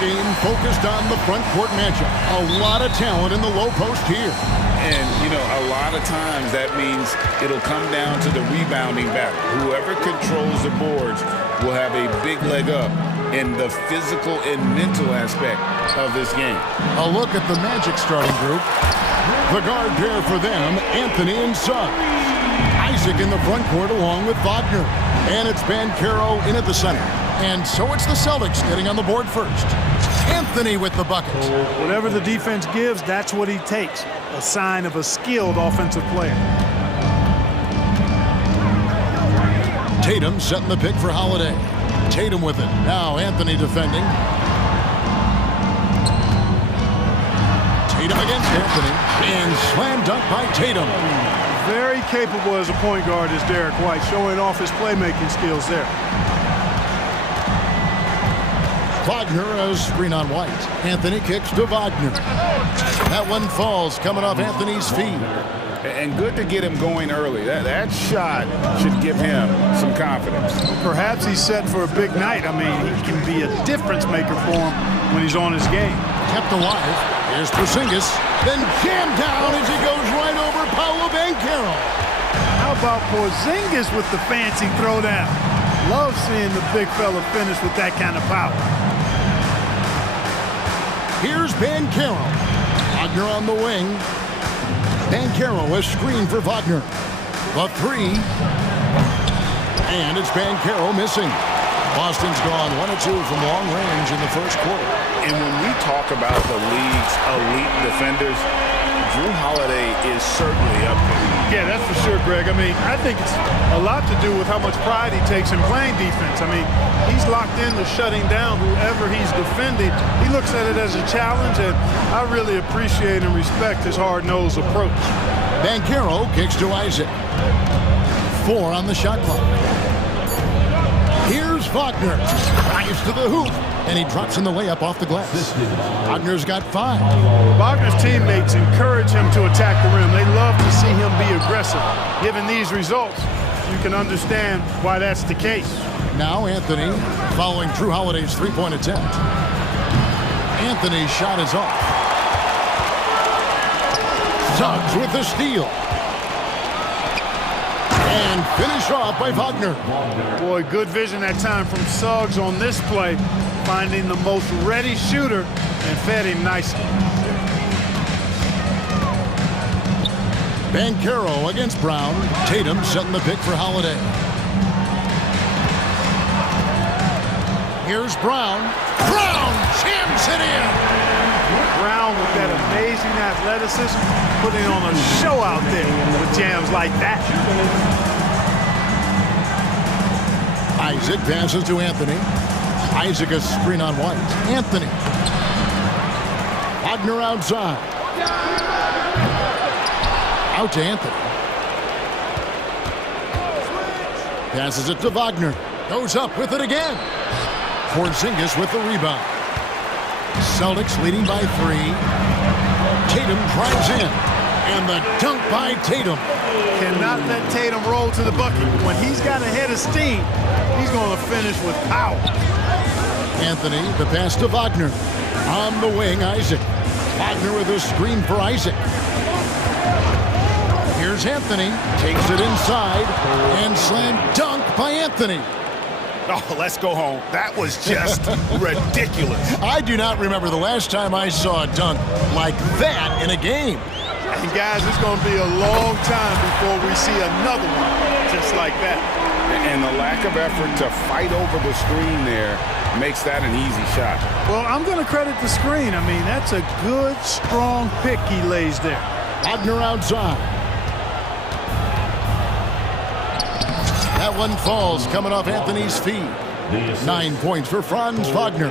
game focused on the front court matchup. A lot of talent in the low post here. And, you know, a lot of times that means it'll come down to the rebounding battle. Whoever controls the boards will have a big leg up in the physical and mental aspect of this game. A look at the Magic starting group. The guard pair for them, Anthony and Suggs. Isaac in the front court along with Wagner. And it's Banchero in at the center. And so it's the Celtics getting on the board first. Anthony with the bucket. Whatever the defense gives, that's what he takes. A sign of a skilled offensive player. Tatum setting the pick for Holiday. Tatum with it. Now Anthony defending. Tatum against Anthony. And slam dunk by Tatum. Very capable as a point guard is Derek White, showing off his playmaking skills there. Wagner a screen on White. Anthony kicks to Wagner. That one falls coming off Anthony's feet. And good to get him going early. That shot should give him some confidence. Perhaps he's set for a big night. I mean, he can be a difference maker for him when he's on his game. Kept alive. Here's Porzingis. Then jammed down as he goes right over Paolo Banchero. How about Porzingis with the fancy throwdown? Love seeing the big fella finish with that kind of power. Here's Banchero. Wagner on the wing. Banchero a screen for Wagner. The three. And it's Banchero missing. Boston's gone 1-2 from long range in the first quarter. And when we talk about the league's elite defenders, Jrue Holiday is certainly up there. Yeah, that's for sure, Greg. I mean, I think it's a lot to do with how much pride he takes in playing defense. I mean, he's locked into shutting down whoever he's defending. He looks at it as a challenge, and I really appreciate and respect his hard-nosed approach. Banchero kicks to Isaac. 4 on the shot clock. Here's Wagner. Drives to the hoop. And he drops in the layup off the glass. Wagner's got 5. Wagner's teammates encourage him to attack the rim. They love to see him be aggressive. Given these results, you can understand why that's the case. Now Anthony following Jrue Holiday's three-point attempt. Anthony's shot is off. Suggs with the steal. And finished off by Wagner. Boy, good vision that time from Suggs on this play, finding the most ready shooter and fed him nicely. Banchero against Brown. Tatum setting the pick for Holiday. Here's Brown. Brown jams it in. Brown with that amazing athleticism, putting on a show out there with jams like that. Isaac passes to Anthony. Isaac a screen on White. Anthony. Wagner outside. Out to Anthony. Passes it to Wagner. Goes up with it again. Porzingis with the rebound. Celtics leading by 3. Tatum drives in. And the dunk by Tatum. Cannot let Tatum roll to the bucket. When he's got a head of steam, he's going to finish with power. Anthony, the pass to Wagner. On the wing, Isaac. Wagner with a screen for Isaac. Here's Anthony. Takes it inside. And slam dunk by Anthony. Oh, let's go home. That was just ridiculous. I do not remember the last time I saw a dunk like that in a game. And guys, it's going to be a long time before we see another one just like that. And the lack of effort to fight over the screen there makes that an easy shot. Well, I'm going to credit the screen. I mean, that's a good, strong pick he lays there. Wagner outside. That one falls coming off Anthony's feet. 9 points for Franz Wagner.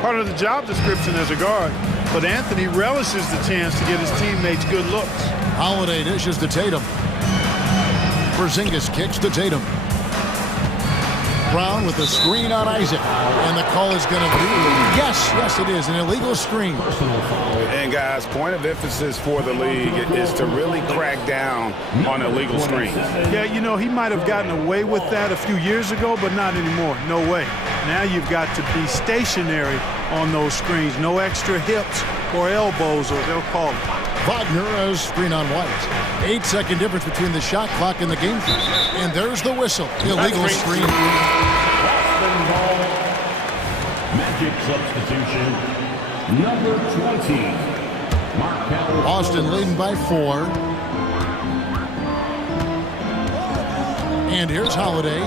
Part of the job description as a guard, but Anthony relishes the chance to get his teammates good looks. Holiday dishes to Tatum. Porzingis kicks to Tatum. Brown with the screen on Isaac. And the call is going to be, yes it is, an illegal screen. And guys, point of emphasis for the league is to really crack down on illegal screens. Yeah, you know, he might have gotten away with that a few years ago, but not anymore. No way. Now you've got to be stationary on those screens. No extra hips or elbows, or they'll call it. Wagner has screen on White. 8-second difference between the shot clock and the game clock. And there's the whistle. Illegal screen. Magic substitution, number 20. Boston leading by 4. And here's Holiday.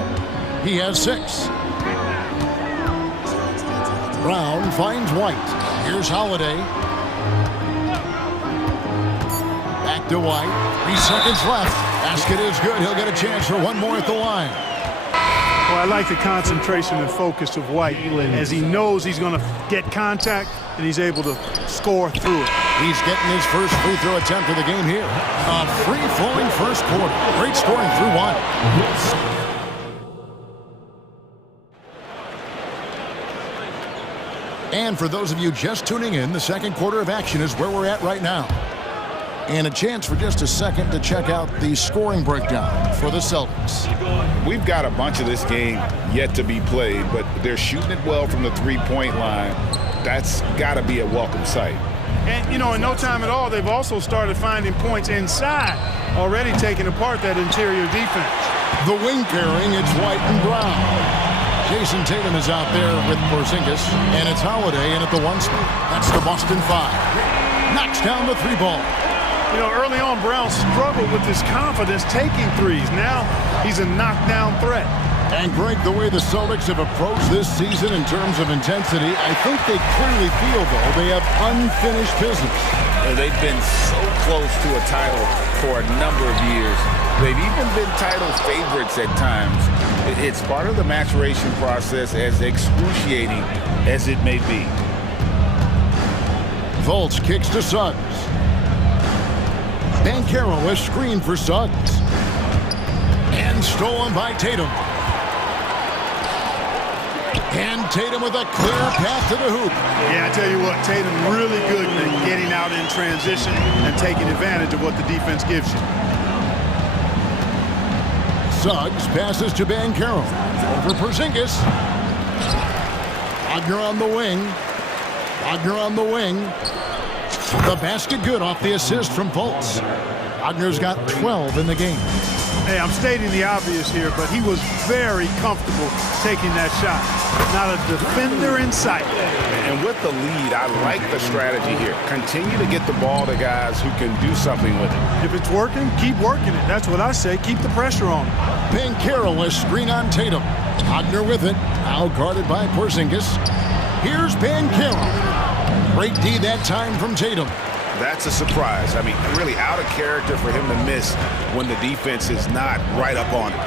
He has 6. Brown finds White. Here's Holiday. Back to White. 3 seconds left. Basket is good. He'll get a chance for one more at the line. Well, I like the concentration and focus of White as he knows he's going to get contact and he's able to score through it. He's getting his first free throw attempt of the game here. A free-flowing first quarter. Great scoring through one. And for those of you just tuning in, the second quarter of action is where we're at right now. And a chance for just a second to check out the scoring breakdown for the Celtics. We've got a bunch of this game yet to be played, but they're shooting it well from the three-point line. That's got to be a welcome sight. And, you know, in no time at all, they've also started finding points inside, already taking apart that interior defense. The wing pairing, it's White and Brown. Jason Tatum is out there with Porzingis, and it's Holiday in at the 1 spot. That's the Boston 5. Knocks down the 3 ball. You know, early on, Brown struggled with his confidence taking threes. Now he's a knockdown threat. And Greg, the way the Celtics have approached this season in terms of intensity, I think they clearly feel, though, they have unfinished business. They've been so close to a title for a number of years. They've even been title favorites at times. It's part of the maturation process, as excruciating as it may be. Fultz kicks to Suggs. Banchero is screened for Suggs. And stolen by Tatum. And Tatum with a clear path to the hoop. Yeah, I tell you what, Tatum really good at getting out in transition and taking advantage of what the defense gives you. Suggs passes to Banchero. Over Porzingis. Wagner on the wing. Wagner on the wing. The basket good off the assist from Fultz. Wagner's got 12 in the game. Hey, I'm stating the obvious here, but he was very comfortable taking that shot. Not a defender in sight. And with the lead, I like the strategy here. Continue to get the ball to guys who can do something with it. If it's working, keep working it. That's what I say. Keep the pressure on him. Banchero is screen on Tatum. Wagner with it. Now guarded by Porzingis. Here's Banchero. Great D that time from Tatum. That's a surprise. I mean, really out of character for him to miss when the defense is not right up on it.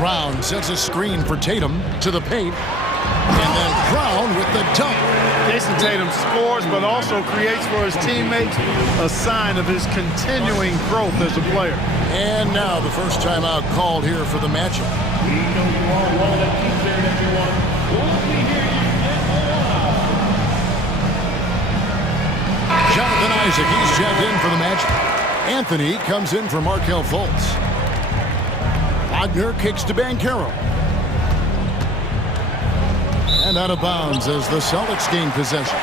Brown sets a screen for Tatum to the paint. And then Brown with the dunk. Jason Tatum scores, but also creates for his teammates a sign of his continuing growth as a player. And now the first timeout called here for the matchup. We know you are one that keeps there, everyone. Let me hear you. Jonathan Isaac, he's checked in for the match. Anthony comes in for Markelle Fultz. Wagner kicks to Banchero. And out of bounds as the Celtics gain possession.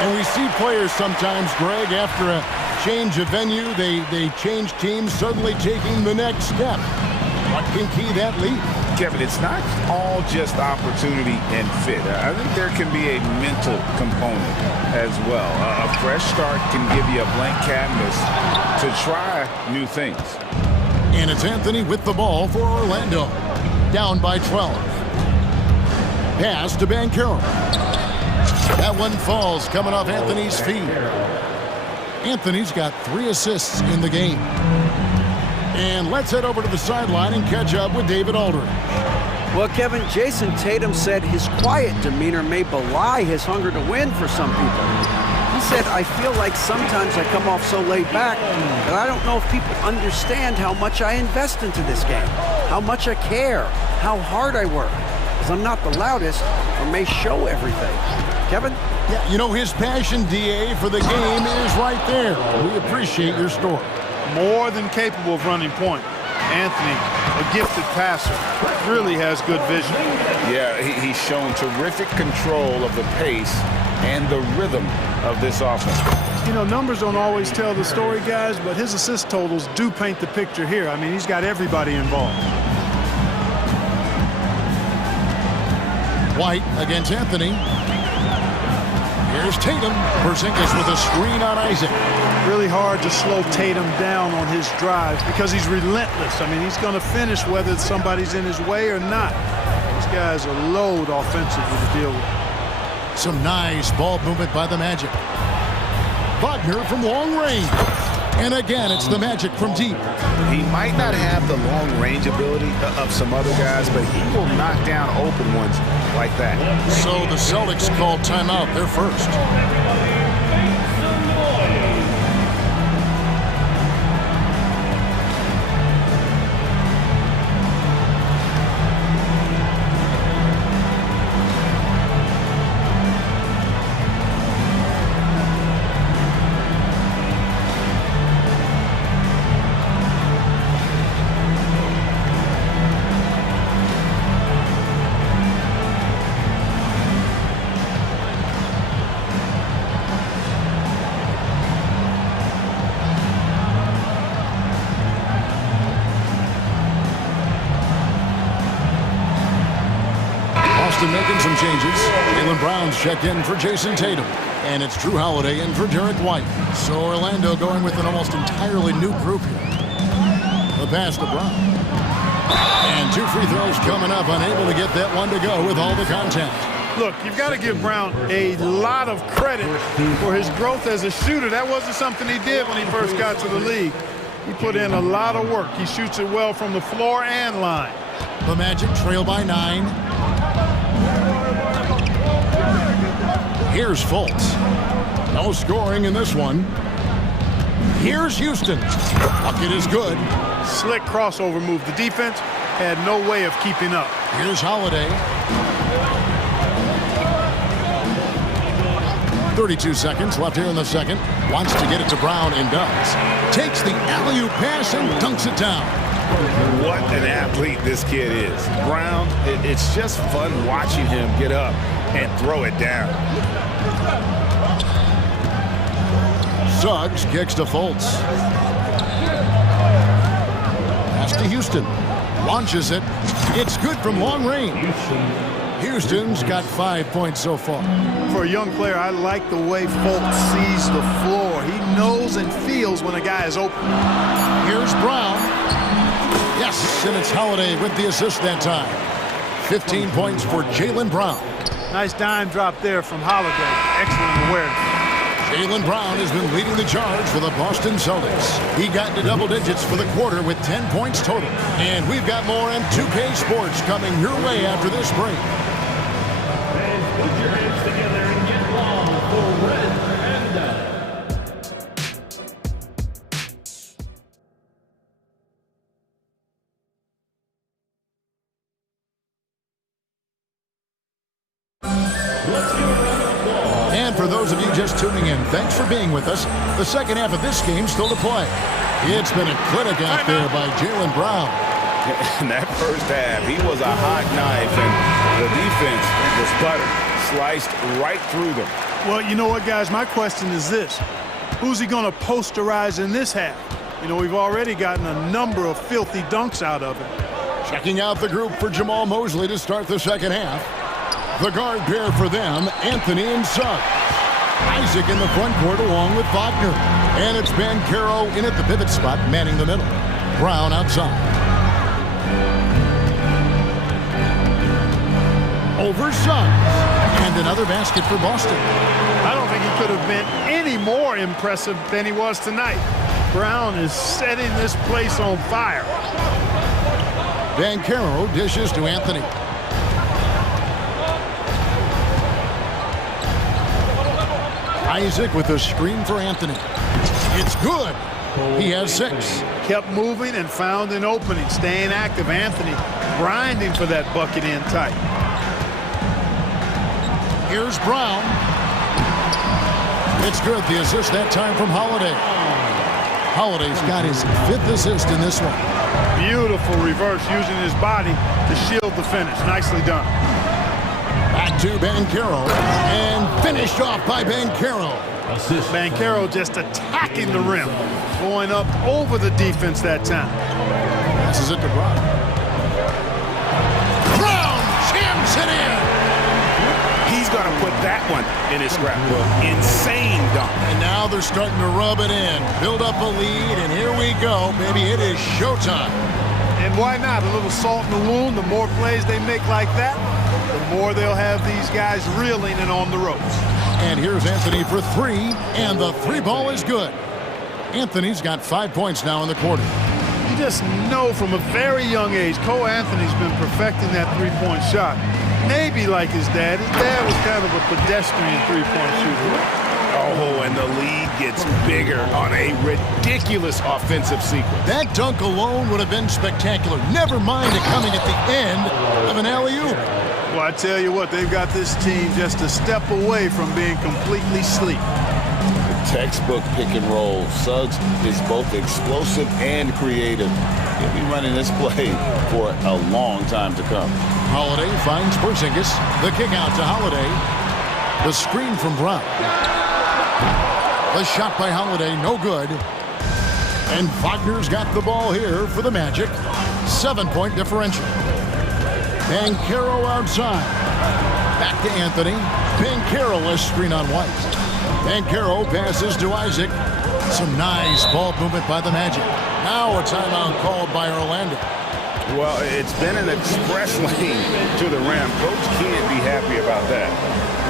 And we see players sometimes, Greg, after a change of venue, they change teams, suddenly taking the next step. What can key that lead? Kevin, it's not all just opportunity and fit. I think there can be a mental component as well. A fresh start can give you a blank canvas to try new things. And it's Anthony with the ball for Orlando. Down by 12. Pass to Banchero. That one falls coming off Anthony's feet. Anthony's got 3 assists in the game. And let's head over to the sideline and catch up with David Aldridge. Well, Kevin, Jason Tatum said his quiet demeanor may belie his hunger to win for some people. He said, I feel like sometimes I come off so laid back that I don't know if people understand how much I invest into this game, how much I care, how hard I work, because I'm not the loudest or may show everything. Kevin? Yeah, you know, his passion, DA, for the game is right there. We appreciate your story. More than capable of running point. Anthony, a gifted passer, really has good vision. Yeah, he's shown terrific control of the pace and the rhythm of this offense. You know, numbers don't always tell the story, guys, but his assist totals do paint the picture here. I mean, he's got everybody involved. White against Anthony. Here's Tatum. Porzingis with a screen on Isaac. Really hard to slow Tatum down on his drives because he's relentless. I mean, he's going to finish whether somebody's in his way or not. These guys are load offensively to deal with. Some nice ball movement by the Magic. Wagner from long range. And again, it's the Magic from deep. He might not have the long-range ability of some other guys, but he will knock down open ones like that. So the Celtics called timeout. They're first. Making some changes. Jaylen Brown's checked in for Jason Tatum. And it's Drew Holiday in for Derek White. So Orlando going with an almost entirely new group here. The pass to Brown. And 2 free throws coming up. Unable to get that one to go with all the contact. Look, you've got to give Brown a lot of credit for his growth as a shooter. That wasn't something he did when he first got to the league. He put in a lot of work. He shoots it well from the floor and line. The Magic trail by 9. Here's Fultz. No scoring in this one. Here's Houston. Bucket is good. Slick crossover move. The defense had no way of keeping up. Here's Holiday. 32 seconds left here in the second. Wants to get it to Brown and does. Takes the alley-oop pass and dunks it down. What an athlete this kid is. Brown, it's just fun watching him get up and throw it down. Suggs kicks to Fultz. Pass to Houston. Launches it. It's good from long range. Houston's got 5 points so far. For a young player, I like the way Fultz sees the floor. He knows and feels when a guy is open. Here's Brown. Yes, and it's Holiday with the assist that time. 15 points for Jaylen Brown. Nice dime drop there from Holiday. Excellent awareness. Jaylen Brown has been leading the charge for the Boston Celtics. He got into double digits for the quarter with 10 points total. And we've got more on 2K Sports coming your way after this break. Put your hands together and get long for Red Panda. And for those of you just tuning in, thanks for being with us. The second half of this game still to play. It's been a clinic out there by Jaylen Brown. In that first half, he was a hot knife, and the defense was butter, sliced right through them. Well, you know what, guys? My question is this. Who's he going to posterize in this half? You know, we've already gotten a number of filthy dunks out of him. Checking out the group for Jamal Mosley to start the second half. The guard pair for them, Anthony and Suggs. Isaac in the front court along with Wagner. And it's Banchero in at the pivot spot, manning the middle. Brown outside. Over Suggs. And another basket for Boston. I don't think he could have been any more impressive than he was tonight. Brown is setting this place on fire. Banchero dishes to Anthony. Isaac with a screen for Anthony. It's good. He has 6. Kept moving and found an opening. Staying active. Anthony grinding for that bucket in tight. Here's Brown. It's good. The assist that time from Holiday. Holiday's got his 5th assist in this one. Beautiful reverse using his body to shield the finish. Nicely done. Back to Banchero, and finished off by Banchero. Banchero just attacking the rim, going up over the defense that time. Passes it to Brown. Brown jams it in. He's going to put that one in his scrapbook. Insane dunk. And now they're starting to rub it in, build up a lead, and here we go, baby. It is showtime. And why not? A little salt in the wound. The more plays they make like that, the more they'll have these guys reeling and on the ropes. And here's Anthony for three, and the three ball is good. Anthony's got 5 points now in the quarter. You just know from a very young age, Cole Anthony's been perfecting that three-point shot. Maybe like his dad. His dad was kind of a pedestrian three-point shooter. Oh, and the lead gets bigger on a ridiculous offensive sequence. That dunk alone would have been spectacular. Never mind it coming at the end of an alley-oop. Well, I tell you what, they've got this team just a step away from being completely asleep. The textbook pick and roll. Suggs is both explosive and creative. He'll be running this play for a long time to come. Holiday finds Porzingis. The kick out to Holiday. The screen from Brown. The shot by Holiday, no good. And Wagner's got the ball here for the Magic. 7-point differential. Banchero outside. Back to Anthony. Banchero a screen on White. Banchero passes to Isaac. Some nice ball movement by the Magic. Now a timeout called by Orlando. Well, it's been an express lane to the rim. Coach can't be happy about that.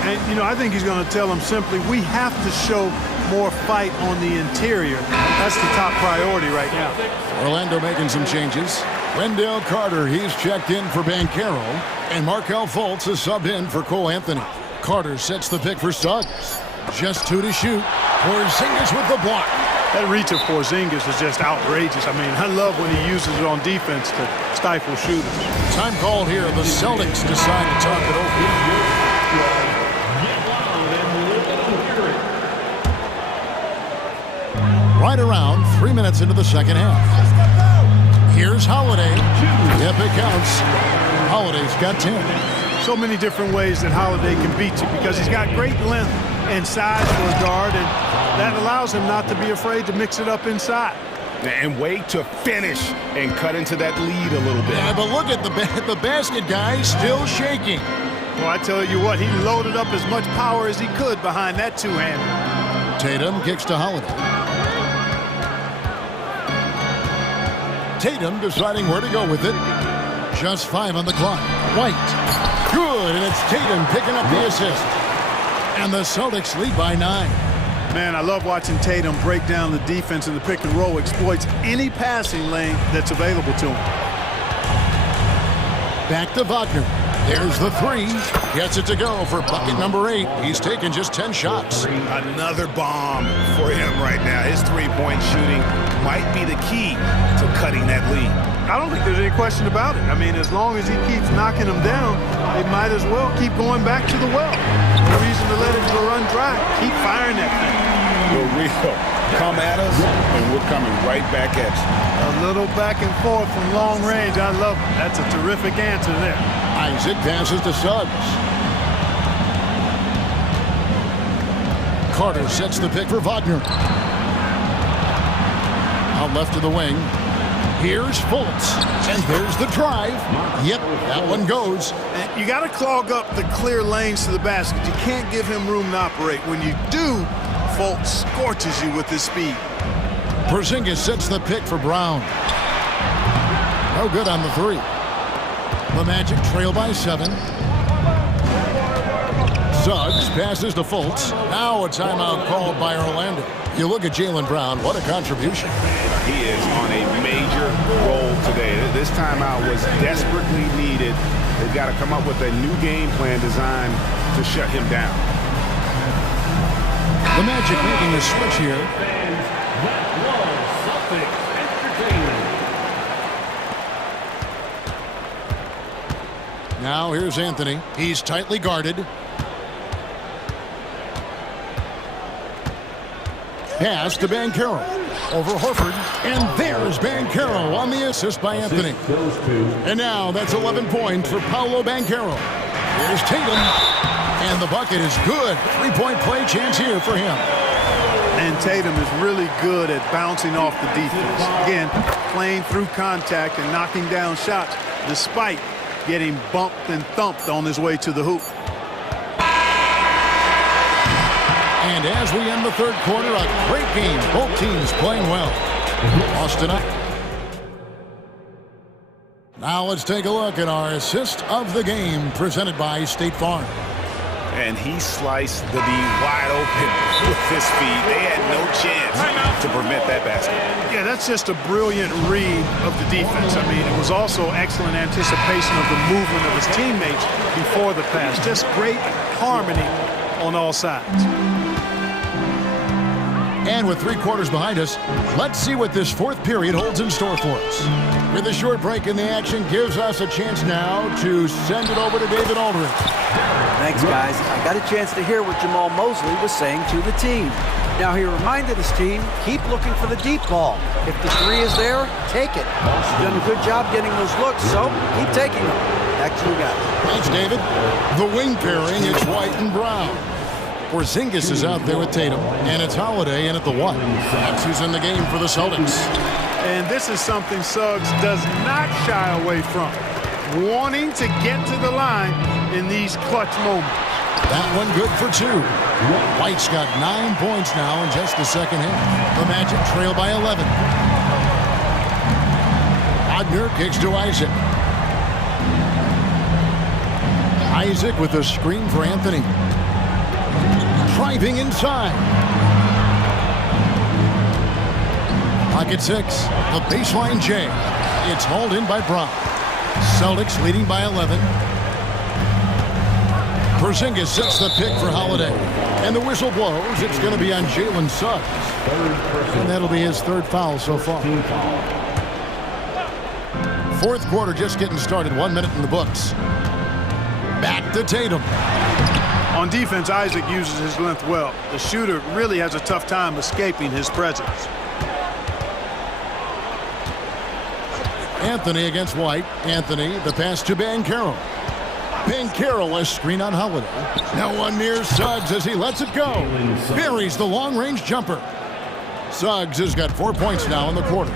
And, you know, I think he's going to tell them simply, we have to show more fight on the interior. That's the top priority right now. Orlando making some changes. Wendell Carter, he's checked in for Banchero. And Markelle Fultz is subbed in for Cole Anthony. Carter sets the pick for Suggs. Just 2 to shoot. Porzingis with the block. That reach of Porzingis is just outrageous. I mean, I love when he uses it on defense to stifle shooters. Time called here. The Celtics decide to talk it over. Right around 3 minutes into the second half. Here's Holiday. Yep, it counts. Holiday's got 10. So many different ways that Holiday can beat you because he's got great length and size for a guard, and that allows him not to be afraid to mix it up inside. And wait to finish and cut into that lead a little bit. Yeah, but look at the basket guy still shaking. Well, I tell you what, he loaded up as much power as he could behind that two-hander. Tatum kicks to Holiday. Tatum deciding where to go with it. Just 5 on the clock. White. Good, and it's Tatum picking up the assist. And the Celtics lead by 9. Man, I love watching Tatum break down the defense in the pick and roll, exploits any passing lane that's available to him. Back to Wagner. There's the 3. Gets it to go for bucket number 8. He's taken just 10 shots. Another bomb for him right now. His three-point shooting might be the key to cutting that lead. I don't think there's any question about it. I mean, as long as he keeps knocking them down, they might as well keep going back to the well. No reason to let it run dry. Keep firing that thing. We're real. Come at us, and we're coming right back at you. A little back and forth from long range. I love it. That's a terrific answer there. Isaac passes to Suggs. Carter sets the pick for Wagner. Out left to the wing. Here's Fultz. And there's the drive. Yep, that one goes. You got to clog up the clear lanes to the basket. You can't give him room to operate. When you do, Fultz scorches you with his speed. Porzingis sets the pick for Brown. No good on the 3. The Magic trail by 7. Suggs passes to Fultz. Now a timeout called by Orlando. You look at Jaylen Brown, what a contribution. He is on a major role today. This timeout was desperately needed. They've got to come up with a new game plan designed to shut him down. The Magic making a switch here. Now here's Anthony. He's tightly guarded. Pass to Banchero. Over Horford. And there's Banchero on the assist by Anthony. And now that's 11 points for Paolo Banchero. Here's Tatum. And the bucket is good. Three-point play chance here for him. And Tatum is really good at bouncing off the defense. Again, playing through contact and knocking down shots despite getting bumped and thumped on his way to the hoop. And as we end the third quarter, a great game. Both teams playing well. Austin up. Now let's take a look at our assist of the game presented by State Farm. And he sliced the D wide open with his feet. They had no chance to prevent that basket. Yeah, that's just a brilliant read of the defense. I mean, it was also excellent anticipation of the movement of his teammates before the pass. Just great harmony on all sides. And with 3 quarters behind us, let's see what this fourth period holds in store for us. With a short break in the action gives us a chance now to send it over to David Aldridge. Thanks, guys. I got a chance to hear what Jamal Mosley was saying to the team. Now, he reminded his team, keep looking for the deep ball. If the three is there, take it. You've done a good job getting those looks, so keep taking them. Back to you guys. Thanks, David. The wing pairing is White and Brown. Porzingis is out there with Tatum, and it's Holiday in at the 1. That's who's in the game for the Celtics. And this is something Suggs does not shy away from. Wanting to get to the line in these clutch moments. That one good for 2. White's got 9 points now in just the second half. The Magic trail by 11. Wagner kicks to Isaac. Isaac with a screen for Anthony. Driving inside. Pocket 6. The baseline J. It's hauled in by Brown. Celtics leading by 11. Porzingis sets the pick for Holiday. And the whistle blows. It's going to be on Jalen Suggs. And that'll be his 3rd foul so far. Fourth quarter just getting started. 1 minute in the books. Back to Tatum. On defense, Isaac uses his length well. The shooter really has a tough time escaping his presence. Anthony against White. Anthony, the pass to Banchero. Banchero, a screen on Holiday. Now one near Suggs as he lets it go. Buries the long-range jumper. Suggs has got 4 points now in the quarter.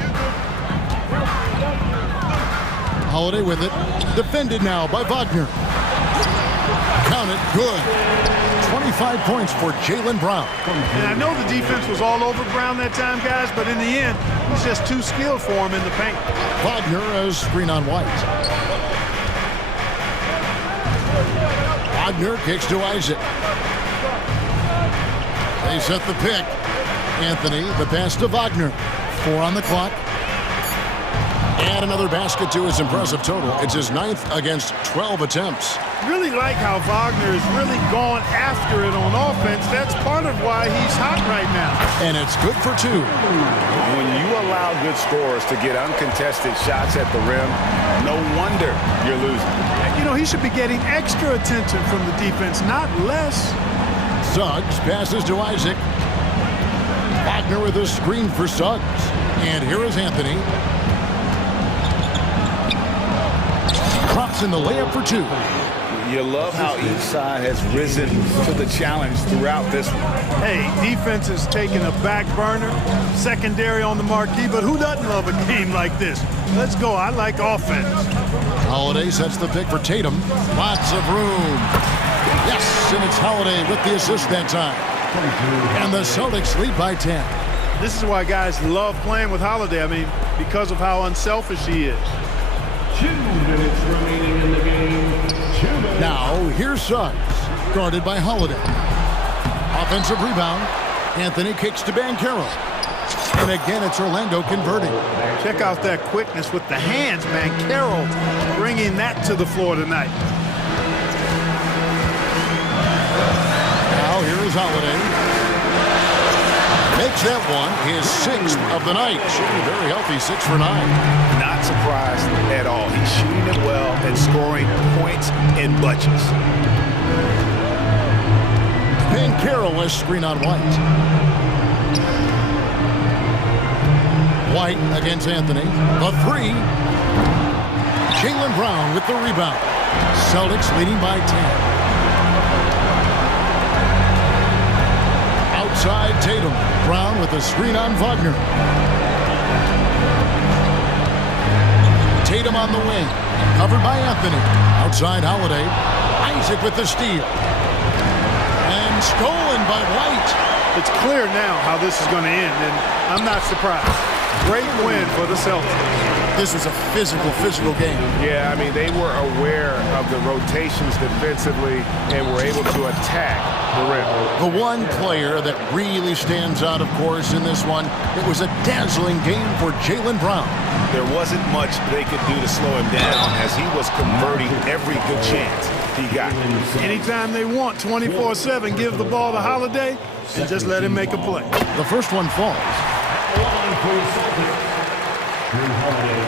Holiday with it. Defended now by Wagner. Count it, good. 25 points for Jaylen Brown. And I know the defense was all over Brown that time, guys, but in the end, he's just too skilled for him in the paint. Wagner as screen on White. Wagner kicks to Isaac. They set the pick. Anthony, the pass to Wagner. 4 on the clock. And another basket to his impressive total. It's his 9th against 12 attempts. Really like how Wagner is really going after it on offense. That's part of why he's hot right now. And it's good for 2. When you allow good scorers to get uncontested shots at the rim, no wonder you're losing. You know, he should be getting extra attention from the defense, not less. Suggs passes to Isaac. Wagner with a screen for Suggs. And here is Anthony. Drops in the layup for 2. You love how each side has risen to the challenge throughout this one. Hey, defense is taking a back burner, secondary on the marquee, but who doesn't love a game like this? Let's go. I like offense. Holiday sets the pick for Tatum. Lots of room. Yes, and it's Holiday with the assist that time. And the Celtics lead by 10. This is why guys love playing with Holiday. I mean, because of how unselfish he is. 2 minutes remaining in the game. 2 minutes. Now, here's Suggs, guarded by Holiday. Offensive rebound. Anthony kicks to Banchero. And again, it's Orlando converting. Check out that quickness with the hands, man. Carroll bringing that to the floor tonight. Now, here is Holiday. Makes that one his 6th of the night. Shooting very healthy, 6 for 9. Not surprised at all. He's shooting it well and scoring points in bunches. Banchero, a screen on White. White against Anthony. The three. Jaylen Brown with the rebound. Celtics leading by 10. Outside Tatum. Brown with a screen on Wagner. Tatum on the wing. Covered by Anthony. Outside Holiday. Isaac with the steal. And stolen by White. It's clear now how this is going to end, and I'm not surprised. Great win for the Celtics. This was a physical game. Yeah, I mean, they were aware of the rotations defensively and were able to attack the rim. The one player that really stands out, of course, in this one, it was a dazzling game for Jaylen Brown. There wasn't much they could do to slow him down as he was converting every good chance he got. Anytime they want, 24/7, give the ball to Holiday and just let him make a play. The first one falls.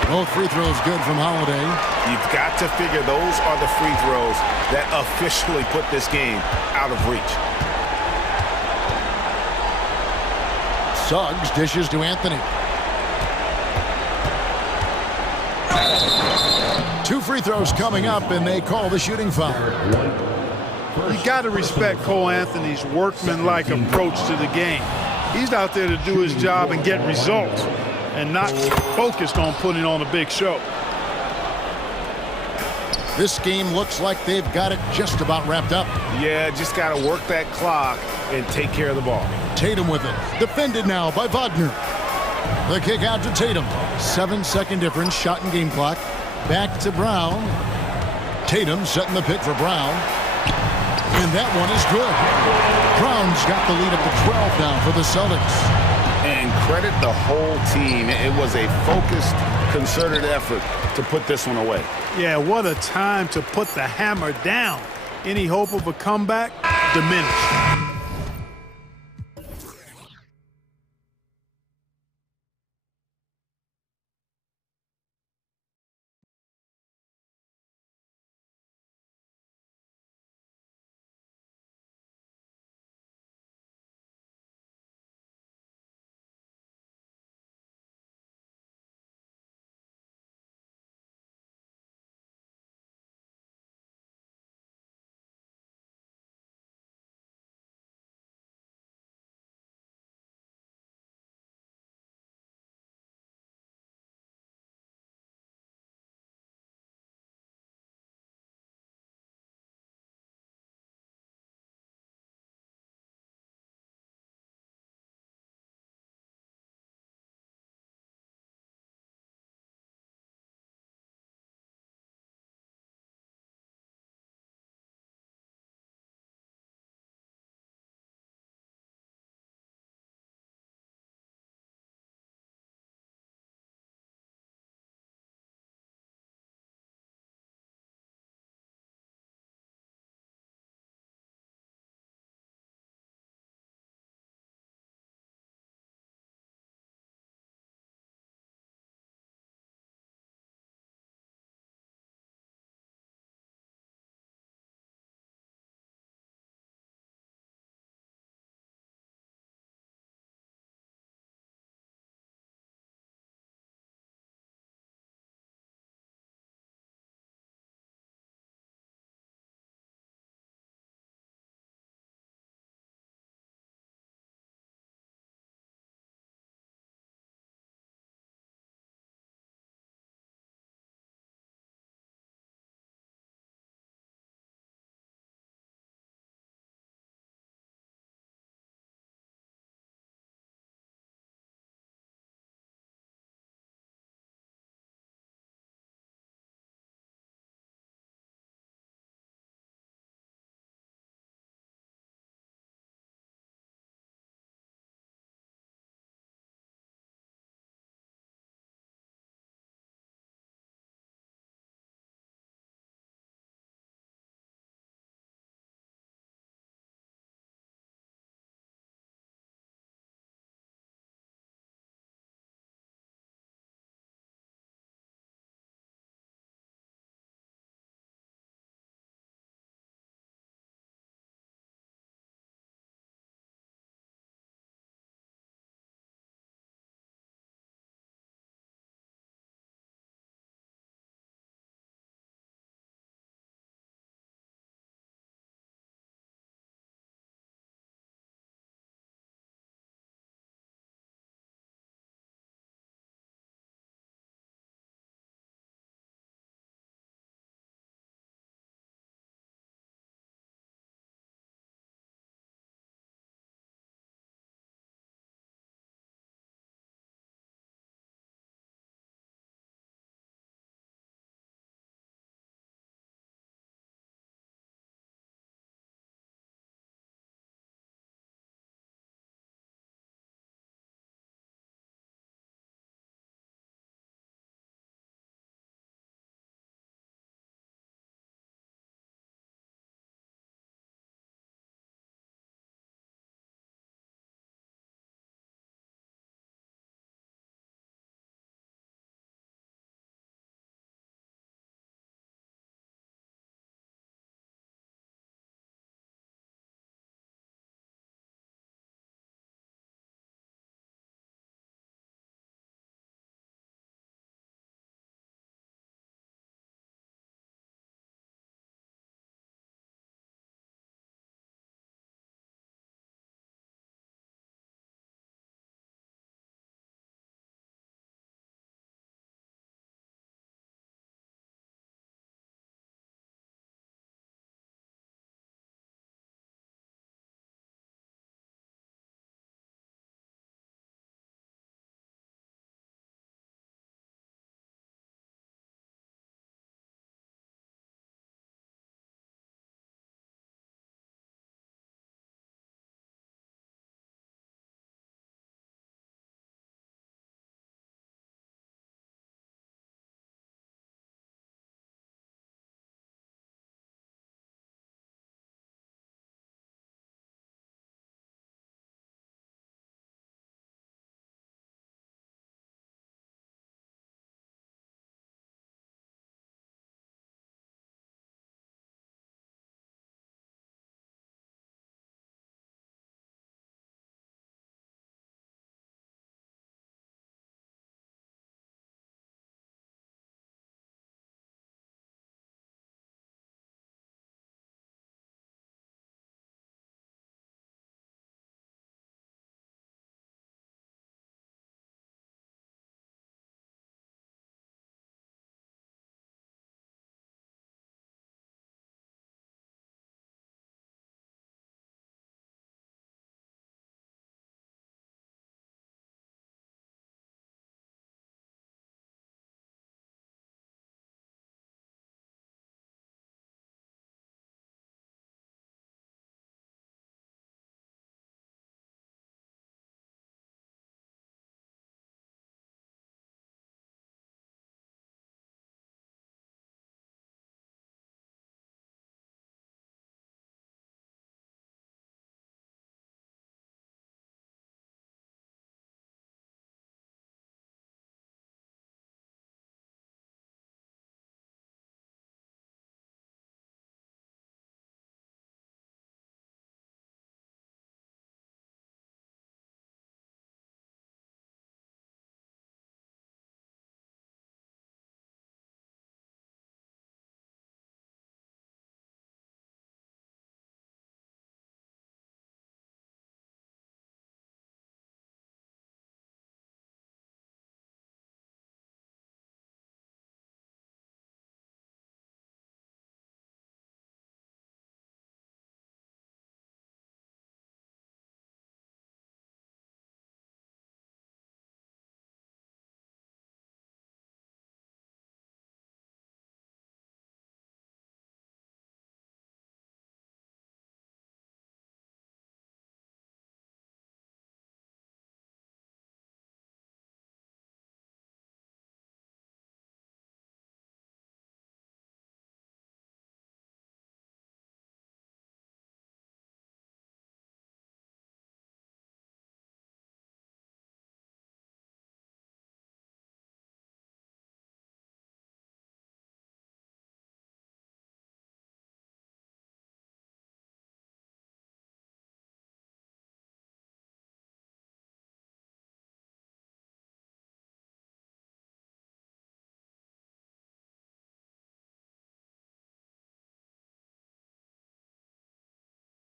Both free throws good from Holiday. You've got to figure those are the free throws that officially put this game out of reach. Suggs dishes to Anthony. 2 free throws coming up, and they call the shooting foul. You got to respect Cole Anthony's workmanlike approach to the game. He's out there to do his job and get results, and not focused on putting on a big show. This game looks like they've got it just about wrapped up. Yeah, just got to work that clock and take care of the ball. Tatum with it. Defended now by Wagner. The kick out to Tatum. 7-second difference, shot and game clock. Back to Brown. Tatum setting the pick for Brown. And that one is good. Brown's got the lead up to 12 now for the Celtics. And credit the whole team. It was a focused, concerted effort to put this one away. Yeah, what a time to put the hammer down. Any hope of a comeback diminished.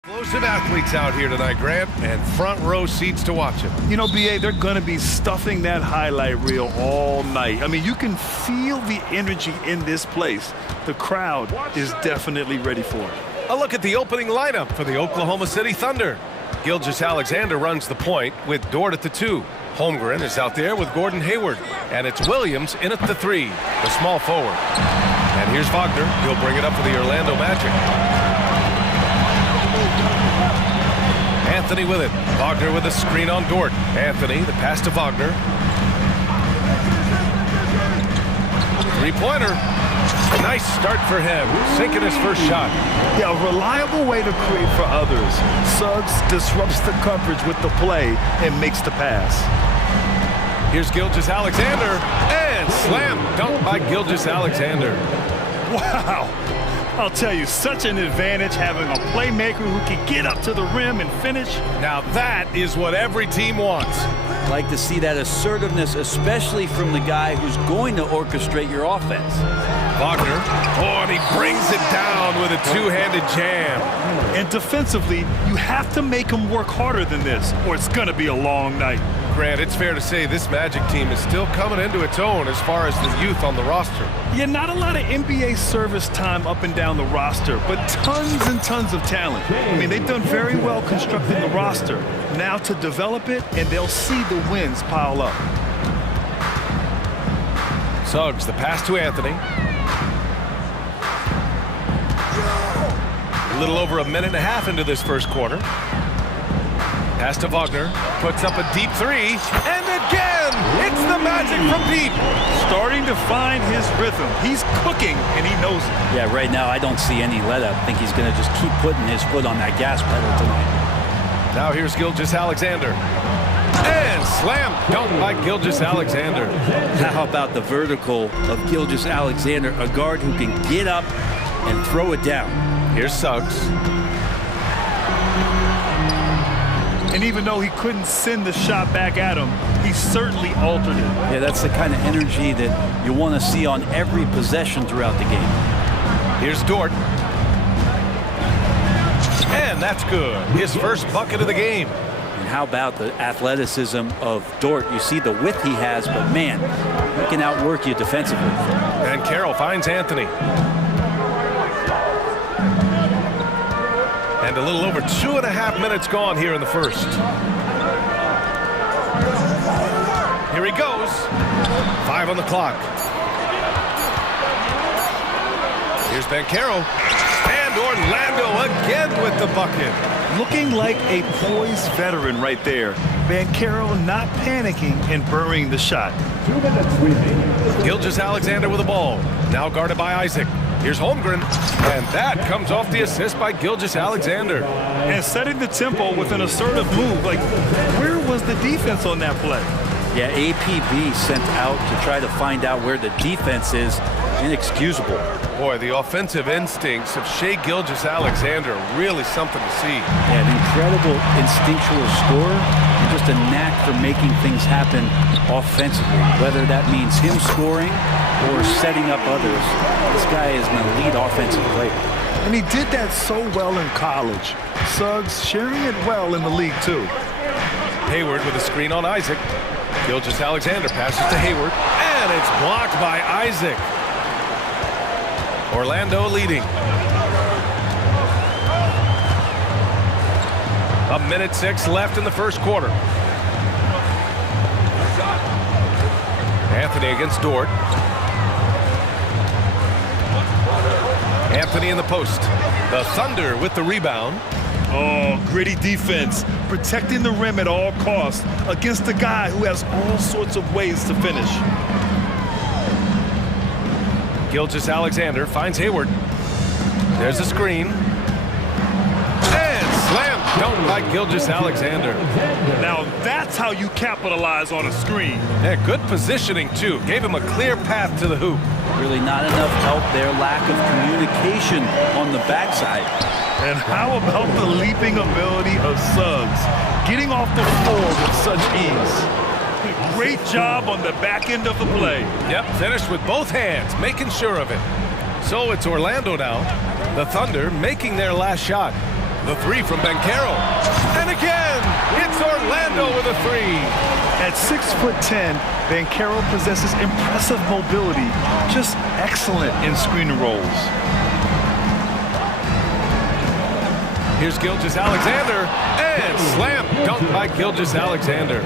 Explosive athletes out here tonight, Grant, and front row seats to watch it. You know, BA, they're going to be stuffing that highlight reel all night. I mean, you can feel the energy in this place. The crowd is definitely ready for it. A look at the opening lineup for the Oklahoma City Thunder. Gilgeous-Alexander runs the point with Dort at the 2. Holmgren is out there with Gordon Hayward. And it's Williams in at the 3, the small forward. And here's Wagner. He'll bring it up for the Orlando Magic. Anthony with it. Wagner with a screen on Dort. Anthony, the pass to Wagner. Three-pointer. Nice start for him, sinking his first shot. Yeah, a reliable way to create for others. Suggs disrupts the coverage with the play and makes the pass. Here's Gilgeous-Alexander, and slam dunk by Gilgeous-Alexander. Wow. I'll tell you, such an advantage having a playmaker who can get up to the rim and finish. Now that is what every team wants. Like to see that assertiveness, especially from the guy who's going to orchestrate your offense. Wagner, oh, and he brings it down with a two-handed jam. And defensively, you have to make him work harder than this, or it's going to be a long night. Grant, it's fair to say this Magic team is still coming into its own as far as the youth on the roster. Yeah, not a lot of NBA service time up and down the roster, but tons and tons of talent. I mean, they've done very well constructing the roster. Now to develop it, and they'll see the wins pile up. Suggs, the pass to Anthony. A little over a minute and a half into this first quarter. Pass to Wagner, puts up a deep 3, and again, it's the Magic from deep. Starting to find his rhythm. He's cooking, and he knows it. Yeah, right now I don't see any let up. I think he's going to just keep putting his foot on that gas pedal tonight. Now here's Gilgeous-Alexander. And slam dunk by Gilgeous-Alexander. How about the vertical of Gilgeous-Alexander, a guard who can get up and throw it down. Here's Suggs. And even though he couldn't send the shot back at him, he certainly altered it. Yeah, that's the kind of energy that you want to see on every possession throughout the game. Here's Dort. And that's good. His first bucket of the game. And how about the athleticism of Dort? You see the width he has, but man, he can outwork you defensively. And Carroll finds Anthony. And a little over 2.5 minutes gone here in the first. Here he goes. 5 on the clock. Here's Banchero. And Orlando again with the bucket. Looking like a poised veteran right there. Banchero not panicking and burying the shot. Gilgeous-Alexander with the ball. Now guarded by Isaac. Here's Holmgren, and that comes off the assist by Gilgeous-Alexander. And setting the tempo with an assertive move. Like, where was the defense on that play? Yeah, APB sent out to try to find out where the defense is. Inexcusable. Boy, the offensive instincts of Shai Gilgeous-Alexander are really something to see. Yeah, an incredible instinctual scorer and just a knack for making things happen offensively. Whether that means him scoring or setting up others, this guy is an elite offensive player. And he did that so well in college. Suggs sharing it well in the league, too. Hayward with a screen on Isaac. Gilgeous-Alexander passes to Hayward, and it's blocked by Isaac. Orlando leading. 1:06 left in the first quarter. Anthony against Dort. Anthony in the post. The Thunder with the rebound. Oh, gritty defense. Protecting the rim at all costs against a guy who has all sorts of ways to finish. Gilgeous-Alexander finds Hayward. There's a screen. And slam dunk by Gilgeous-Alexander. Now that's how you capitalize on a screen. Yeah, good positioning, too. Gave him a clear path to the hoop. Really not enough help there. Lack of communication on the backside. And how about the leaping ability of Suggs? Getting off the floor with such ease. Great job on the back end of the play. Yep, finished with both hands, making sure of it. So it's Orlando now. The Thunder making their last shot. The three from Banchero. And again, it's Orlando with a three. At 6'10", Banchero possesses impressive mobility, just excellent in screen and rolls. Here's Gilgeous-Alexander, and slam dunk by Gilgeous-Alexander.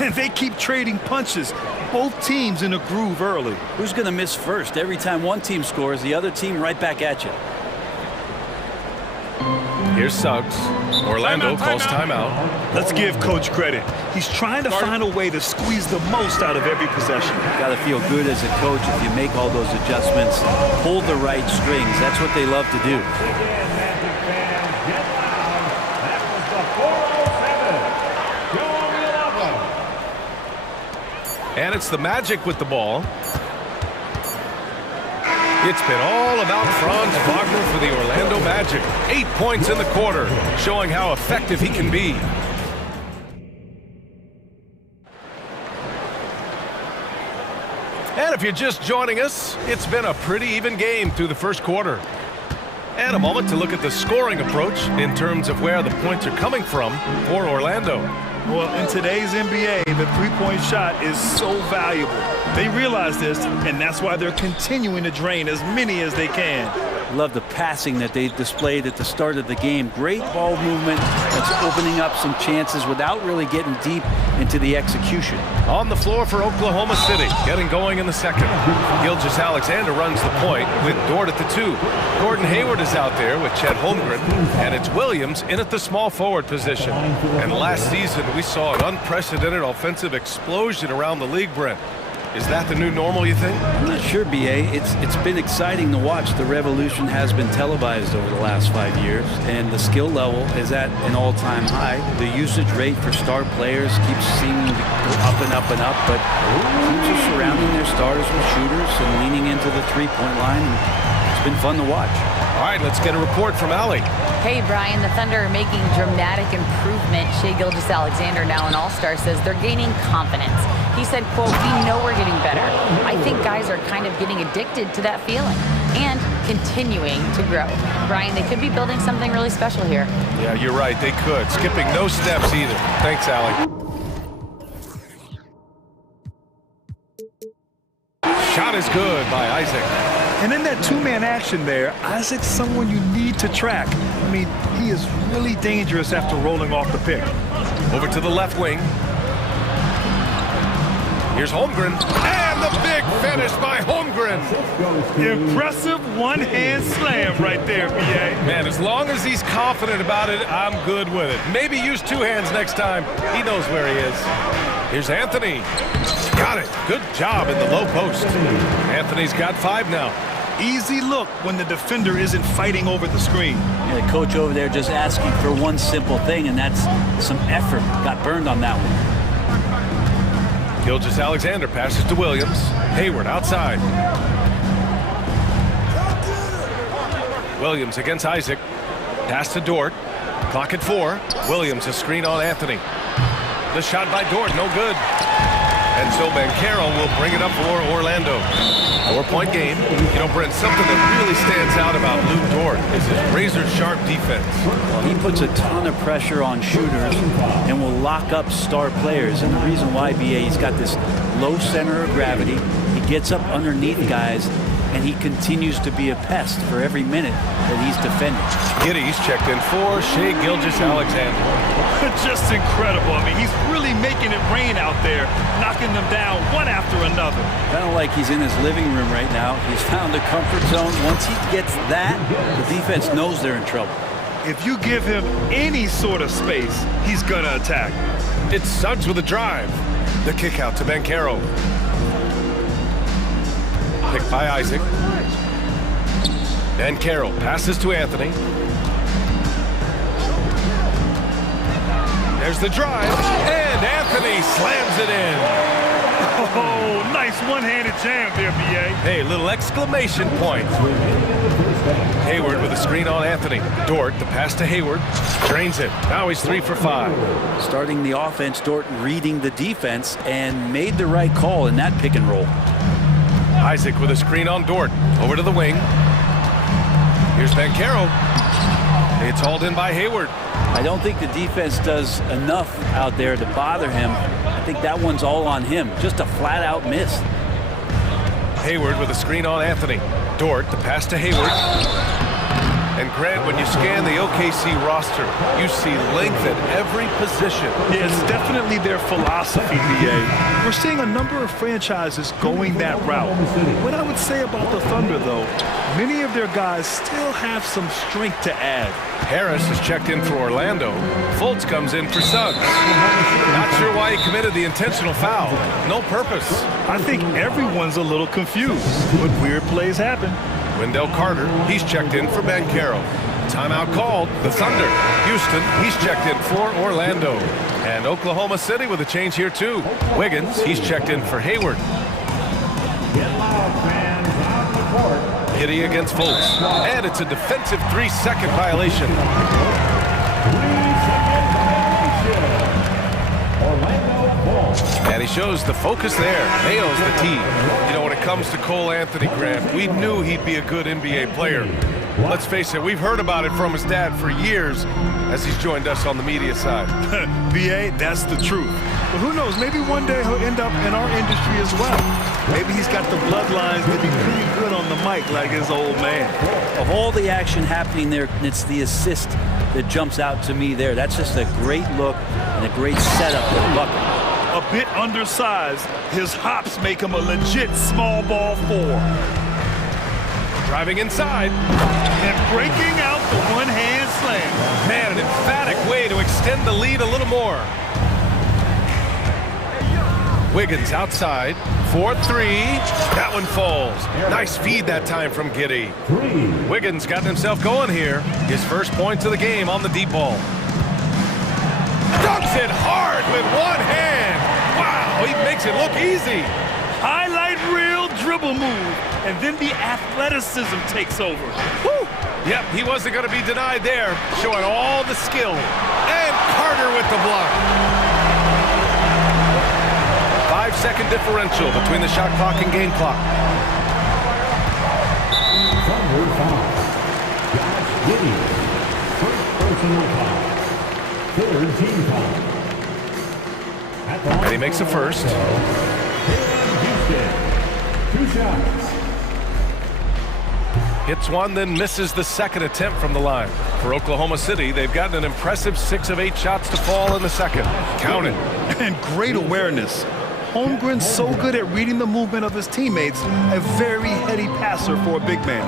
And they keep trading punches. Both teams in a groove early. Who's going to miss first? Every time one team scores, the other team right back at you. Here's Suggs. Orlando calls timeout. Let's give Coach credit. He's trying to find a way to squeeze the most out of every possession. Got to feel good as a coach if you make all those adjustments, hold the right strings. That's what they love to do. And it's the Magic with the ball. It's been all about Franz Wagner for the Orlando Magic. 8 points in the quarter, showing how effective he can be. And if you're just joining us, it's been a pretty even game through the first quarter. And a moment to look at the scoring approach in terms of where the points are coming from for Orlando. Well, in today's NBA, the three-point shot is so valuable. They realize this, and that's why they're continuing to drain as many as they can. Love the passing that they displayed at the start of the game. Great ball movement that's opening up some chances without really getting deep into the execution. On the floor for Oklahoma City, getting going in the second. Gilgeous-Alexander runs the point with Dort at the two. Gordon Hayward is out there with Chet Holmgren, and it's Williams in at the small forward position. And last season, we saw an unprecedented offensive explosion around the league, Brent. Is that the new normal, you think? I'm not sure, B.A. It's been exciting to watch. The revolution has been televised over the last 5 years, and the skill level is at an all-time high. The usage rate for star players keeps seeming to go up and up and up, but teams are surrounding their starters with shooters and leaning into the three-point line. It's been fun to watch. All right, let's get a report from Allie. Hey, Brian, the Thunder are making dramatic improvement. Shai Gilgeous-Alexander, now an all-star, says they're gaining confidence. He said, quote, "We know we're getting better. I think guys are kind of getting addicted to that feeling and continuing to grow." Brian, they could be building something really special here. Yeah, you're right. They could. Skipping no steps either. Thanks, Allie. Shot is good by Isaac. And in that two-man action there, Isaac's someone you need to track. I mean, he is really dangerous after rolling off the pick. Over to the left wing. Here's Holmgren, and the big finish by Holmgren. Impressive one-hand slam right there, B.A. Man, as long as he's confident about it, I'm good with it. Maybe use two hands next time. He knows where he is. Here's Anthony. Got it. Good job in the low post. Anthony's got 5 now. Easy look when the defender isn't fighting over the screen. Yeah, the coach over there just asking for one simple thing, and that's some effort. Got burned on that one. Gilgeous-Alexander passes to Williams. Hayward outside. Williams against Isaac. Pass to Dort. Clock at 4. Williams a screen on Anthony. The shot by Dort, no good. And so Banchero will bring it up for Orlando. 4-point game. You know, Brent, something that really stands out about Lou Dort is his razor-sharp defense. Well, he puts a ton of pressure on shooters and will lock up star players. And the reason why, B.A., he's got this low center of gravity. He gets up underneath guys, and he continues to be a pest for every minute that he's defending. Giddy's checked in for Shai Gilgeous-Alexander. Just incredible. I mean, he's really making it rain out there, knocking them down one after another. Kind of like he's in his living room right now. He's found a comfort zone. Once he gets that, the defense knows they're in trouble. If you give him any sort of space, he's going to attack. It's Suggs with a drive. The kick out to Banchero. Picked by Isaac. Banchero passes to Anthony. There's the drive, and Anthony slams it in. Oh, nice one-handed jam there, B.A. Hey, little exclamation point. Hayward with a screen on Anthony. Dort, the pass to Hayward, drains it. Now he's 3 for 5. Starting the offense, Dort reading the defense, and made the right call in that pick and roll. Isaac with a screen on Dort. Over to the wing. Here's Banchero. It's hauled in by Hayward. I don't think the defense does enough out there to bother him. I think that one's all on him. Just a flat-out miss. Hayward with a screen on Anthony. Dort, the pass to Hayward. And Grant, when you scan the OKC roster, you see length at every position. Yeah, it's definitely their philosophy, BA. We're seeing a number of franchises going that route. What I would say about the Thunder, though, many of their guys still have some strength to add. Harris is checked in for Orlando. Fultz comes in for Suggs. Not sure why he committed the intentional foul. No purpose. I think everyone's a little confused, but weird plays happen. Wendell Carter, he's checked in for Banchero. Timeout called, the Thunder. Houston, he's checked in for Orlando. And Oklahoma City with a change here too. Wiggins, he's checked in for Hayward. Giddy against Fultz. And it's a defensive 3-second violation. And he shows the focus there. Mayo's the team. You know, when it comes to Cole Anthony, Grant, we knew he'd be a good NBA player. Let's face it, we've heard about it from his dad for years as he's joined us on the media side. BA, that's the truth. But who knows, maybe one day he'll end up in our industry as well. Maybe he's got the bloodlines to be pretty good on the mic like his old man. Of all the action happening there, it's the assist that jumps out to me there. That's just a great look and a great setup for the bucket. A bit undersized, his hops make him a legit small ball 4. Driving inside. And breaking out the one-hand slam. Man, an emphatic way to extend the lead a little more. Wiggins outside. 4-3. That one falls. Nice feed that time from Giddy. Wiggins got himself going here. His first points of the game on the deep ball. Dunks it hard with one hand. Wow, he makes it look easy. Highlight reel dribble move, and then the athleticism takes over. Woo! Yep, he wasn't going to be denied there, showing all the skill. And Carter with the block. 5-second differential between the shot clock and game clock. And he makes a first. Hits one, then misses the second attempt from the line. For Oklahoma City, they've gotten an impressive 6 of 8 shots to fall in the second. Count it. And great awareness. Holmgren's so good at reading the movement of his teammates, a very heady passer for a big man.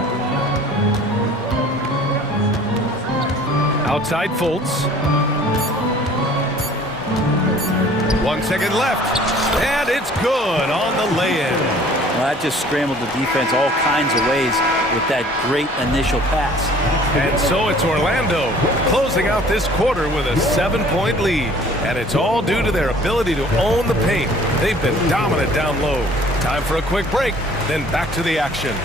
Outside Fultz. 1 second left. And it's good on the lay-in. Well, that just scrambled the defense all kinds of ways with that great initial pass. And so it's Orlando closing out this quarter with a 7-point lead. And it's all due to their ability to own the paint. They've been dominant down low. Time for a quick break, then back to the action.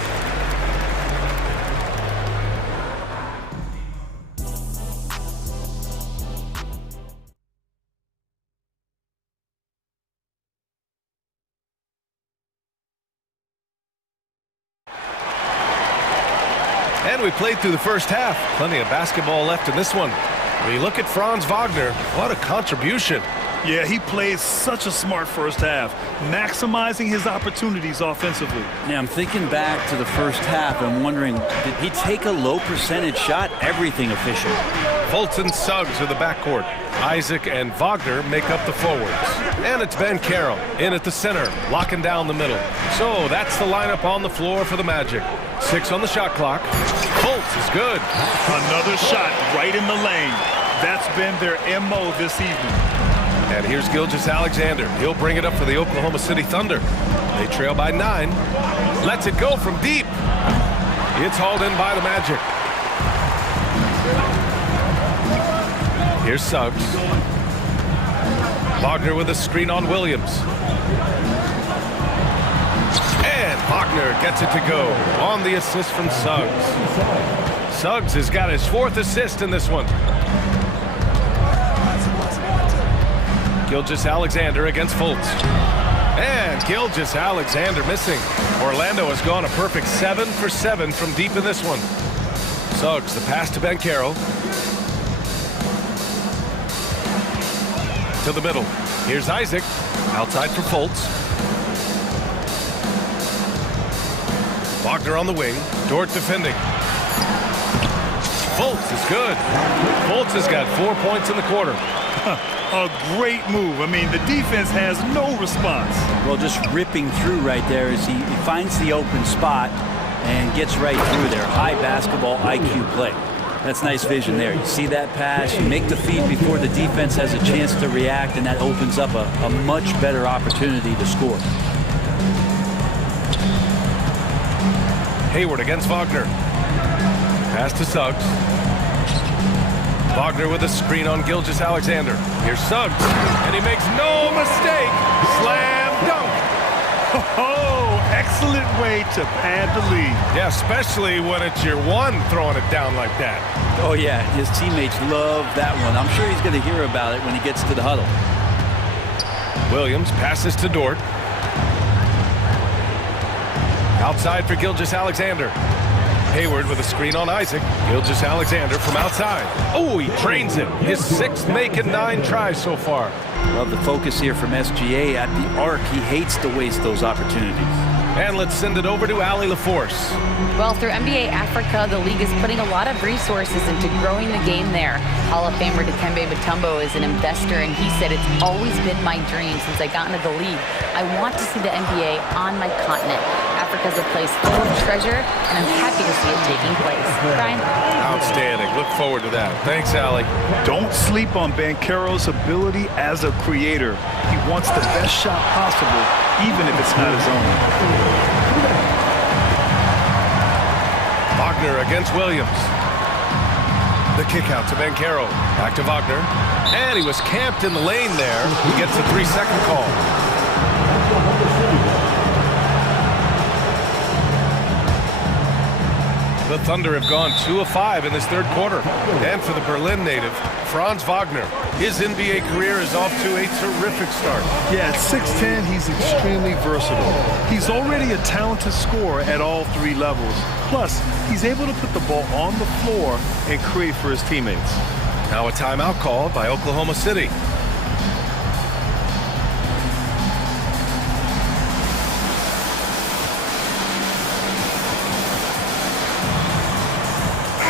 And we played through the first half. Plenty of basketball left in this one. When you look at Franz Wagner, what a contribution. Yeah, he played such a smart first half, maximizing his opportunities offensively. Yeah, I'm thinking back to the first half and wondering, did he take a low percentage shot? Everything efficient. Fultz and Suggs are the backcourt. Isaac and Wagner make up the forwards. And it's Banchero in at the center, locking down the middle. So that's the lineup on the floor for the Magic. 6 on the shot clock. Fultz is good. Another shot right in the lane. That's been their MO this evening. And here's Gilgeous-Alexander. He'll bring it up for the Oklahoma City Thunder. They trail by 9. Lets it go from deep. It's hauled in by the Magic. Here's Suggs. Wagner with a screen on Williams. And Wagner gets it to go on the assist from Suggs. Suggs has got his 4th assist in this one. Gilgeous-Alexander against Fultz. And Gilgeous-Alexander missing. Orlando has gone a perfect 7 for 7 from deep in this one. Suggs, the pass to Banchero. To the middle. Here's Isaac. Outside for Fultz. Wagner on the wing. Dort defending. Fultz is good. Fultz has got 4 points in the quarter. A great move. I mean, the defense has no response. Well, just ripping through right there as he finds the open spot and gets right through there. High basketball IQ play. That's nice vision there. You see that pass, you make the feed before the defense has a chance to react, and that opens up a much better opportunity to score. Hayward against Wagner. Pass to Suggs. Wagner with a screen on Gilgeous-Alexander. Here's Suggs, and he makes no mistake. Slam dunk. Oh, excellent way to pad the lead. Yeah, especially when it's your one throwing it down like that. Oh, yeah, his teammates love that one. I'm sure he's going to hear about it when he gets to the huddle. Williams passes to Dort. Outside for Gilgeous-Alexander. Hayward with a screen on Isaac. Gilgeous-Alexander from outside. Oh, he trains him. His 6th make and 9 tries so far. Love the focus here from SGA at the arc. He hates to waste those opportunities. And let's send it over to Allie LaForce. Well, through NBA Africa, the league is putting a lot of resources into growing the game there. Hall of Famer Dikembe Mutombo is an investor, and he said, "It's always been my dream since I got into the league. I want to see the NBA on my continent. Africa's a place full of treasure, and I'm happy to see it taking place." Brian? Outstanding. Look forward to that. Thanks, Allie. Don't sleep on Banchero's ability as a creator. He wants the best shot possible, even if it's not his own. Wagner against Williams. The kick out to Banchero. Back to Wagner. And he was camped in the lane there. He gets a 3-second call. The Thunder have gone 2 of 5 in this third quarter. And for the Berlin native, Franz Wagner, his NBA career is off to a terrific start. Yeah, at 6'10", he's extremely versatile. He's already a talented scorer at all 3 levels. Plus, he's able to put the ball on the floor and create for his teammates. Now a timeout call by Oklahoma City.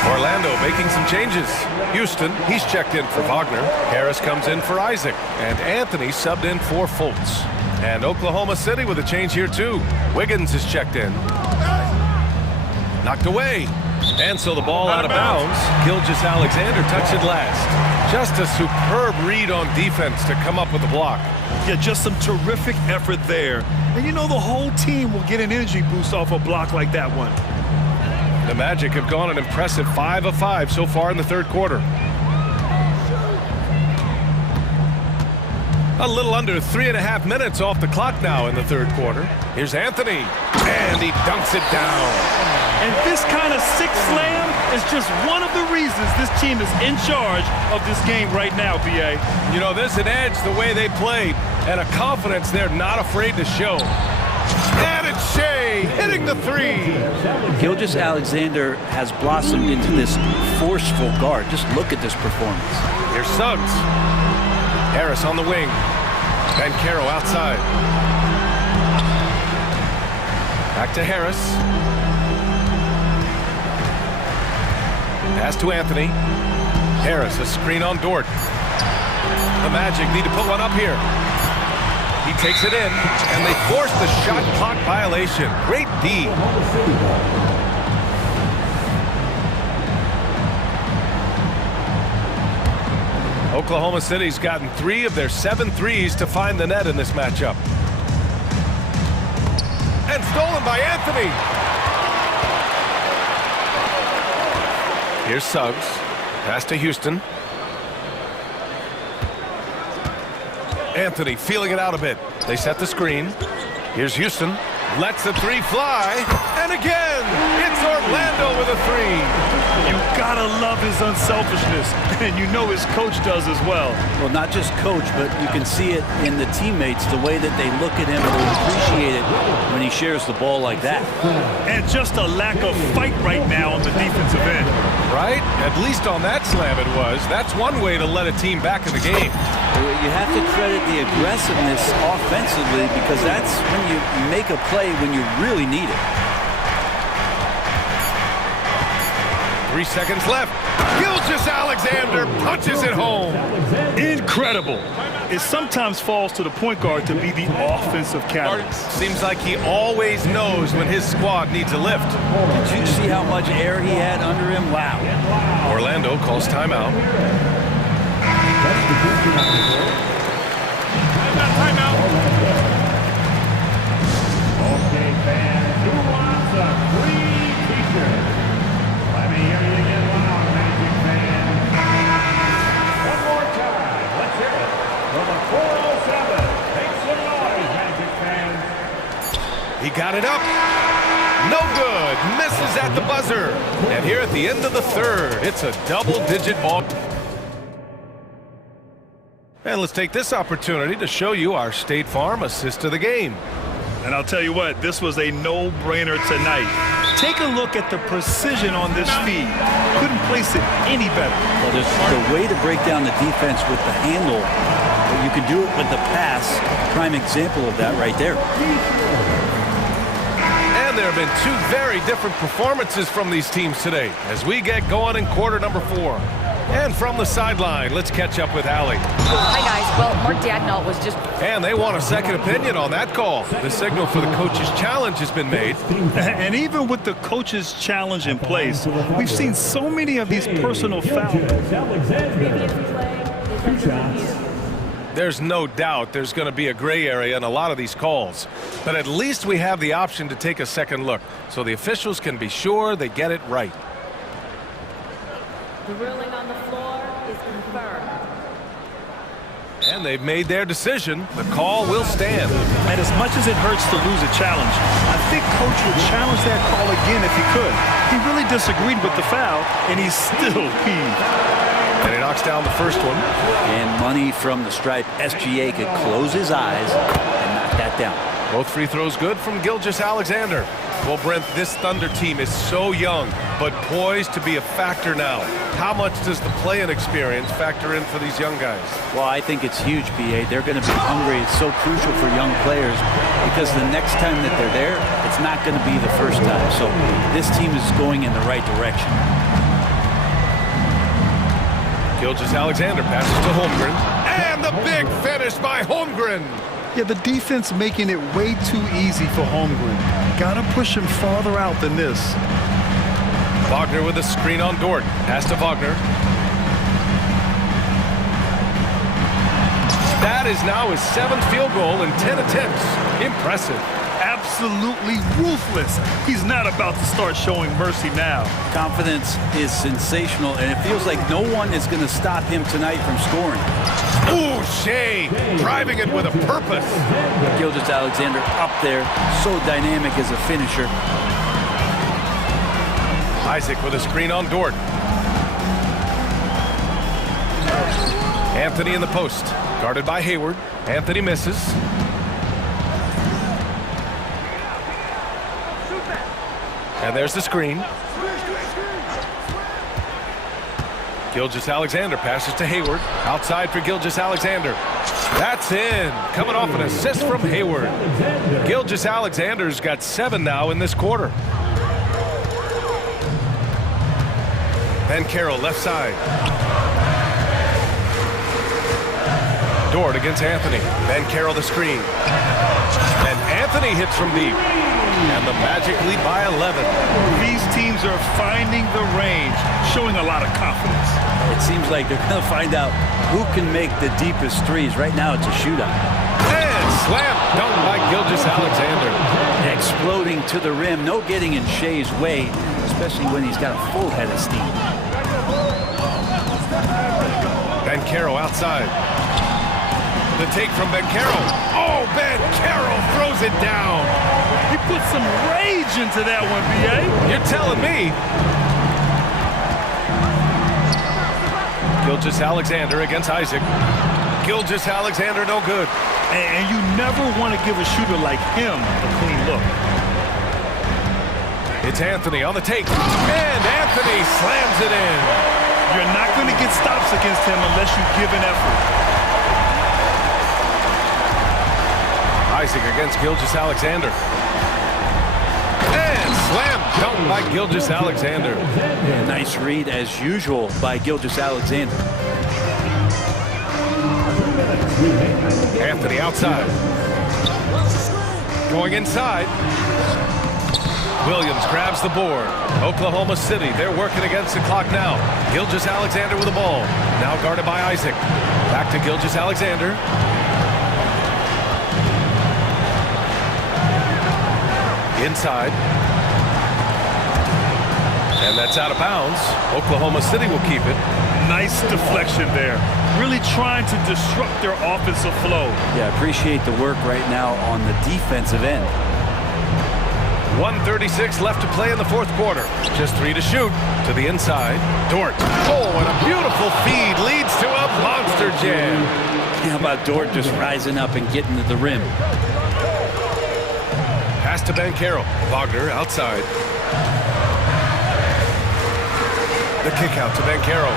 Orlando making some changes. Houston, he's checked in for Wagner. Harris comes in for Isaac. And Anthony subbed in for Fultz. And Oklahoma City with a change here too. Wiggins is checked in. Knocked away. And so the ball out of bounds. Gilgeous-Alexander touched it last. Just a superb read on defense to come up with the block. Yeah, just some terrific effort there. And you know the whole team will get an energy boost off a block like that one. The Magic have gone an impressive 5 of 5 so far in the third quarter. A little under 3.5 minutes off the clock now in the third quarter. Here's Anthony, and he dunks it down. And this kind of six slam is just one of the reasons this team is in charge of this game right now, B.A. You know, there's an edge the way they played, and a confidence they're not afraid to show. And it's Shea hitting the 3. Gilgeous-Alexander has blossomed into this forceful guard. Just look at this performance. Here's Suggs. Harris on the wing. Banchero outside. Back to Harris. Pass to Anthony. Harris, a screen on Dort. The Magic need to put one up here. He takes it in, and they force the shot clock violation. Great D. Oklahoma City's gotten 3 of their 7 threes to find the net in this matchup. And stolen by Anthony. Here's Suggs. Pass to Houston. Anthony feeling it out a bit. They set the screen. Here's Houston. Lets the 3 fly. And again, it's Orlando with a 3. You gotta love his unselfishness. And you know his coach does as well. Well, not just coach, but you can see it in the teammates, the way that they look at him and they appreciate it when he shares the ball like that. And just a lack of fight right now on the defensive end. Right? At least on that slam it was. That's one way to let a team back in the game. you have to credit the aggressiveness offensively, because that's when you make a play when you really need it. 3 seconds left. Gilgeous-Alexander punches it home. Incredible. It sometimes falls to the point guard to be the offensive catalyst. Seems like he always knows when his squad needs a lift. Did you see how much air he had under him? Wow. Orlando calls timeout. Timeout. Okay, fans, who wants a free t-shirt? Let me hear you get loud, Magic fans. One more time. Let's hear it. For the 407. Make some noise, Magic fans. He got it up. No good. Misses at the buzzer. And here at the end of the third, it's a double-digit ball. And let's take this opportunity to show you our State Farm assist of the game. And I'll tell you what, this was a no-brainer tonight. Take a look at the precision on this feed. Couldn't place it any better. Well, there's the way to break down the defense with the handle, but you can do it with the pass. Prime example of that right there. And there have been two very different performances from these teams today as we get going in quarter number 4. And from the sideline, let's catch up with Allie. Hi, guys. Well, Mark Dagnall was just... And they want a second opinion on that call. The signal for the coach's challenge has been made. And even with the coach's challenge in place, we've seen so many of these personal fouls. There's no doubt there's going to be a gray area in a lot of these calls. But at least we have the option to take a second look, so the officials can be sure they get it right. The ruling on the floor is confirmed. And they've made their decision. The call will stand. And as much as it hurts to lose a challenge, I think Coach would challenge that call again if he could. He really disagreed with the foul, and he's still peeved. And he knocks down the first one. And money from the stripe. SGA could close his eyes and knock that down. Both free throws good from Gilgeous-Alexander. Well, Brent, this Thunder team is so young, but poised to be a factor now. How much does the play-in experience factor in for these young guys? Well, I think it's huge, B.A. They're going to be hungry. It's so crucial for young players because the next time that they're there, it's not going to be the first time. So this team is going in the right direction. Gilgeous-Alexander passes to Holmgren. And the big finish by Holmgren. Yeah, the defense making it way too easy for Holmgren. Gotta push him farther out than this. Wagner with a screen on Dort. Pass to Wagner. That is now his 7th field goal in 10 attempts. Impressive. Absolutely ruthless. He's not about to start showing mercy now. Confidence is sensational, and it feels like no one is going to stop him tonight from scoring. Ooh, Shea driving it with a purpose. Gilgeous-Alexander up there, so dynamic as a finisher. Isaac with a screen on Dort. Anthony in the post, guarded by Hayward. Anthony misses. And there's the screen. Gilgeous-Alexander passes to Hayward. Outside for Gilgeous-Alexander. That's in. Coming off an assist from Hayward. Gilgeous-Alexander's got 7 now in this quarter. Ben Carroll left side. Dort against Anthony. Ben Carroll the screen. And Anthony hits from deep. And the Magic lead by 11. These teams are finding the range, showing a lot of confidence. It seems like they're going to find out who can make the deepest threes. Right now, it's a shootout. And slam dunk by Gilgeous-Alexander. Exploding to the rim. No getting in Shea's way, especially when he's got a full head of steam. Ben Carroll outside. The take from Ben Carroll. Oh, Ben Carroll throws it down. He put some rage into that one, B.A. You're telling me. Gilgeous-Alexander against Isaac. Gilgeous-Alexander no good. And you never want to give a shooter like him a clean look. It's Anthony on the take. And Anthony slams it in. You're not going to get stops against him unless you give an effort. Isaac against Gilgeous-Alexander. And slam dunk by Gilgeous-Alexander. Nice read, as usual, by Gilgeous-Alexander. Anthony outside. Going inside. Williams grabs the board. Oklahoma City, they're working against the clock now. Gilgeous-Alexander with the ball. Now guarded by Isaac. Back to Gilgeous-Alexander. Inside. And that's out of bounds. Oklahoma City will keep it. Nice deflection there. Really trying to disrupt their offensive flow. Yeah, appreciate the work right now on the defensive end. 1:36 left to play in the fourth quarter. Just 3 to shoot. To the inside. Dort. Oh, and a beautiful feed leads to a monster jam. How about Dort just rising up and getting to the rim? Pass to Banchero. Wagner outside. The kick out to Banchero.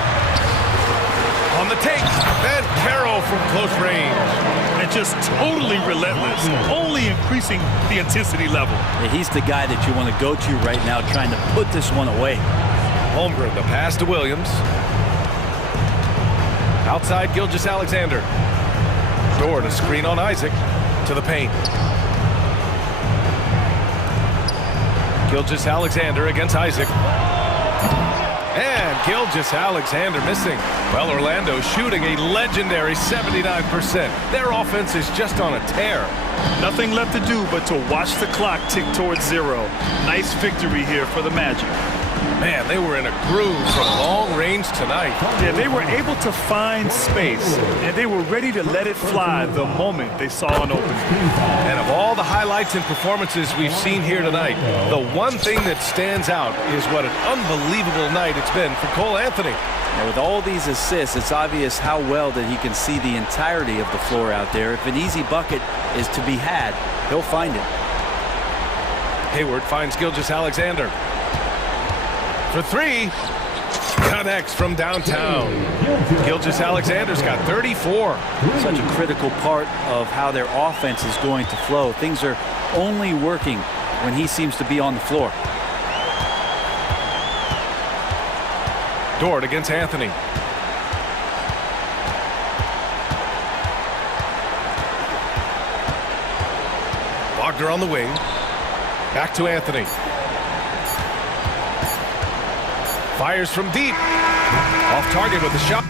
On the take. Banchero from close range. And just totally relentless, only increasing the intensity level. Yeah, he's the guy that you want to go to right now, trying to put this one away. Holmgren, the pass to Williams. Outside Gilgeous-Alexander. Dort, a screen on Isaac. To the paint. Gilgeous-Alexander against Isaac. And Gilgeous-Alexander missing. Well, Orlando shooting a legendary 79%. Their offense is just on a tear. Nothing left to do but to watch the clock tick towards 0. Nice victory here for the Magic. Man, they were in a groove from long range tonight. Yeah, they were able to find space, and they were ready to let it fly the moment they saw an opening. And of all the highlights and performances we've seen here tonight, the one thing that stands out is what an unbelievable night it's been for Cole Anthony. And with all these assists, it's obvious how well that he can see the entirety of the floor out there. If an easy bucket is to be had, he'll find it. Hayward finds Gilgeous-Alexander. For 3, connects from downtown. Gilgeous-Alexander's got 34. Such a critical part of how their offense is going to flow. Things are only working when he seems to be on the floor. Dort against Anthony. Wagner on the wing. Back to Anthony. Fires from deep. Off target with the shot.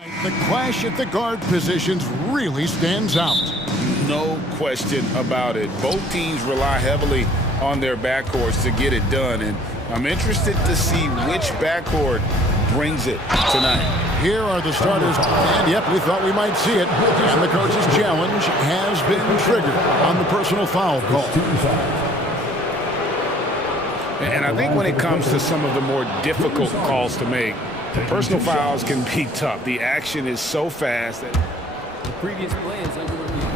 The clash at the guard positions really stands out. No question about it. Both teams rely heavily on their backcourts to get it done, and I'm interested to see which backcourt brings it tonight. Here are the starters, and yep, we thought we might see it. And the coach's challenge has been triggered on the personal foul call. And I think when it comes to some of the more difficult calls to make, personal fouls can be tough. The action is so fast that the previous play is under review.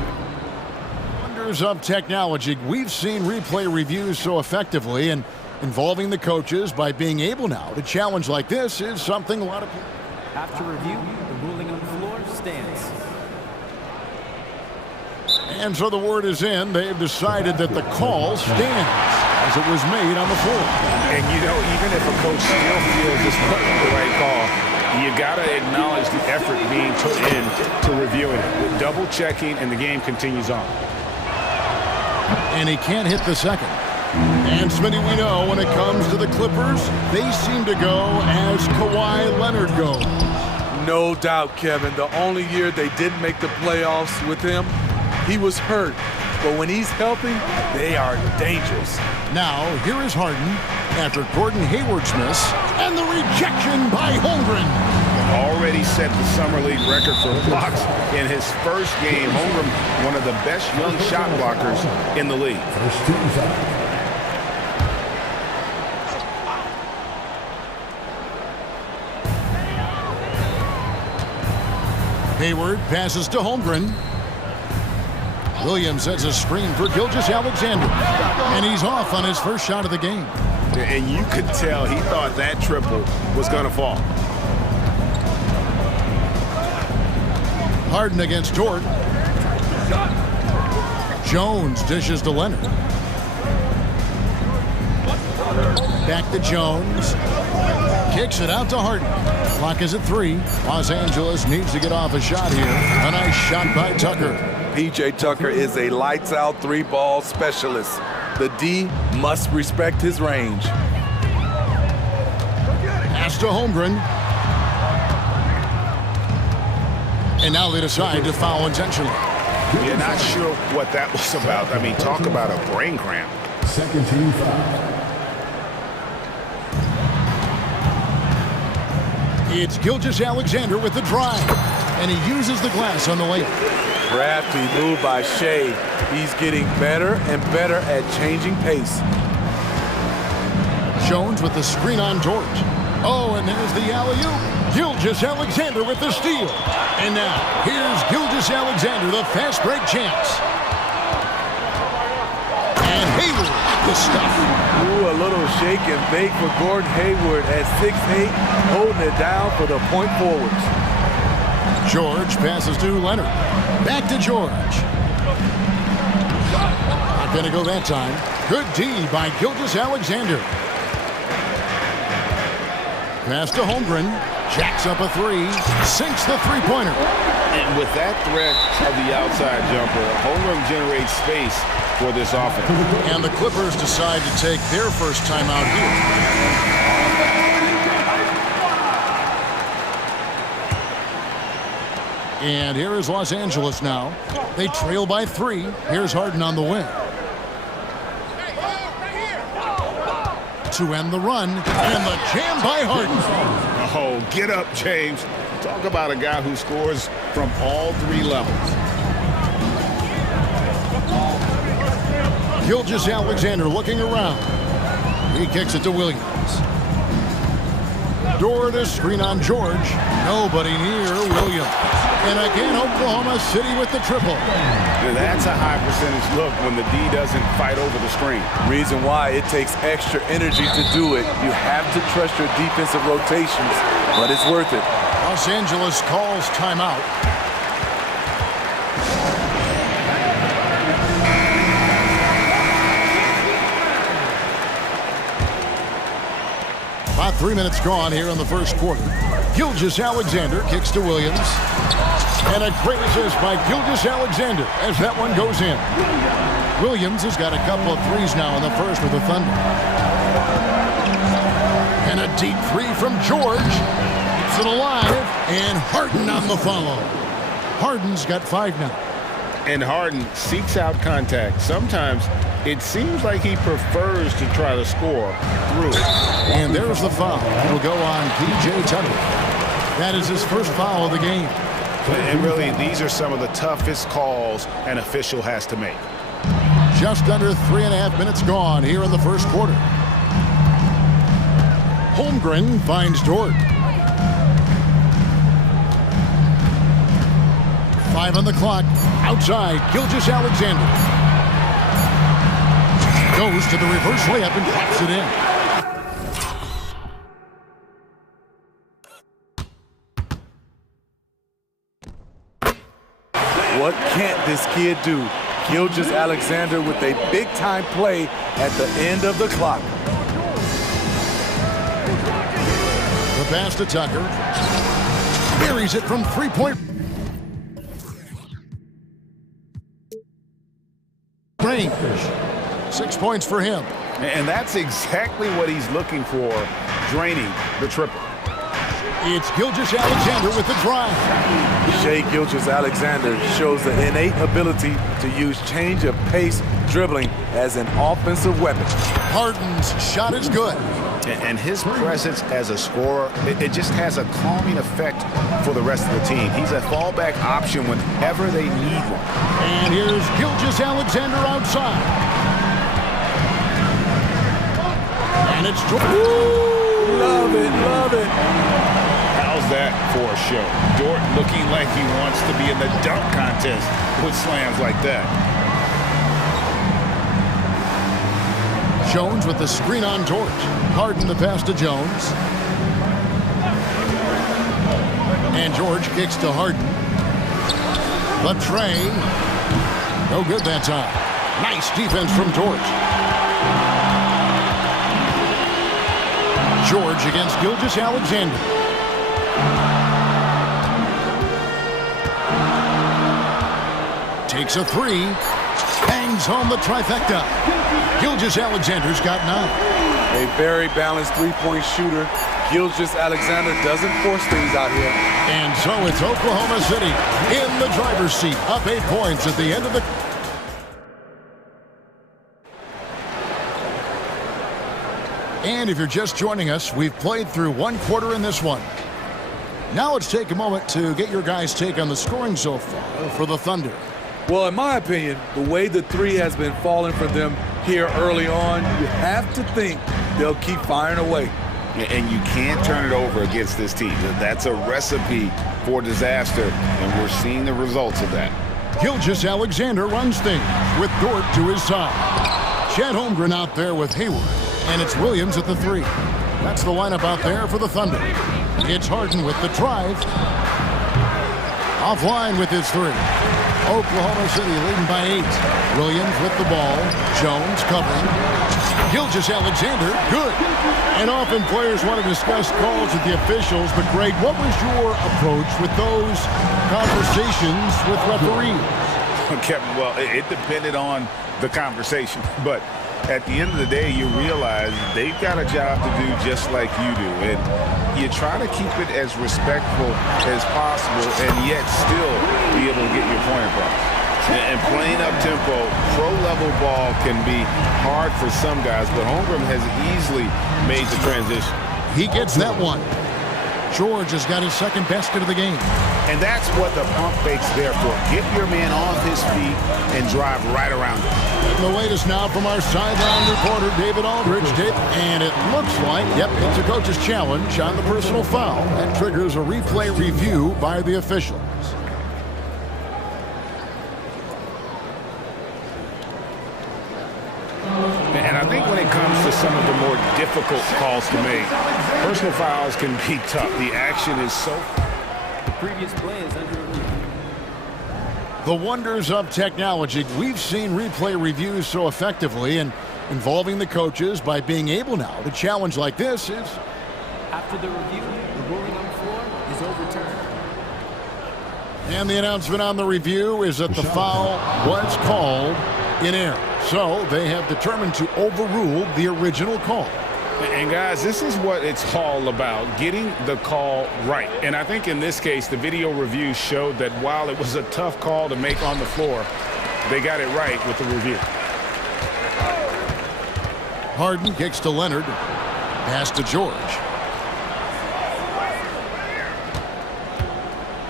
Wonders of technology. We've seen replay reviews so effectively, and involving the coaches by being able now to challenge like this is something a lot of people. After review, the ruling on the floor stands. And so the word is in. They've decided that the call stands as it was made on the floor. And you know, even if a coach still feels this wasn't the right call, you got to acknowledge the effort being put in to reviewing it. Double checking, and the game continues on. And he can't hit the second. And Smitty, we know when it comes to the Clippers, they seem to go as Kawhi Leonard goes. No doubt, Kevin. The only year they didn't make the playoffs with him, he was hurt. But when he's healthy, they are dangerous. Now, here is Harden after Gordon Hayward's miss and the rejection by Holmgren. Already set the Summer League record for blocks in his first game. Holmgren, one of the best young shot blockers in the league. Hayward passes to Holmgren. Williams sets a screen for Gilgeous-Alexander. And he's off on his first shot of the game. And you could tell he thought that triple was going to fall. Harden against Dort. Jones dishes to Leonard. Back to Jones. Kicks it out to Harden. Clock is at 3. Los Angeles needs to get off a shot here. A nice shot by Tucker. P.J. Tucker is a lights-out three-ball specialist. The D must respect his range. Pass to Holmgren. And now they decide to foul intentionally. You're not sure what that was about. I mean, talk about a brain cramp. Second team foul. It's Gilgeous-Alexander with the drive. And he uses the glass on the layup. Crafty move by Shea. He's getting better and better at changing pace. Jones with the screen on Dort. Oh, and there's the alley-oop. Gilgeous-Alexander with the steal. And now, here's Gilgeous-Alexander, the fast break champs. And Hayward, the stuff. Ooh, a little shake and bake for Gordon Hayward at 6'8", holding it down for the point forwards. George passes to Leonard. Back to George. Not going to go that time. Good D by Gilgeous-Alexander. Pass to Holmgren. Jacks up a 3. Sinks the three-pointer. And with that threat of the outside jumper, Holmgren generates space for this offense. And the Clippers decide to take their first timeout here. And here is Los Angeles now. They trail by 3. Here's Harden on the wing. To end the run, and the jam by Harden. Oh, get up, James. Talk about a guy who scores from all 3 levels. Gilgeous-Alexander looking around. He kicks it to Williams. Dort to screen on George. Nobody near Williams. And again, Oklahoma City with the triple. That's a high percentage look when the D doesn't fight over the screen. Reason why it takes extra energy to do it. You have to trust your defensive rotations, but it's worth it. Los Angeles calls timeout. About 3 minutes gone here in the first quarter. Gilgeous-Alexander kicks to Williams. And a great assist by Gilgeous-Alexander as that one goes in. Williams has got a couple of threes now in the first with the Thunder. And a deep 3 from George. Keeps it alive. And Harden on the follow. Harden's got 5 now. And Harden seeks out contact. Sometimes it seems like he prefers to try to score through it. And there's the foul. It'll go on P.J. Tucker. That is his first foul of the game. And really, these are some of the toughest calls an official has to make. Just under 3.5 minutes gone here in the first quarter. Holmgren finds Dort. 5 on the clock. Outside, Gilgeous-Alexander. Goes to the reverse layup and pops it in. What can't this kid do? Gilgeous-Alexander with a big-time play at the end of the clock. The pass to Tucker. Buries it from three-point range. 6 points for him. And that's exactly what he's looking for, draining the triple. It's Gilgeous-Alexander with the drive. Shai Gilgeous-Alexander shows the innate ability to use change of pace dribbling as an offensive weapon. Harden's shot is good. And his presence as a scorer, it just has a calming effect for the rest of the team. He's a fallback option whenever they need one. And here's Gilgeous-Alexander outside. And it's Love it, love it. How's that for a show? Dort looking like he wants to be in the dunk contest with slams like that. Jones with the screen on Dort. Harden the pass to Jones. And George kicks to Harden. The tray. No good that time. Nice defense from Dort. George against Gilgeous-Alexander. Takes a three. Hangs home the trifecta. Gilgeous-Alexander's got 9. A very balanced three-point shooter. Gilgeous-Alexander doesn't force things out here. And so it's Oklahoma City in the driver's seat, up 8 points at the end of the... And if you're just joining us, we've played through 1 quarter in this one. Now let's take a moment to get your guys' take on the scoring so far for the Thunder. Well, in my opinion, the way the three has been falling for them here early on, you have to think they'll keep firing away. And you can't turn it over against this team. That's a recipe for disaster, and we're seeing the results of that. Gilgeous-Alexander runs things with Dort to his side. Chet Holmgren out there with Hayward, and it's Williams at the 3. That's the lineup out there for the Thunder. It's Harden with the drive. Offline with his 3. Oklahoma City leading by 8. Williams with the ball. Jones covering. Gilgeous-Alexander, good. And often players want to discuss calls with the officials, but Greg, what was your approach with those conversations with referees? Kevin, well, it depended on the conversation, but at the end of the day, you realize they've got a job to do just like you do. And you try to keep it as respectful as possible and yet still be able to get your point across. And playing up-tempo, pro-level ball can be hard for some guys, but Holmgren has easily made the transition. He gets that one. George has got his second basket of the game. And that's what the pump fake's there for. Get your man off his feet and drive right around him. The latest now from our sideline reporter, David Aldridge. And it looks like, yep, it's a coach's challenge on the personal foul. That triggers a replay review by the officials. And I think when it comes to some of the more difficult calls to make, personal fouls can be tough. The action is so... The previous play is under review. The wonders of technology. We've seen replay reviews so effectively, and involving the coaches by being able now to challenge like this is... After the review, the ruling on the floor is overturned. And the announcement on the review is that the foul was called in error. So they have determined to overrule the original call. And guys, this is what it's all about, getting the call right. And I think in this case, the video review showed that while it was a tough call to make on the floor, they got it right with the review. Harden kicks to Leonard. Pass to George.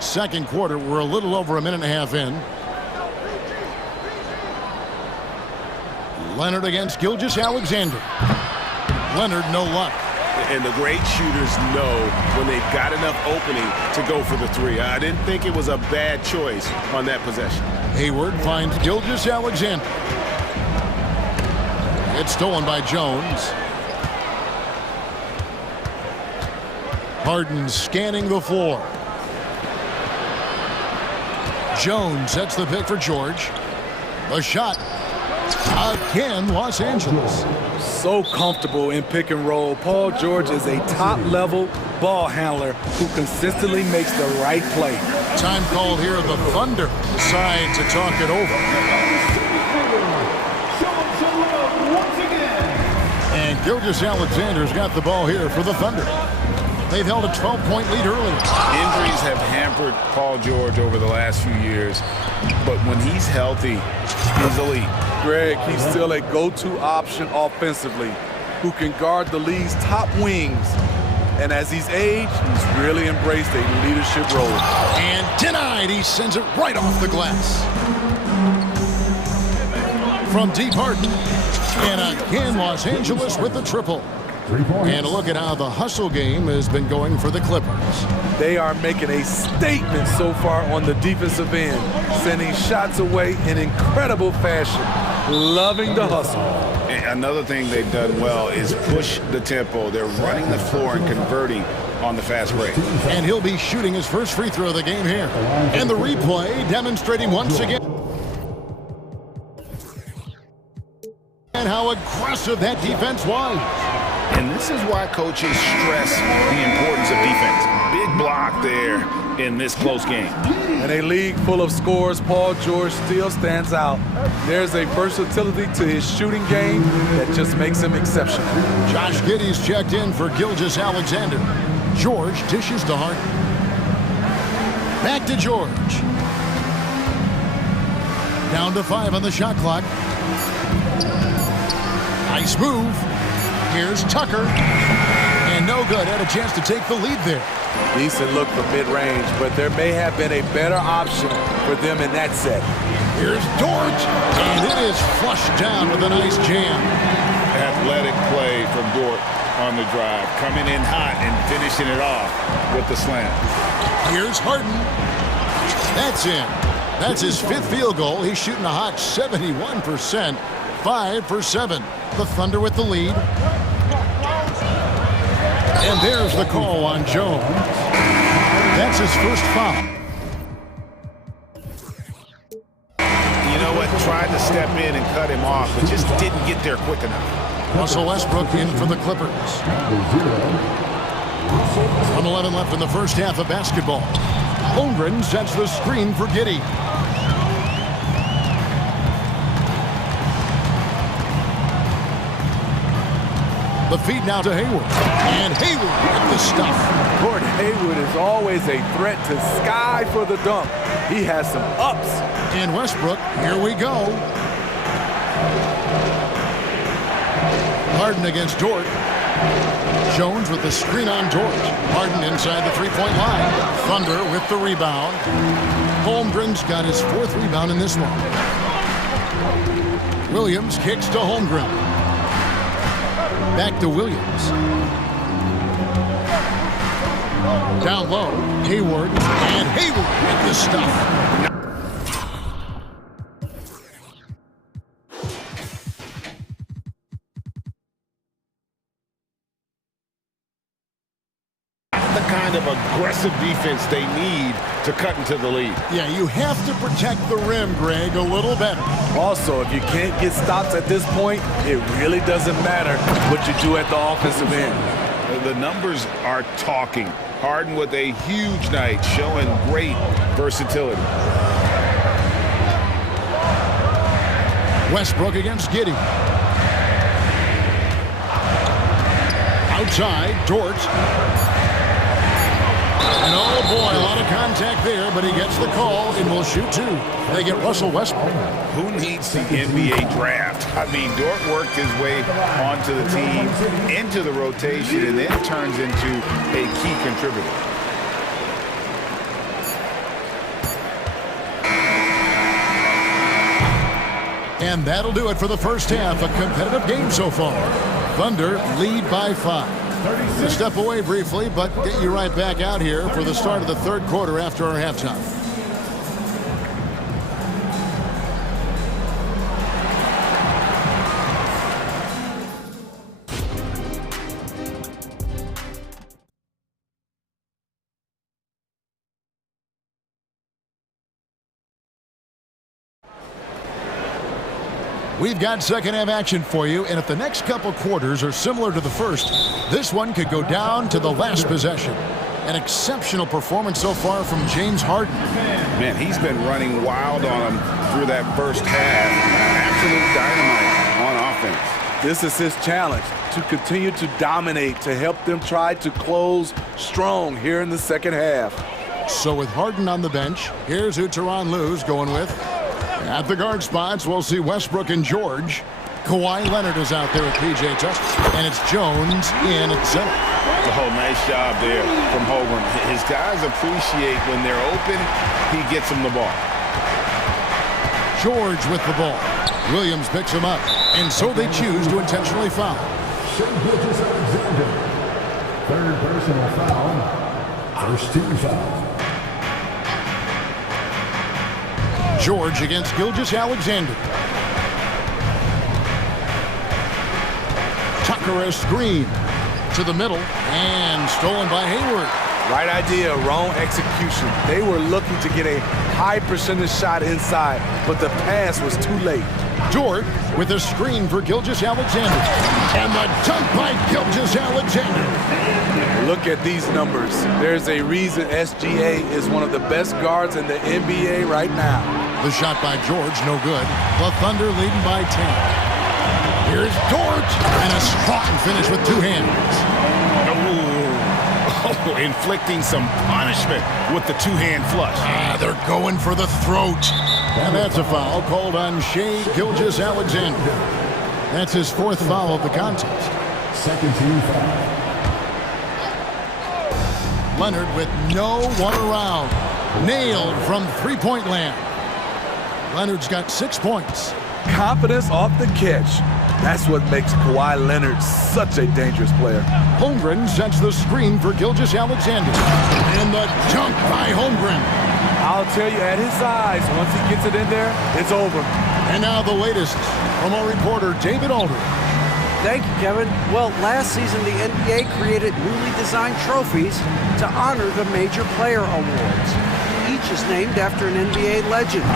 Second quarter, we're a little over a minute and a half in. Leonard against Gilgeous-Alexander. Leonard, no luck. And the great shooters know when they've got enough opening to go for the three. I didn't think it was a bad choice on that possession. Hayward finds Gilgeous-Alexander. It's stolen by Jones. Harden scanning the floor. Jones sets the pick for George. The shot. Again, Los Angeles. So comfortable in pick and roll. Paul George is a top-level ball handler who consistently makes the right play. Time called here. The Thunder decide to talk it over. And Gilgeous-Alexander's got the ball here for the Thunder. They've held a 12-point lead earlier. Injuries have hampered Paul George over the last few years, but when he's healthy, he's elite. Greg, he's still a go-to option offensively who can guard the league's top wings. And as he's aged, he's really embraced a leadership role. And denied. He sends it right off the glass. From deep Harden. And again, Los Angeles with the triple. And a look at how the hustle game has been going for the Clippers. They are making a statement so far on the defensive end, sending shots away in incredible fashion. Loving the hustle. And another thing they've done well is push the tempo. They're running the floor and converting on the fast break. And he'll be shooting his first free throw of the game here. And the replay demonstrating once again and how aggressive that defense was. And this is why coaches stress the importance of defense. Big block there in this close game. In a league full of scores, Paul George still stands out. There's a versatility to his shooting game that just makes him exceptional. Josh Giddey's checked in for Gilgeous-Alexander. George dishes to Harden. Back to George. Down to 5 on the shot clock. Nice move. Here's Tucker. And no good. Had a chance to take the lead there. Decent look for mid-range, but there may have been a better option for them in that set. Here's George. And it is flushed down with a nice jam. Athletic play from Dort on the drive. Coming in hot and finishing it off with the slam. Here's Harden. That's in. That's his 5th field goal. He's shooting a hot 71%. 5 for 7. The Thunder with the lead. And there's the call on Jones. That's his first foul. You know what? Tried to step in and cut him off, but just didn't get there quick enough. Russell Westbrook in for the Clippers. 1:11 left in the first half of basketball. Holmgren sets the screen for Giddey. The feed now to Hayward. And Hayward with the stuff. Gordon Hayward is always a threat to sky for the dunk. He has some ups. And Westbrook, here we go. Harden against Dort. Jones with the screen on George. Harden inside the three-point line. Thunder with the rebound. Holmgren's got his 4th rebound in this one. Williams kicks to Holmgren. Back to Williams. Down low, Hayward. And Hayward with the stuff. The kind of aggressive defense they need to cut into the lead. Yeah, you have to protect the rim, Greg, a little better. Also, if you can't get stops at this point, it really doesn't matter what you do at the offensive end. The numbers are talking. Harden with a huge night, showing great versatility. Westbrook against Giddey. Outside, Dort. And oh boy, a lot of contact there, but he gets the call and will shoot two. They get Russell Westbrook. Who needs the NBA draft? I mean, Dort worked his way onto the team, into the rotation, and then turns into a key contributor. And that'll do it for the first half. A competitive game so far. Thunder lead by 5. We'll step away briefly, but get you right back out here for the start of the third quarter after our halftime. We've got second half action for you, and if the next couple quarters are similar to the first, this one could go down to the last possession. An exceptional performance so far from James Harden. Man, he's been running wild on him through that first half. Absolute dynamite on offense. This is his challenge, to continue to dominate, to help them try to close strong here in the second half. So with Harden on the bench, here's who Tyronn Lue's going with. At the guard spots, we'll see Westbrook and George. Kawhi Leonard is out there with P.J. Tucker. And it's Jones in at center. Oh, nice job there from Holmgren. His guys appreciate when they're open, he gets them the ball. George with the ball. Williams picks him up. And so they choose to intentionally foul. Third personal foul. First team foul. George against Gilgeous-Alexander. Tucker a screen to the middle and stolen by Hayward. Right idea, wrong execution. They were looking to get a high percentage shot inside, but the pass was too late. Dort with a screen for Gilgeous-Alexander. And the dunk by Gilgeous-Alexander. Look at these numbers. There's a reason SGA is one of the best guards in the NBA right now. The shot by George, no good. The Thunder leading by 10. Here's Dort, and a strong finish with two hands. Oh, inflicting some punishment with the two-hand flush. They're going for the throat. And that's a foul called on Shai Gilgeous-Alexander. That's his fourth foul of the contest. Second team foul. Leonard with no one around. Nailed from three-point land. Leonard's got 6 points. Confidence off the catch. That's what makes Kawhi Leonard such a dangerous player. Holmgren sets the screen for Gilgeous-Alexander. And the dunk by Holmgren. I'll tell you, at his size, once he gets it in there, it's over. And now the latest from our reporter, David Alder. Thank you, Kevin. Well, last season, the NBA created newly designed trophies to honor the major player awards. Each is named after an NBA legend,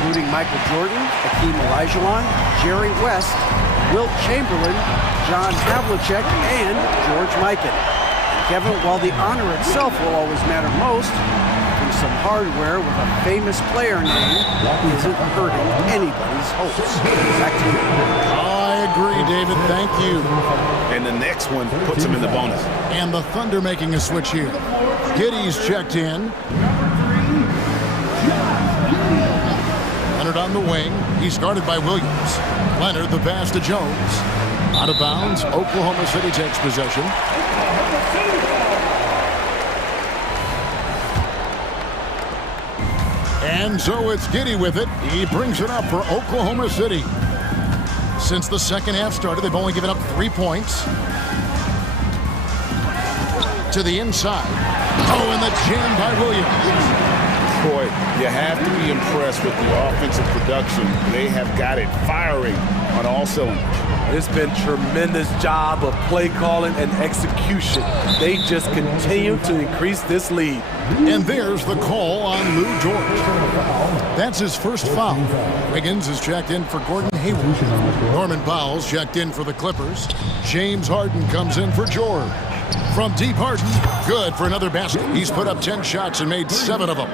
including Michael Jordan, Hakeem Olajuwon, Jerry West, Wilt Chamberlain, John Havlicek, and George Mikan. And Kevin, while the honor itself will always matter most, having some hardware with a famous player name isn't hurting anybody's hopes. Back to you. I agree, David. Thank you. And the next one puts him in the bonus. And the Thunder making a switch here. Giddey's checked in. Leonard on the wing. He's guarded by Williams. Leonard, the pass to Jones. Out of bounds. Oklahoma City takes possession. And so it's Giddey with it. He brings it up for Oklahoma City. Since the second half started, they've only given up 3 points. To the inside. Oh, and the jam by Williams. Boy, you have to be impressed with the offensive production. They have got it firing on all cylinders. It's been tremendous job of play calling and execution. They just continue to increase this lead. And there's the call on Lou Dort. That's his first foul. Wiggins is checked in for Gordon Hayward. Norman Powell's checked in for the Clippers. James Harden comes in for George. From deep, Harden, good for another basket. He's put up 10 shots and made 7 of them.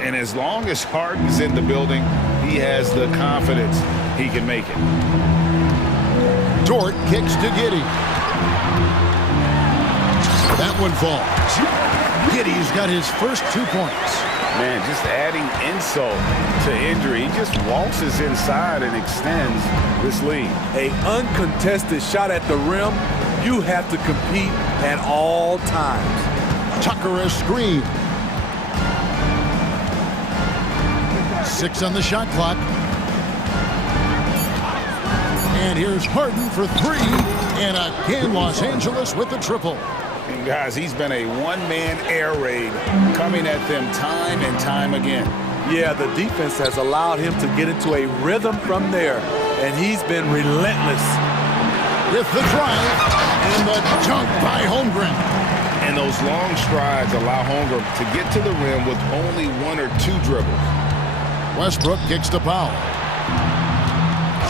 And as long as Harden's in the building, he has the confidence he can make it. Dort kicks to Giddey. That one falls. Giddy's got his first 2 points. Man, just adding insult to injury. He just waltzes inside and extends this lead. An uncontested shot at the rim, you have to compete at all times. Tucker a screen. 6 on the shot clock. And here's Harden for 3. And again, Los Angeles with the triple. And guys, he's been a one-man air raid coming at them time and time again. Yeah, the defense has allowed him to get into a rhythm from there, and he's been relentless. With the drive and the dunk by Holmgren. And those long strides allow Holmgren to get to the rim with only 1 or 2 dribbles. Westbrook kicks the foul.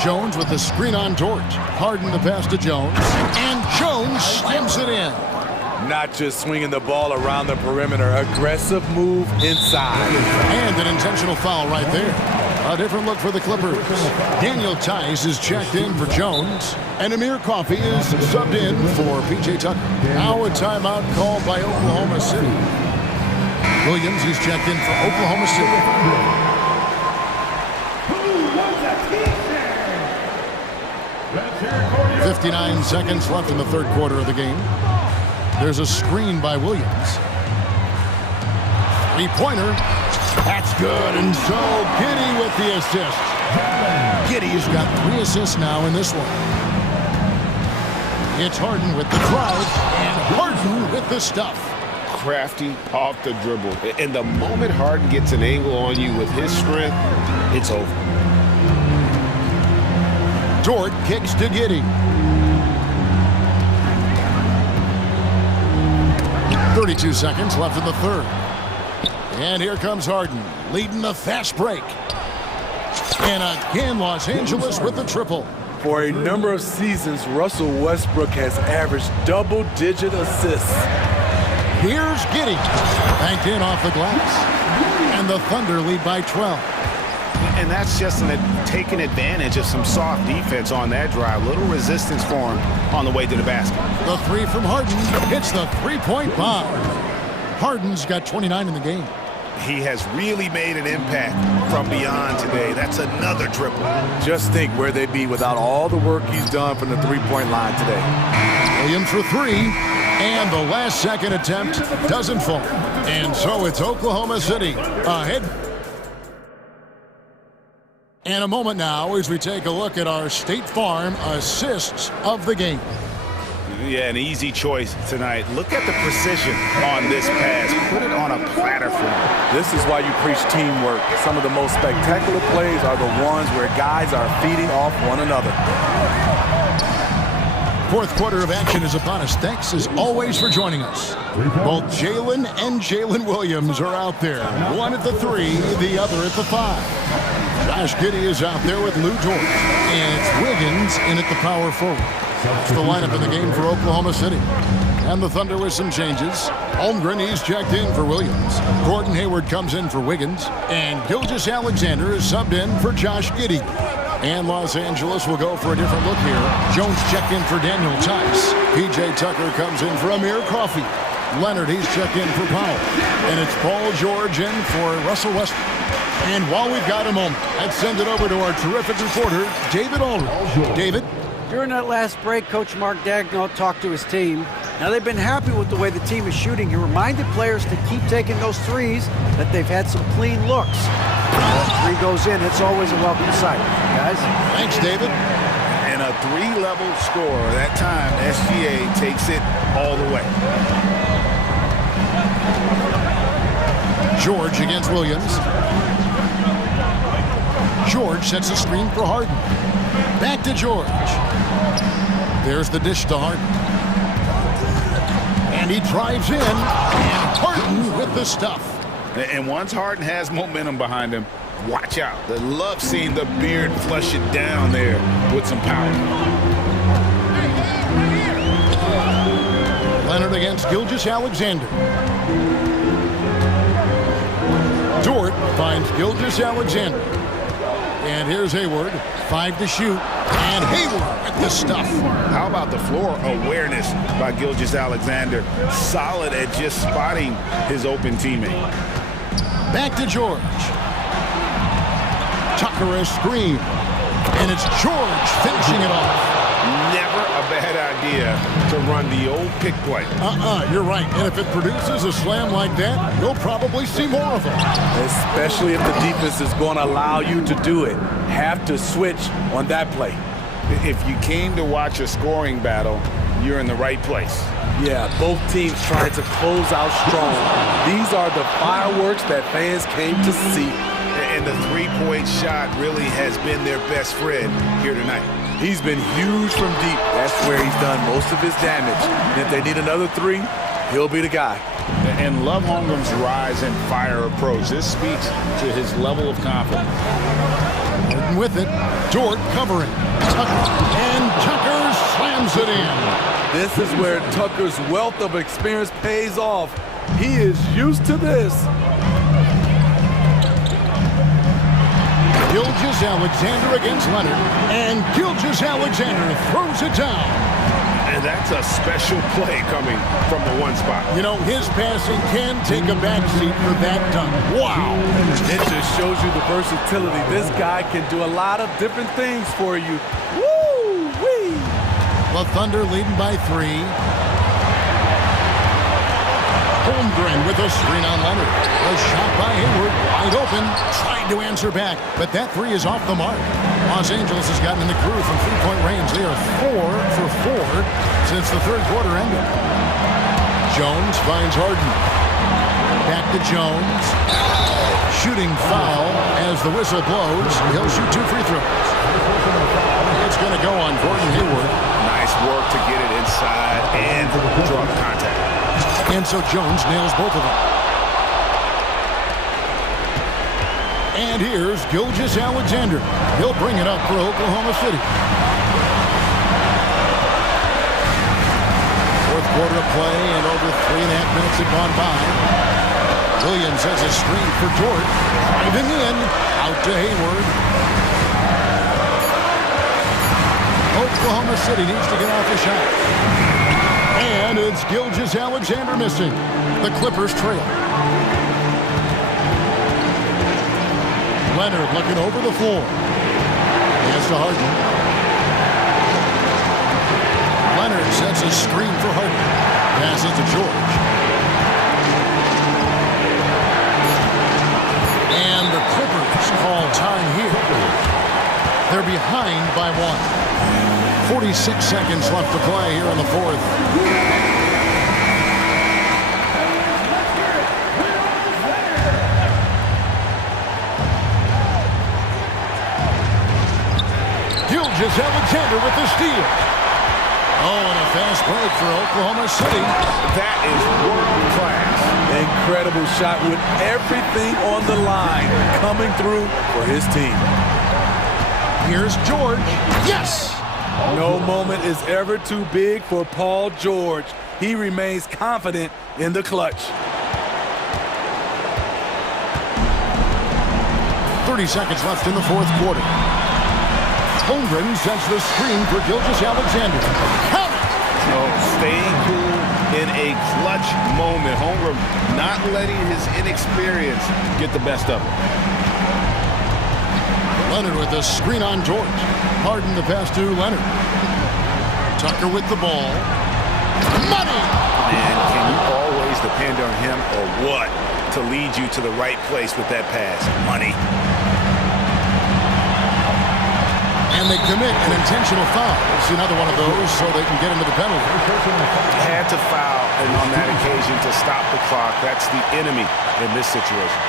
Jones with the screen on Dort. Harden the pass to Jones. And Jones slams it in. Not just swinging the ball around the perimeter, aggressive move inside. And an intentional foul right there. A different look for the Clippers. Daniel Tice is checked in for Jones. And Amir Coffey is subbed in for P.J. Tucker. Now a timeout called by Oklahoma City. Williams is checked in for Oklahoma City. 59 seconds left in the third quarter of the game. There's a screen by Williams. Three-pointer. That's good, and so Giddy with the assist. Giddy's got 3 assists now in this one. It's Harden with the drive, and Harden with the stuff. Crafty off the dribble. And the moment Harden gets an angle on you with his strength, it's over. Dort kicks to Giddy. 32 seconds left in the third. And here comes Harden, leading the fast break. And again, Los Angeles with the triple. For a number of seasons, Russell Westbrook has averaged double-digit assists. Here's Giddy. Banked in off the glass. And the Thunder lead by 12. And that's just taking advantage of some soft defense on that drive. Little resistance for him on the way to the basket. The 3 from Harden hits the three-point bomb. Harden's got 29 in the game. He has really made an impact from beyond today. That's another triple. Just think where they'd be without all the work he's done from the three-point line today. Williams for 3. And the last second attempt doesn't fall. And so it's Oklahoma City ahead. And a moment now as we take a look at our State Farm assists of the game. Yeah, an easy choice tonight. Look at the precision on this pass. Put it on a platter for him. This is why you preach teamwork. Some of the most spectacular plays are the ones where guys are feeding off one another. Fourth quarter of action is upon us. Thanks as always for joining us. Both Jalen and Jalen Williams are out there. One at the 3, the other at the 5. Josh Giddey is out there with Lou Dort. And it's Wiggins in at the power forward. It's the lineup in the game for Oklahoma City. And the Thunder with some changes. Holmgren, he's checked in for Williams. Gordon Hayward comes in for Wiggins. And Gilgeous-Alexander is subbed in for Josh Giddey. And Los Angeles will go for a different look here. Jones checked in for Daniel Tice. P.J. Tucker comes in for Amir Coffey. Leonard, he's checked in for Powell. And it's Paul George in for Russell Westbrook. And while we've got a moment, let's send it over to our terrific reporter, David Aldridge. David? During that last break, Coach Mark Daigneault talked to his team. Now, they've been happy with the way the team is shooting. He reminded players to keep taking those threes, that they've had some clean looks. When 3 goes in, it's always a welcome sight. Guys? Thanks, David. And a 3-level score. That time, SGA takes it all the way. George against Williams. George sets a screen for Harden. Back to George. There's the dish to Harden. And he drives in. And Harden with the stuff. And once Harden has momentum behind him, watch out. They love seeing the beard flush it down there with some power. Leonard against Gilgeous-Alexander. Dort finds Gilgeous-Alexander. And here's Hayward, 5 to shoot, and Hayward with the stuff. How about the floor awareness by Gilgeous-Alexander? Solid at just spotting his open teammate. Back to George. Tucker a screen, and it's George finishing it off. Never a bad idea to run the old pick play. You're right. And if it produces a slam like that, you'll probably see more of them. Especially if the defense is going to allow you to do it. Have to switch on that play. If you came to watch a scoring battle, you're in the right place. Yeah, both teams trying to close out strong. These are the fireworks that fans came to see. And the three-point shot really has been their best friend here tonight. He's been huge from deep. That's where he's done most of his damage. And if they need another three, he'll be the guy. And love Holmgren's rise and fire approach. This speaks to his level of confidence. And with it, Dort covering. Tucker. And Tucker slams it in. This is where Tucker's wealth of experience pays off. He is used to this. Gilgeous-Alexander against Leonard, and Gilgeous-Alexander throws it down. And that's a special play coming from the one spot. You know, his passing can take a backseat for that dunk. Wow. It just shows you the versatility. This guy can do a lot of different things for you. Woo-wee. The Thunder leading by 3. Holmgren with a screen on Leonard. A shot by Hayward, wide open, trying to answer back, but that 3 is off the mark. Los Angeles has gotten in the groove from three-point range. They are 4 for 4 since the third quarter ended. Jones finds Harden. Back to Jones. Shooting foul as the whistle blows. He'll shoot 2 free throws. It's going to go on Gordon Hayward. Nice work to get it inside and draw the contact. And so Jones nails both of them. And here's Gilgeous-Alexander. He'll bring it up for Oklahoma City. Fourth quarter of play, and over 3.5 minutes have gone by. Williams has a screen for Dort. Driving in, out to Hayward. Oklahoma City needs to get off the shot. And it's Gilgeous-Alexander missing. The Clippers trail. Leonard looking over the floor. Pass to Harden. Leonard sets a screen for Harden. Passes to George. And the Clippers call time here. They're behind by 1. 46 seconds left to play here in the fourth. Gilgeous-Alexander with the steal. Oh, and a fast break for Oklahoma City. That is world class. Incredible shot with everything on the line coming through for his team. Here's George. Yes! No moment is ever too big for Paul George. He remains confident in the clutch. 30 seconds left in the fourth quarter. Holmgren sets the screen for Gilgeous-Alexander. Count it! Oh, staying cool in a clutch moment. Holmgren not letting his inexperience get the best of him. Leonard with the screen on George. Harden the pass to Leonard. Tucker with the ball. Money! Man, can you always depend on him or what to lead you to the right place with that pass? Money. And they commit an intentional foul. It's another one of those so they can get into the penalty. Had to foul, and on that occasion to stop the clock. That's the enemy in this situation.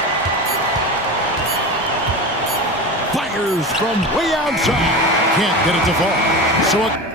Fires from way outside. Can't get it to fall. So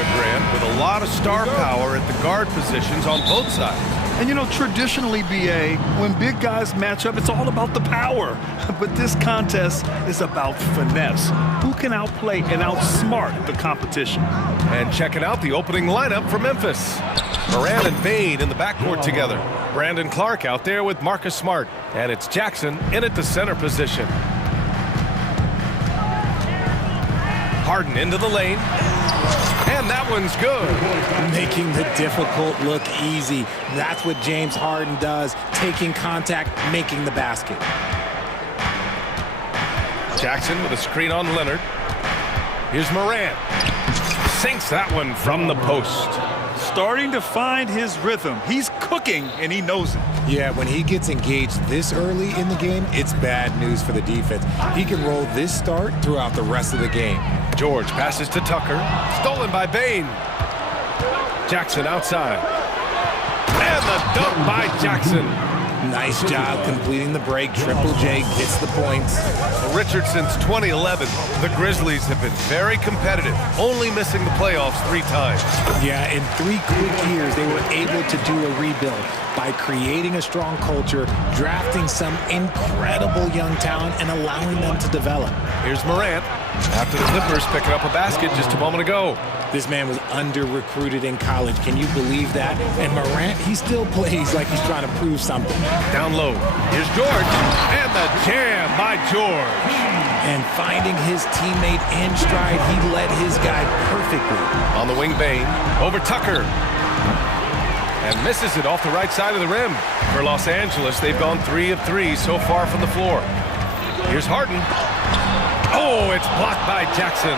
here, Grant, with a lot of star power at the guard positions on both sides. And you know, traditionally, BA, when big guys match up, it's all about the power. But this contest is about finesse. Who can outplay and outsmart the competition? And checking out the opening lineup for Memphis. Moran and Bain in the backcourt together. Brandon Clark out there with Marcus Smart. And it's Jackson in at the center position. Harden into the lane. And that one's good. Making the difficult look easy. That's what James Harden does. Taking contact, making the basket. Jackson with a screen on Leonard. Here's Moran. Sinks that one from the post. Starting to find his rhythm. He's cooking, and he knows it. Yeah, when he gets engaged this early in the game, it's bad news for the defense. He can roll this start throughout the rest of the game. George passes to Tucker. Stolen by Bain. Jackson outside. And the dunk by Jackson. Nice job completing the break. Triple J gets the points. Well, Richard, since 2011, the Grizzlies have been very competitive, only missing the playoffs 3 times. Yeah, in 3 quick years, they were able to do a rebuild by creating a strong culture, drafting some incredible young talent, and allowing them to develop. Here's Morant after the Clippers picking up a basket just a moment ago. This man was under-recruited in college. Can you believe that? And Morant, he still plays like he's trying to prove something. Down low. Here's George. And the jam by George. And finding his teammate in stride, he led his guy perfectly. On the wing, Bain. Over Tucker. And misses it off the right side of the rim. For Los Angeles, they've gone 3 of 3 so far from the floor. Here's Harden. Oh, it's blocked by Jackson.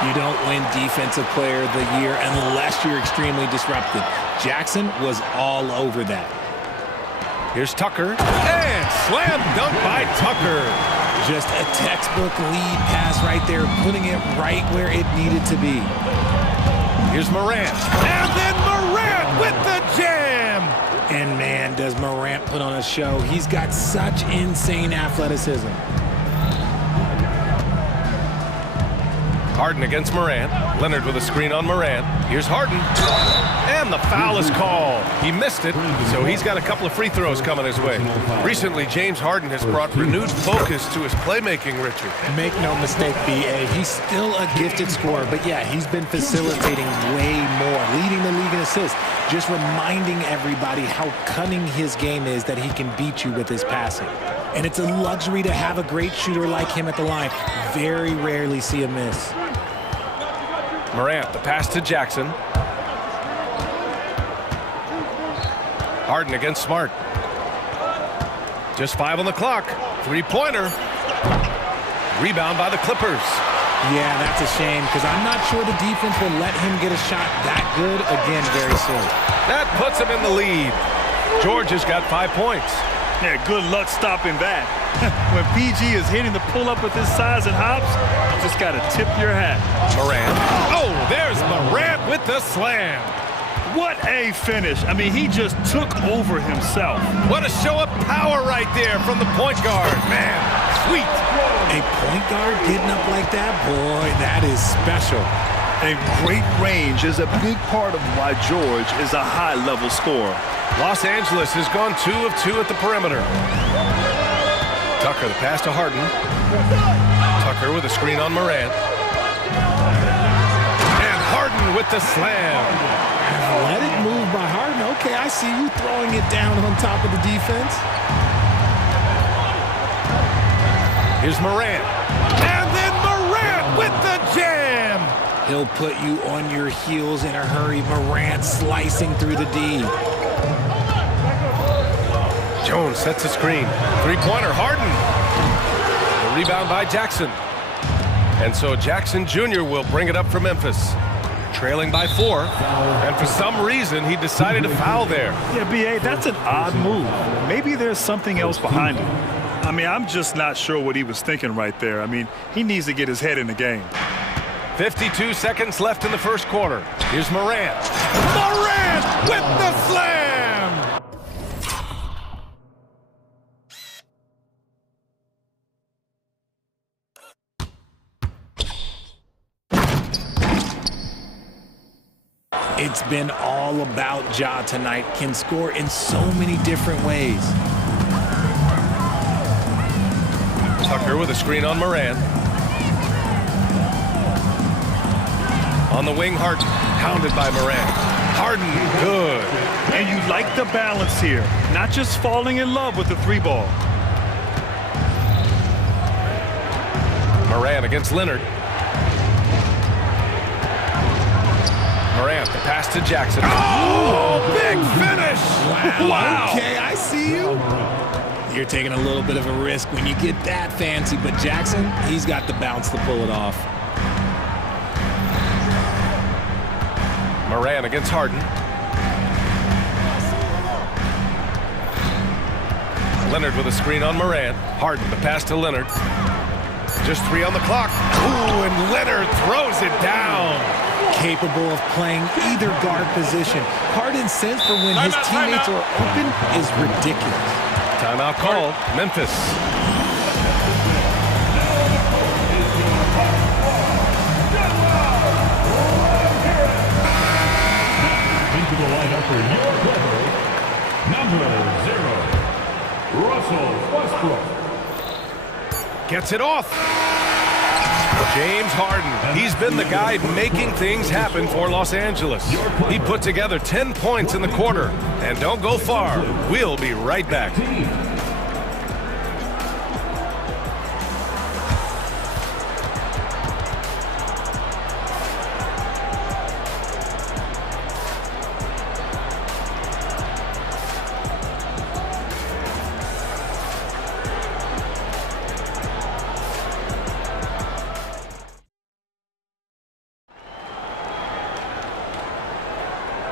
You don't win Defensive Player of the Year unless you're extremely disruptive. Jackson was all over that. Here's Tucker. And slam dunk by Tucker. Just a textbook lead pass right there, putting it right where it needed to be. Here's Morant. And then Morant with the jam. And man, does Morant put on a show. He's got such insane athleticism. Harden against Morant. Leonard with a screen on Morant. Here's Harden. And the foul is called. He missed it, so he's got a couple of free throws coming his way. Recently, James Harden has brought renewed focus to his playmaking, Richard. Make no mistake, B.A., he's still a gifted scorer, but yeah, he's been facilitating way more, leading the league in assists, just reminding everybody how cunning his game is, that he can beat you with his passing. And it's a luxury to have a great shooter like him at the line. Very rarely see a miss. Morant, the pass to Jackson. Harden against Smart. Just 5 on the clock. 3-pointer. Rebound by the Clippers. Yeah, that's a shame, because I'm not sure the defense will let him get a shot that good again very soon. That puts him in the lead. George has got 5 points. Yeah, good luck stopping that. When PG is hitting the pull-up with his size and hops, you just got to tip your hat. Morant. Oh, there's Morant with the slam. What a finish. I mean, he just took over himself. What a show of power right there from the point guard. Man, sweet. A point guard getting up like that? Boy, that is special. And great range is a big part of why George is a high-level scorer. Los Angeles has gone 2 of 2 at the perimeter. Tucker, the pass to Harden. Tucker with a screen on Morant. And Harden with the slam. Let it move by Harden. Okay, I see you throwing it down on top of the defense. Here's Morant. And then Morant with the jam. He'll put you on your heels in a hurry. Morant slicing through the D. Jones sets a screen. 3-pointer, Harden. The rebound by Jackson. And so Jackson Jr. will bring it up for Memphis. Trailing by 4. And for some reason, he decided to foul there. Yeah, B.A., that's an odd move. Maybe there's something else behind it. I mean, I'm just not sure what he was thinking right there. I mean, he needs to get his head in the game. 52 seconds left in the first quarter. Here's Morant. Morant with the slam! It's been all about Ja tonight. Can score in so many different ways. Tucker with a screen on Moran. On the wing, Harden, pounded by Moran. Harden, good. And you like the balance here, not just falling in love with the three ball. Moran against Leonard. Morant, the pass to Jackson. Oh, big finish! Wow. Okay, I see you. You're taking a little bit of a risk when you get that fancy, but Jackson, he's got the bounce to pull it off. Moran against Harden. Leonard with a screen on Moran. Harden, the pass to Leonard. Just 3 on the clock. Ooh, and Leonard throws it down. Capable of playing either guard position. Harden's sense for when his teammates are open is ridiculous. Timeout call, Memphis. Into the lineup for your Clippers, number 0, Russell Westbrook. Gets it off. James Harden. He's been the guy making things happen for Los Angeles. He put together 10 points in the quarter. And don't go far. We'll be right back.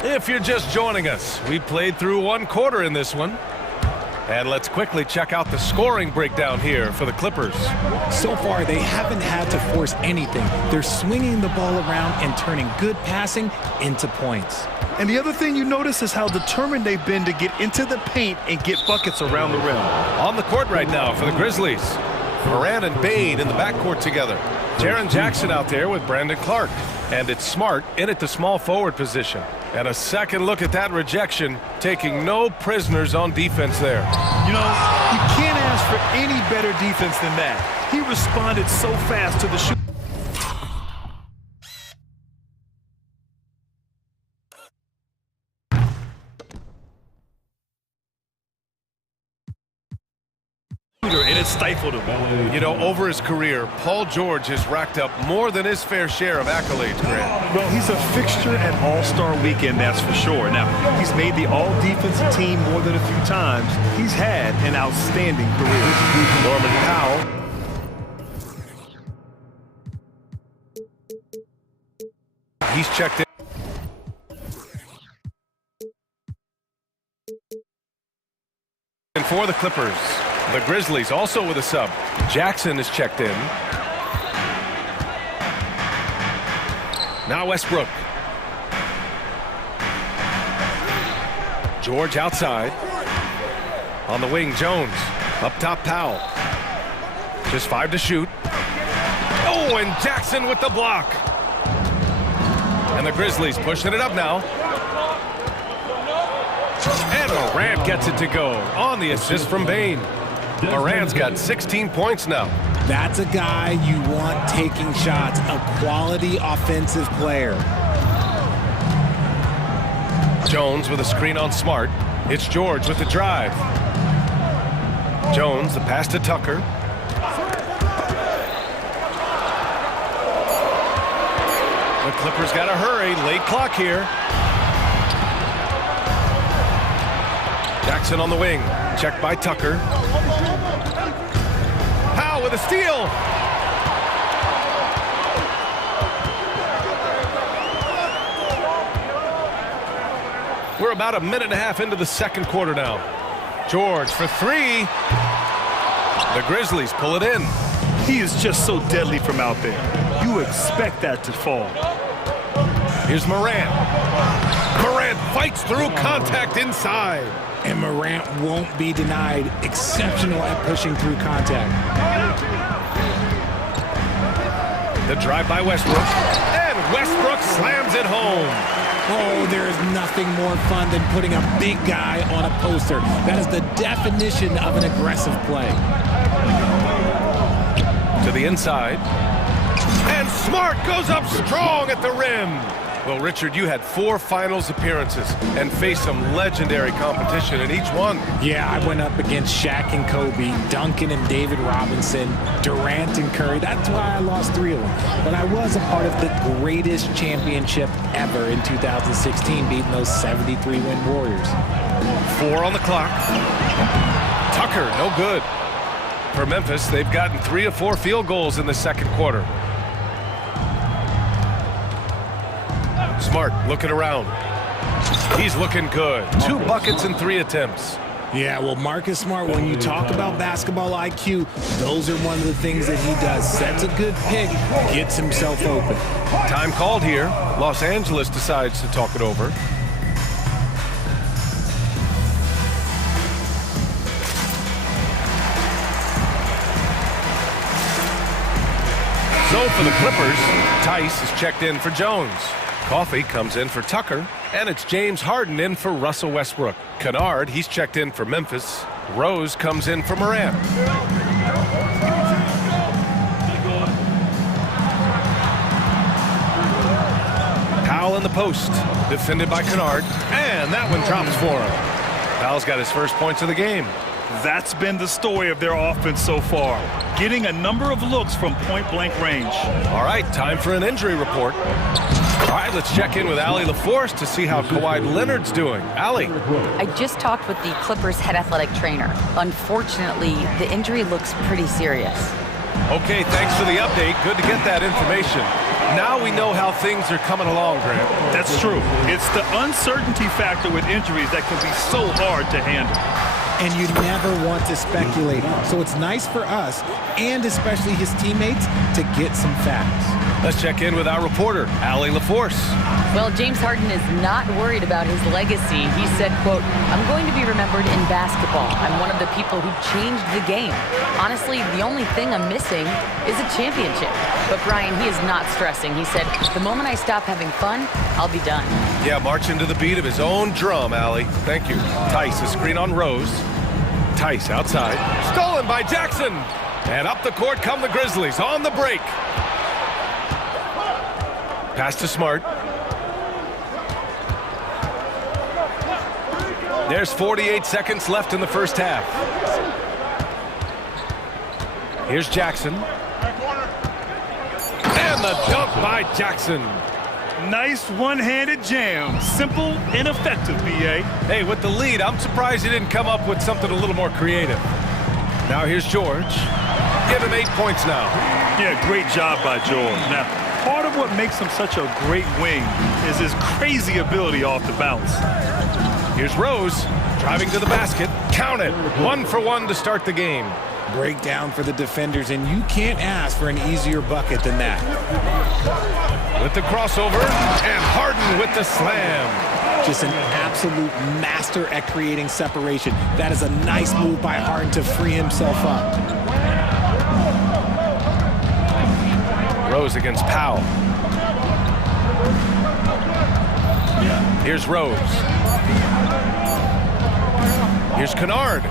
If you're just joining us, we played through 1 quarter in this one. And let's quickly check out the scoring breakdown here for the Clippers. So far, they haven't had to force anything. They're swinging the ball around and turning good passing into points. And the other thing you notice is how determined they've been to get into the paint and get buckets around the rim. On the court right now for the Grizzlies. Moran and Bane in the backcourt together. Jaren Jackson out there with Brandon Clark. And it's Smart in at the small forward position. And a second look at that rejection, taking no prisoners on defense there. You know, you can't ask for any better defense than that. He responded so fast to the shoot. And it stifled him. You know, over his career, Paul George has racked up more than his fair share of accolades, Grant. Well, he's a fixture at All-Star Weekend, that's for sure. Now, he's made the All-Defensive team more than a few times. He's had an outstanding career. Norman Powell. He's checked in. And for the Clippers, the Grizzlies also with a sub. Jackson is checked in. Now Westbrook. George outside. On the wing, Jones. Up top, Powell. Just 5 to shoot. Oh, and Jackson with the block. And the Grizzlies pushing it up now. And Morant gets it to go on the assist from Bane. Morant's got 16 points now. That's a guy you want taking shots, a quality offensive player. Jones with a screen on Smart. It's George with the drive. Jones, the pass to Tucker. The Clippers got to hurry. Late clock here. Jackson on the wing. Checked by Tucker. Powell with a steal. We're about a minute and a half into the second quarter now. George for 3. The Grizzlies pull it in. He is just so deadly from out there. You expect that to fall. Here's Morant. Morant fights through contact inside. And Morant won't be denied. Exceptional at pushing through contact. The drive by Westbrook. And Westbrook slams it home. Oh, there is nothing more fun than putting a big guy on a poster. That is the definition of an aggressive play. To the inside. And Smart goes up strong at the rim. Well, Richard, you had 4 finals appearances and faced some legendary competition in each one. Yeah, I went up against Shaq and Kobe, Duncan and David Robinson, Durant and Curry. That's why I lost 3 of them. But I was a part of the greatest championship ever in 2016, beating those 73-win Warriors. 4 on the clock. Tucker, no good. For Memphis, they've gotten 3 of 4 field goals in the second quarter. Smart looking around. He's looking good. 2 buckets in 3 attempts. Yeah, well, Marcus Smart, when you talk about basketball IQ, those are one of the things that he does. Sets a good pick, gets himself open. Time called here. Los Angeles decides to talk it over. So for the Clippers, Tice is checked in for Jones. Coffey comes in for Tucker, and it's James Harden in for Russell Westbrook. Kennard, he's checked in for Memphis. Rose comes in for Morant. Powell in the post, defended by Kennard, and that one drops for him. Powell's got his first points of the game. That's been the story of their offense so far, getting a number of looks from point-blank range. All right, time for an injury report. All right, let's check in with Allie LaForce to see how Kawhi Leonard's doing. Allie. I just talked with the Clippers head athletic trainer. Unfortunately, the injury looks pretty serious. Okay, thanks for the update. Good to get that information. Now we know how things are coming along, Grant. That's true. It's the uncertainty factor with injuries that can be so hard to handle. And you never want to speculate. So it's nice for us, and especially his teammates, to get some facts. Let's check in with our reporter, Allie LaForce. Well, James Harden is not worried about his legacy. He said, quote, "I'm going to be remembered in basketball. I'm one of the people who changed the game. Honestly, the only thing I'm missing is a championship." But Brian, he is not stressing. He said, "The moment I stop having fun, I'll be done." Yeah, marching to the beat of his own drum, Allie. Thank you. Tice, a screen on Rose. Tice outside. Stolen by Jackson. And up the court come the Grizzlies on the break. Pass to Smart. There's 48 seconds left in the first half. Here's Jackson. And the dunk by Jackson. Nice one-handed jam. Simple and effective, B.A. Hey, with the lead, I'm surprised he didn't come up with something a little more creative. Now here's George. Give him 8 points now. Yeah, great job by George. Now, part of what makes him such a great wing is his crazy ability off the bounce. Here's Rose, driving to the basket. Count it. 1 for 1 to start the game. Breakdown for the defenders, and you can't ask for an easier bucket than that. With the crossover, and Harden with the slam. Just an absolute master at creating separation. That is a nice move by Harden to free himself up. Rose against Powell. Here's Rose. Here's Kennard.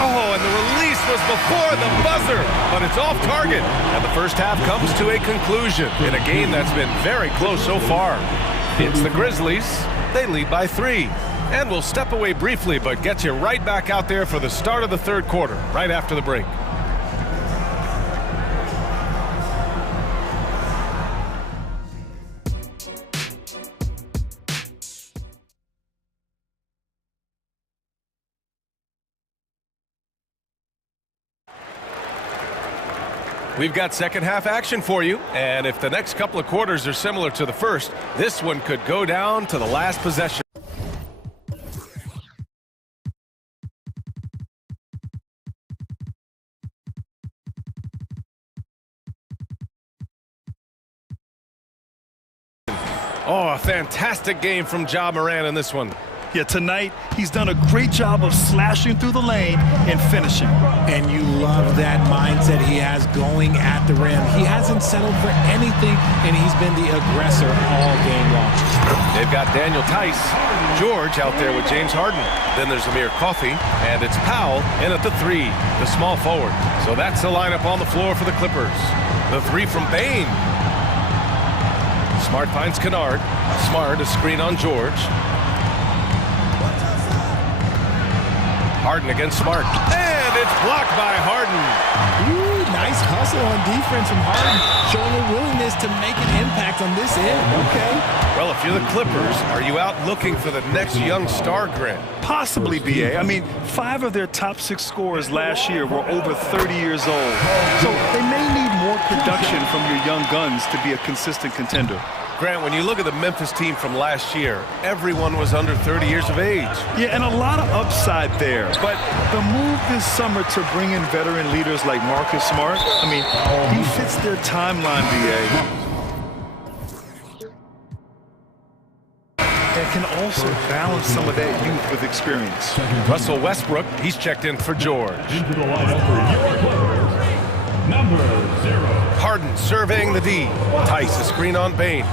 Oh, and the release was before the buzzer, but it's off target. And the first half comes to a conclusion in a game that's been very close so far. It's the Grizzlies. They lead by 3. And we'll step away briefly, but get you right back out there for the start of the third quarter, right after the break. We've got second half action for you, and if the next couple of quarters are similar to the first, this one could go down to the last possession. Oh, a fantastic game from Ja Morant in this one. Yeah, tonight, he's done a great job of slashing through the lane and finishing. And you love that mindset he has going at the rim. He hasn't settled for anything, and he's been the aggressor all game long. They've they've got Daniel Tice. George out there with James Harden. Then there's Amir Coffey, and it's Powell in at the 3, the small forward. So that's the lineup on the floor for the Clippers. The 3 from Bain. Smart finds Kennard. Smart, a screen on George. Harden against Smart. And it's blocked by Harden. Ooh, nice hustle on defense from Harden, showing a willingness to make an impact on this end. Okay. Well, if you're the Clippers, are you out looking for the next young star, Grant? Possibly, BA. I mean, 5 of their top 6 scorers last year were over 30 years old. So they may need more production from your young guns to be a consistent contender. Grant, when you look at the Memphis team from last year, everyone was under 30 years of age. Yeah, and a lot of upside there. But the move this summer to bring in veteran leaders like Marcus Smart, I mean, he fits their timeline, BA. That can also balance some of that youth with experience. Russell Westbrook, he's checked in for George. Number 0. Harden surveying the D. Tice, a screen on Bain.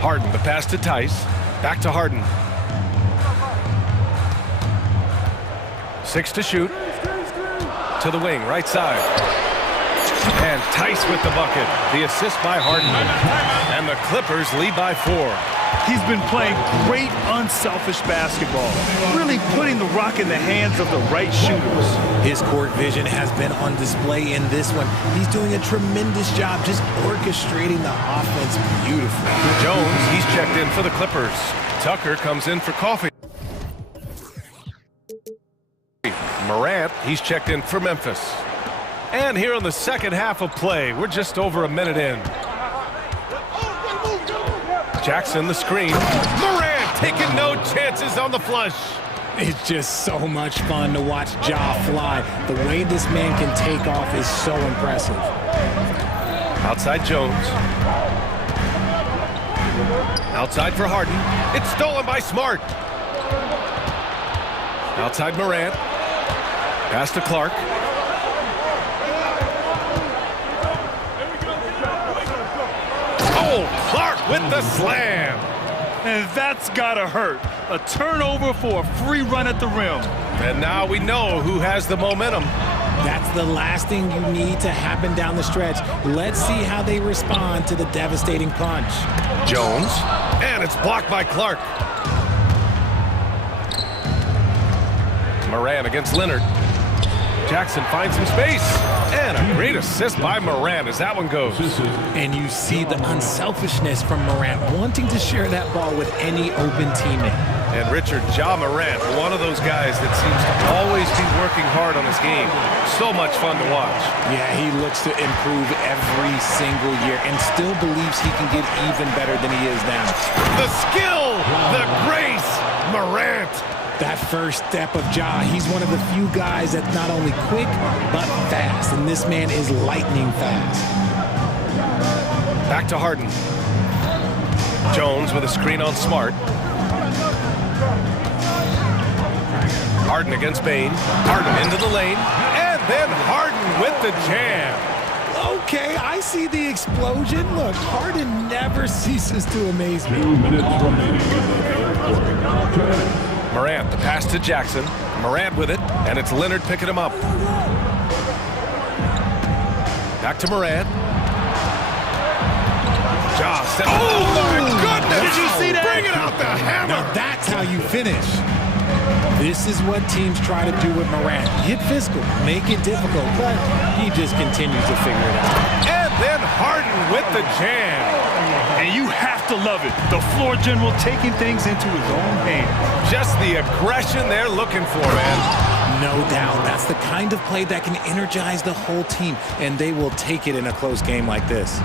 Harden, the pass to Tice. Back to Harden. 6 to shoot. To the wing, right side. And Tice with the bucket. The assist by Harden. And the Clippers lead by 4. He's been playing great unselfish basketball, really putting the rock in the hands of the right shooters. His court vision has been on display in this one. He's doing a tremendous job just orchestrating the offense beautifully. Jones, he's checked in for the Clippers. Tucker comes in for Coffee. Morant, he's checked in for Memphis. And here in the second half of play, we're just over a minute in. Jackson, the screen. Morant taking no chances on the flush. It's just so much fun to watch Ja fly. The way this man can take off is so impressive. Outside Jones. Outside for Harden. It's stolen by Smart. Outside Morant. Pass to Clark. Oh, Clark with the slam. And that's gotta hurt. A turnover for a free run at the rim. And now we know who has the momentum. That's the last thing you need to happen down the stretch. Let's see how they respond to the devastating punch. Jones, and it's blocked by Clark. Morant against Leonard. Jackson finds some space. And a great assist by Morant as that one goes. And you see the unselfishness from Morant, wanting to share that ball with any open teammate. And Richard, Ja Morant, one of those guys that seems to always be working hard on his game. So much fun to watch. Yeah, he looks to improve every single year and still believes he can get even better than he is now. The skill, the grace, Morant. That first step of Ja, he's one of the few guys that's not only quick, but fast. And this man is lightning fast. Back to Harden. Jones with a screen on Smart. Harden against Bain. Harden into the lane. And then Harden with the jam. Okay, I see the explosion. Look, Harden never ceases to amaze me. 2 minutes remaining in the Morant, the pass to Jackson. Morant with it, and it's Leonard picking him up. Back to Morant. Ja, oh my goodness! Did you see that? Bring it out the hammer! Now that's how you finish. This is what teams try to do with Morant. Get physical, make it difficult, but he just continues to figure it out. And then Harden with the jam. And you have to love it. The floor general taking things into his own hands. Just the aggression they're looking for, man. No doubt. That's the kind of play that can energize the whole team, and they will take it in a close game like this.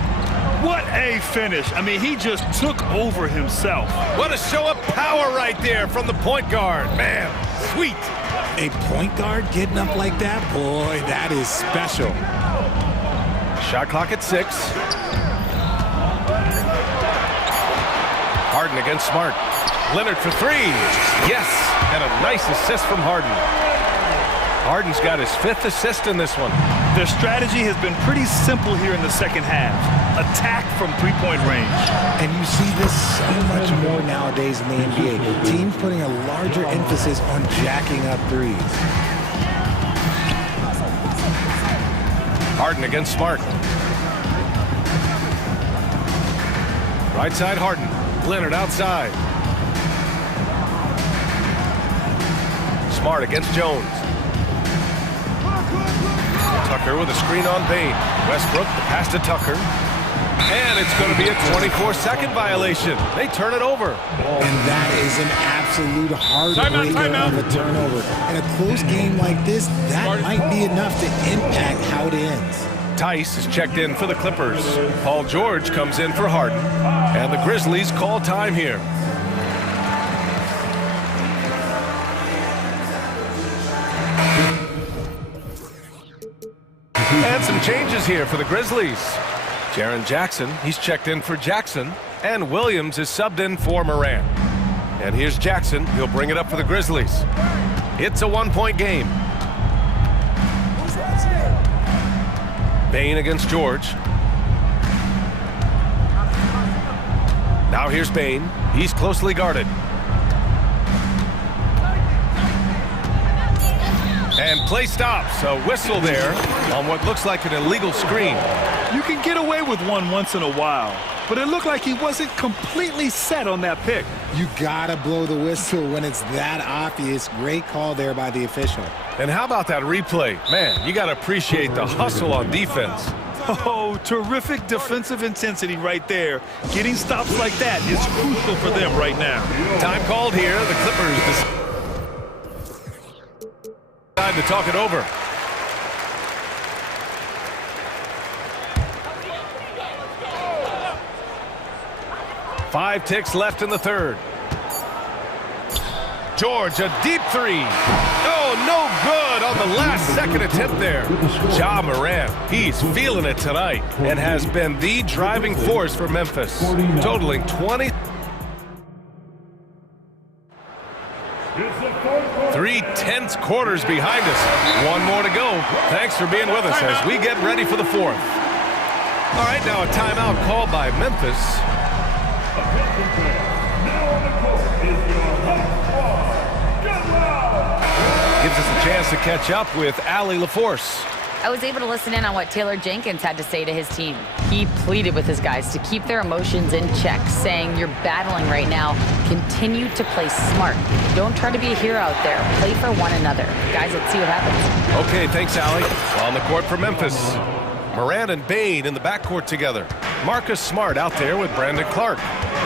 What a finish. I mean, he just took over himself. What a show of power right there from the point guard. Man, sweet. A point guard getting up like that? Boy, that is special. Shot clock at 6. Harden against Smart. Leonard for 3. Yes, and a nice assist from Harden. Harden's got his 5th assist in this one. Their strategy has been pretty simple here in the second half. attack from three-point range. And you see this so much more nowadays in the NBA. Teams putting a larger emphasis on jacking up threes. Harden against Smart. Right side Harden. Leonard outside. Smart against Jones. Tucker with a screen on Bain. Westbrook, the pass to Tucker. And it's going to be a 24-second violation. They turn it over. And that is an absolute heartbreaker of a turnover. In a close game like this, that might be enough to impact how it ends. Tice is checked in for the Clippers. Paul George comes in for Harden. And the Grizzlies call time here. And some changes here for the Grizzlies. Jaren Jackson, he's checked in for Jackson. And Williams is subbed in for Morant. And here's Jackson. He'll bring it up for the Grizzlies. It's a one-point game. Bain against George. Now here's Bain. He's closely guarded. And play stops. A whistle there on what looks like an illegal screen. You can get away with one once in a while, but it looked like he wasn't completely set on that pick. You gotta blow the whistle when it's that obvious. Great call there by the official. And how about that replay? Man, you gotta appreciate the hustle on defense. Oh, terrific defensive intensity right there. Getting stops like that is crucial for them right now. Time called here. The Clippers decide to talk it over. Five ticks left in the third. George, a deep three. Oh, no good on the last second attempt there. Ja Morant, he's feeling it tonight and has been the driving force for Memphis, totaling 20. 3 tense quarters behind us. One more to go. Thanks for being with us as we get ready for the fourth. All right, now a timeout called by Memphis. Gives us a chance to catch up with Allie LaForce. I was able to listen in on what Taylor Jenkins had to say to his team. He pleaded with his guys to keep their emotions in check, saying, you're battling right now. Continue to play smart. Don't try to be a hero out there. Play for one another. Guys, let's see what happens. Okay, thanks, Allie. On the court for Memphis. Morant and Bain in the backcourt together. Marcus Smart out there with Brandon Clark.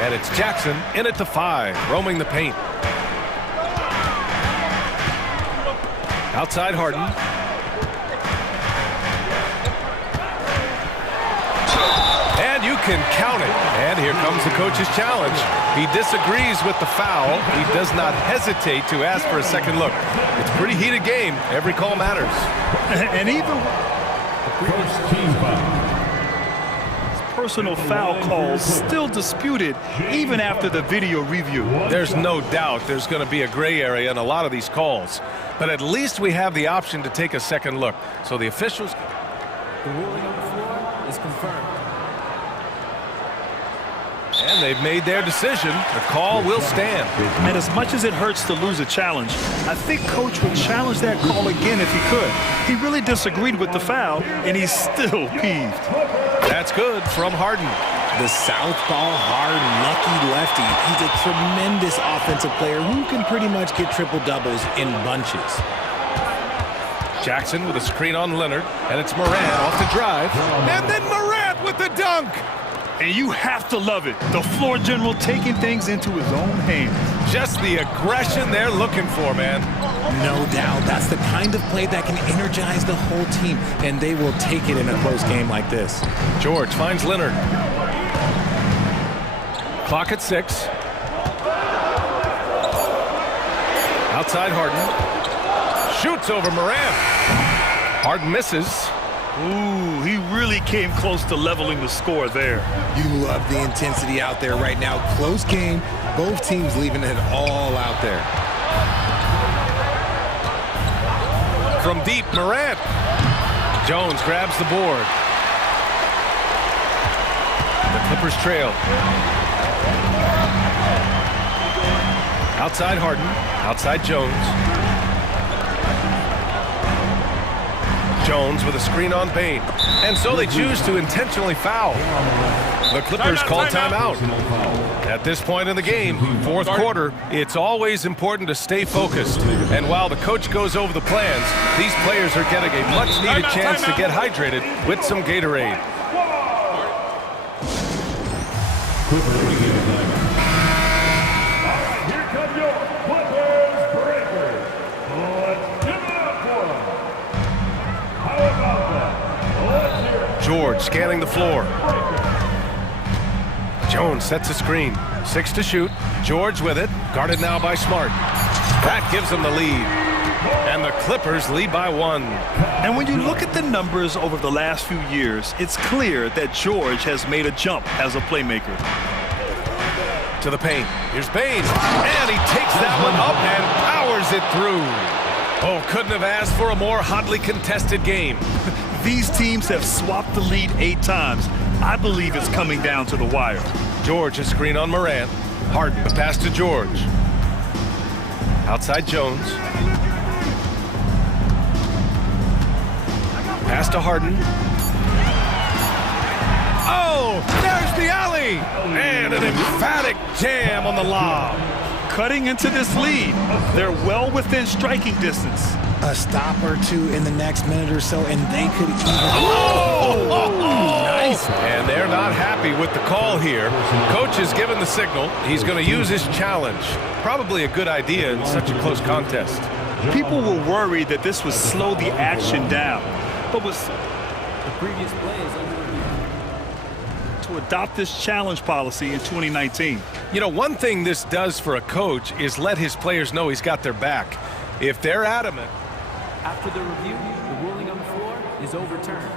And it's Jackson in at the 5, roaming the paint. Outside Harden. And you can count it. And here comes the coach's challenge. He disagrees with the foul. He does not hesitate to ask for a second look. It's a pretty heated game. Every call matters. And even personal foul calls still disputed even after the video review. There's no doubt there's going to be a gray area in a lot of these calls. But at least we have the option to take a second look. So the officials... The ruling on the floor is confirmed. And they've made their decision. The call will stand. And as much as it hurts to lose a challenge, I think Coach would challenge that call again if he could. He really disagreed with the foul, and he's still peeved. That's good from Harden. The southpaw, hard, lucky lefty. He's a tremendous offensive player who can pretty much get triple-doubles in bunches. Jackson with a screen on Leonard, and it's Morant off the drive. And then Morant with the dunk. And you have to love it. The floor general taking things into his own hands. Just the aggression they're looking for, man. No doubt. That's the kind of play that can energize the whole team, and they will take it in a close game like this. George finds Leonard. Clock at 6. Outside Harden. Shoots over Morant. Harden misses. Ooh, he really came close to leveling the score there. You love the intensity out there right now. Close game. Both teams leaving it all out there. From deep, Morant. Jones grabs the board. The Clippers trail. Outside Harden, outside Jones. Jones with a screen on Bain. And so they choose to intentionally foul. The Clippers call timeout. At this point in the game, fourth quarter, it's always important to stay focused. And while the coach goes over the plans, these players are getting a much-needed chance to get hydrated with some Gatorade. Here come your Clippers breakers. Let's give it up for them. How about that? Let's hear it. George scanning the floor. Jones sets a screen. 6 to shoot. George with it. Guarded now by Smart. That gives them the lead. And the Clippers lead by 1. And when you look at the numbers over the last few years, it's clear that George has made a jump as a playmaker. To the paint. Here's Bain. And he takes that one up and powers it through. Oh, couldn't have asked for a more hotly contested game. These teams have swapped the lead 8 times. I believe it's coming down to the wire. George a screen on Morant. Harden, a pass to George. Outside Jones. Pass to Harden. Oh, there's the alley! And an emphatic jam on the lob. Cutting into this lead. They're well within striking distance. A stop or two in the next minute or so, and they could even... Nice. And they're not happy with the call here. Coach has given the signal. He's going to use his challenge. Probably a good idea in such a close contest. People were worried that this would slow the action down. But was The previous play is under review. to adopt this challenge policy in 2019. You know, one thing this does for a coach is let his players know he's got their back. If they're adamant. After the review, the ruling on the floor is overturned.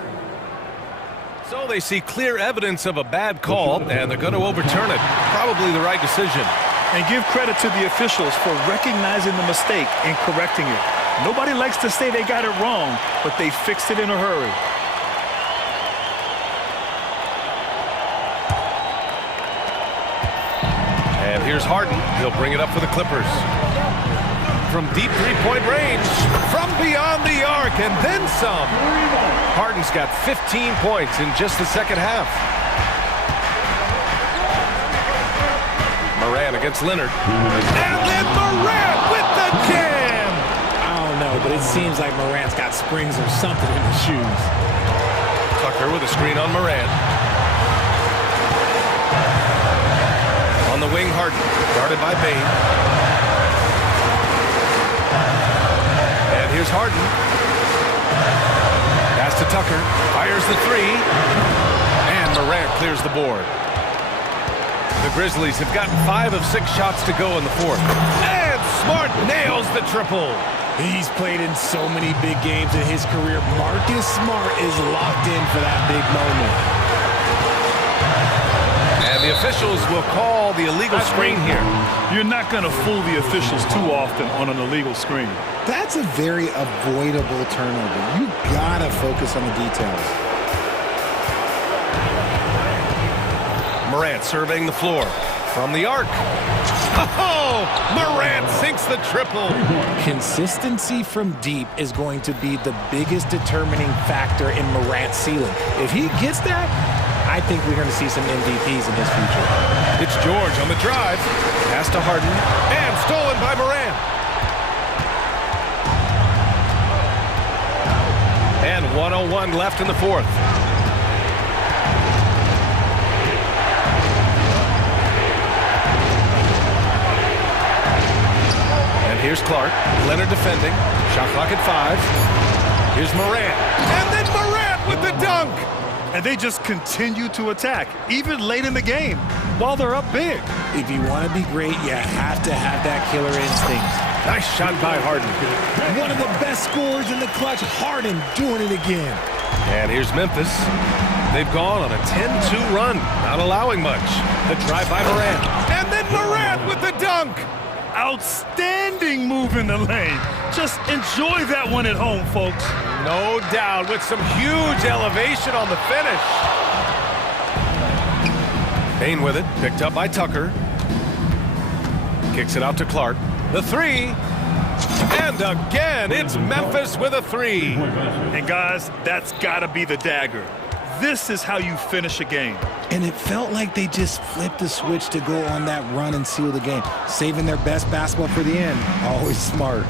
So they see clear evidence of a bad call, and they're going to overturn it. Probably the right decision. And give credit to the officials for recognizing the mistake and correcting it. Nobody likes to say they got it wrong, but they fixed it in a hurry. And here's Harden. He'll bring it up for the Clippers. From deep three-point range, from beyond the arc, and then some. Harden's got 15 points in just the second half. Morant against Leonard. And then Morant with the jam! I don't know, but it seems like Morant's got springs or something in his shoes. Tucker with a screen on Morant. On the wing, Harden, guarded by Bain. And here's Harden. Pass to Tucker. Fires the three. And Morant clears the board. The Grizzlies have gotten 5 of 6 shots to go in the fourth. And Smart nails the triple. He's played in so many big games in his career. Marcus Smart is locked in for that big moment. And the officials will call the illegal screen here. You're not going to fool the officials too often on an illegal screen. That's a very avoidable turnover. You gotta focus on the details. Morant surveying the floor from the arc. Oh, Morant sinks the triple. Consistency from deep is going to be the biggest determining factor in Morant's ceiling. If he gets that, I think we're going to see some MVPs in his future. It's George on the drive. Pass to Harden. And stolen by Morant. And 1:01 left in the fourth. And here's Clark. Leonard defending. Shot clock at 5. Here's Morant. And then Morant with the dunk. And they just continue to attack, even late in the game, while they're up big. If you want to be great, you have to have that killer instinct. Nice shot by Harden. One of the best scorers in the clutch, Harden doing it again. And here's Memphis. They've gone on a 10-2 run, not allowing much. The drive by Morant. And then Morant with the dunk. Outstanding move in the lane. Just enjoy that one at home, folks. No doubt, with some huge elevation on the finish. Payne with it, picked up by Tucker. Kicks it out to Clark. The three. And again, it's Memphis with a three. And guys, that's got to be the dagger. This is how you finish a game. And it felt like they just flipped the switch to go on that run and seal the game. Saving their best basketball for the end. Always smart.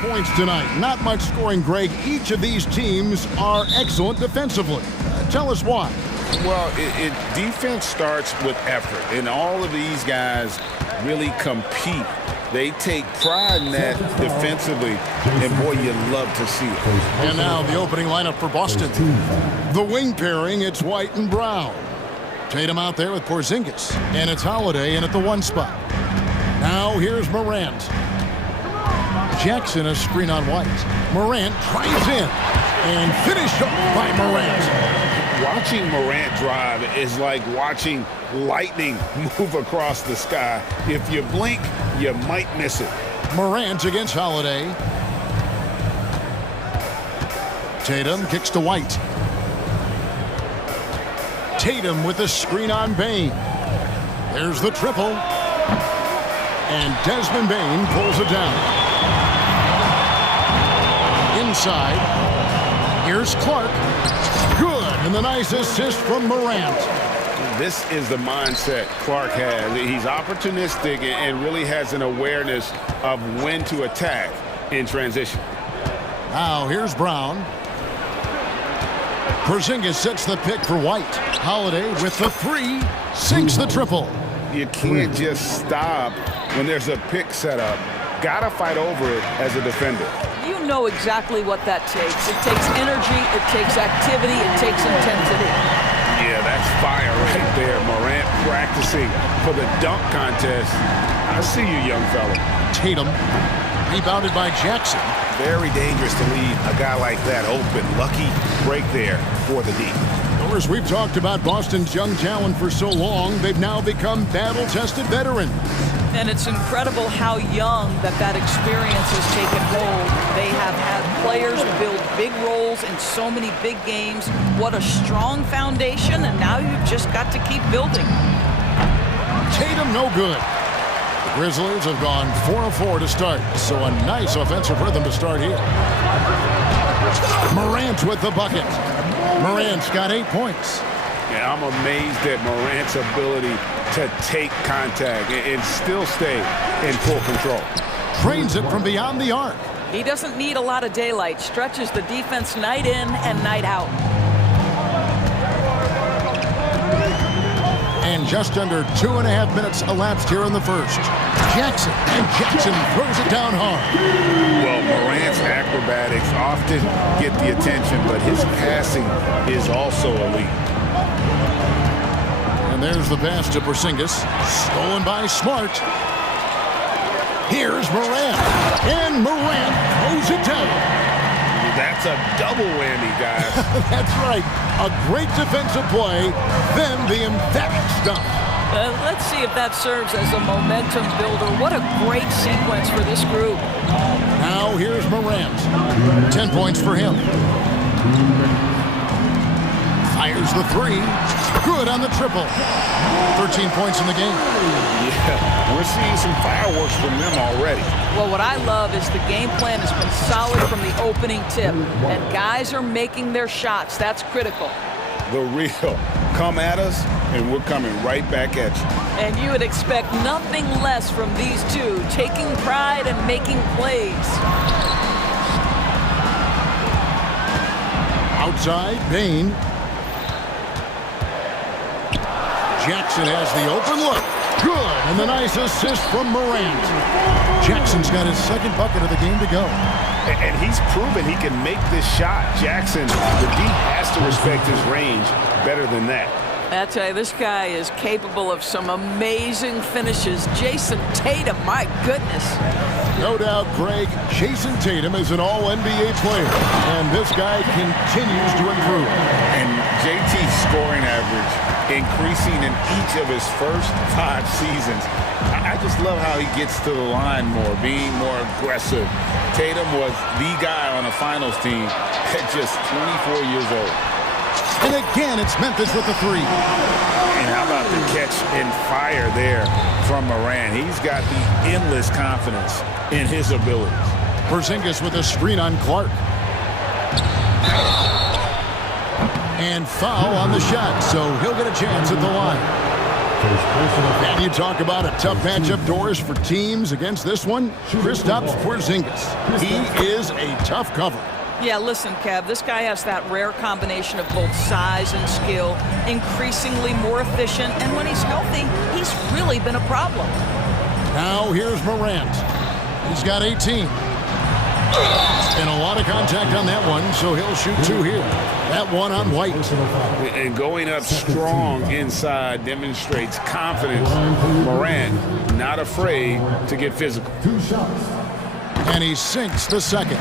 points tonight. Not much scoring, Greg. Each of these teams are excellent defensively. Tell us why. Well, defense starts with effort, and all of these guys really compete. They take pride in that defensively, and boy, you love to see it. And now the opening lineup for Boston. The wing pairing, it's White and Brown. Tatum out there with Porzingis, and it's Holiday in at the 1 spot. Now here's Morant. Jackson a screen on White. Morant drives in and finished off by Morant. Watching Morant drive is like watching lightning move across the sky. If you blink, you might miss it. Morant against Holiday. Tatum kicks to White. Tatum with the screen on Bane. There's the triple. And Desmond Bane pulls it down. Inside. Here's Clark. Good. And the nice assist from Morant. This is the mindset Clark has. He's opportunistic and really has an awareness of when to attack in transition. Now here's Brown. Porzingis sets the pick for White. Holiday with the 3, sinks the triple. You can't just stop when there's a pick set up. Gotta fight over it as a defender. You know exactly what that takes. It takes energy, it takes activity, it takes intensity. Yeah, that's fire right there. Morant practicing for the dunk contest. I see you, young fella. Tatum, rebounded by Jackson. Very dangerous to leave a guy like that open. Lucky break there for the D. As we've talked about Boston's young talent for so long, they've now become battle-tested veterans. And it's incredible how young that experience has taken hold. They have had players build big roles in so many big games. What a strong foundation, and now you've just got to keep building. Tatum no good. The Grizzlies have gone 4 of 4 to start, so a nice offensive rhythm to start here. Morant with the bucket. Morant's got 8 points. Yeah, I'm amazed at Morant's ability to take contact and still stay in full control. Trains it from beyond the arc. He doesn't need a lot of daylight. Stretches the defense night in and night out. And just under 2.5 minutes elapsed here in the first. Jackson throws it down hard. Well, Morant's acrobatics often get the attention, but his passing is also elite. And there's the pass to Porzingis, stolen by Smart. Here's Morant, and Morant throws it down. That's a double whammy, guys. That's right. A great defensive play, then the emphatic stop. Let's see if that serves as a momentum builder. What a great sequence for this group. Now here's Morant. 10 points for him. Fires the 3. Good on the triple. 13 points in the game. Yeah, we're seeing some fireworks from them already. Well, what I love is the game plan has been solid from the opening tip, and guys are making their shots. That's critical. The real come at us, and we're coming right back at you. And you would expect nothing less from these two, taking pride and making plays. Outside, Bane. Jackson has the open look. Good, and the nice assist from Morant. Jackson's got his second bucket of the game to go. And he's proven he can make this shot. Jackson, the D has to respect his range better than that. I tell you, this guy is capable of some amazing finishes. Jason Tatum, my goodness. No doubt, Greg, Jason Tatum is an all-NBA player, and this guy continues to improve. And JT's scoring average increasing in each of his first 5 seasons. I just love how he gets to the line more, being more aggressive. Tatum was the guy on the finals team at just 24 years old. And again, it's Memphis with the 3. And how about the catch and fire there from Morant? He's got the endless confidence in his abilities. Porzingis with a screen on Clark. And foul on the shot, so he'll get a chance at the line. And you talk about a tough matchup, Doris, for teams against this one. Kristaps Porzingis. He is a tough cover. Yeah, listen, Kev, this guy has that rare combination of both size and skill, increasingly more efficient, and when he's healthy, he's really been a problem. Now here's Morant. He's got 18. And a lot of contact on that one, so he'll shoot 2 here. That one on White. And going up strong inside demonstrates confidence. Morant not afraid to get physical. And he sinks the second.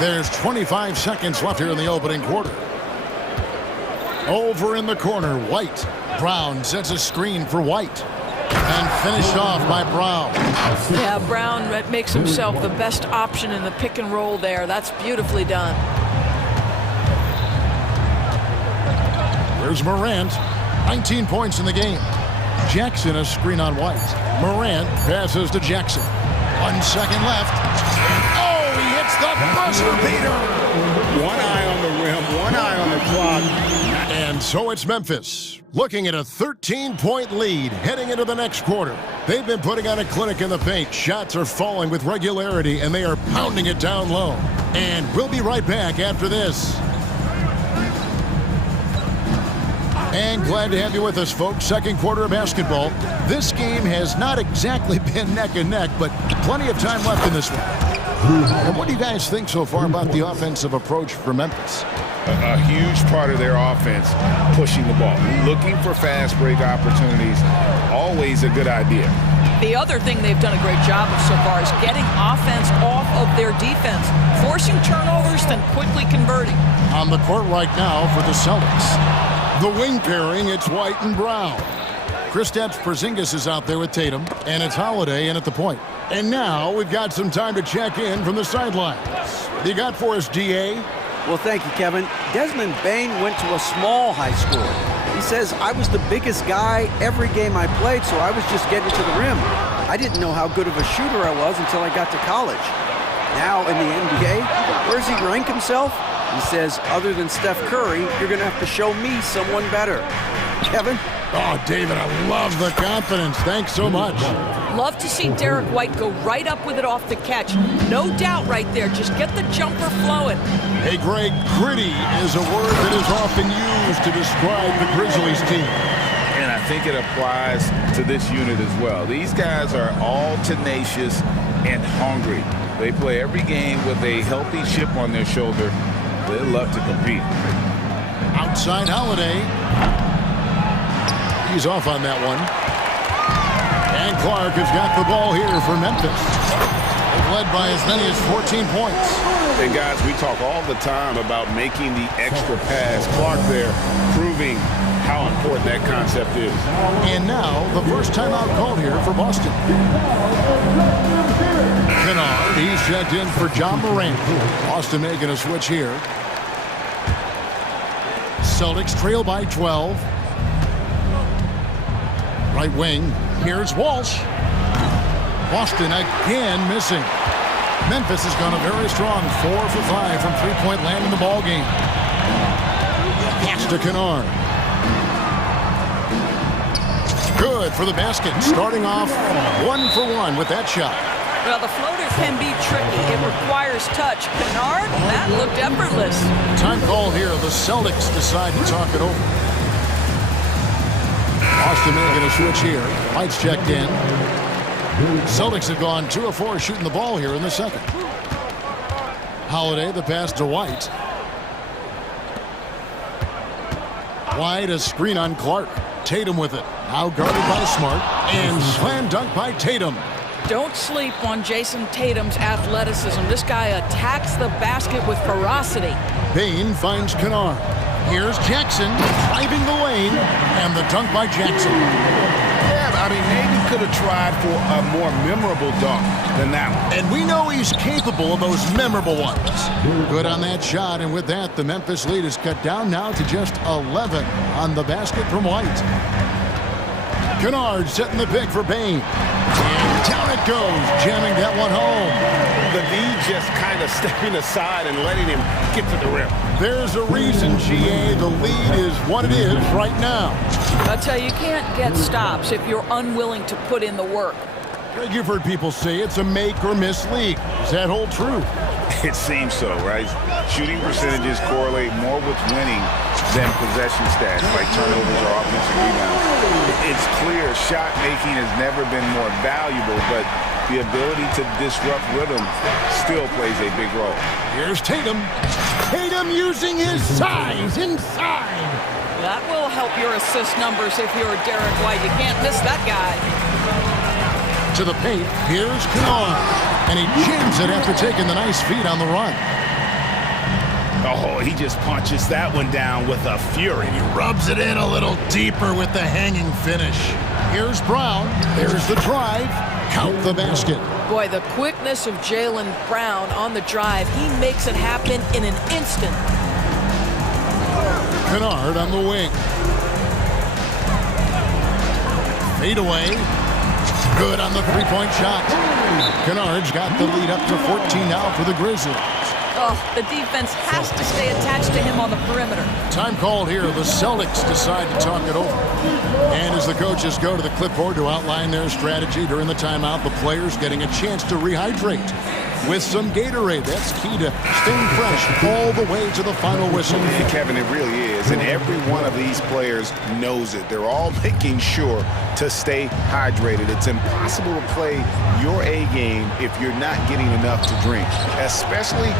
There's 25 seconds left here in the opening quarter. Over in the corner, White. Brown sets a screen for White. And finished off by Brown. Yeah, Brown makes himself the best option in the pick and roll there. That's beautifully done. There's Morant. 19 points in the game. Jackson a screen on White. Morant passes to Jackson. 1 second left. Oh, he hits the buzzer beater. One eye on the rim, one eye on the clock. And so it's Memphis, looking at a 13-point lead heading into the next quarter. They've been putting on a clinic in the paint. Shots are falling with regularity, and they are pounding it down low. And we'll be right back after this. And glad to have you with us, folks. Second quarter of basketball. This game has not exactly been neck and neck, but plenty of time left in this one. And what do you guys think so far about the offensive approach for Memphis? A huge part of their offense, pushing the ball, looking for fast break opportunities, always a good idea. The other thing they've done a great job of so far is getting offense off of their defense, forcing turnovers, then quickly converting. On the court right now for the Celtics. The wing pairing, it's White and Brown. Kristaps Porzingis is out there with Tatum, and it's Holiday in at the point. And now we've got some time to check in from the sidelines. What you got for us, D.A.? Well, thank you, Kevin. Desmond Bain went to a small high school. He says, I was the biggest guy every game I played, so I was just getting to the rim. I didn't know how good of a shooter I was until I got to college. Now in the NBA, where does he rank himself? He says, other than Steph Curry, you're going to have to show me someone better. Kevin? Oh, David, I love the confidence. Thanks so much. Love to see Derek White go right up with it off the catch. No doubt right there. Just get the jumper flowing. Hey, Greg, gritty is a word that is often used to describe the Grizzlies team. And I think it applies to this unit as well. These guys are all tenacious and hungry. They play every game with a healthy chip on their shoulder. They love to compete. Outside Holiday. He's off on that one. And Clark has got the ball here for Memphis. They've led by as many as 14 points. And guys, we talk all the time about making the extra pass. Clark there proving how important that concept is. And now the first timeout called here for Boston. Kennard, he's checked in for John Morant. Boston making a switch here. Celtics trail by 12. Right wing, here's Walsh. Boston again missing. Memphis has gone a very strong 4 for 5 from three-point land in the ball game. Pass to Kennard. Good for the basket. Starting off 1 for 1 with that shot. Well, the floater can be tricky. It requires touch. Kennard, that looked effortless. Time call here. The Celtics decide to talk it over. Boston making a switch here. White's checked in. Celtics have gone 2 of 4 shooting the ball here in the second. Holiday, the pass to White. White, a screen on Clark. Tatum with it. Now guarded by Smart. And slam dunk by Tatum. Don't sleep on Jason Tatum's athleticism. This guy attacks the basket with ferocity. Bain finds Kennard. Here's Jackson driving the lane, and the dunk by Jackson. Yeah, I mean, maybe could have tried for a more memorable dunk than that one. And we know he's capable of those memorable ones. Good on that shot, and with that, the Memphis lead is cut down now to just 11 on the basket from White. Kennard setting the pick for Bain. And down it goes, jamming that one home. The He's just kind of stepping aside and letting him get to the rim. There's a reason, GA. The lead is what it is right now. I tell you, you can't get stops if you're unwilling to put in the work. You've heard people say it's a make or miss league. Does that hold true? It seems so, right? Shooting percentages correlate more with winning than possession stats, like turnovers or offensive rebounds. It's clear shot making has never been more valuable, but the ability to disrupt rhythm still plays a big role. Here's Tatum. Tatum using his size inside. That will help your assist numbers if you're Derek White. You can't miss that guy. To the paint, here's Kennard. And he jams it after taking the nice feed on the run. Oh, he just punches that one down with a fury. He rubs it in a little deeper with the hanging finish. Here's Brown. There's the drive. Count the basket. Boy, the quickness of Jaylen Brown on the drive, he makes it happen in an instant. Kennard on the wing. Fade away. Good on the three-point shot. Kennard's got the lead up to 14 now for the Grizzlies. Oh, the defense has to stay attached to him on the perimeter. Time called here. The Celtics decide to talk it over. And as the coaches go to the clipboard to outline their strategy during the timeout, the players getting a chance to rehydrate with some Gatorade. That's key to staying fresh all the way to the final whistle. And Kevin, it really is. And every one of these players knows it. They're all making sure to stay hydrated. It's impossible to play your A game if you're not getting enough to drink, especially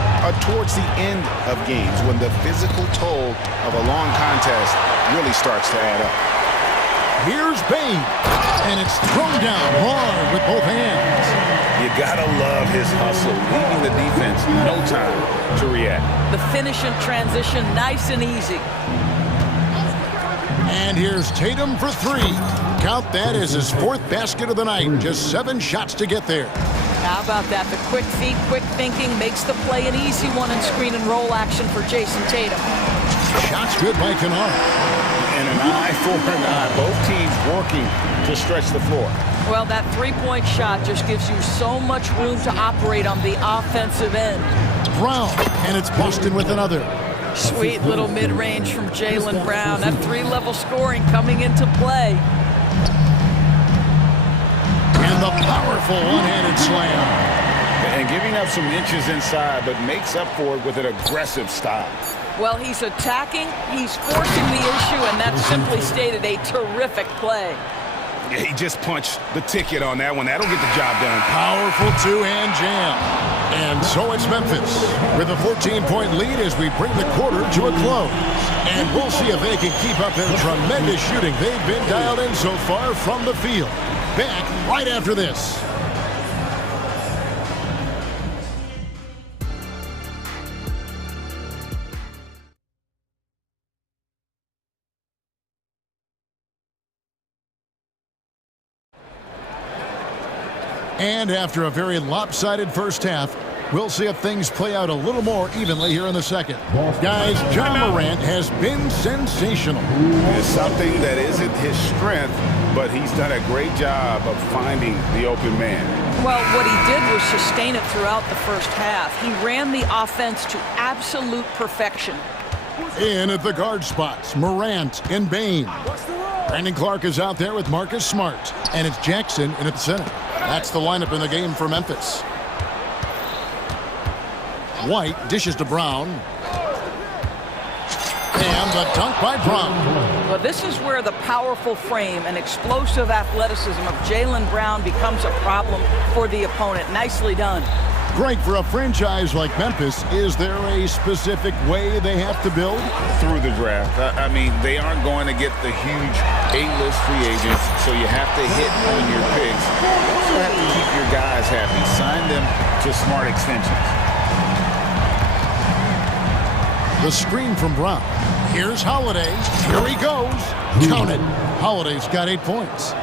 towards the end of games when the physical toll of a long contest really starts to add up. Here's Bain, and it's thrown down hard with both hands. You gotta love his hustle, leaving the defense no time to react. The finish and transition, nice and easy. And here's Tatum for three. Count that as his fourth basket of the night. Just 7 shots to get there. How about that? The quick feet, quick thinking makes the play an easy one in screen and roll action for Jason Tatum. Shots good by Kennard. And an eye for an eye. Both teams working to stretch the floor. Well, that three-point shot just gives you so much room to operate on the offensive end. Brown, and it's Boston with another. Sweet little mid-range from Jaylen Brown. That three-level scoring coming into play. And the powerful one-handed slam. And giving up some inches inside, but makes up for it with an aggressive style. Well, he's attacking, he's forcing the issue, and that's simply stated a terrific play. Yeah, he just punched the ticket on that one. That'll get the job done. Powerful two-hand jam. And so it's Memphis with a 14-point lead as we bring the quarter to a close. And we'll see if they can keep up their tremendous shooting they've been dialed in so far from the field. Back right after this. And after a very lopsided first half, we'll see if things play out a little more evenly here in the second. Guys, John Morant has been sensational. It's something that isn't his strength, but he's done a great job of finding the open man. Well, what he did was sustain it throughout the first half. He ran the offense to absolute perfection. In at the guard spots, Morant and Bain. Brandon Clark is out there with Marcus Smart. And it's Jackson in at the center. That's the lineup in the game for Memphis. White dishes to Brown. And the dunk by Brown. Well, this is where the powerful frame and explosive athleticism of Jaylen Brown becomes a problem for the opponent. Nicely done. Greg, for a franchise like Memphis, is there a specific way they have to build? Through the draft. I mean, they aren't going to get the huge A-list free agents, so you have to hit on your picks. You also have to keep your guys happy. Sign them to smart extensions. The screen from Brown. Here's Holiday. Here he goes. Count it. Holiday's got 8 points.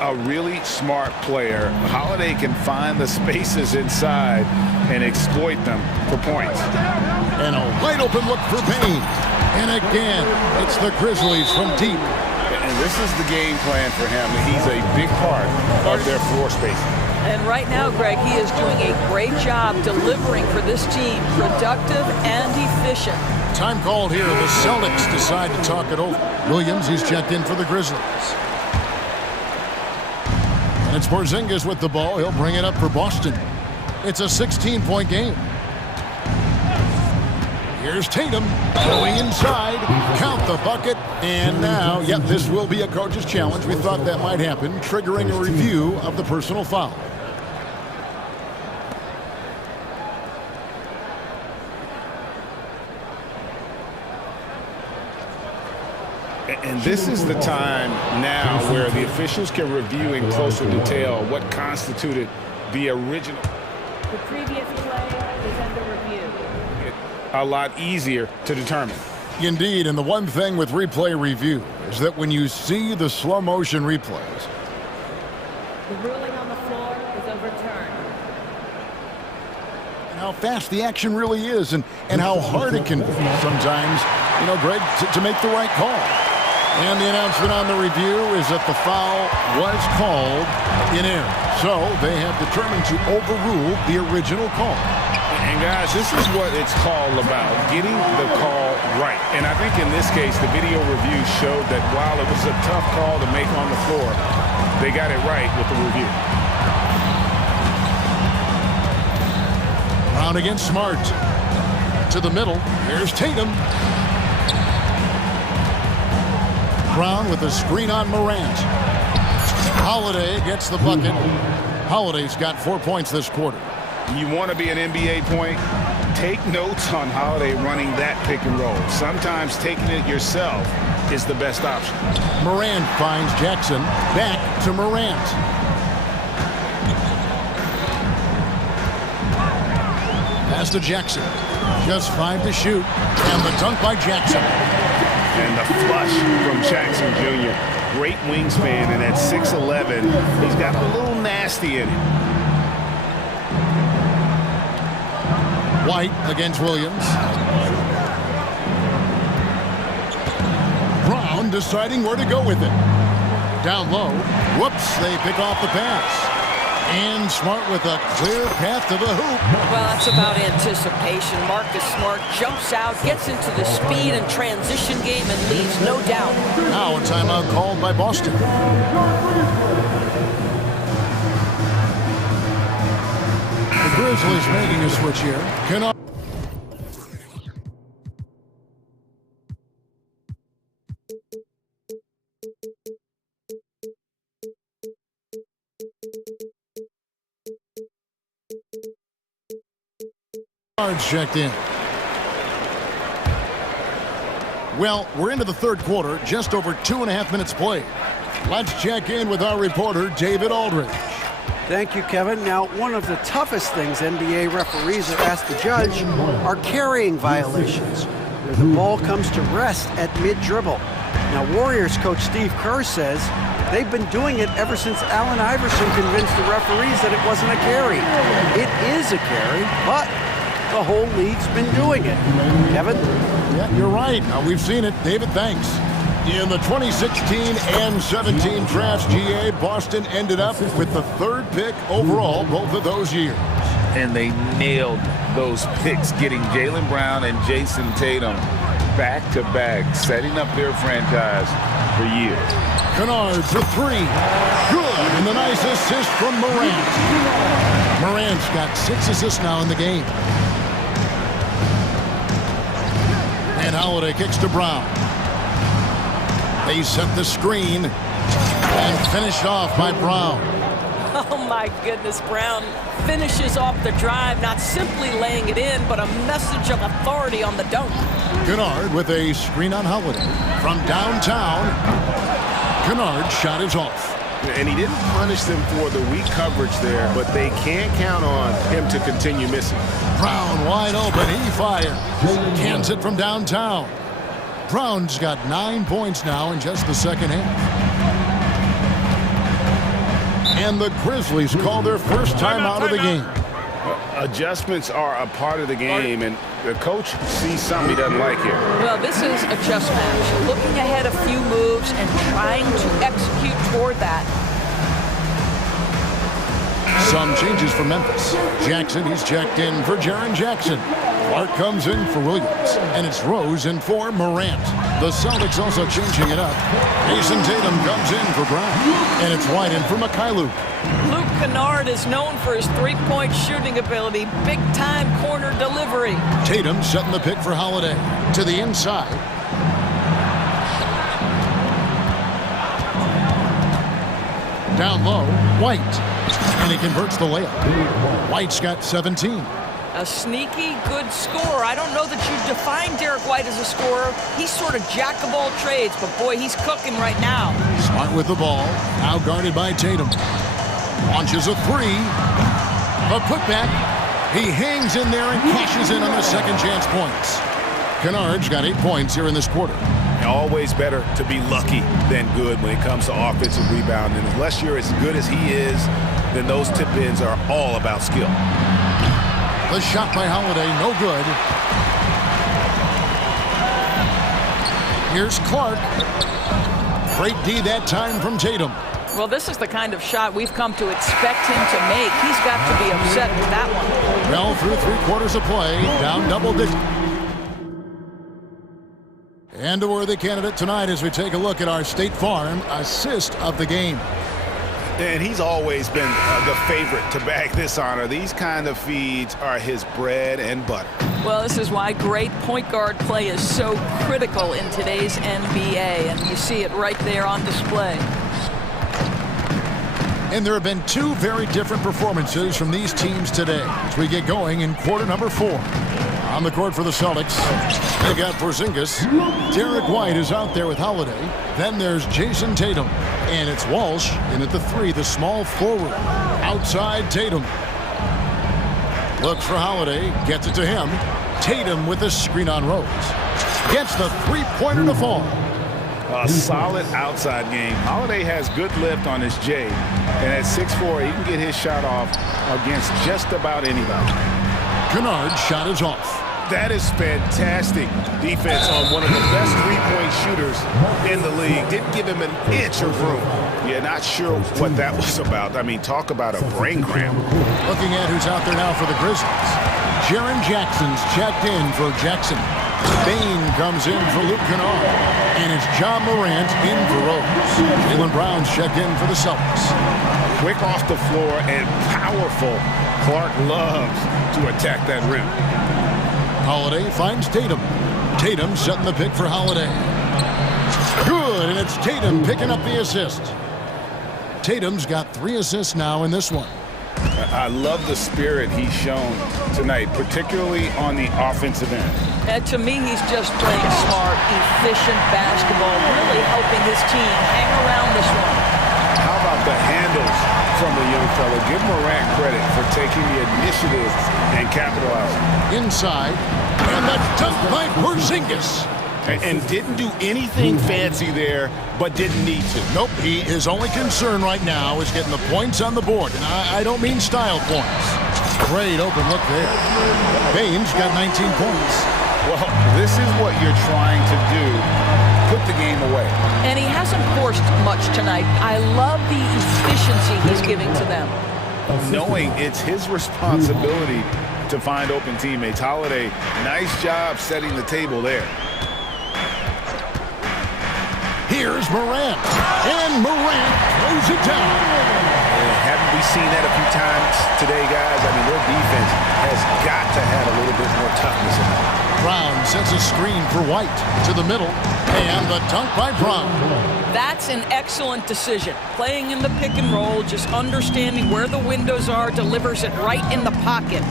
A really smart player. Holiday can find the spaces inside and exploit them for points. And a wide open look for Bain. And again, it's the Grizzlies from deep. And this is the game plan for him. He's a big part of their floor spacing. And right now, Greg, he is doing a great job delivering for this team, productive and efficient. Time called here. The Celtics decide to talk it over. Williams, he's checked in for the Grizzlies. And it's Porzingis with the ball. He'll bring it up for Boston. It's a 16-point game. Here's Tatum going inside. Count the bucket. And now, yep, this will be a coach's challenge. We thought that might happen, triggering a review of the personal foul. And this is the time now where the officials can review in closer detail what constituted the original. The previous play is under review. A lot easier to determine. Indeed, and the one thing with replay review is that when you see the slow motion replays, The ruling on the floor is overturned. and how fast the action really is and how hard it can be sometimes, you know, Greg, to make the right call. And the announcement on the review is that the foul was called in error. So they have determined to overrule the original call. And guys, this is what it's called about, getting the call right. And I think in this case, the video review showed that while it was a tough call to make on the floor, they got it right with the review. Brown against Smart. To the middle. Here's Tatum. Brown with a screen on Morant. Holiday gets the bucket. Holiday's got 4 points this quarter. You want to be an NBA point? Take notes on Holiday running that pick and roll. Sometimes taking it yourself is the best option. Morant finds Jackson. Back to Morant. Pass to Jackson. Just 5 to shoot. And the dunk by Jackson. And the flush from Jackson Jr. Great wingspan, and at 6'11", he's got a little nasty in it. White against Williams. Brown deciding where to go with it. Down low. Whoops, they pick off the pass. And Smart with a clear path to the hoop. Well, that's about anticipation. Marcus Smart jumps out, gets into the speed and transition game, and leaves no doubt. Now a timeout called by Boston. The Grizzlies making a switch here. Cannot. Checked in. Well, we're into the third quarter, just over 2.5 minutes played. Let's check in with our reporter, David Aldridge. Thank you, Kevin. Now, one of the toughest things NBA referees are asked to judge are carrying violations, where the ball comes to rest at mid-dribble. Now, Warriors coach Steve Kerr says they've been doing it ever since Allen Iverson convinced the referees that it wasn't a carry. It is a carry, but the whole league's been doing it. Kevin? Yeah, you're right. We've seen it. David, thanks. In the 2016 and 17 drafts, GA, Boston ended up with the 3rd pick overall both of those years. And they nailed those picks, getting Jaylen Brown and Jason Tatum back-to-back, setting up their franchise for years. Kennard for 3. Good. And the nice assist from Morant. Morant's got 6 assists now in the game. And Holiday kicks to Brown. They set the screen and finished off by Brown. Oh my goodness, Brown finishes off the drive, not simply laying it in, but a message of authority on the dunk. Kennard with a screen on Holiday. From downtown, Kennard's shot is off. And he didn't punish them for the weak coverage there, but they can't count on him to continue missing. Brown wide open, he fires. Cans it from downtown. Brown's got 9 points now in just the second half. And the Grizzlies call their first time out of the game. Adjustments are a part of the game, and the coach sees something he doesn't like here. Well, this is a chess match. Looking ahead a few moves and trying to execute toward that. Some changes for Memphis. Jackson, he's checked in for Jaren Jackson. Clark comes in for Williams. And it's Rose in for Morant. The Celtics also changing it up. Jason Tatum comes in for Brown. And it's White in for Mikhailuk. Luke Kennard is known for his three-point shooting ability, big-time corner delivery. Tatum setting the pick for Holiday. To the inside. Down low, White. And he converts the layup. White's got 17. A sneaky good scorer. I don't know that you define Derek White as a scorer. He's sort of jack of all trades, but boy, he's cooking right now. Smart with the ball. Now guarded by Tatum. Launches a three. A putback. He hangs in there and cashes in on the second chance points. Kennard's got 8 points here in this quarter. Always better to be lucky than good when it comes to offensive rebounding. And unless you're as good as he is, then those tip-ins are all about skill. The shot by Holiday, no good. Here's Clark. Great D that time from Tatum. Well, this is the kind of shot we've come to expect him to make. He's got to be upset with that one. Well, through 3/4 of play, down double digits. And a worthy candidate tonight as we take a look at our State Farm assist of the game. And he's always been the favorite to bag this honor. These kind of feeds are his bread and butter. Well, this is why great point guard play is so critical in today's NBA, and you see it right there on display. And there have been two very different performances from these teams today as we get going in quarter number 4. On the court for the Celtics, they got Porzingis. Derek White is out there with Holiday. Then there's Jason Tatum. And it's Walsh in at the 3, the small forward. Outside Tatum. Looks for Holiday, gets it to him. Tatum with a screen on Rose. Gets the three-pointer to fall. A solid outside game. Holiday has good lift on his J. And at 6'4", he can get his shot off against just about anybody. Kennard's shot is off. That is fantastic defense on one of the best three-point shooters in the league. Didn't give him an inch of room. Yeah, not sure what that was about. I mean, talk about a brain cramp. Looking at who's out there now for the Grizzlies. Jaren Jackson's checked in for Jackson. Bain comes in for Luke Kennard. And it's John Morant in for Rose. Jaylen Brown's checked in for the Celtics. Quick off the floor and powerful. Clark loves to attack that rim. Holiday finds Tatum. Tatum setting the pick for Holiday. Good, and it's Tatum picking up the assist. Tatum's got 3 assists now in this one. I love the spirit he's shown tonight, particularly on the offensive end. And to me, he's just playing smart, efficient basketball, really helping his team hang around this one. How about the handles from the young fella? Give Morant credit for taking the initiative and capitalizing. Inside, and the dunk by Porzingis. And didn't do anything fancy there, but didn't need to. Nope, his only concern right now is getting the points on the board. And I don't mean style points. Great open look there. Bain's got 19 points. Well, this is what you're trying to do. Put the game away. And he hasn't forced much tonight. I love the efficiency he's giving to them. Knowing it's his responsibility to find open teammates. Holiday, nice job setting the table there. Here's Morant. And Morant throws it down. Haven't we seen that a few times today, guys? I mean, their defense has got to have a little bit more toughness in it. Brown sets a screen for White to the middle. And the dunk by Brown. That's an excellent decision. Playing in the pick and roll, just understanding where the windows are, delivers it right in the pocket.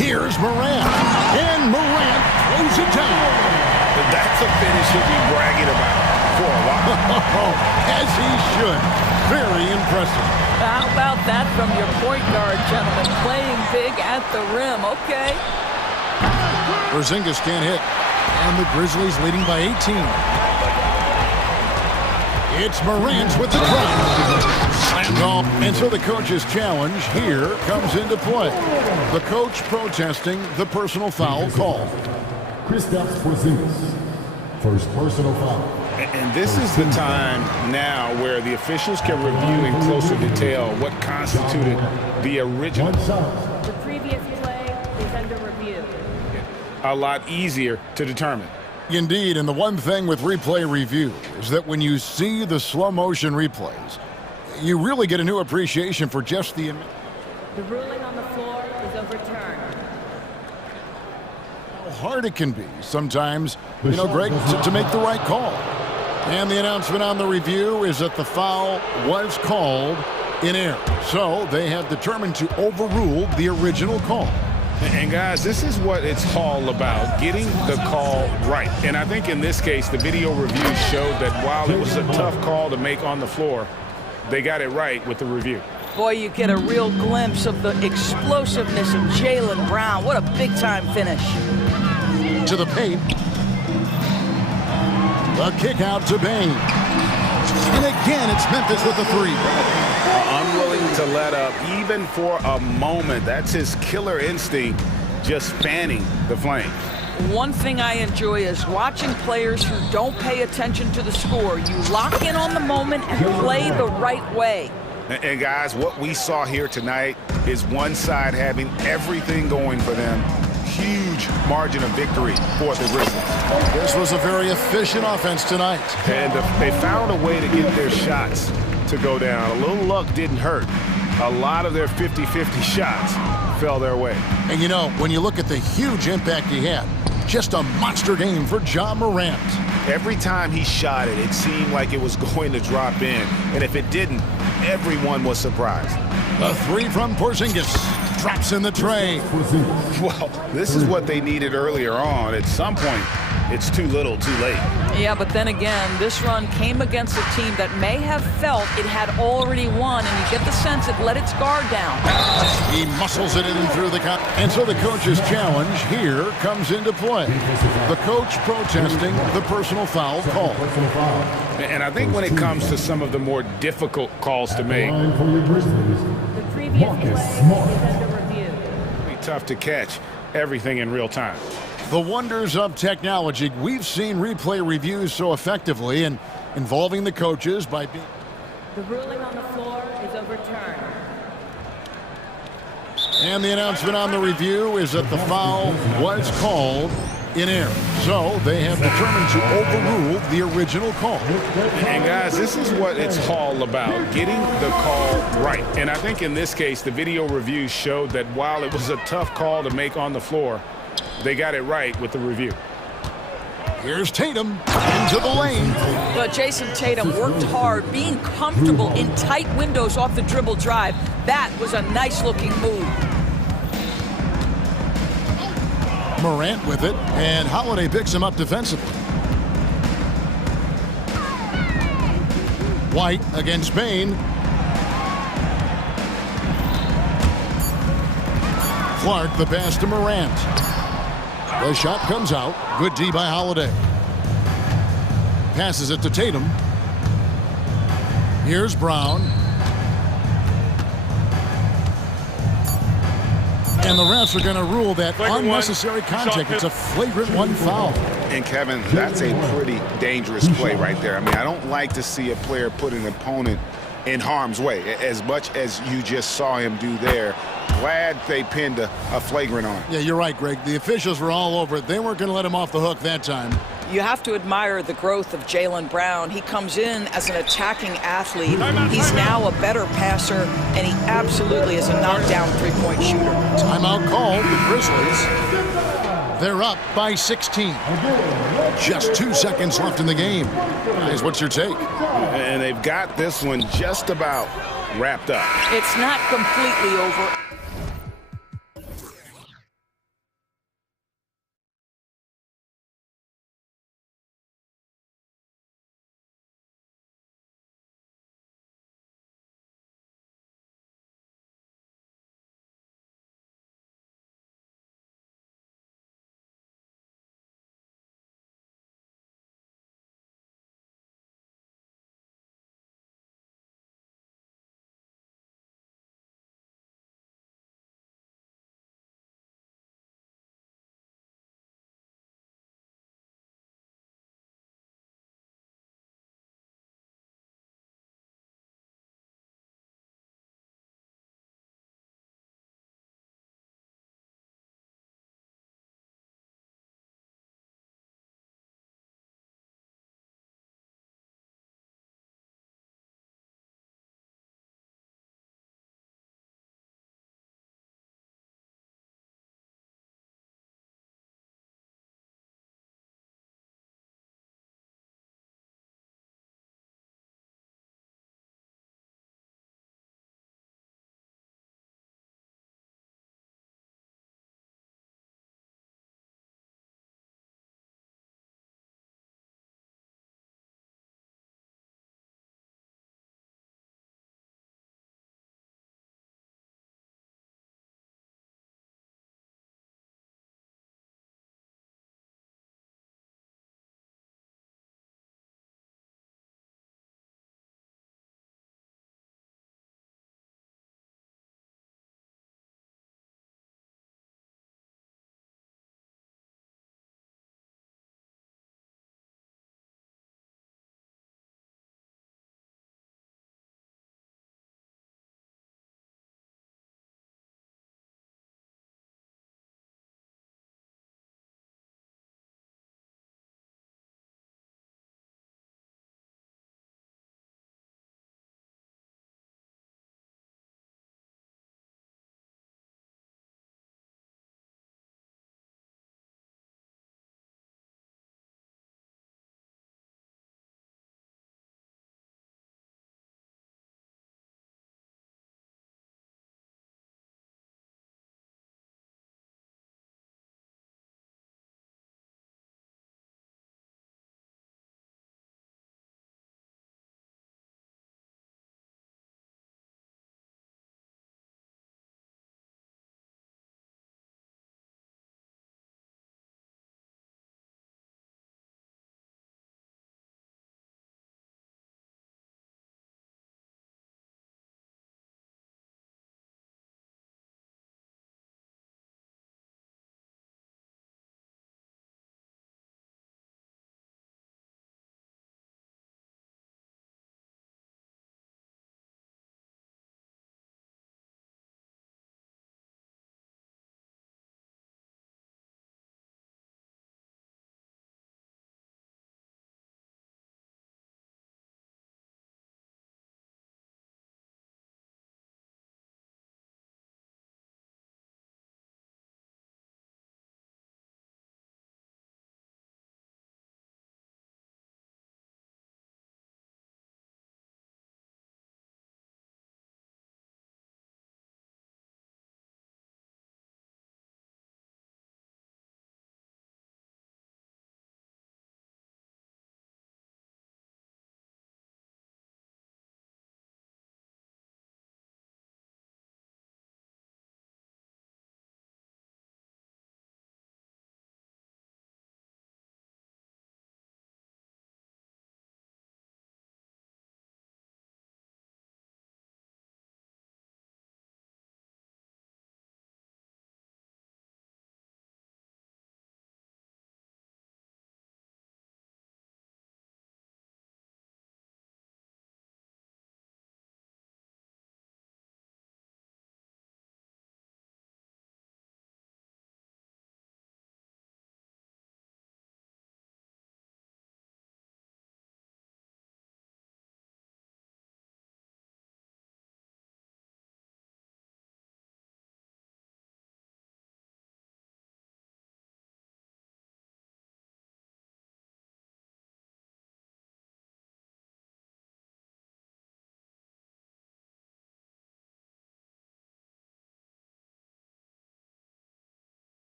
Here's Morant. And Morant throws it down. That's a finish he'll be bragging about for a while. As he should. Very impressive. How about that from your point guard, gentlemen? Playing big at the rim. Okay. Porzingis can't hit. And the Grizzlies leading by 18. It's Morant with the drive. Slammed off. And so the coach's challenge here comes into play. The coach protesting the personal foul call. Kristaps Porzingis, first personal foul. And this is the time now where the officials can review in closer detail what constituted the original. The previous play is under review. A lot easier to determine. Indeed, and the one thing with replay review is that when you see the slow motion replays, you really get a new appreciation for just the ruling on the floor is overturned. How hard it can be sometimes, Greg, to make the right call. And the announcement on the review is that the foul was called in error. So they have determined to overrule the original call. And guys, this is what it's all about, getting the call right. And I think in this case, the video review showed that while it was a tough call to make on the floor, they got it right with the review. Boy, you get a real glimpse of the explosiveness of Jaylen Brown. What a big-time finish. To the paint. The kick out to Bain. And again, it's Memphis with the three. Unwilling to let up even for a moment. That's his killer instinct, just fanning the flame. One thing I enjoy is watching players who don't pay attention to the score. You lock in on the moment and play the right way. And guys, what we saw here tonight is one side having everything going for them. Huge margin of victory for the Grizzlies. This was a very efficient offense tonight. And they found a way to get their shots to go down. A little luck didn't hurt. A lot of their 50-50 shots fell their way. And when you look at the huge impact he had, just a monster game for Ja Morant. Every time he shot it, it seemed like it was going to drop in. And if it didn't, everyone was surprised. The three from Porzingis drops in the tray. Well, this is what they needed earlier on. At some point, it's too little, too late. Yeah, but then again, this run came against a team that may have felt it had already won, and you get the sense it let its guard down. He muscles it in through the count. And so the coach's challenge here comes into play. The coach protesting the personal foul call. And I think when it comes to some of the more difficult calls to make, The previous play is under review. it'll be tough to catch everything in real time. The wonders of technology. We've seen replay reviews so effectively and involving the coaches by being... The ruling on the floor is overturned. And the announcement on the review is that the foul was called in error. So they have determined to overrule the original call. And guys, this is what it's all about, getting the call right. And I think in this case, the video review showed that while it was a tough call to make on the floor, they got it right with the review. Here's Tatum into the lane. But Jason Tatum worked hard, being comfortable in tight windows off the dribble drive. That was a nice-looking move. Morant with it, and Holiday picks him up defensively. White against Bain. Clark the pass to Morant. The shot comes out. Good D by Holiday. Passes it to Tatum. Here's Brown. And the refs are going to rule that unnecessary contact. It's a flagrant one foul. And Kevin, that's a pretty dangerous play right there. I mean, I don't like to see a player put an opponent in harm's way, as much as you just saw him do there. Glad they pinned a flagrant on him. Yeah, you're right, Greg. The officials were all over it. They weren't going to let him off the hook that time. You have to admire the growth of Jaylen Brown. He comes in as an attacking athlete. He's now a better passer, and he absolutely is a knockdown three-point shooter. Timeout called. The Grizzlies, they're up by 16. Just 2 seconds left in the game. Guys, what's your take? And they've got this one just about wrapped up. It's not completely over.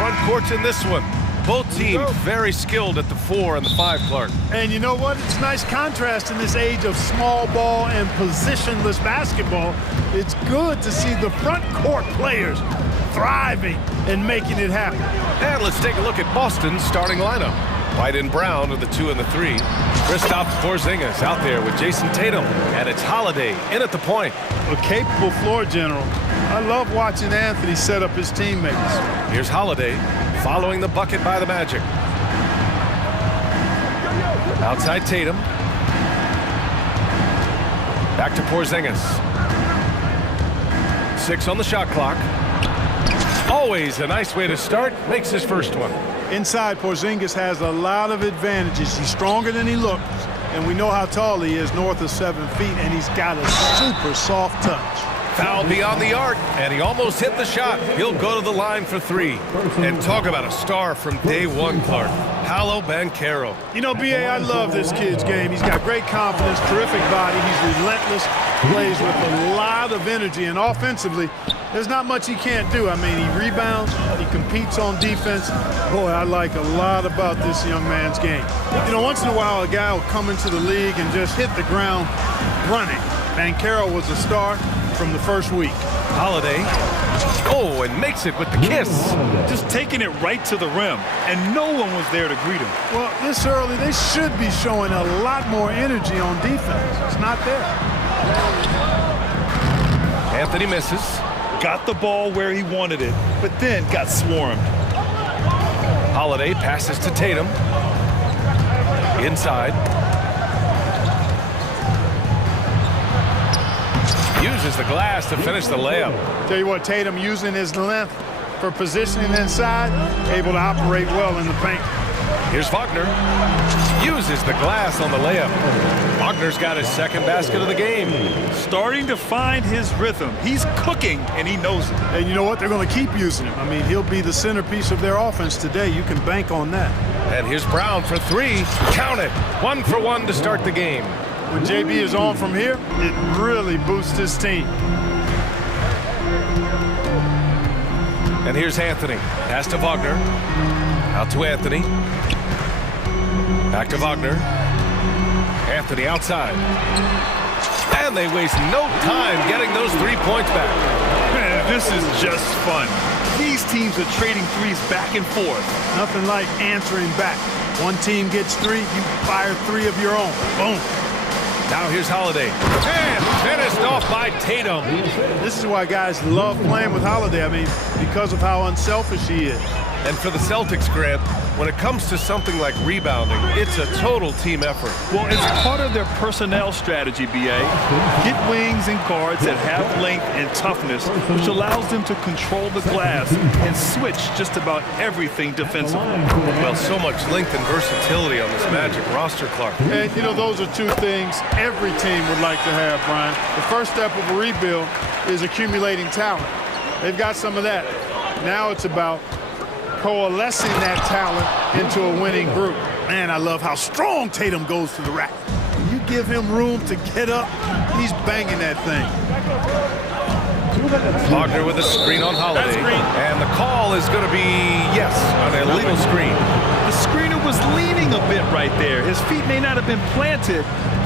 front courts in this one. Both teams very skilled at the 4 and the 5, Clark. And you know what? It's a nice contrast in this age of small ball and positionless basketball. It's good to see the front court players thriving and making it happen. And let's take a look at Boston's starting lineup. White and Brown are the 2 and the 3. Kristaps Porzingis out there with Jason Tatum. And it's Holiday in at the point. A capable floor general. I love watching Anthony set up his teammates. Here's Holiday following the bucket by the Magic. Outside Tatum. Back to Porzingis. 6 on the shot clock. Always a nice way to start. Makes his first one. Inside, Porzingis has a lot of advantages. He's stronger than he looks, and we know how tall he is, north of 7 feet, and he's got a super soft touch. Foul beyond the arc, and he almost hit the shot. He'll go to the line for 3. And talk about a star from day one, Clark. Paolo Banchero. You know, B.A., I love this kid's game. He's got great confidence, terrific body. He's relentless, plays with a lot of energy, and offensively, there's not much he can't do. I mean, he rebounds, he competes on defense. Boy, I like a lot about this young man's game. You know, once in a while, a guy will come into the league and just hit the ground running. Banchero was a star from the first week. Holiday. Oh, and makes it with the kiss. Just taking it right to the rim, and no one was there to greet him. Well, this early, they should be showing a lot more energy on defense. It's not there. Anthony misses. Got the ball where he wanted it, but then got swarmed. Holiday passes to Tatum. Inside. Uses the glass to finish the layup. Tell you what, Tatum using his length for positioning inside, able to operate well in the paint. Here's Wagner. Uses the glass on the layup. Wagner's got his second basket of the game. Starting to find his rhythm. He's cooking, and he knows it. And you know what? They're going to keep using him. I mean, he'll be the centerpiece of their offense today. You can bank on that. And here's Brown for 3. Count it. 1 for 1 to start the game. When JB is on from here, it really boosts his team. And here's Anthony. Pass to Wagner. Out to Anthony. Back to Wagner. Anthony outside. And they waste no time getting those 3 points back. Man, this is just fun. These teams are trading threes back and forth. Nothing like answering back. One team gets 3, you fire 3 of your own. Boom. Now here's Holiday. And finished off by Tatum. This is why guys love playing with Holiday. I mean, because of how unselfish he is. And for the Celtics, Grant, when it comes to something like rebounding, it's a total team effort. Well, it's part of their personnel strategy, B.A. Get wings and guards that have length and toughness, which allows them to control the glass and switch just about everything defensively. Well, so much length and versatility on this Magic roster, Clark. And, you know, those are 2 things every team would like to have, Brian. The first step of a rebuild is accumulating talent. They've got some of that. Now it's about coalescing that talent into a winning group. Man, I love how strong Tatum goes to the rack. When you give him room to get up, he's banging that thing. Wagner with a screen on Holiday. And the call is going to be, yes, an illegal screen. The screener was leaning a bit right there. His feet may not have been planted.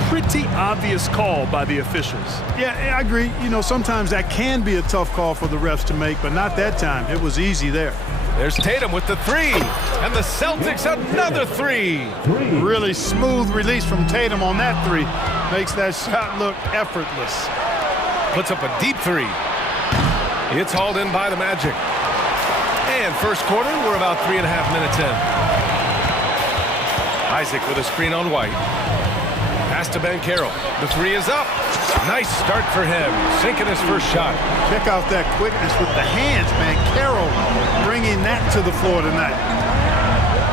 Pretty obvious call by the officials. Yeah, I agree. You know, sometimes that can be a tough call for the refs to make, but not that time. It was easy there. There's Tatum with the 3, and the Celtics another 3. Really smooth release from Tatum on that 3. Makes that shot look effortless. Puts up a deep 3. It's hauled in by the Magic. And first quarter, we're about 3.5 minutes in. Isaac with a screen on White. Pass to Banchero. The 3 is up. Nice start for him, sinking his first shot. Check out that quickness with the hands, man. Carroll bringing that to the floor tonight.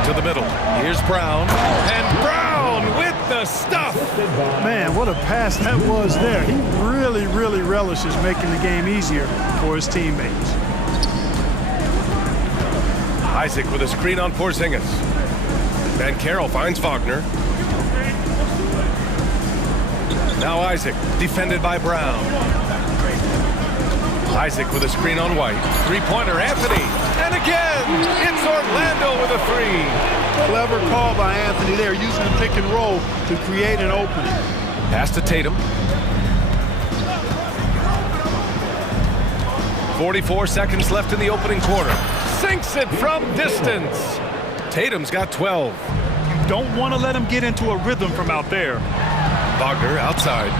To the middle. Here's Brown. And Brown with the stuff. Man, what a pass that was there. He really, really relishes making the game easier for his teammates. Isaac with a screen on Porzingis. Banchero finds Wagner. Now Isaac, defended by Brown. Isaac with a screen on White. Three-pointer, Anthony. And again, it's Orlando with a three. Clever call by Anthony there, using the pick and roll to create an opening. Pass to Tatum. 44 seconds left in the opening quarter. Sinks it from distance. Tatum's got 12. You don't want to let him get into a rhythm from out there. Wagner outside.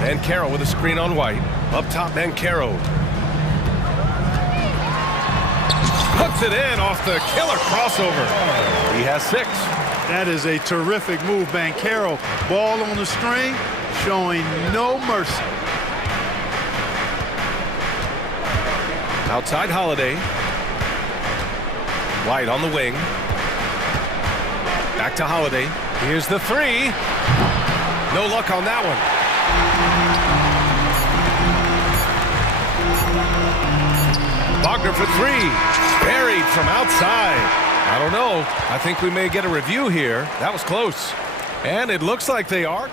Mancaro with a screen on White. Up top, Mancaro. Puts it in off the killer crossover. He has 6. That is a terrific move, Mancaro. Ball on the string, showing no mercy. Outside Holiday. White on the wing. Back to Holiday. Here's the three. No luck on that one. Wagner for three. Buried from outside. I don't know. I think we may get a review here. That was close. And it looks like they are.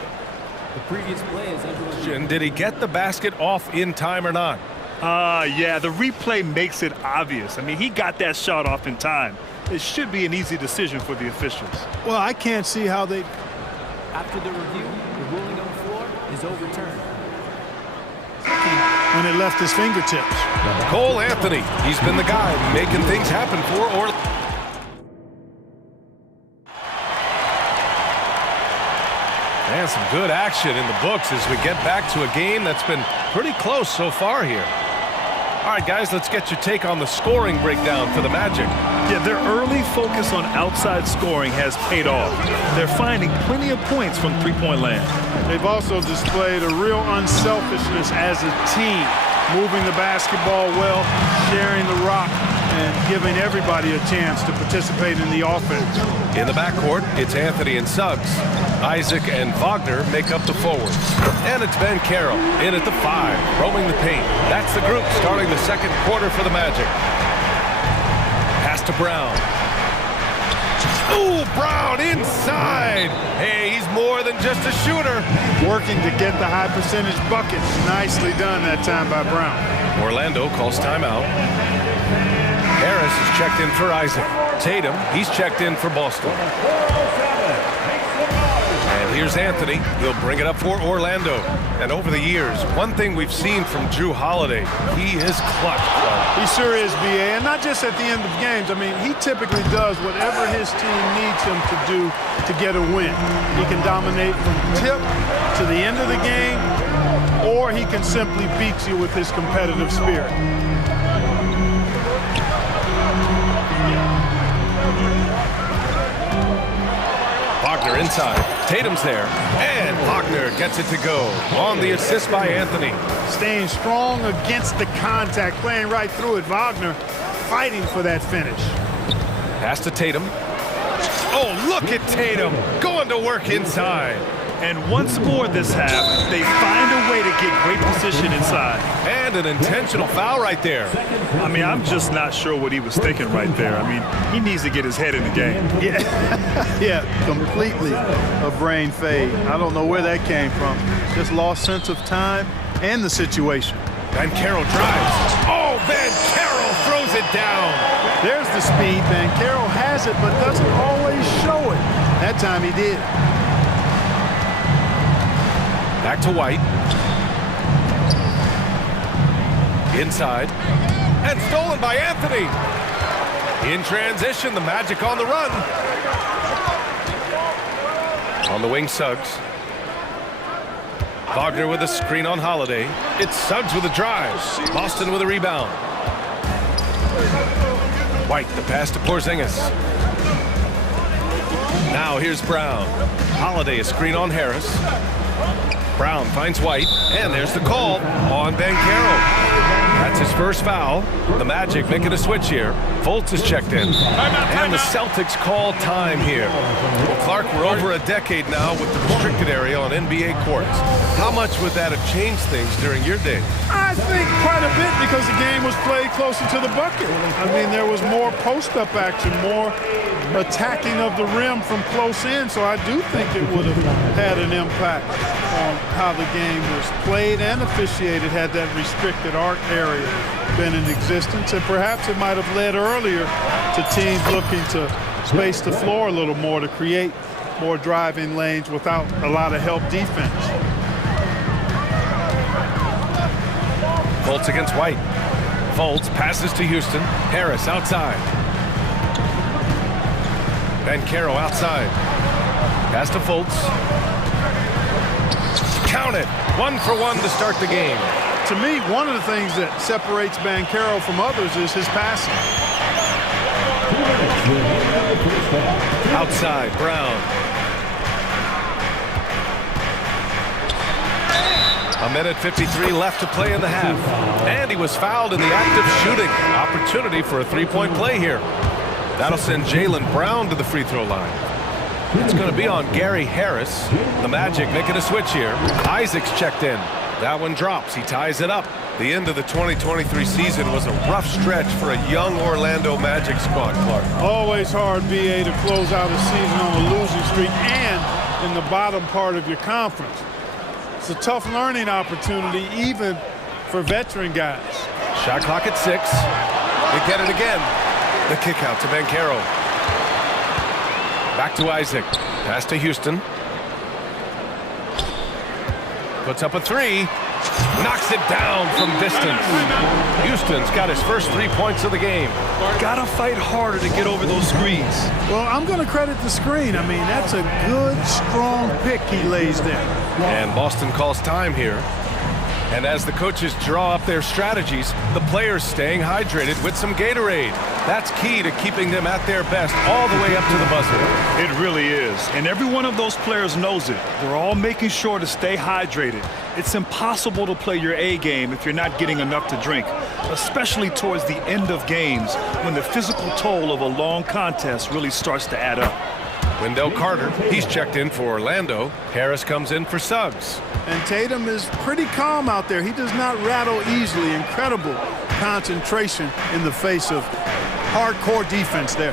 The previous play is under. Did he get the basket off in time or not? Yeah, the replay makes it obvious. I mean, he got that shot off in time. It should be an easy decision for the officials. Well, I can't see how they... After the review, the ruling on the floor is overturned. When it left his fingertips. Cole Anthony. He's been the guy making things happen for Orlando. And some good action in the books as we get back to a game that's been pretty close so far here. All right, guys, let's get your take on the scoring breakdown for the Magic. Yeah, their early focus on outside scoring has paid off. They're finding plenty of points from three-point land. They've also displayed a real unselfishness as a team, moving the basketball well, sharing the rock, and giving everybody a chance to participate in the offense. In the backcourt, it's Anthony and Suggs. Isaac and Wagner make up the forwards. And it's Mancaro in at the 5, roaming the paint. That's the group starting the second quarter for the Magic. Pass to Brown. Ooh, Brown inside. Hey, he's more than just a shooter. Working to get the high percentage buckets. Nicely done that time by Brown. Orlando calls timeout. Harris is checked in for Isaac. Tatum, he's checked in for Boston. And here's Anthony. He'll bring it up for Orlando. And over the years, one thing we've seen from Drew Holiday, he is clutch. He sure is, B.A., and not just at the end of games. I mean, he typically does whatever his team needs him to do to get a win. He can dominate from tip to the end of the game, or he can simply beat you with his competitive spirit. Wagner inside. Tatum's there. And Wagner gets it to go on the assist by Anthony. Staying strong against the contact, playing right through it. Wagner fighting for that finish. Pass to Tatum. Oh, look at Tatum going to work inside. And once more this half, they find a way to get great position inside. And an intentional foul right there. I mean, I'm just not sure what he was thinking right there. I mean, he needs to get his head in the game. Yeah, yeah, completely a brain fade. I don't know where that came from. Just lost sense of time and the situation. Mancaro drives. Oh, Mancaro throws it down. There's the speed. Mancaro has it, but doesn't always show it. That time he did. Back to White. Inside. And stolen by Anthony. In transition, the Magic on the run. On the wing, Suggs. Wagner with a screen on Holiday. It's Suggs with a drive. Boston with a rebound. White, the pass to Porzingis. Now here's Brown. Holiday, a screen on Harris. Brown finds White, and there's the call on Banchero. That's his first foul. The Magic making a switch here. Fultz is checked in. And the Celtics call time here. Well, Clark, we're over a decade now with the restricted area on NBA courts. How much would that have changed things during your day? I think quite a bit because the game was played closer to the bucket. I mean, there was more post-up action, more attacking of the rim from close in, so I do think it would have had an impact on how the game was played and officiated had that restricted arc area been in existence, and perhaps it might have led earlier to teams looking to space the floor a little more to create more driving lanes without a lot of help defense. Fultz against White. Fultz passes to Houston. Harris outside. Banchero outside. Pass to Fultz. Count it. 1 for 1 to start the game. To me, one of the things that separates Banchero from others is his passing. Outside, Brown. A minute 53 left to play in the half. And he was fouled in the act of shooting. Opportunity for a three-point play here. That'll send Jaylen Brown to the free throw line. It's going to be on Gary Harris. The Magic making a switch here. Isaac's checked in. That one drops. He ties it up. The end of the 2023 season was a rough stretch for a young Orlando Magic squad, Clark. Always hard, BA, to close out a season on a losing streak and in the bottom part of your conference. It's a tough learning opportunity, even for veteran guys. Shot clock at 6. They get it again. The kick out to Banchero. Back to Isaac. Pass to Houston. Puts up a 3. Knocks it down from distance. Houston's got his first 3 points of the game. Gotta fight harder to get over those screens. Well, I'm going to credit the screen. I mean, that's a good, strong pick he lays there. And Boston calls time here. And as the coaches draw up their strategies, the players staying hydrated with some Gatorade. That's key to keeping them at their best all the way up to the buzzer. It really is. And every one of those players knows it. They're all making sure to stay hydrated. It's impossible to play your A game if you're not getting enough to drink, especially towards the end of games when the physical toll of a long contest really starts to add up. Wendell Carter, he's checked in for Orlando. Harris comes in for Suggs. And Tatum is pretty calm out there. He does not rattle easily. Incredible concentration in the face of hardcore defense there.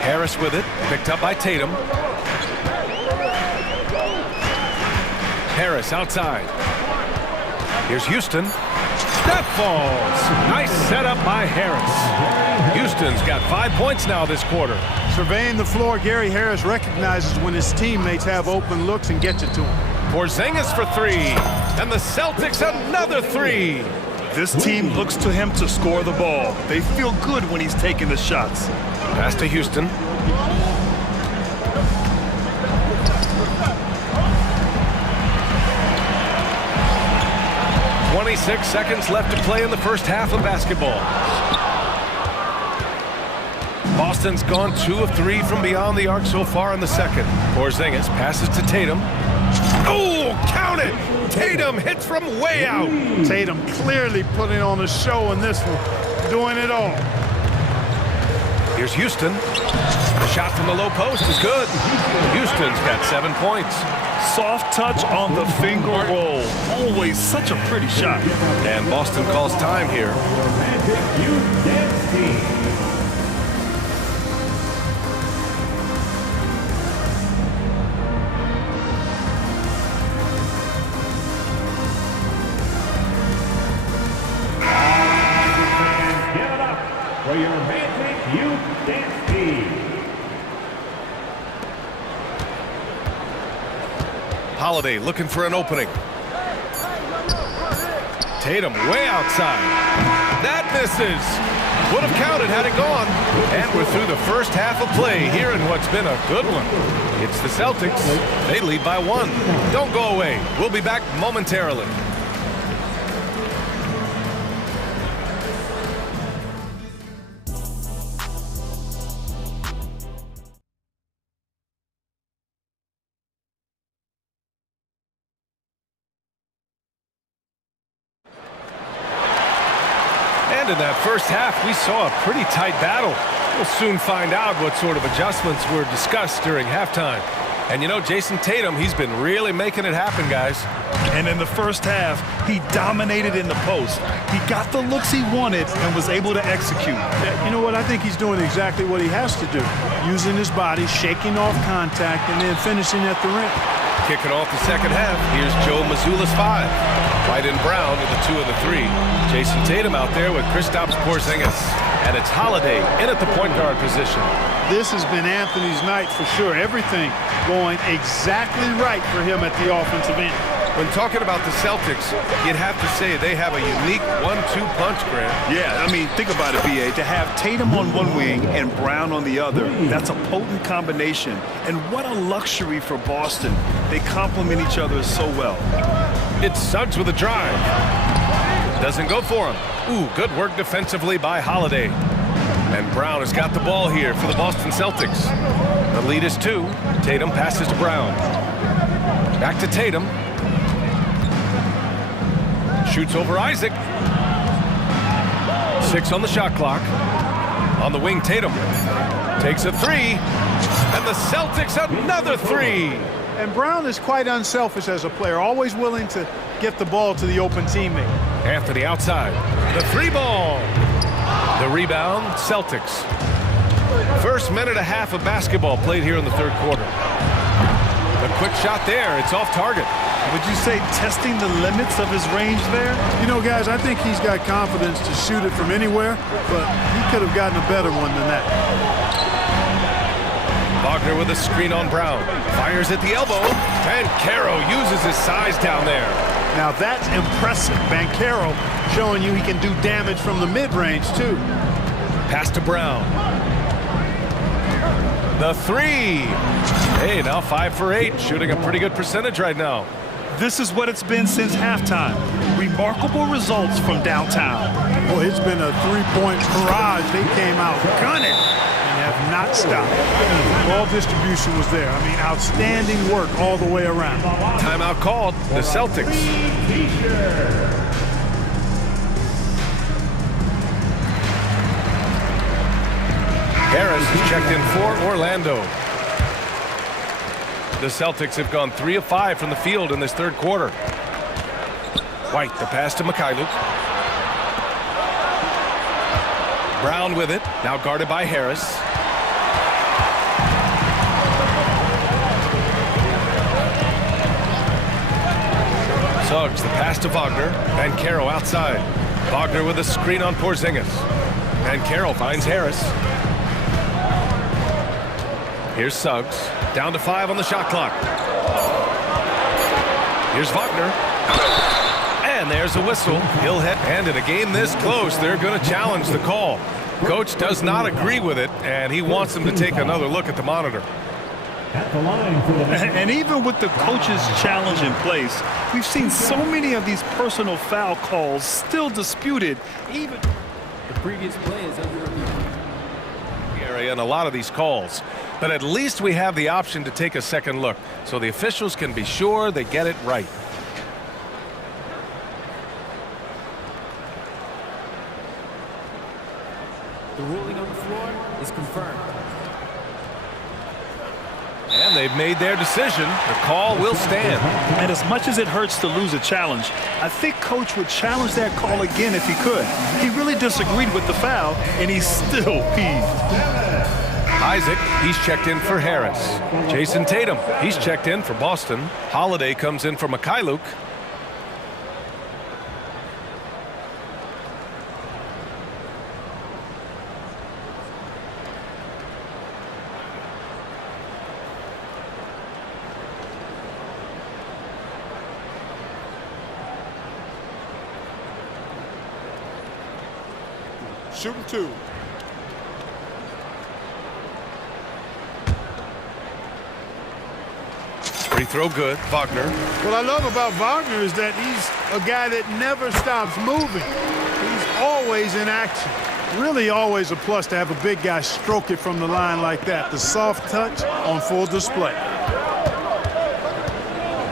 Harris with it, picked up by Tatum. Harris outside. Here's Houston. That falls. Nice setup by Harris. Houston's got 5 points now this quarter. Surveying the floor, Gary Harris recognizes when his teammates have open looks and gets it to him. Porzingis for 3. And the Celtics another 3. This team looks to him to score the ball. They feel good when he's taking the shots. Pass to Houston. "26 seconds left to play in the first half of basketball. Boston's gone 2 of 3 from beyond the arc so far in the second. Porzingis passes to Tatum. Oh, count it! Tatum hits from way out. Tatum clearly putting on a show in this one, doing it all. Here's Houston. The shot from the low post is good. Houston's got 7 points. Soft touch on the finger roll. Always such a pretty shot. And Boston calls time here. Give it up for your Magic Youth Dance Team. Holiday looking for an opening. Tatum way outside. That misses. Would have counted had it gone. And we're through the first half of play here in what's been a good one. It's the Celtics. They lead by 1. Don't go away. We'll be back momentarily. And in that first half, we saw a pretty tight battle. We'll soon find out what sort of adjustments were discussed during halftime. And you know, Jason Tatum, he's been really making it happen, guys. And in the first half, he dominated in the post. He got the looks he wanted and was able to execute. You know what? I think he's doing exactly what he has to do. Using his body, shaking off contact, and then finishing at the rim. Kicking off the second half, here's Joe Mazzulla's 5. White and Brown with the 2 and the 3. Jason Tatum out there with Kristaps Porzingis. And it's Holiday in at the point guard position. This has been Anthony's night for sure. Everything going exactly right for him at the offensive end. When talking about the Celtics, you'd have to say they have a unique 1-2 punch, Grant. Yeah, I mean, think about it, B.A. To have Tatum on one wing and Brown on the other, that's a potent combination. And what a luxury for Boston. They complement each other so well. It's Suggs with a drive. Doesn't go for him. Ooh, good work defensively by Holiday. And Brown has got the ball here for the Boston Celtics. The lead is 2. Tatum passes to Brown. Back to Tatum. Shoots over Isaac. 6 on the shot clock. On the wing, Tatum takes a 3. And the Celtics another 3. And Brown is quite unselfish as a player, always willing to get the ball to the open teammate. Anthony outside. The 3 ball. The rebound, Celtics. First minute and a half of basketball played here in the third quarter. A quick shot there. It's off target. Would you say testing the limits of his range there? You know, guys, I think he's got confidence to shoot it from anywhere, but he could have gotten a better one than that. Wagner with a screen on Brown. Fires at the elbow. And Caro uses his size down there. Now that's impressive. Banchero showing you he can do damage from the mid-range, too. Pass to Brown. The 3. Hey, now 5 for 8. Shooting a pretty good percentage right now. This is what it's been since halftime. Remarkable results from downtown. Well, it's been a three-point barrage. They came out gunning and have not stopped. Ball distribution was there. I mean, outstanding work all the way around. Timeout called. The Celtics. Harris is checked in for Orlando. The Celtics have gone 3 of 5 from the field in this third quarter. White, the pass to Mikhailuk. Brown with it, now guarded by Harris. Suggs, the pass to Wagner. Banchero outside. Wagner with a screen on Porzingis. Banchero finds Harris. Here's Suggs. Down to 5 on the shot clock. Here's Wagner. And there's a whistle. He'll head. And in a game this close, they're going to challenge the call. Coach does not agree with it, and he wants them to take another look at the monitor. And even with the coach's challenge in place, we've seen so many of these personal foul calls still disputed. Even the previous play is under review. Area and a lot of these calls. But at least we have the option to take a second look, so the officials can be sure they get it right. The ruling on the floor is confirmed. And they've made their decision. The call will stand. And as much as it hurts to lose a challenge, I think Coach would challenge that call again if he could. He really disagreed with the foul, and he's still peeved. Isaac, he's checked in for Harris. Jason Tatum, he's checked in for Boston. Holiday comes in for Mikhailuk. Shooting 2. Free throw good. Wagner. What I love about Wagner is that he's a guy that never stops moving. He's always in action. Really always a plus to have a big guy stroke it from the line like that. The soft touch on full display.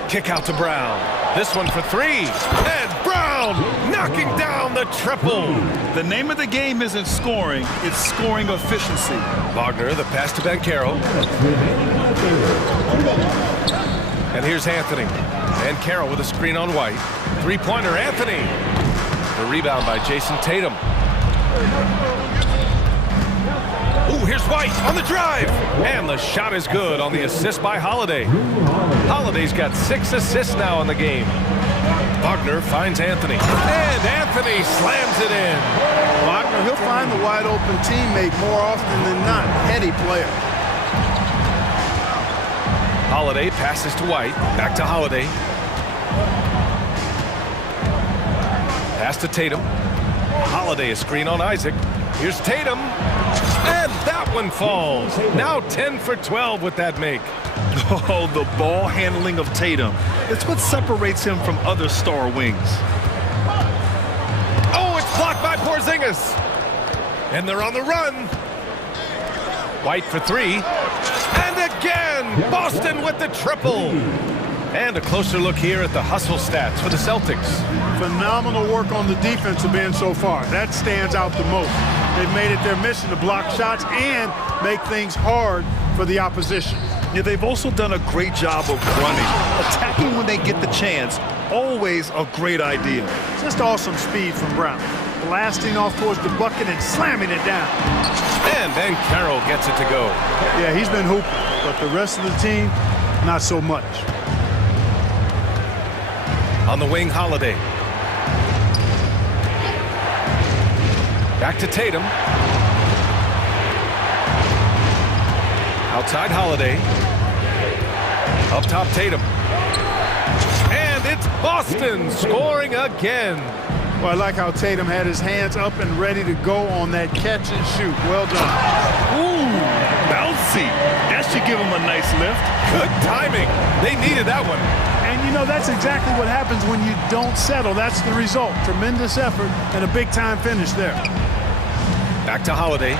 Kick out to Brown. This one for 3. And Brown around, knocking down the triple. The name of the game isn't scoring, it's scoring efficiency. Wagner, the pass to Bancaro. And here's Anthony. Bancaro with a screen on White. Three-pointer, Anthony. The rebound by Jason Tatum. Ooh, here's White on the drive. And the shot is good on the assist by Holiday. Holiday's got 6 assists now in the game. Wagner finds Anthony. And Anthony slams it in. Wagner, he'll find the wide open teammate more often than not. Heady player. Holiday passes to White. Back to Holiday. Pass to Tatum. Holiday a screen on Isaac. Here's Tatum. And that one falls. Now 10 for 12 with that make. Oh, the ball handling of Tatum. It's what separates him from other star wings. Oh, it's blocked by Porzingis. And they're on the run. White for 3. And again, Boston with the triple. And a closer look here at the hustle stats for the Celtics. Phenomenal work on the defensive end so far. That stands out the most. They've made it their mission to block shots and make things hard for the opposition. Yeah, they've also done a great job of running. Attacking when they get the chance, always a great idea. Just awesome speed from Brown. Blasting off towards the bucket and slamming it down. And then Carroll gets it to go. Yeah, he's been hooping, but the rest of the team, not so much. On the wing, Holiday. Back to Tatum. Outside Holiday. Up top Tatum. And it's Boston scoring again. Well, I like how Tatum had his hands up and ready to go on that catch and shoot. Well done. Ooh, bouncy. That should give him a nice lift. Good timing. They needed that one. And you know, that's exactly what happens when you don't settle. That's the result. Tremendous effort and a big-time finish there. Back to Holiday.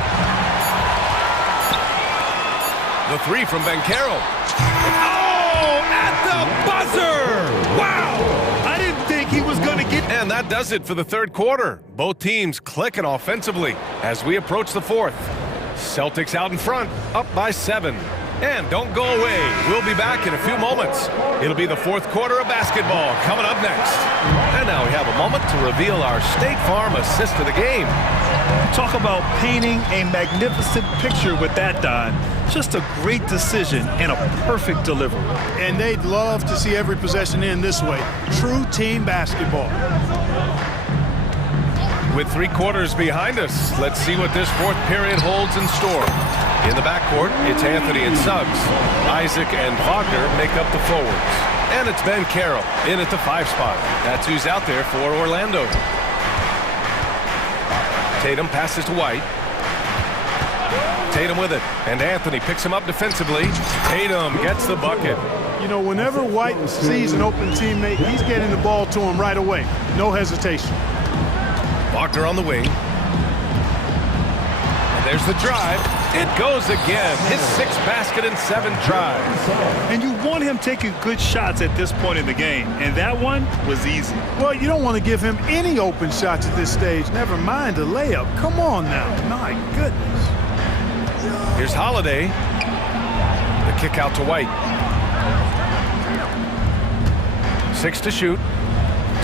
The 3 from Bancaro. Oh, at the buzzer! Wow! I didn't think he was going to get... And that does it for the third quarter. Both teams clicking offensively as we approach the fourth. Celtics out in front, up by 7. And don't go away. We'll be back in a few moments. It'll be the fourth quarter of basketball coming up next. And now we have a moment to reveal our State Farm assist of the game. Talk about painting a magnificent picture with that, Don. Just a great decision and a perfect delivery. And they'd love to see every possession end this way. True team basketball. With 3 quarters behind us, let's see what this fourth period holds in store. In the backcourt, it's Anthony and Suggs. Isaac and Wagner make up the forwards. And it's Ben Carroll in at the 5 spot. That's who's out there for Orlando. Tatum passes to White. Tatum with it, and Anthony picks him up defensively. Tatum gets the bucket. You know, whenever White sees an open teammate, he's getting the ball to him right away. No hesitation. Wagner on the wing. And there's the drive. It goes again. His 6th basket in 7 tries. And you want him taking good shots at this point in the game. And that one was easy. Well, you don't want to give him any open shots at this stage. Never mind a layup. Come on now. My goodness. Here's Holiday. The kick out to White. 6 to shoot.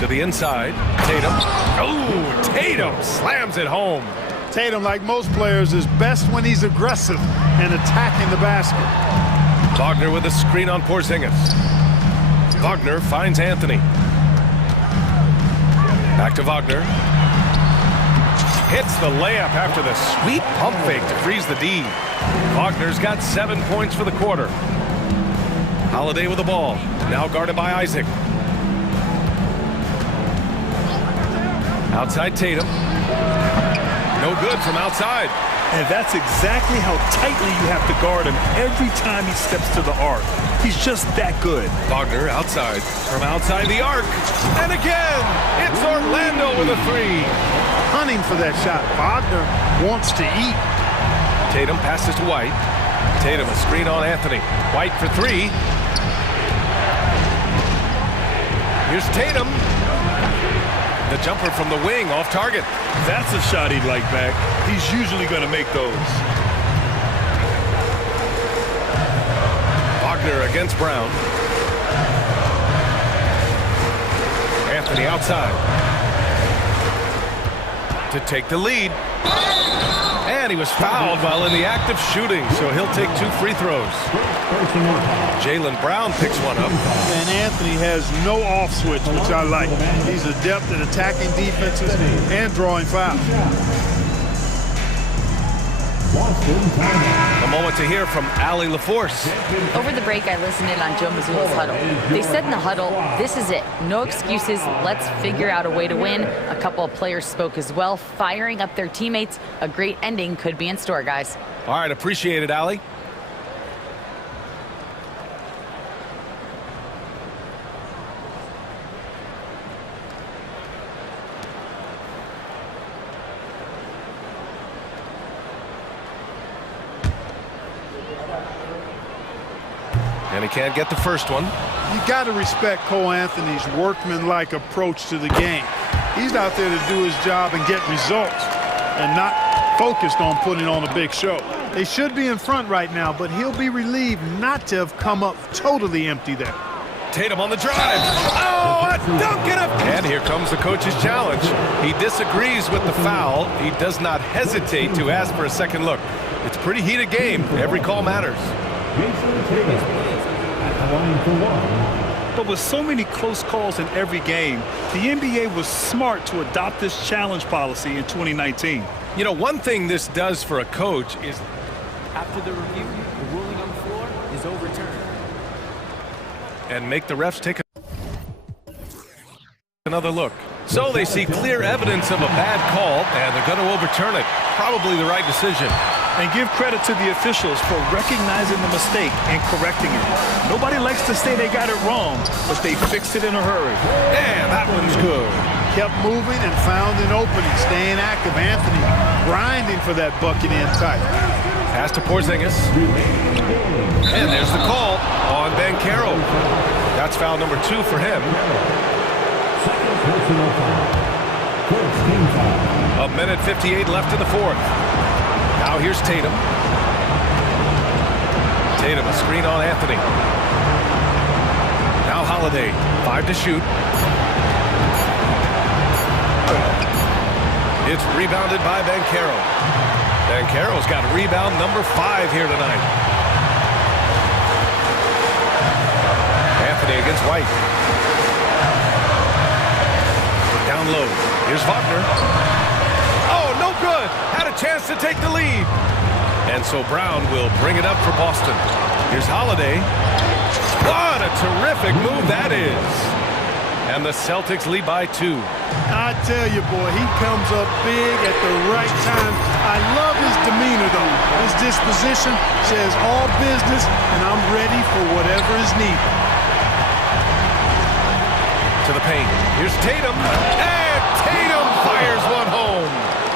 To the inside. Tatum. Oh, Tatum slams it home. Tatum, like most players, is best when he's aggressive and attacking the basket. Wagner with a screen on Porzingis. Wagner finds Anthony. Back to Wagner. Hits the layup after the sweet pump fake to freeze the D. Wagner's got 7 points for the quarter. Holiday with the ball. Now guarded by Isaac. Outside Tatum. No good from outside. And that's exactly how tightly you have to guard him every time he steps to the arc. He's just that good. Wagner outside. From outside the arc. And again, it's Orlando with a 3. Hunting for that shot. Wagner wants to eat. Tatum passes to White. Tatum a screen on Anthony. White for 3. Here's Tatum. The jumper from the wing off target. That's a shot he'd like back. He's usually going to make those. Wagner against Brown. Anthony outside to take the lead. And he was fouled while in the act of shooting, so he'll take 2 free throws. Jaylen Brown picks one up. And Anthony has no off switch, which I like. He's adept at attacking defenses and drawing fouls. A moment to hear from Allie LaForce. Over the break, I listened in on Joe Mazzulla's huddle. They said in the huddle, this is it. No excuses. Let's figure out a way to win. A couple of players spoke as well, firing up their teammates. A great ending could be in store, guys. All right, appreciate it, Allie. And he can't get the first one. You got to respect Cole Anthony's workmanlike approach to the game. He's out there to do his job and get results and not focused on putting on a big show. They should be in front right now, but he'll be relieved not to have come up totally empty there. Tatum on the drive. Oh, a dunk and And here comes the coach's challenge. He disagrees with the foul. He does not hesitate to ask for a second look. It's a pretty heated game. Every call matters. But with so many close calls in every game, the NBA was smart to adopt this challenge policy in 2019. You know, one thing this does for a coach is After the review, the ruling on the floor is overturned. and make the refs take another look. So they see clear evidence of a bad call, and they're going to overturn it. Probably the right decision. And give credit to the officials for recognizing the mistake and correcting it. Nobody likes to say they got it wrong, but they fixed it in a hurry. And that one's good. Kept moving and found an opening, staying active. Anthony grinding for that bucket in tight. Pass to Porzingis. And there's the call on Banchero. That's foul number 2 for him. A minute 58 left in the fourth. Now here's Tatum. Tatum, a screen on Anthony. Now Holiday, 5 to shoot. It's rebounded by Banchero. Banchero's got rebound number 5 here tonight. Anthony against White. Down low. Here's Wagner. Oh, no good. Had a chance to take the lead. And so Brown will bring it up for Boston. Here's Holiday. What a terrific move that is. And the Celtics lead by 2. I tell you, boy, he comes up big at the right time. I love his demeanor, though. His disposition says all business, and I'm ready for whatever is needed. To the paint. Here's Tatum. And Tatum fires one home.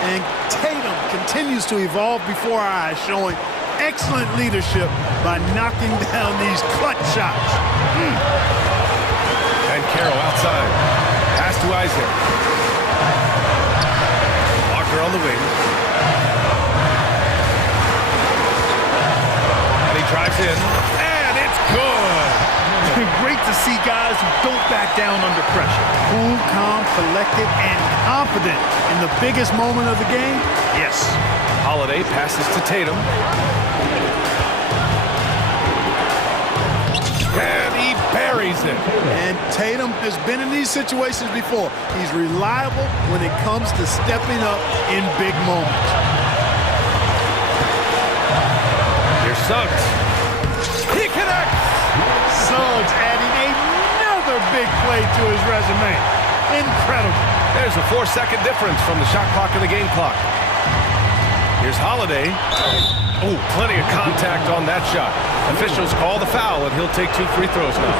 And Tatum continues to evolve before our eyes, showing excellent leadership by knocking down these clutch shots. And Carroll outside. Pass to Isaac. Walker on the wing. And he drives in. And it's good. Great to see guys who don't back down under pressure. Cool, calm, collected, and confident in the biggest moment of the game. Yes. Holiday passes to Tatum. And he buries it. And Tatum has been in these situations before. He's reliable when it comes to stepping up in big moments. Here's Suggs. He connects. Suggs adding another big play to his resume. Incredible. There's a 4-second difference from the shot clock and the game clock. Here's Holiday. Oh, plenty of contact on that shot. Officials call the foul, and he'll take 2 free throws now.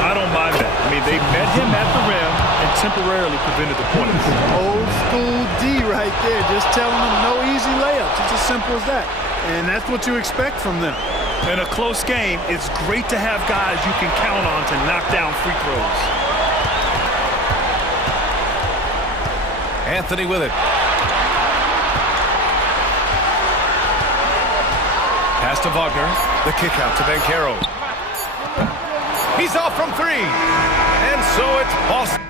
I don't mind that. I mean, they met him at the rim and temporarily prevented the points. Old school D right there, just telling them no easy layups. It's as simple as that. And that's what you expect from them. In a close game, it's great to have guys you can count on to knock down free throws. Anthony with it. Pass to Wagner. The kick out to Banchero. He's off from three. And so it's Boston.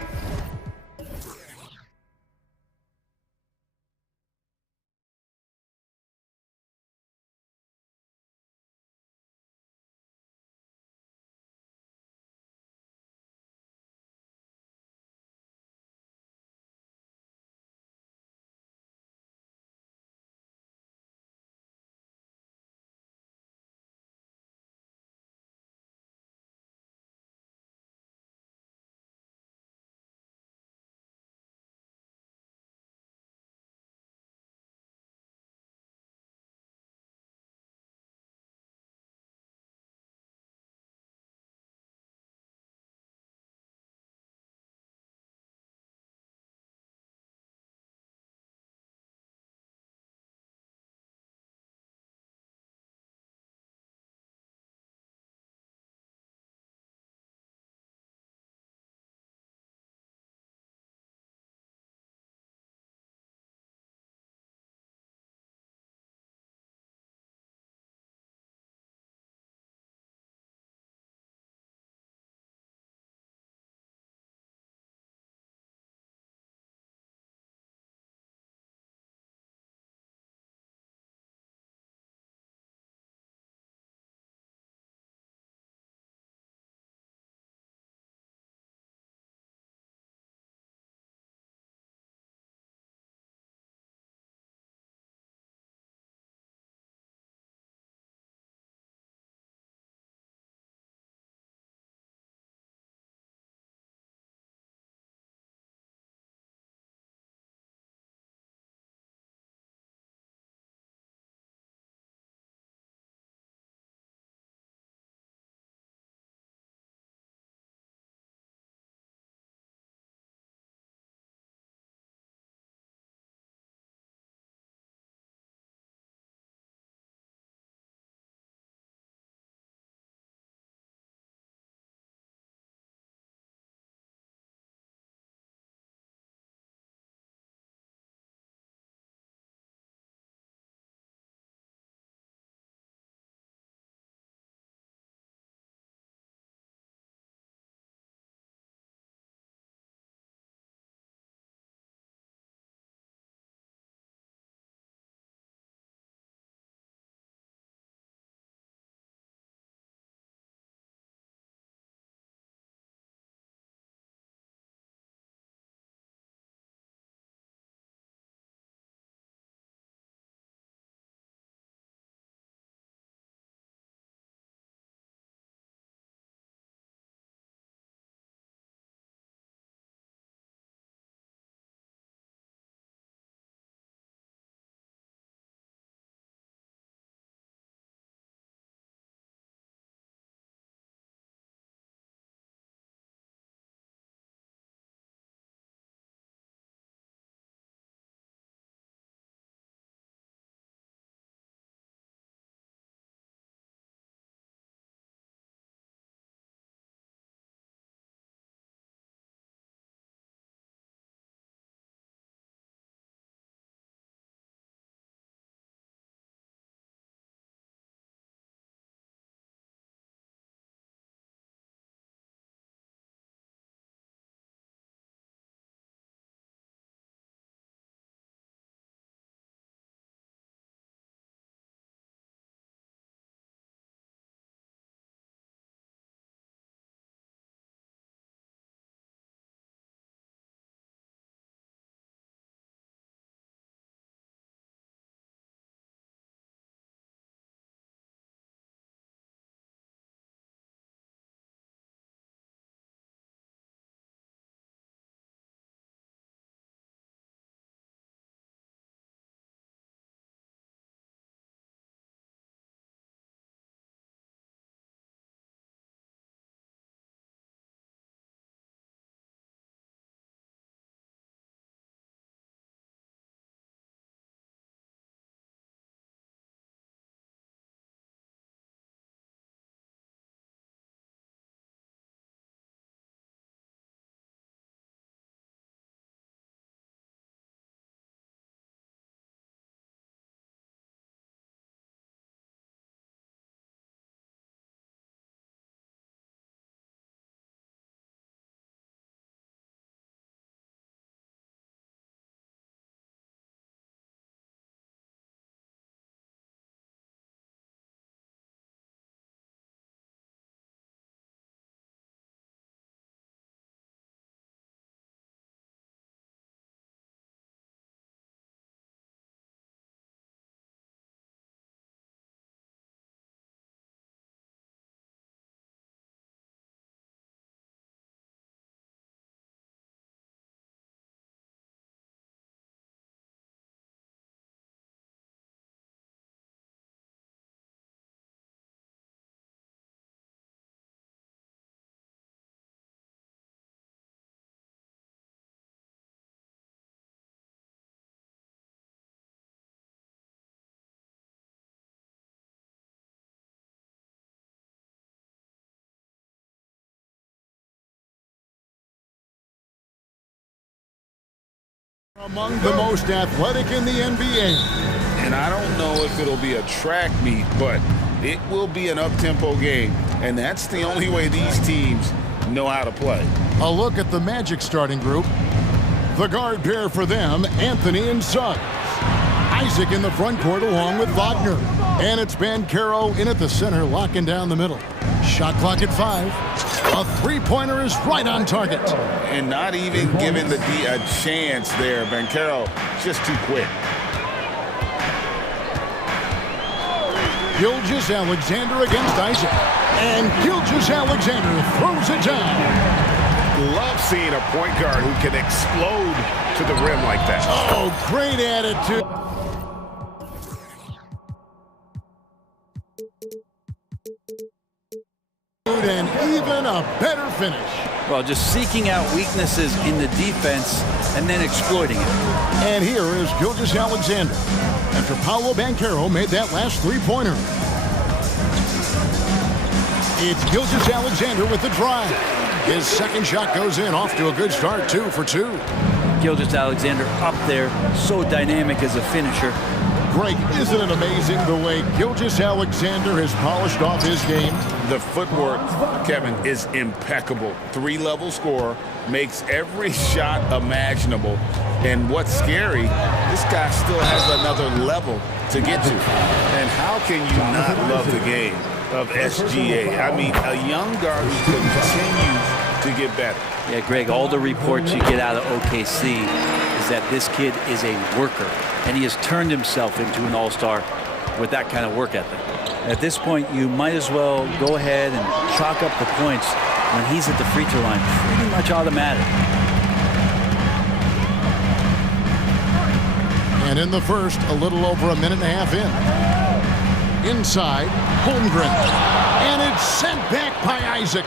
Among the most athletic in the NBA. And I don't know if it'll be a track meet, but it will be an up-tempo game. And that's the only way these teams know how to play. A look at the Magic starting group. The guard pair for them, Anthony and Suggs. Isaac in the front court along with Wagner. And it's Banchero in at the center, locking down the middle. Shot clock at 5. A three-pointer is right on target. And not even giving the D a chance there. Banchero just too quick. Gilgeous-Alexander against Isaac. And Gilgeous-Alexander throws it down. Love seeing a point guard who can explode to the rim like that. Oh, great attitude. And even a better finish. Well, just seeking out weaknesses in the defense and then exploiting it. And here is Gilgeous-Alexander after Paolo Banchero made that last three-pointer. It's Gilgeous-Alexander with the drive. His second shot goes in, off to a good start, 2 for 2. Gilgeous-Alexander up there, so dynamic as a finisher. Greg, isn't it amazing the way Gilgeous-Alexander has polished off his game? The footwork, Kevin, is impeccable. 3-level scorer, makes every shot imaginable. And what's scary, this guy still has another level to get to. And how can you not love the game of SGA? I mean, a young guard who continues to get better. Yeah, Greg, all the reports you get out of OKC is that this kid is a worker, and he has turned himself into an all-star with that kind of work ethic. At this point, you might as well go ahead and chalk up the points when he's at the free throw line. Pretty much automatic. And in the first, a little over a minute and a half in. Inside, Holmgren. And it's sent back by Isaac.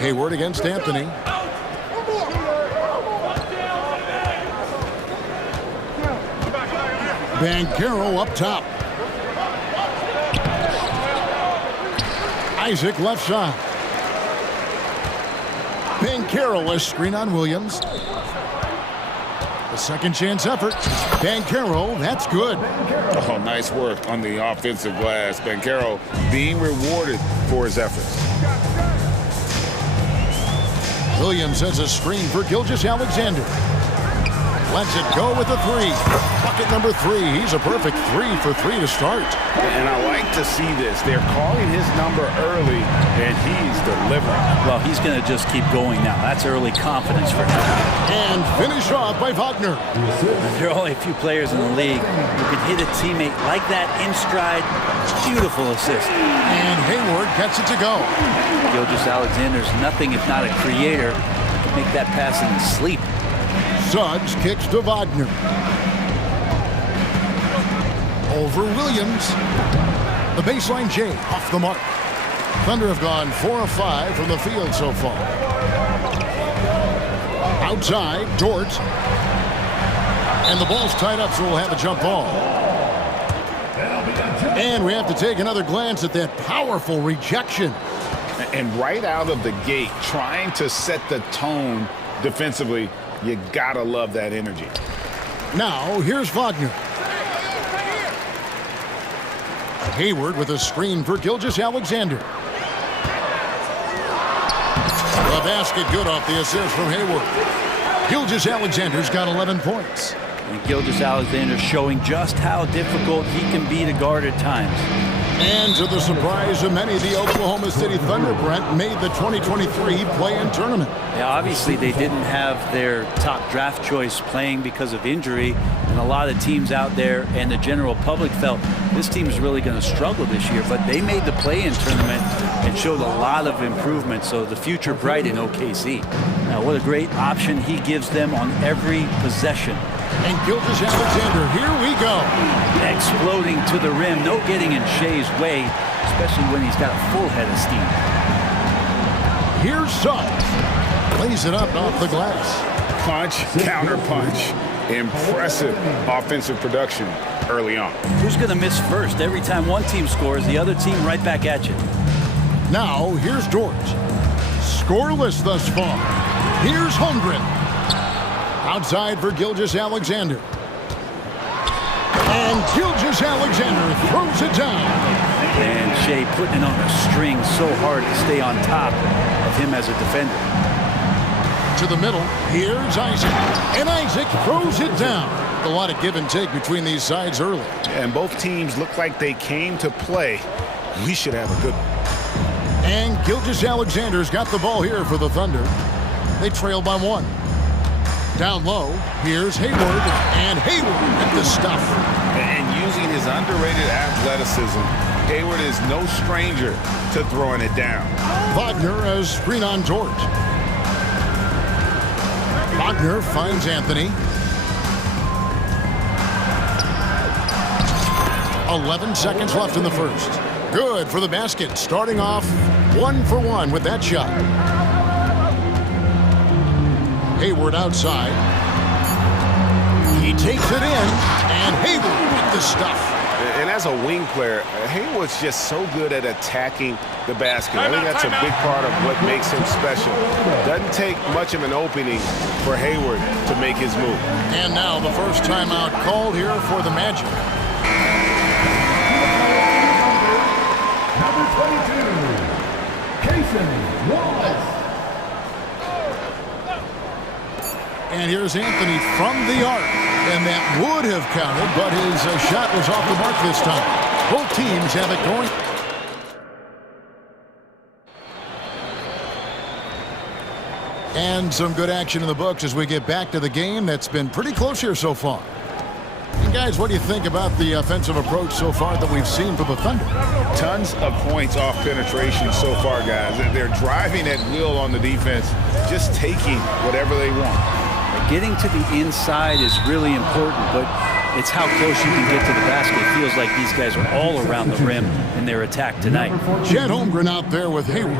Hayward against Anthony. Banchero up top. Isaac left side. Banchero, a screen on Williams. The second chance effort. Banchero, that's good. Oh, nice work on the offensive glass. Banchero being rewarded for his efforts. Williams has a screen for Gilgeous-Alexander. Lets it go with a 3. Bucket number 3. He's a perfect 3 for 3 to start. And I like to see this. They're calling his number early, and he's delivering. Well, he's going to just keep going now. That's early confidence for him. And finished off by Wagner. There are only a few players in the league who can hit a teammate like that in stride. Beautiful assist. And Hayward gets it to go. Gilgeous-Alexander's nothing if not a creator. He can make that pass in his sleep. Suggs kicks to Wagner. Over Williams. The baseline J off the mark. Thunder have gone 4 of 5 from the field so far. Outside, Dort. And the ball's tied up, so we'll have a jump ball. And we have to take another glance at that powerful rejection. And right out of the gate, trying to set the tone defensively, you gotta love that energy. Now, here's Wagner. Hayward with a screen for Gilgeous-Alexander. The basket good off the assist from Hayward. Gilgeous-Alexander's got 11 points. And Gilgeous-Alexander showing just how difficult he can be to guard at times. And to the surprise of many, the Oklahoma City Thunder, Brent, made the 2023 play-in tournament. Yeah, obviously they didn't have their top draft choice playing because of injury, and a lot of teams out there and the general public felt this team is really going to struggle this year, but they made the play-in tournament and showed a lot of improvement, so the future bright in OKC. Now, what a great option he gives them on every possession. And Gilgeous-Alexander, here we go. Exploding to the rim, no getting in Shea's way, especially when he's got a full head of steam. Here's Suggs. Plays it up off the glass. Punch, counter punch. Impressive offensive production early on. Who's going to miss first? Every time one team scores, the other team right back at you. Now, here's Dort. Scoreless thus far. Here's Holmgren. Outside for Gilgeous-Alexander. And Gilgeous-Alexander throws it down. And Shea putting it on a string so hard to stay on top of him as a defender. To the middle, here's Isaac. And Isaac throws it down. A lot of give and take between these sides early. And both teams look like they came to play. We should have a good one. And Gilgeous-Alexander's got the ball here for the Thunder. They trail by 1. Down low, here's Hayward, and Hayward with the stuff. And using his underrated athleticism, Hayward is no stranger to throwing it down. Wagner as screen on George. Wagner finds Anthony. 11 seconds left in the first. Good for the basket, starting off 1 for 1 with that shot. Hayward outside. He takes it in, and Hayward with the stuff. And as a wing player, Hayward's just so good at attacking the basket. I think that's a big part of what makes him special. Doesn't take much of an opening for Hayward to make his move. And now the first timeout called here for the Magic. Number 22, Cason Wallace. And here's Anthony from the arc. And that would have counted, but his shot was off the mark this time. Both teams have it going. And some good action in the books as we get back to the game that's been pretty close here so far. And guys, what do you think about the offensive approach so far that we've seen for the Thunder? Tons of points off penetration so far, guys. They're driving at will on the defense, just taking whatever they want. Getting to the inside is really important, but it's how close you can get to the basket. It feels like these guys are all around the rim in their attack tonight. Chet Holmgren out there with Hayward.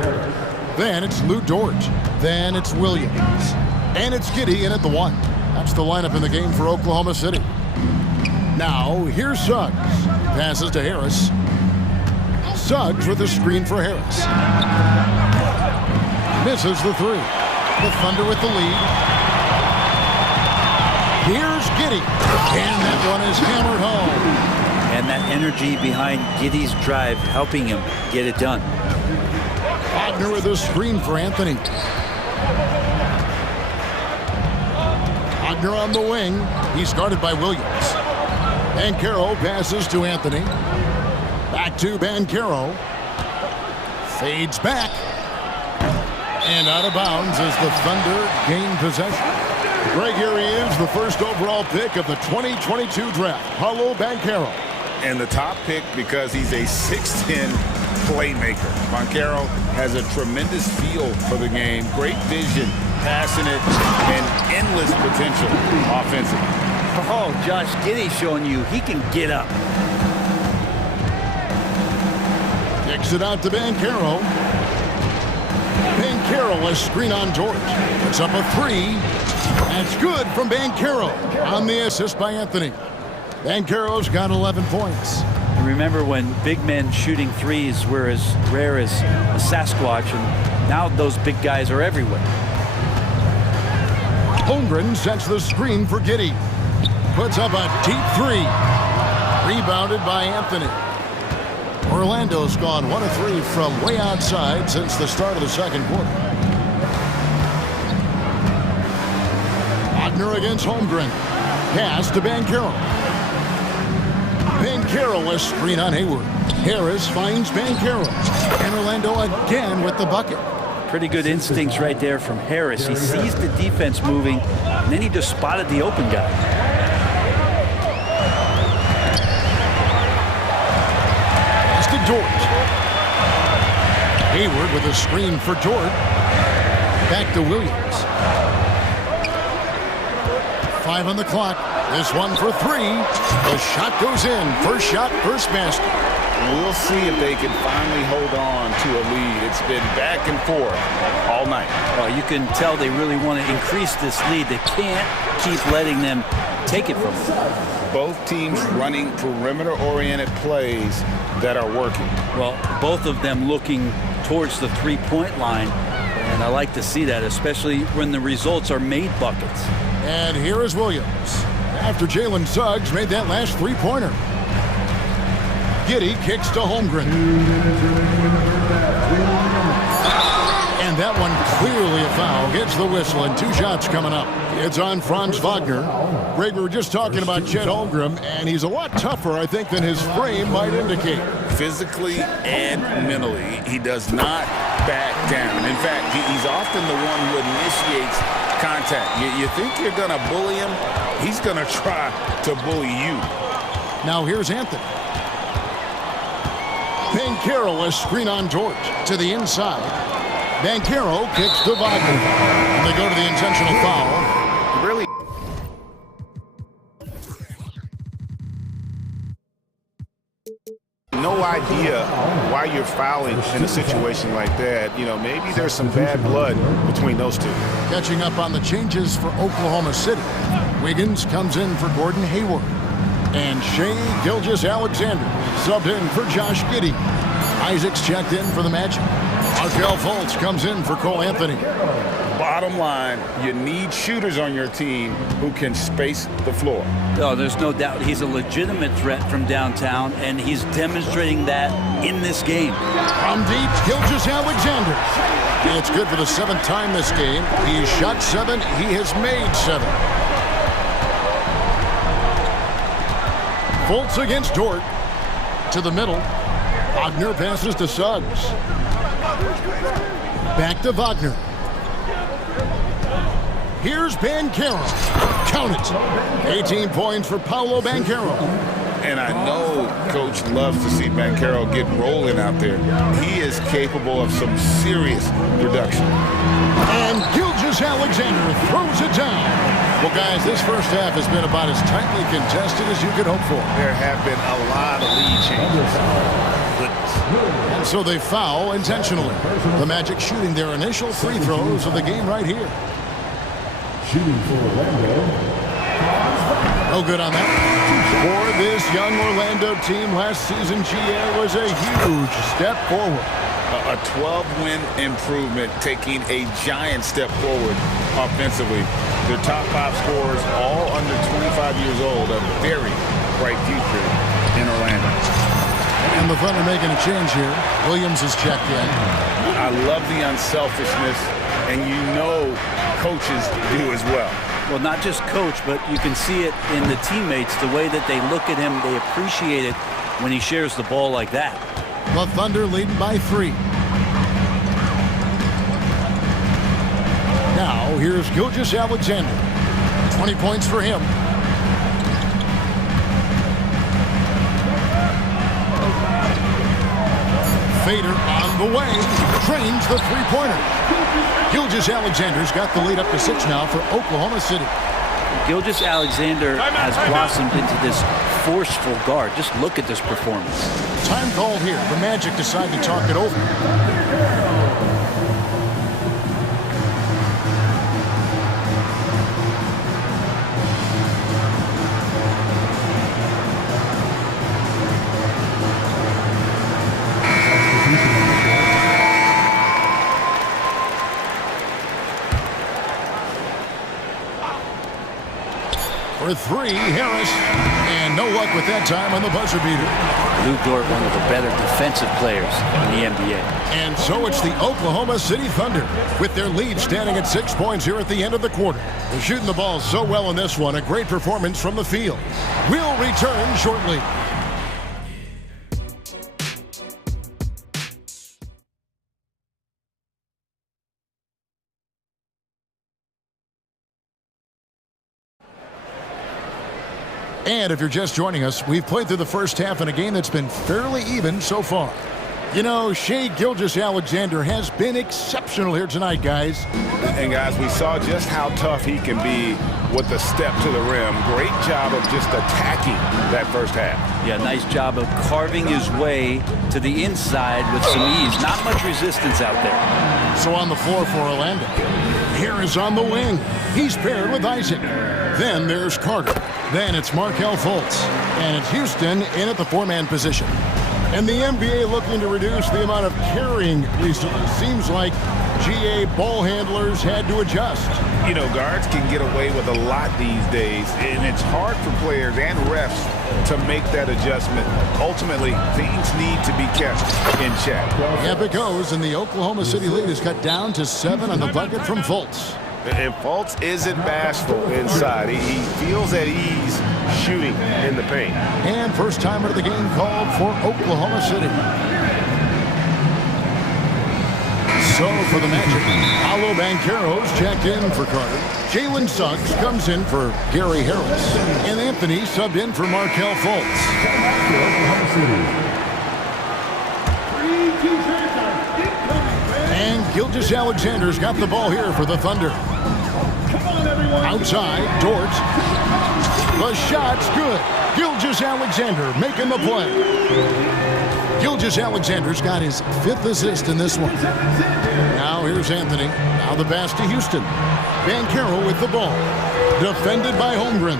Then it's Lou Dort. Then it's Williams. And it's Giddey in at the 1. That's the lineup in the game for Oklahoma City. Now, here's Suggs. Passes to Harris. Suggs with a screen for Harris. Misses the 3. The Thunder with the lead. Here's Giddey. And that one is hammered home. And that energy behind Giddey's drive helping him get it done. Wagner with a screen for Anthony. Wagner on the wing. He's guarded by Williams. Banchero passes to Anthony. Back to Banchero. Fades back. And out of bounds as the Thunder gain possession. Greg, here he is, the first overall pick of the 2022 draft, Paolo Banchero. And the top pick because he's a 6'10 playmaker. Banchero has a tremendous feel for the game, great vision, passing it, and endless potential offensively. Oh, Josh Giddey showing you he can get up. Kicks it out to Banchero. Banchero, a screen on George. Puts up a 3. That's good from Banchero on the assist by Anthony. Banchero's got 11 points. And remember when big men shooting threes were as rare as a Sasquatch, and now those big guys are everywhere. Holmgren sets the screen for Giddey. Puts up a deep 3. Rebounded by Anthony. Orlando's gone 1 of 3 from way outside since the start of the second quarter. Wagner against Holmgren. Pass to Banchero. Banchero a screen on Hayward. Harris finds Banchero. And Orlando again with the bucket. Pretty good instincts right there from Harris. He sees the defense moving, and then he just spotted the open guy. Pass to George. Hayward with a screen for George. Back to Williams. 5 on the clock. This one for 3. The shot goes in. First shot, first basket. We'll see if they can finally hold on to a lead. It's been back and forth all night. Well, you can tell they really want to increase this lead. They can't keep letting them take it from them. Both teams running perimeter-oriented plays that are working. Well, both of them looking towards the three-point line. And And I like to see that, especially when the results are made buckets. And here is Williams. After Jalen Suggs made that last three-pointer. Giddey kicks to Holmgren. And that one clearly a foul. Gets the whistle and 2 shots coming up. It's on Franz Wagner. Greg, we were just talking about Chet Holmgren, and he's a lot tougher, I think, than his frame might indicate. Physically and mentally, he does not back down. In fact, he's often the one who initiates contact. You think you're going to bully him? He's going to try to bully you. Now here's Anthony. Banchero, a screen on George to the inside. Banchero kicks to Wagner. And they go to the intentional foul. Really? No idea why you're fouling in a situation like that. You know, maybe there's some bad blood between those two. Catching up on the changes for Oklahoma City. Wiggins comes in for Gordon Hayward. And Shai Gilgeous-Alexander subbed in for Josh Giddey. Isaac's checked in for the Magic. Markelle Fultz comes in for Cole Anthony. Bottom line, you need shooters on your team who can space the floor. Oh, there's no doubt he's a legitimate threat from downtown, and he's demonstrating that in this game. From deep, Gilgeous-Alexander. It's good for the 7th time this game. He's shot 7. He has made 7. Fultz against Dort. To the middle. Wagner passes to Suggs. Back to Wagner. Here's Banchero. Count it. 18 points for Paolo Banchero. And I know Coach loves to see Banchero get rolling out there. He is capable of some serious production. And Gilgeous-Alexander throws it down. Well, guys, this first half has been about as tightly contested as you could hope for. There have been a lot of lead changes. And so they foul intentionally. The Magic shooting their initial free throws of the game right here. Shooting for Orlando. No good on that. For this young Orlando team last season, GA was a huge step forward. A 12-win improvement, taking a giant step forward offensively. Their top 5 scorers, all under 25 years old, a very bright future in Orlando. And the Thunder making a change here. Williams is checked in. I love the unselfishness, and you know coaches do as well. Well, not just coach, but you can see it in the teammates, the way that they look at him. They appreciate it when he shares the ball like that. The Thunder leading by 3. Now, here's Gilgeous-Alexander. 20 points for him. Fader on the way. Trains the three-pointer. Gilgeous-Alexander's got the lead up to 6 now for Oklahoma City. Gilgeous-Alexander has blossomed into this forceful guard. Just look at this performance. Time called here. The Magic decide to talk it over. For 3, Harris. And no luck with that time on the buzzer beater. Lou Dort, one of the better defensive players in the NBA. And so it's the Oklahoma City Thunder with their lead standing at 6 points here at the end of the quarter. They're shooting the ball so well in this one. A great performance from the field. We'll return shortly. And if you're just joining us, we've played through the first half in a game that's been fairly even so far. You know, Shai Gilgeous-Alexander has been exceptional here tonight, guys. And guys, we saw just how tough he can be with a step to the rim. Great job of just attacking that first half. Yeah, nice job of carving his way to the inside with some ease. Not much resistance out there. So on the floor for Orlando. Here is on the wing. He's paired with Isaac. Then there's Carter. Then it's Markelle Fultz. And it's Houston in at the 4-man position. And the NBA looking to reduce the amount of carrying recently. Seems like GA ball handlers had to adjust. You know, guards can get away with a lot these days, and it's hard for players and refs to make that adjustment. Ultimately, things need to be kept in check. Yep, it goes, and the Oklahoma City lead is cut down to 7 on the bucket from Fultz. And Fultz isn't bashful inside. He feels at ease shooting in the paint. And first timer of the game called for Oklahoma City. So for the Magic, Paolo Banchero's checked in for Carter. Jalen Suggs comes in for Gary Harris. And Anthony subbed in for Markelle Fultz. And Gilgeous-Alexander's got the ball here for the Thunder. Outside, Dort. The shot's good. Gilgeous-Alexander making the play. Gilgeous-Alexander's got his 5th assist in this one. Now here's Anthony. Now the pass to Houston. Banchero with the ball. Defended by Holmgren.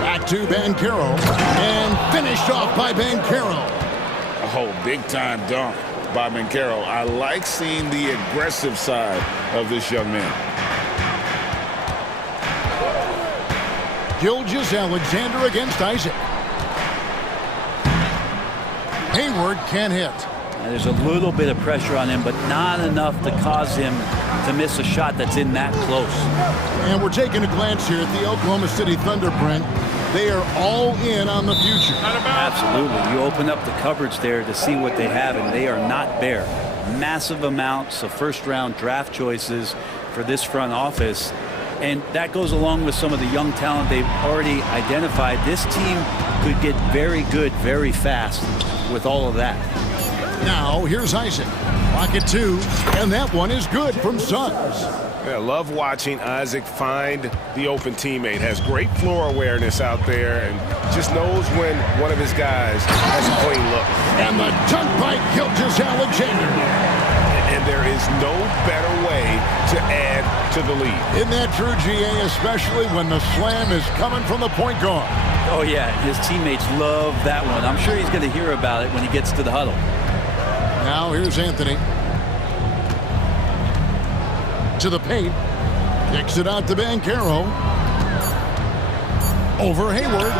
Back to Banchero. And finished off by Banchero. Oh, big-time dunk by Banchero. I like seeing the aggressive side of this young man. Gilgeous-Alexander against Isaac. Hayward can't hit. There's a little bit of pressure on him, but not enough to cause him to miss a shot that's in that close. And we're taking a glance here at the Oklahoma City Thunder, Brent. They are all in on the future. Absolutely. You open up the coverage there to see what they have, and they are not bare. Massive amounts of first-round draft choices for this front office. And that goes along with some of the young talent they've already identified. This team could get very good very fast with all of that. Now, here's Isaac. Pocket 2, and that one is good from Suggs. I love watching Isaac find the open teammate. Has great floor awareness out there and just knows when one of his guys has a clean look. And the dunk by Gilgeous-Alexander. And there is no better way to add to the lead. Isn't that true, GA, especially when the slam is coming from the point guard? Oh, yeah, his teammates love that one. I'm sure he's going to hear about it when he gets to the huddle. Now here's Anthony. To the paint. Kicks it out to Banchero. Over Hayward.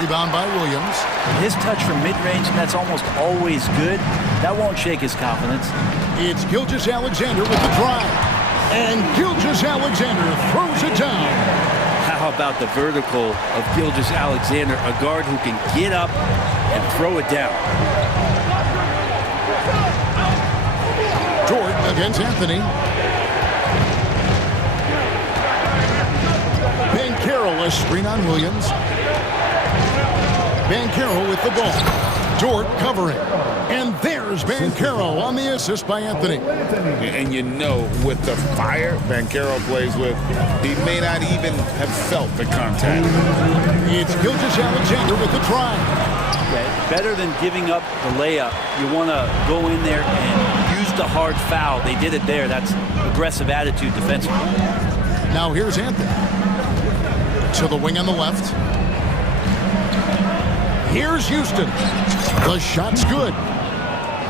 Rebound by Williams. His touch from mid-range, that's almost always good. That won't shake his confidence. It's Gilgeous-Alexander with the drive. And Gilgeous-Alexander throws it down. How about the vertical of Gilgeous-Alexander, a guard who can get up and throw it down. Dort against Anthony. Banchero, a screen on Williams. Banchero with the ball. Dort covering. And there's Banchero on the assist by Anthony. And you know, with the fire Banchero plays with, he may not even have felt the contact. It's Gilgeous-Alexander with the try. Okay. Better than giving up the layup, you want to go in there and use the hard foul. They did it there. That's aggressive attitude defensively. Now here's Anthony. To the wing on the left. Here's Houston. The shot's good.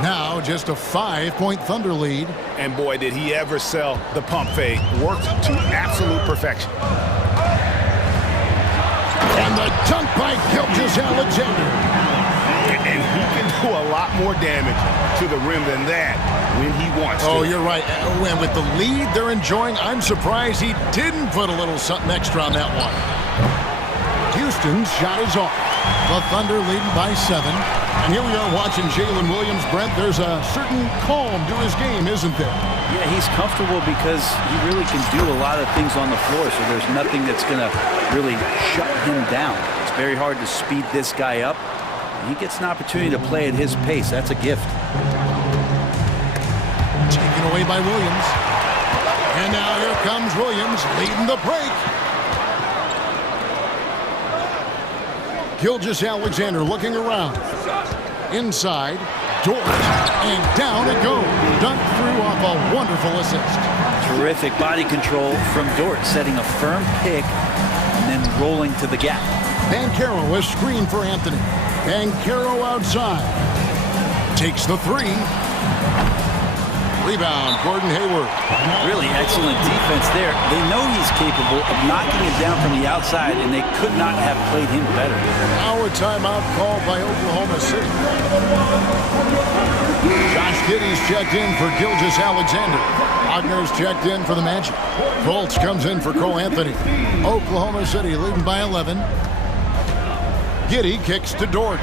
Now just a 5-point Thunder lead. And boy, did he ever sell the pump fake. Worked to absolute perfection. And the dunk by Gilgeous-Alexander. And he can do a lot more damage to the rim than that when he wants to. Oh, you're right. And with the lead they're enjoying, I'm surprised he didn't put a little something extra on that one. Houston's shot is off. The Thunder leading by 7. And here we are watching Jalen Williams. Brent, there's a certain calm to his game, isn't there? Yeah, he's comfortable because he really can do a lot of things on the floor, so there's nothing that's going to really shut him down. It's very hard to speed this guy up. He gets an opportunity to play at his pace. That's a gift. Taken away by Williams. And now here comes Williams leading the break. Gilgeous-Alexander looking around. Inside, Dort, and down it goes. Dunked through off a wonderful assist. Terrific body control from Dort, setting a firm pick and then rolling to the gap. Banchero a screen for Anthony. Banchero outside. Takes the 3. Rebound, Gordon Hayward. Really excellent defense there. They know he's capable of knocking it down from the outside, and they could not have played him better. Now a timeout called by Oklahoma City. Josh Giddey's checked in for Gilgeous-Alexander. Wagner's checked in for the Magic. Fultz comes in for Cole Anthony. Oklahoma City leading by 11. Giddey kicks to Dort.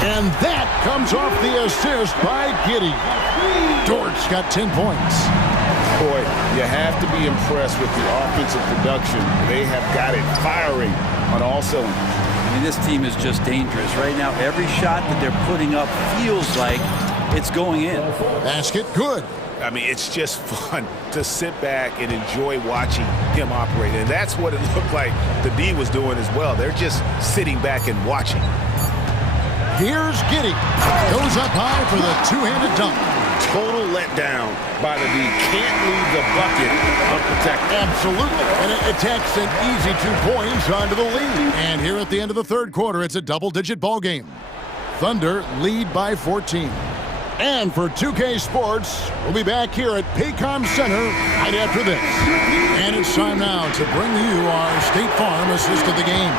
And that comes off the assist by Giddey. Dort's got 10 points. Boy, you have to be impressed with the offensive production. They have got it firing on all cylinders. I mean, this team is just dangerous. Right now, every shot that they're putting up feels like it's going in. Basket, good. I mean, it's just fun to sit back and enjoy watching him operate. And that's what it looked like the D was doing as well. They're just sitting back and watching. Here's Giddey. Goes up high for the two-handed dunk. Total letdown by the D. Can't leave the bucket unprotected. Absolutely. And it takes an easy 2 points onto the lead. And here at the end of the third quarter, it's a double-digit ball game. Thunder lead by 14. And for 2K Sports, we'll be back here at Paycom Center right after this. And it's time now to bring you our State Farm assist of the game.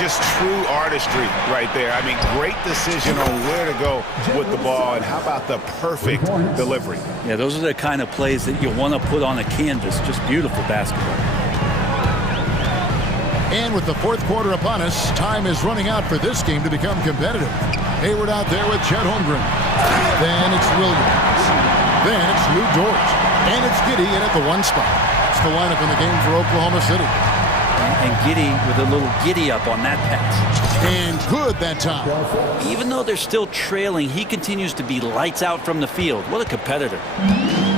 Just true artistry right there. I mean, great decision on where to go with the ball, and how about the perfect delivery? Yeah, those are the kind of plays that you want to put on a canvas. Just beautiful basketball. And with the fourth quarter upon us, time is running out for this game to become competitive. Hayward out there with Chet Holmgren. Then it's Williams. Then it's Lou Dort. And it's Giddey in at the one spot. It's the lineup in the game for Oklahoma City. And Giddey with a little giddy up on that pass. And good that time. Even though they're still trailing, he continues to be lights out from the field. What a competitor.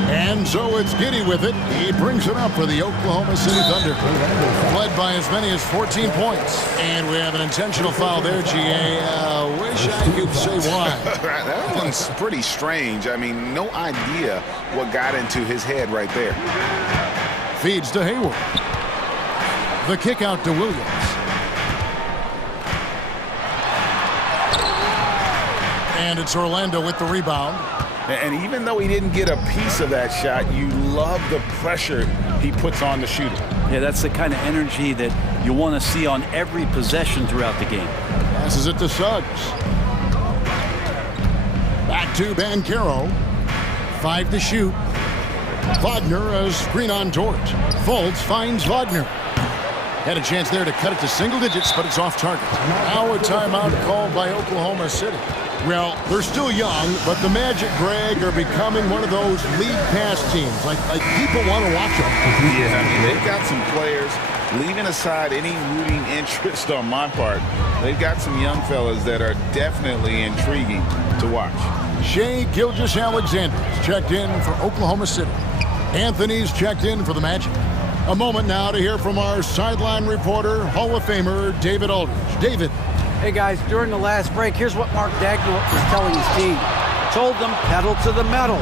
And so it's Giddey with it. He brings it up for the Oklahoma City Thunder. Led by as many as 14 points. And we have an intentional foul there, GA. Wish I could say why. That one's pretty strange. I mean, no idea what got into his head right there. Feeds to Hayward. The kick out to Williams. And it's Orlando with the rebound. And even though he didn't get a piece of that shot, you love the pressure he puts on the shooter. Yeah, that's the kind of energy that you want to see on every possession throughout the game. Passes it to Suggs. Back to Banchero. 5 to shoot. Wagner, a screen on Dort. Fultz finds Wagner. Had a chance there to cut it to single digits, but it's off target. Now a timeout called by Oklahoma City. Well, they're still young, but the Magic, Greg, are becoming one of those league pass teams. Like people want to watch them. Yeah, I mean, they've got some players, leaving aside any rooting interest on my part, they've got some young fellas that are definitely intriguing to watch. Shai Gilgeous-Alexander checked in for Oklahoma City. Anthony's checked in for the Magic. A moment now to hear from our sideline reporter, Hall of Famer David Aldridge. David. Hey guys, during the last break, here's what Mark Dagnall was telling his team. Told them pedal to the metal.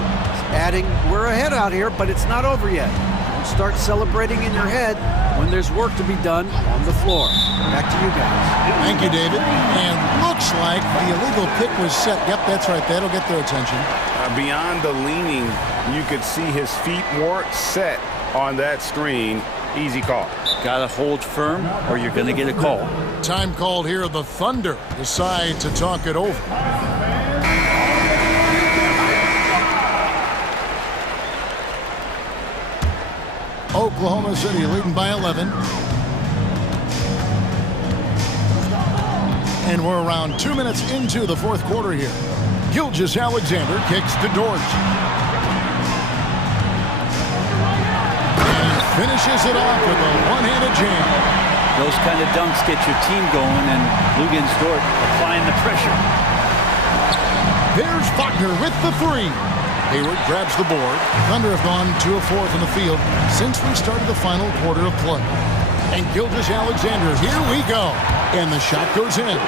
Adding, we're ahead out here, but it's not over yet. Don't start celebrating in your head when there's work to be done on the floor. Back to you guys. Thank you, David. And looks like the illegal pick was set. Yep, that's right. That'll get their attention. Beyond the leaning, you could see his feet weren't set on that screen. Easy call. Gotta hold firm or you're gonna get a call. Time called here. The Thunder decide to talk it over. Oklahoma City leading by 11. And we're around 2 minutes into the fourth quarter here. Gilgeous-Alexander kicks to Dort. Finishes it off with a one-handed jam. Those kind of dunks get your team going, and Lugens Dort applying the pressure. There's Wagner with the three. Hayward grabs the board. Thunder have gone 2 of 4 from the field since we started the final quarter of play. And Gilgeous-Alexander, here we go. And the shot goes in.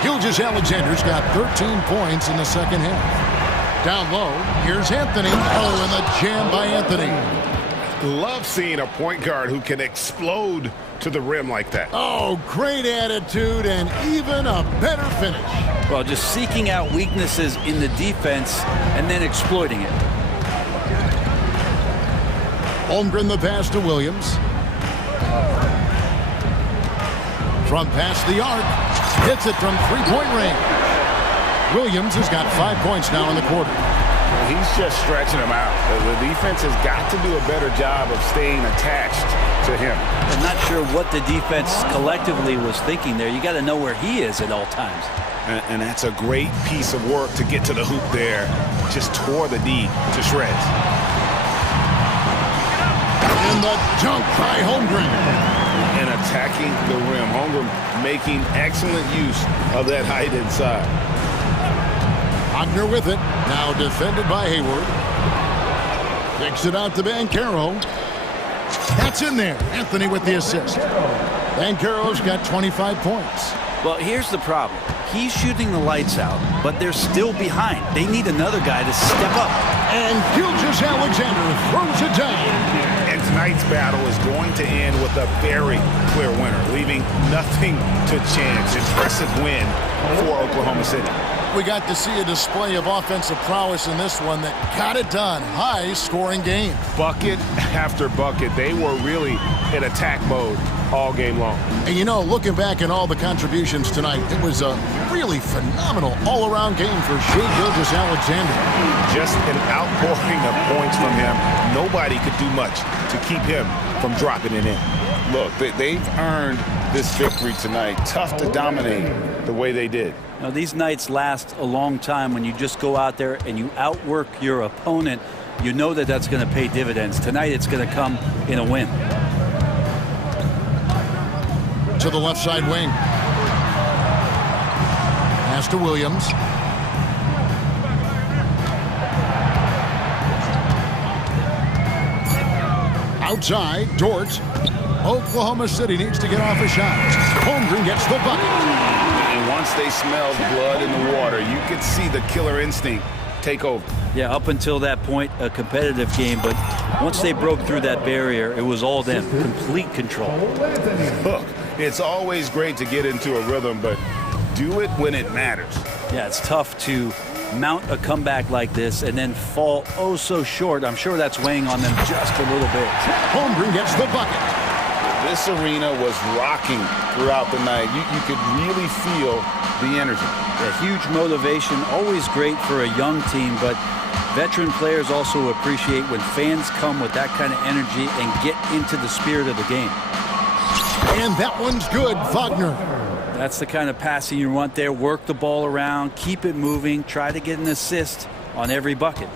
Gilgeous-Alexander's got 13 points in the second half. Down low, here's Anthony. Oh, and the jam by Anthony. love seeing a point guard who can explode to the rim like that. Oh, great attitude and even a better finish. Well, just seeking out weaknesses in the defense and then exploiting it. Holmgren the pass to Williams. From past the arc, hits it from three-point range. Williams has got 5 points now in the quarter. He's just stretching him out. The defense has got to do a better job of staying attached to him. I'm not sure what the defense collectively was thinking there. You got to know where he is at all times. And that's a great piece of work to get to the hoop there. Just tore the D to shreds. And the dunk by Holmgren. And attacking the rim. Holmgren making excellent use of that height inside. Wagner with it. Now defended by Hayward. Kicks it out to Banchero. That's in there. Anthony with the assist. Banchero's got 25 points. Well, here's the problem. He's shooting the lights out, but they're still behind. They need another guy to step up. And Gilgeous-Alexander throws it down. And tonight's battle is going to end with a very clear winner, leaving nothing to chance. Impressive win for Oklahoma City. We got to see a display of offensive prowess in this one that got it done. High-scoring game. Bucket after bucket. They were really in attack mode all game long. And you know, looking back at all the contributions tonight, it was a really phenomenal all-around game for Shai Gilgeous-Alexander. Just an outpouring of points from him. Nobody could do much to keep him from dropping it in. Look, they've earned this victory tonight. Tough to dominate the way they did. Now, these nights last a long time when you just go out there and you outwork your opponent. You know that that's going to pay dividends. Tonight it's going to come in a win. To the left side wing. Pass to Williams. Outside, Dort. Oklahoma City needs to get off a shot. Holmgren gets the bucket. And once they smelled blood in the water, you could see the killer instinct take over. Yeah, up until that point, a competitive game, but once they broke through that barrier, it was all them. Complete control. Look, it's always great to get into a rhythm, but do it when it matters. Yeah, it's tough to mount a comeback like this and then fall oh so short. I'm sure that's weighing on them just a little bit. Holmgren gets the bucket. This arena was rocking throughout the night. You could really feel the energy. A huge motivation, always great for a young team, but veteran players also appreciate when fans come with that kind of energy and get into the spirit of the game. And that one's good, Wagner. That's the kind of passing you want there. Work the ball around, keep it moving, try to get an assist on every bucket.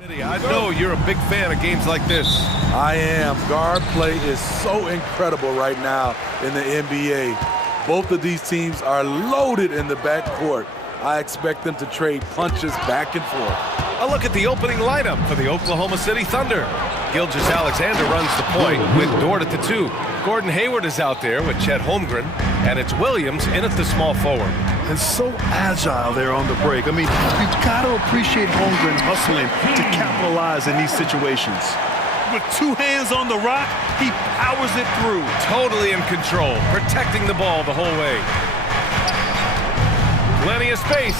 I know you're a big fan of games like this. I am. Guard play is so incredible right now in the NBA. Both of these teams are loaded in the backcourt. I expect them to trade punches back and forth. A look at the opening lineup for the Oklahoma City Thunder. Gilgeous-Alexander runs the point with Dort at the 2. Gordon Hayward is out there with Chet Holmgren, and it's Williams in at the small forward. And so agile there on the break. I mean, you've got to appreciate Holmgren hustling to capitalize in these situations. With 2 hands on the rock, he powers it through. Totally in control, protecting the ball the whole way. Plenty of space.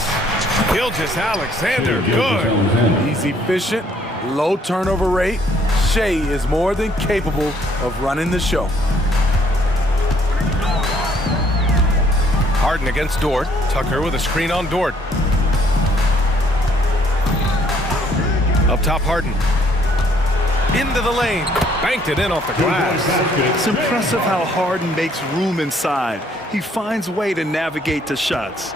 Gilgeous-Alexander, good. He's efficient, low turnover rate. Shea is more than capable of running the show. Harden against Dort. Tucker with a screen on Dort. Up top, Harden. Into the lane. Banked it in off the glass. It's impressive how Harden makes room inside. He finds a way to navigate the shots.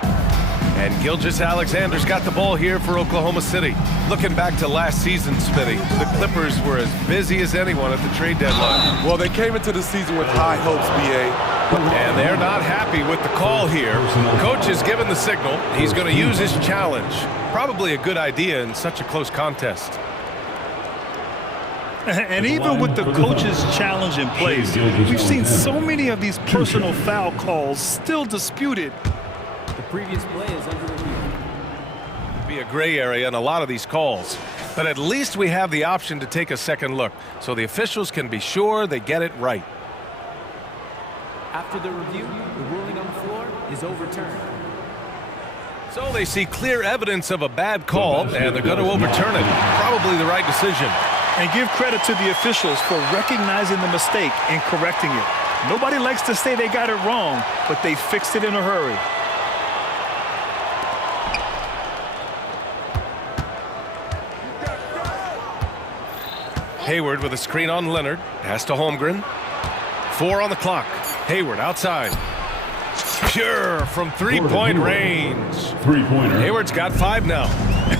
And Gilgeous-Alexander's got the ball here for Oklahoma City. Looking back to last season, Smitty, the Clippers were as busy as anyone at the trade deadline. Well, they came into the season with high hopes, B.A. And they're not happy with the call here. Coach has given the signal. He's going to use his challenge. Probably a good idea in such a close contest. And even with the coach's challenge in place, we've seen so many of these personal foul calls still disputed. The previous play is under review. Be a gray area in a lot of these calls, but at least we have the option to take a second look, so the officials can be sure they get it right. After the review, the ruling on the floor is overturned. So they see clear evidence of a bad call, and they're going to overturn it. Probably the right decision. And give credit to the officials for recognizing the mistake and correcting it. Nobody likes to say they got it wrong, but they fixed it in a hurry. Hayward with a screen on Leonard. Pass to Holmgren. 4 on the clock. Hayward outside. Pure from three-point range. Three-pointer. Hayward's got 5 now.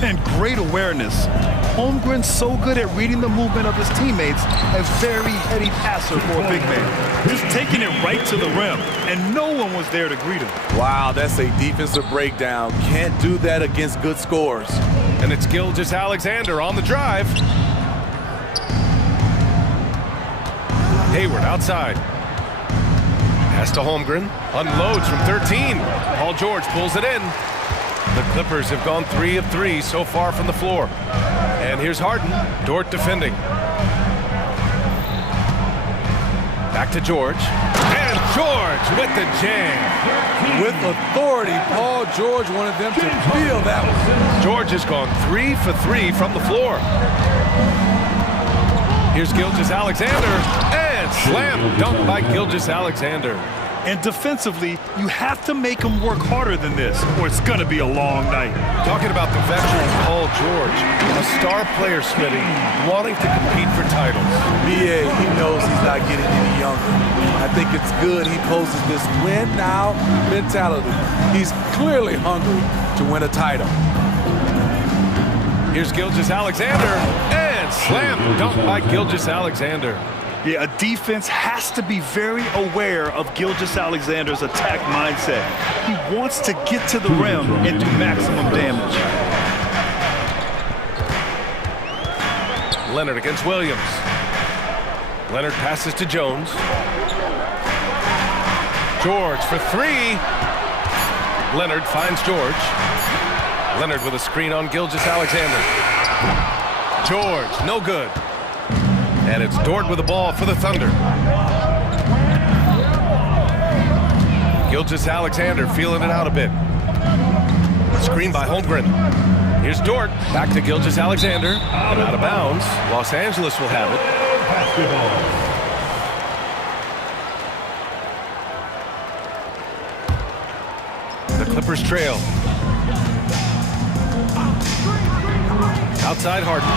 And great awareness. Holmgren's so good at reading the movement of his teammates. A very heady passer for a big man. Just taking it right to the rim, and no one was there to greet him. Wow, that's a defensive breakdown. Can't do that against good scores. And it's Gilgeous-Alexander on the drive. Hayward outside. Pass to Holmgren. Unloads from 13. Paul George pulls it in. The Clippers have gone 3 of 3 so far from the floor. And here's Harden. Dort defending. Back to George. And George with the jam. With authority, Paul George wanted them to feel that one. George has gone 3 for 3 from the floor. Here's Gilgeous-Alexander, and slam dunk by Gilgeous-Alexander. And defensively, you have to make him work harder than this, or it's going to be a long night. Talking about the veteran Paul George, a star player, Smitty, wanting to compete for titles. B.A., he knows he's not getting any younger. I think it's good he poses this win now mentality. He's clearly hungry to win a title. Here's Gilgeous-Alexander, and slam dunk by Gilgeous-Alexander. Yeah, a defense has to be very aware of Gilgeous-Alexander's attack mindset. He wants to get to the rim and do maximum damage. Leonard against Williams. Leonard passes to Jones. George for 3. Leonard finds George. Leonard with a screen on Gilgeous-Alexander. George, no good. And it's Dort with the ball for the Thunder. Gilgeous-Alexander feeling it out a bit. Screen by Holmgren. Here's Dort. Back to Gilgeous-Alexander. And out of bounds. Los Angeles will have it. The Clippers trail. Outside Harden.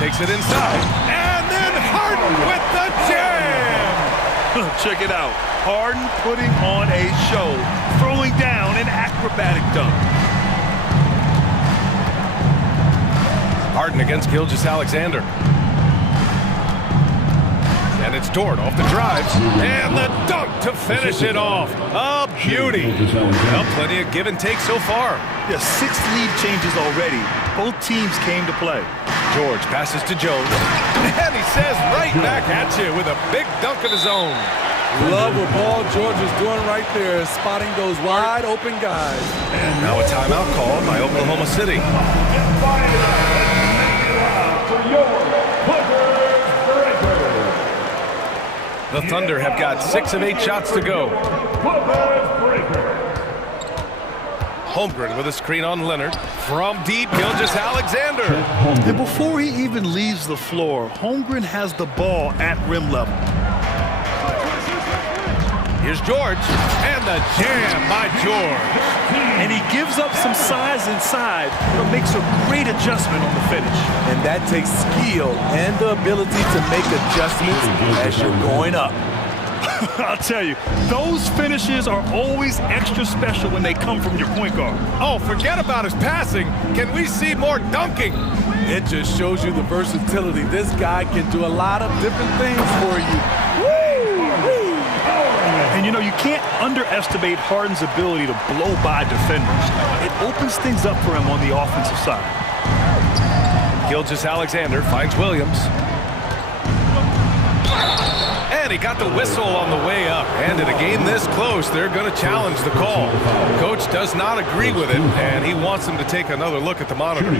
Takes it inside. And then Harden with the jam! Check it out. Harden putting on a show. Throwing down an acrobatic dunk. Harden against Gilgeous-Alexander. And it's Dort off the drive. And the dunk to finish it off. A beauty. Well, plenty of give and take so far. Yeah, 6 lead changes already. Both teams came to play. George passes to Jones. And he says right back at you with a big dunk of his own. Love what Paul George is doing right there, spotting those wide open guys. And now a timeout called by Oklahoma City. The Thunder have got 6 of 8 shots to go. Holmgren with a screen on Leonard. From deep, Gilgeous-Alexander. And before he even leaves the floor, Holmgren has the ball at rim level. Here's George, and the jam by George. And he gives up some size inside, but makes a great adjustment on the finish. And that takes skill and the ability to make adjustments as you're going up. I'll tell you, those finishes are always extra special when they come from your point guard. Oh, forget about his passing. Can we see more dunking? It just shows you the versatility. This guy can do a lot of different things for you. And you know, you can't underestimate Harden's ability to blow by defenders. It opens things up for him on the offensive side. Gilgeous-Alexander finds Williams. And he got the whistle on the way up. And in a game this close, they're going to challenge the call. Coach does not agree with it, and he wants them to take another look at the monitor.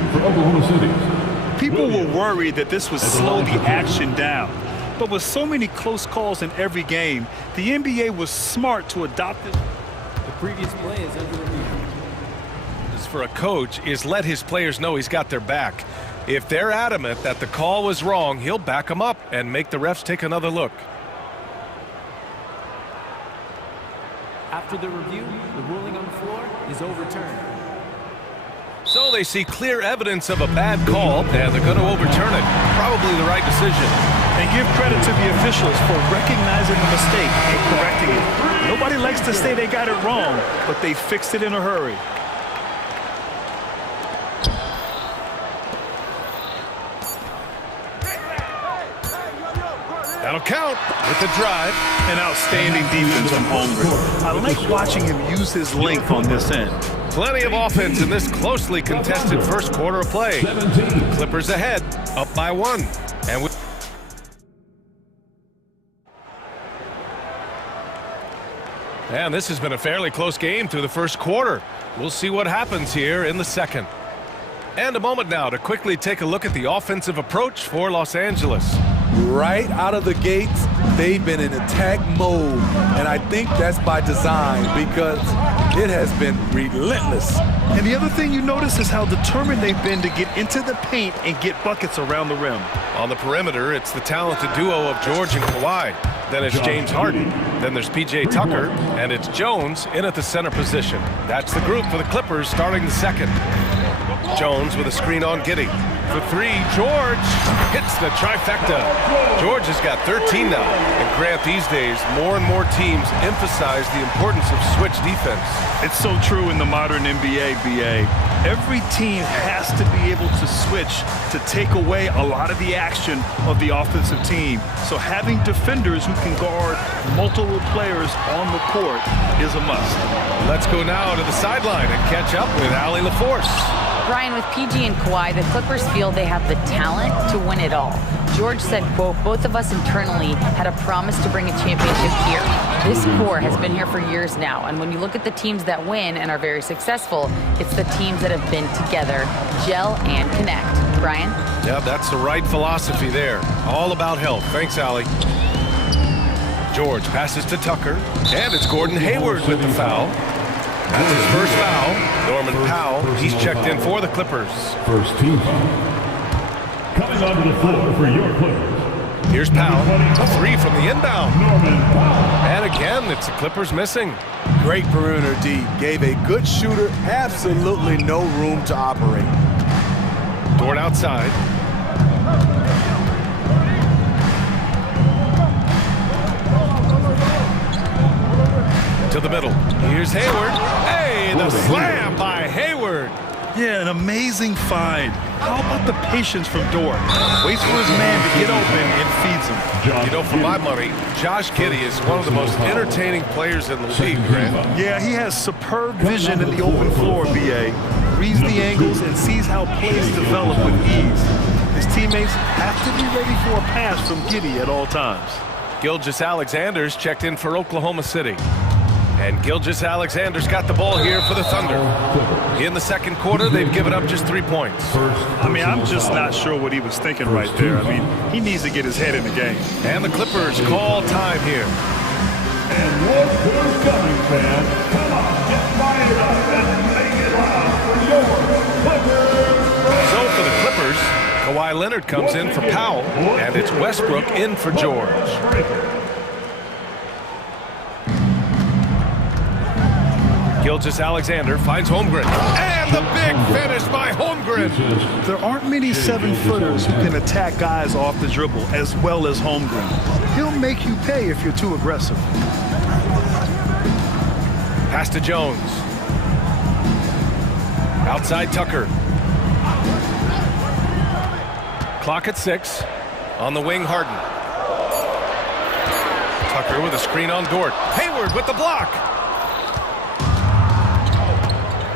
People were worried that this would slow the action down. But with so many close calls in every game, the NBA was smart to adopt it. The previous play is under review. This for a coach is let his players know he's got their back. If they're adamant that the call was wrong, he'll back them up and make the refs take another look. After the review, the ruling on the floor is overturned. So they see clear evidence of a bad call, and they're going to overturn it. Probably the right decision. And give credit to the officials for recognizing the mistake and correcting it. Nobody likes to say they got it wrong, but they fixed it in a hurry. That'll count with the drive. An outstanding defense from Holmgren. I like watching him use his length on this end. Plenty of offense in this closely contested first quarter of play. Clippers ahead, up by 1. And this has been a fairly close game through the first quarter. We'll see what happens here in the second. And a moment now to quickly take a look at the offensive approach for Los Angeles. Right out of the gates, they've been in attack mode. And I think that's by design because it has been relentless. And the other thing you notice is how determined they've been to get into the paint and get buckets around the rim. On the perimeter, it's the talented duo of George and Kawhi. Then it's James Harden. Then there's P.J. Tucker. And it's Jones in at the center position. That's the group for the Clippers starting the second. Jones with a screen on Giddey. For 3, George hits the trifecta. George has got 13 now. And Grant, these days, more and more teams emphasize the importance of switch defense. It's so true in the modern NBA, BA. Every team has to be able to switch to take away a lot of the action of the offensive team. So having defenders who can guard multiple players on the court is a must. Let's go now to the sideline and catch up with Allie LaForce. Brian, with PG and Kawhi, the Clippers feel they have the talent to win it all. George said, quote, both of us internally had a promise to bring a championship here. This core has been here for years now, and when you look at the teams that win and are very successful, it's the teams that have been together, gel and connect. Brian? Yeah, that's the right philosophy there. All about health. Thanks, Allie. George passes to Tucker, and it's Gordon Hayward with the foul. That's his first foul. Norman Powell, he's checked in for the Clippers. First team foul. Coming onto the floor for your Clippers. Here's Powell, a 3 from the inbound. Norman Powell. And again, it's the Clippers missing. Great perimeter D. Gave a good shooter absolutely no room to operate. Dort outside. To the middle. Here's Hayward. Hey, the slam by Hayward. Yeah, an amazing find. How about the patience from Dort? Waits for his man to get open and feeds him. You know, for my money, Josh Giddey is one of the most entertaining players in the league, Grant. Yeah, he has superb vision in the open floor, B.A. Reads the angles and sees how plays develop with ease. His teammates have to be ready for a pass from Giddey at all times. Gilgeous-Alexander's checked in for Oklahoma City. And Gilgeous-Alexander's got the ball here for the Thunder. In the second quarter, they've given up just 3 points. I mean, I'm just not sure what he was thinking right there. I mean, he needs to get his head in the game. And the Clippers call time here. And look who's coming, fans. Come on, get fired up and make it loud for your Clippers. So for the Clippers, Kawhi Leonard comes in for Powell, and it's Westbrook in for George. Gilgeous-Alexander finds Holmgren. And the big finish by Holmgren. There aren't many 7-footers who can attack guys off the dribble as well as Holmgren. He'll make you pay if you're too aggressive. Pass to Jones. Outside Tucker. Clock at 6. On the wing, Harden. Tucker with a screen on Dort. Hayward with the block.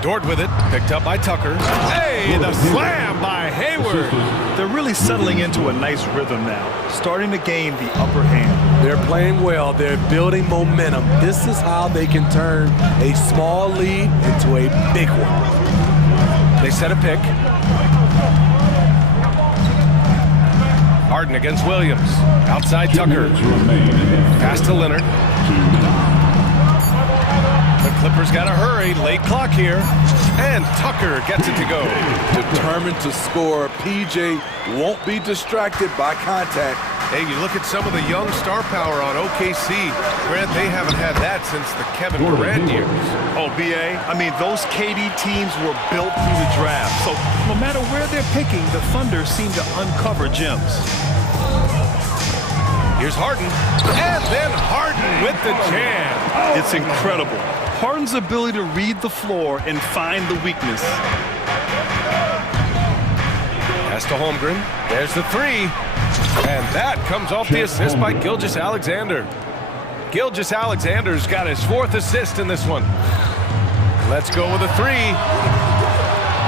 Dort with it, picked up by Tucker. Hey, the slam by Hayward. They're really settling into a nice rhythm now, starting to gain the upper hand. They're playing well. They're building momentum. This is how they can turn a small lead into a big one. They set a pick. Harden against Williams. Outside Tucker. Pass to Leonard. The Clippers got to hurry. Late clock here. And Tucker gets it to go. Determined to score. PJ won't be distracted by contact. Hey, you look at some of the young star power on OKC. Grant, they haven't had that since the Kevin Durant years. Oh, B.A., I mean, those KD teams were built through the draft. So no matter where they're picking, the Thunder seem to uncover gems. Here's Harden. And then Harden with the jam. It's incredible. Harden's ability to read the floor and find the weakness. Pass to Holmgren. There's the 3. And that comes off the assist by Gilgeous-Alexander. Gilgeous-Alexander's got his 4th assist in this one. Let's go with a 3.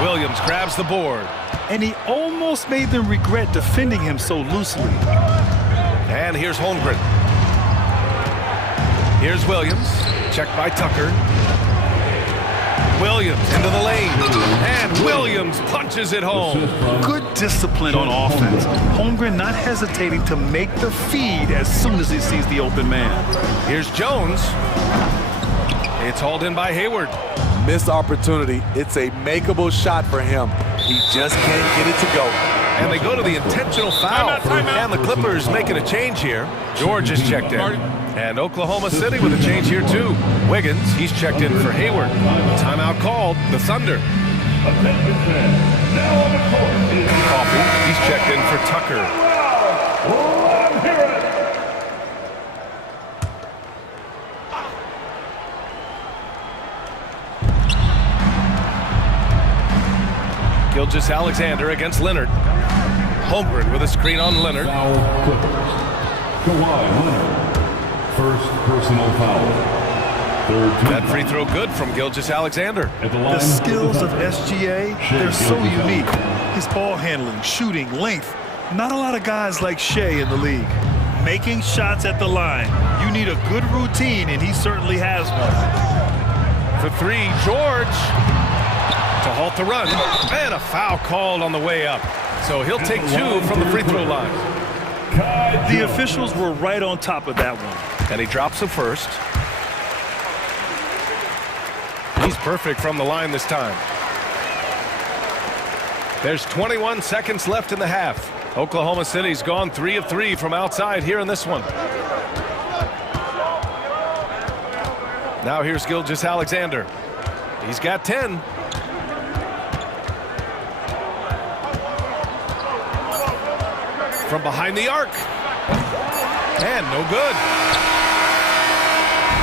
Williams grabs the board. And he almost made them regret defending him so loosely. And here's Holmgren. Here's Williams. Checked by Tucker. Williams into the lane. And Williams punches it home. Good discipline on offense. Holmgren not hesitating to make the feed as soon as he sees the open man. Here's Jones. It's hauled in by Hayward. Missed opportunity. It's a makeable shot for him. He just can't get it to go. And they go to the intentional foul. And the Clippers making a change here. George is checked in. And Oklahoma City with a change here too. Wiggins, he's checked in for Hayward. Timeout called, the Thunder. Coffee, he's checked in for Tucker. Gilgeous-Alexander against Leonard. Holmgren with a screen on Leonard. Foul Clippers. Kawhi Leonard. First personal foul. That free throw good from Gilgeous-Alexander. The skills of SGA, they're so unique. His ball handling, shooting, length. Not a lot of guys like Shea in the league. Making shots at the line. You need a good routine, and he certainly has one. For 3, George. To halt the run. And a foul called on the way up. So he'll take 2 from the free throw line. The officials were right on top of that one. And he drops the first. He's perfect from the line this time. There's 21 seconds left in the half. Oklahoma City's gone 3 of 3 from outside here in this one. Now here's Gilgeous-Alexander. He's got 10. From behind the arc. And no good.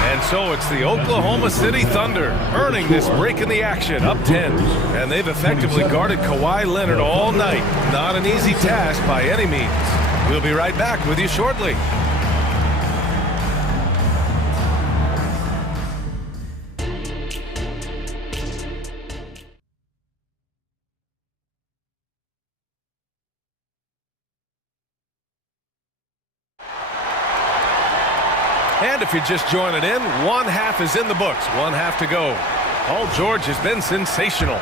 And so it's the Oklahoma City Thunder earning this break in the action, up 10. And they've effectively guarded Kawhi Leonard all night. Not an easy task by any means. We'll be right back with you shortly. And if you're just joining in, one half is in the books, one half to go. Paul George has been sensational.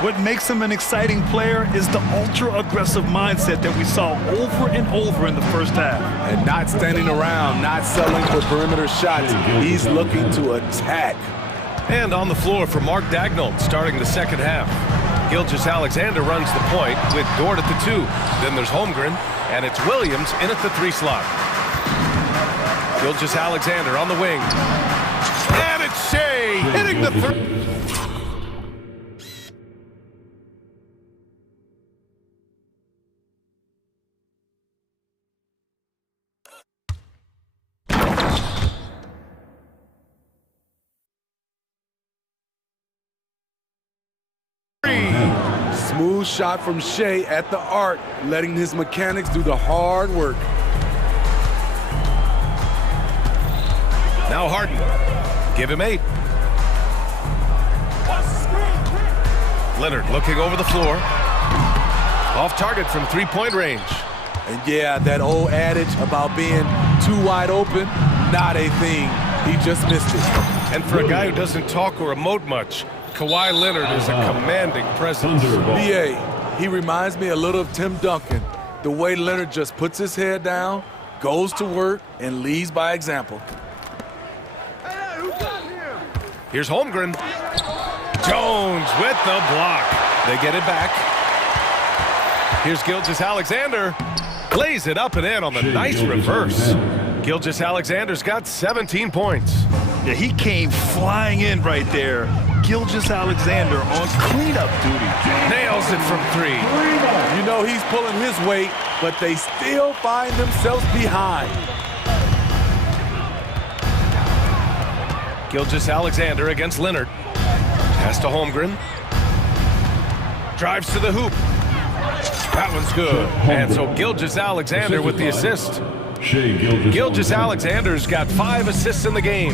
What makes him an exciting player is the ultra-aggressive mindset that we saw over and over in the first half. And not standing around, not settling for perimeter shots. He's looking to attack. And on the floor for Mark Daigneault starting the second half. Gilgeous-Alexander runs the point with Dort at the 2. Then there's Holmgren, and it's Williams in at the 3 slot. Gilgeous-Alexander on the wing. And it's Shea hitting the 3. Smooth shot from Shea at the arc, letting his mechanics do the hard work. Now Harden. Give him 8. Leonard looking over the floor. Off target from 3-point range. And yeah, that old adage about being too wide open, not a thing. He just missed it. And for a guy who doesn't talk or emote much, Kawhi Leonard is a commanding presence. BA, he reminds me a little of Tim Duncan. The way Leonard just puts his head down, goes to work, and leads by example. Here's Holmgren. Jones with the block. They get it back. Here's Gilgeous-Alexander. Lays it up and in on the nice reverse. Gilgeous-Alexander's got 17 points. Yeah, he came flying in right there. Gilgeous-Alexander on cleanup duty. Nails it from 3. You know he's pulling his weight, but they still find themselves behind. Gilgeous-Alexander against Leonard. Pass to Holmgren. Drives to the hoop. That one's good. And so Gilgeous-Alexander with the assist. Gilgeous-Alexander's got 5 assists in the game.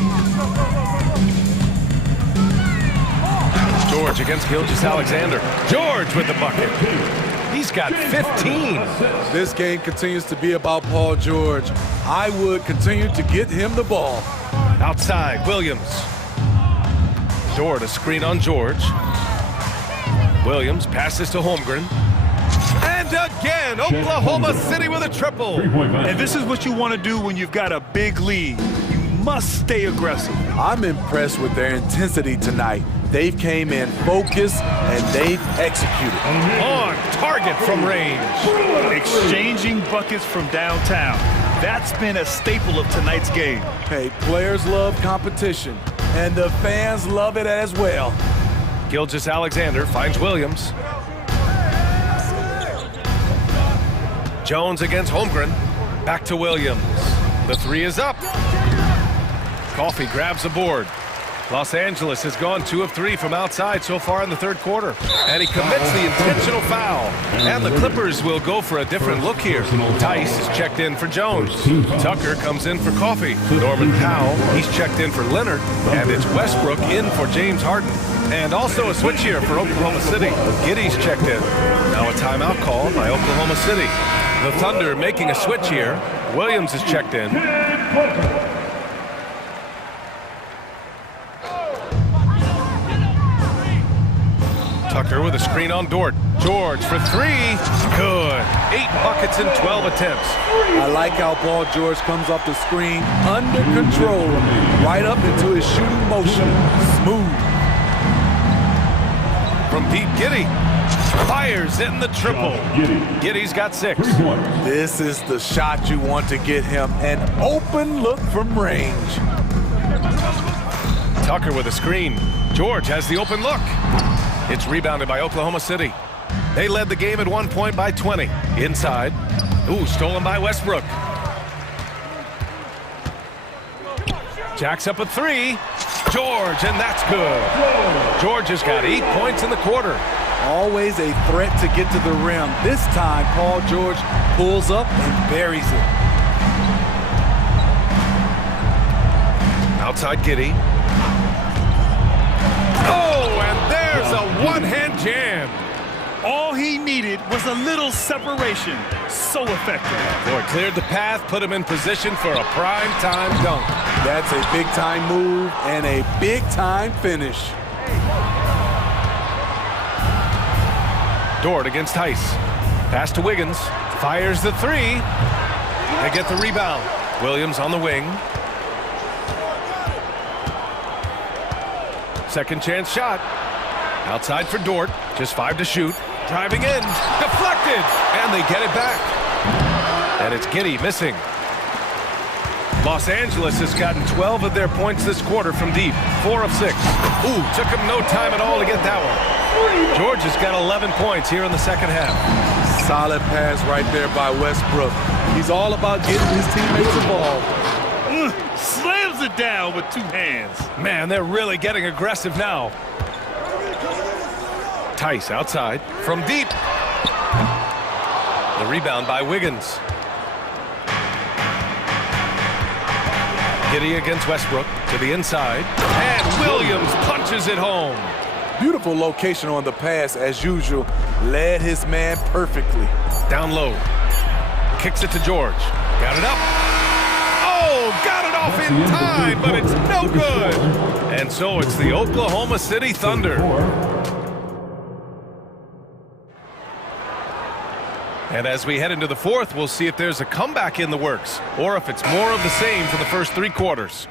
George against Gilgeous-Alexander. George with the bucket. He's got 15. This game continues to be about Paul George. I would continue to get him the ball. Outside, Williams. Dort a screen on George. Williams passes to Holmgren. And again, Oklahoma City with a triple. And this is what you want to do when you've got a big lead. You must stay aggressive. I'm impressed with their intensity tonight. They've came in focused and they've executed. On target from range. Exchanging buckets from downtown. That's been a staple of tonight's game. Hey, players love competition, and the fans love it as well. Gilgeous-Alexander finds Williams. Jones against Holmgren. Back to Williams. The 3 is up. Coffey grabs the board. Los Angeles has gone 2 of 3 from outside so far in the third quarter. And he commits the intentional foul. And the Clippers will go for a different look here. Tice is checked in for Jones. Tucker comes in for Coffey. Norman Powell, he's checked in for Leonard. And it's Westbrook in for James Harden. And also a switch here for Oklahoma City. Giddey's checked in. Now a timeout called by Oklahoma City. The Thunder making a switch here. Williams is checked in. Tucker with a screen on Dort. George for 3. Good. 8 buckets in 12 attempts. I like how Paul George comes off the screen under control, right up into his shooting motion. Smooth. From Pete Giddey. Fires in the triple. Giddey's got 6. This is the shot you want to get him. An open look from range. Tucker with a screen. George has the open look. It's rebounded by Oklahoma City. They led the game at one point by 20. Inside. Ooh, stolen by Westbrook. Jacks up a three. George, and that's good. George has got 8 points in the quarter. Always a threat to get to the rim. This time, Paul George pulls up and buries it. Outside Giddey. Oh, and there's a one-hand jam. All he needed was a little separation. So effective. Boy, cleared the path, put him in position for a prime-time dunk. That's a big-time move and a big-time finish. Dort against Tice. Pass to Wiggins. Fires the three. They get the rebound. Williams on the wing. Second chance shot. Outside for Dort. Just 5 to shoot. Driving in. Deflected. And they get it back. And it's Giddey missing. Los Angeles has gotten 12 of their points this quarter from deep. 4 of 6. Ooh, took him no time at all to get that one. George has got 11 points here in the second half. Solid pass right there by Westbrook. He's all about getting his teammates involved. Slams it down with 2 hands. Man, they're really getting aggressive now. Tice outside from deep. The rebound by Wiggins. Giddey against Westbrook to the inside. And Williams punches it home. Beautiful location on the pass as usual. Led his man perfectly. Down low. Kicks it to George. Got it up. Oh, got it off in time, but it's no good. And so it's the Oklahoma City Thunder. And as we head into the fourth, we'll see if there's a comeback in the works or if it's more of the same for the first 3 quarters.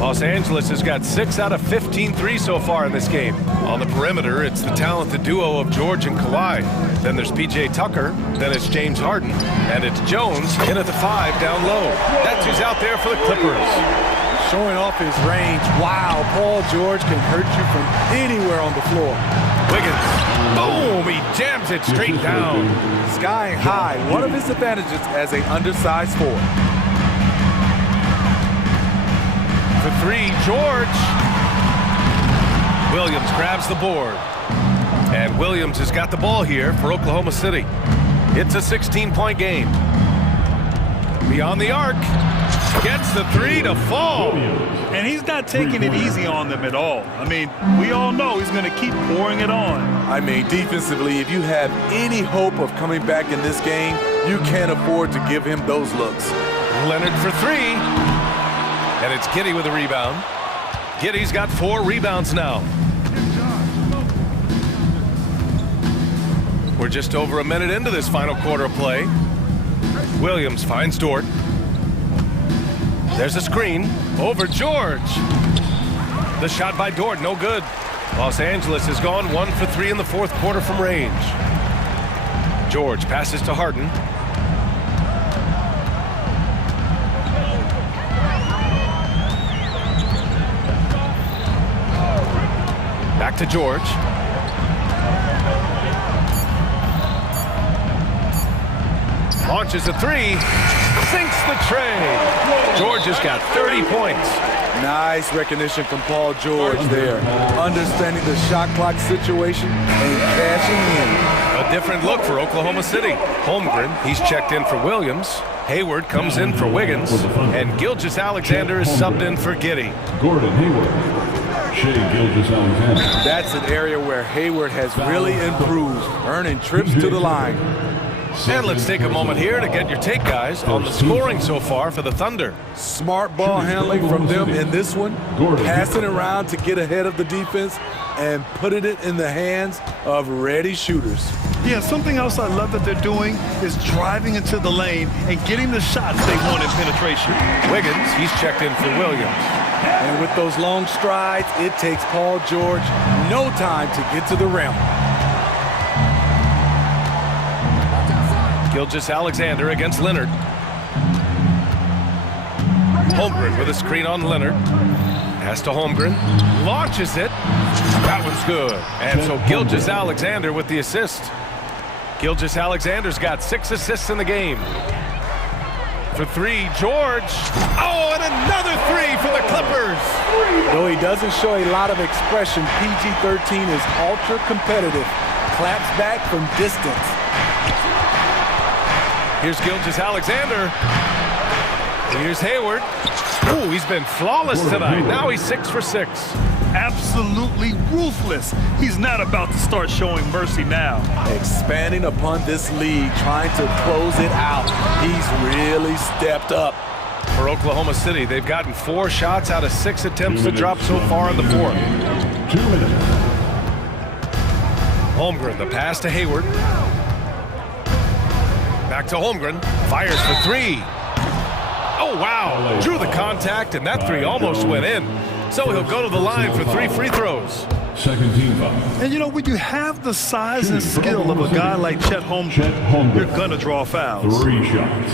Los Angeles has got 6 out of 15 threes so far in this game. On the perimeter, it's the talented duo of George and Kawhi. Then there's P.J. Tucker. Then it's James Harden. And it's Jones in at the 5 down low. That's who's out there for the Clippers. Showing off his range. Wow, Paul George can hurt you from anywhere on the floor. Wiggins. Boom! He jams it straight down. Skying high. One of his advantages as an undersized forward. For 3, George. Williams grabs the board. And Williams has got the ball here for Oklahoma City. It's a 16-point game. Beyond the arc. Gets the 3 to fall. And he's not taking it easy on them at all. I mean, we all know he's going to keep pouring it on. I mean, defensively, if you have any hope of coming back in this game, you can't afford to give him those looks. Leonard for 3. And it's Giddey with a rebound. Giddey's got 4 rebounds now. We're just over a minute into this final quarter of play. Williams finds Dort. There's a screen over George. The shot by Dort, no good. Los Angeles has gone 1 for 3 in the fourth quarter from range. George passes to Harden. Back to George. Launches a 3. Sinks the tray. George has got 30 points. Nice recognition from Paul George there. Understanding the shot clock situation and cashing in. A different look for Oklahoma City. Holmgren, he's checked in for Williams. Hayward comes in for Wiggins. And Gilgeous-Alexander is subbed in for Giddey. Gordon Hayward. That's an area where Hayward has really improved, earning trips to the line. And let's take a moment here to get your take, guys, on the scoring so far for the Thunder. Smart ball handling from them in this one, passing around to get ahead of the defense and putting it in the hands of ready shooters. Yeah, something else I love that they're doing is driving into the lane and getting the shots they want in penetration. Wiggins, he's checked in for Williams. And with those long strides, it takes Paul George no time to get to the rim. Gilgeous-Alexander against Leonard. Holmgren with a screen on Leonard. Pass to Holmgren. Launches it. That one's good. And so Gilgeous-Alexander with the assist. Gilgeous-Alexander's got 6 assists in the game. For three, George. Oh, and another three for the Clippers. Though he doesn't show a lot of expression, PG-13 is ultra competitive. Claps back from distance. Here's Gilgeous-Alexander. Here's Hayward. Ooh, he's been flawless tonight. Now he's 6 for 6. Absolutely ruthless. He's not about to start showing mercy now. Expanding upon this lead, trying to close it out. He's really stepped up. For Oklahoma City, they've gotten 4 shots out of 6 attempts to drop so far in the fourth. 2 minutes. Holmgren, the pass to Hayward. Back to Holmgren. Fires for 3. Oh, wow. Drew the contact, and that 3 almost went in. So he'll go to the line for 3 free throws. Second team foul. And you know, when you have the size and skill of a guy like Chet Holmgren, you're going to draw fouls. 3 shots.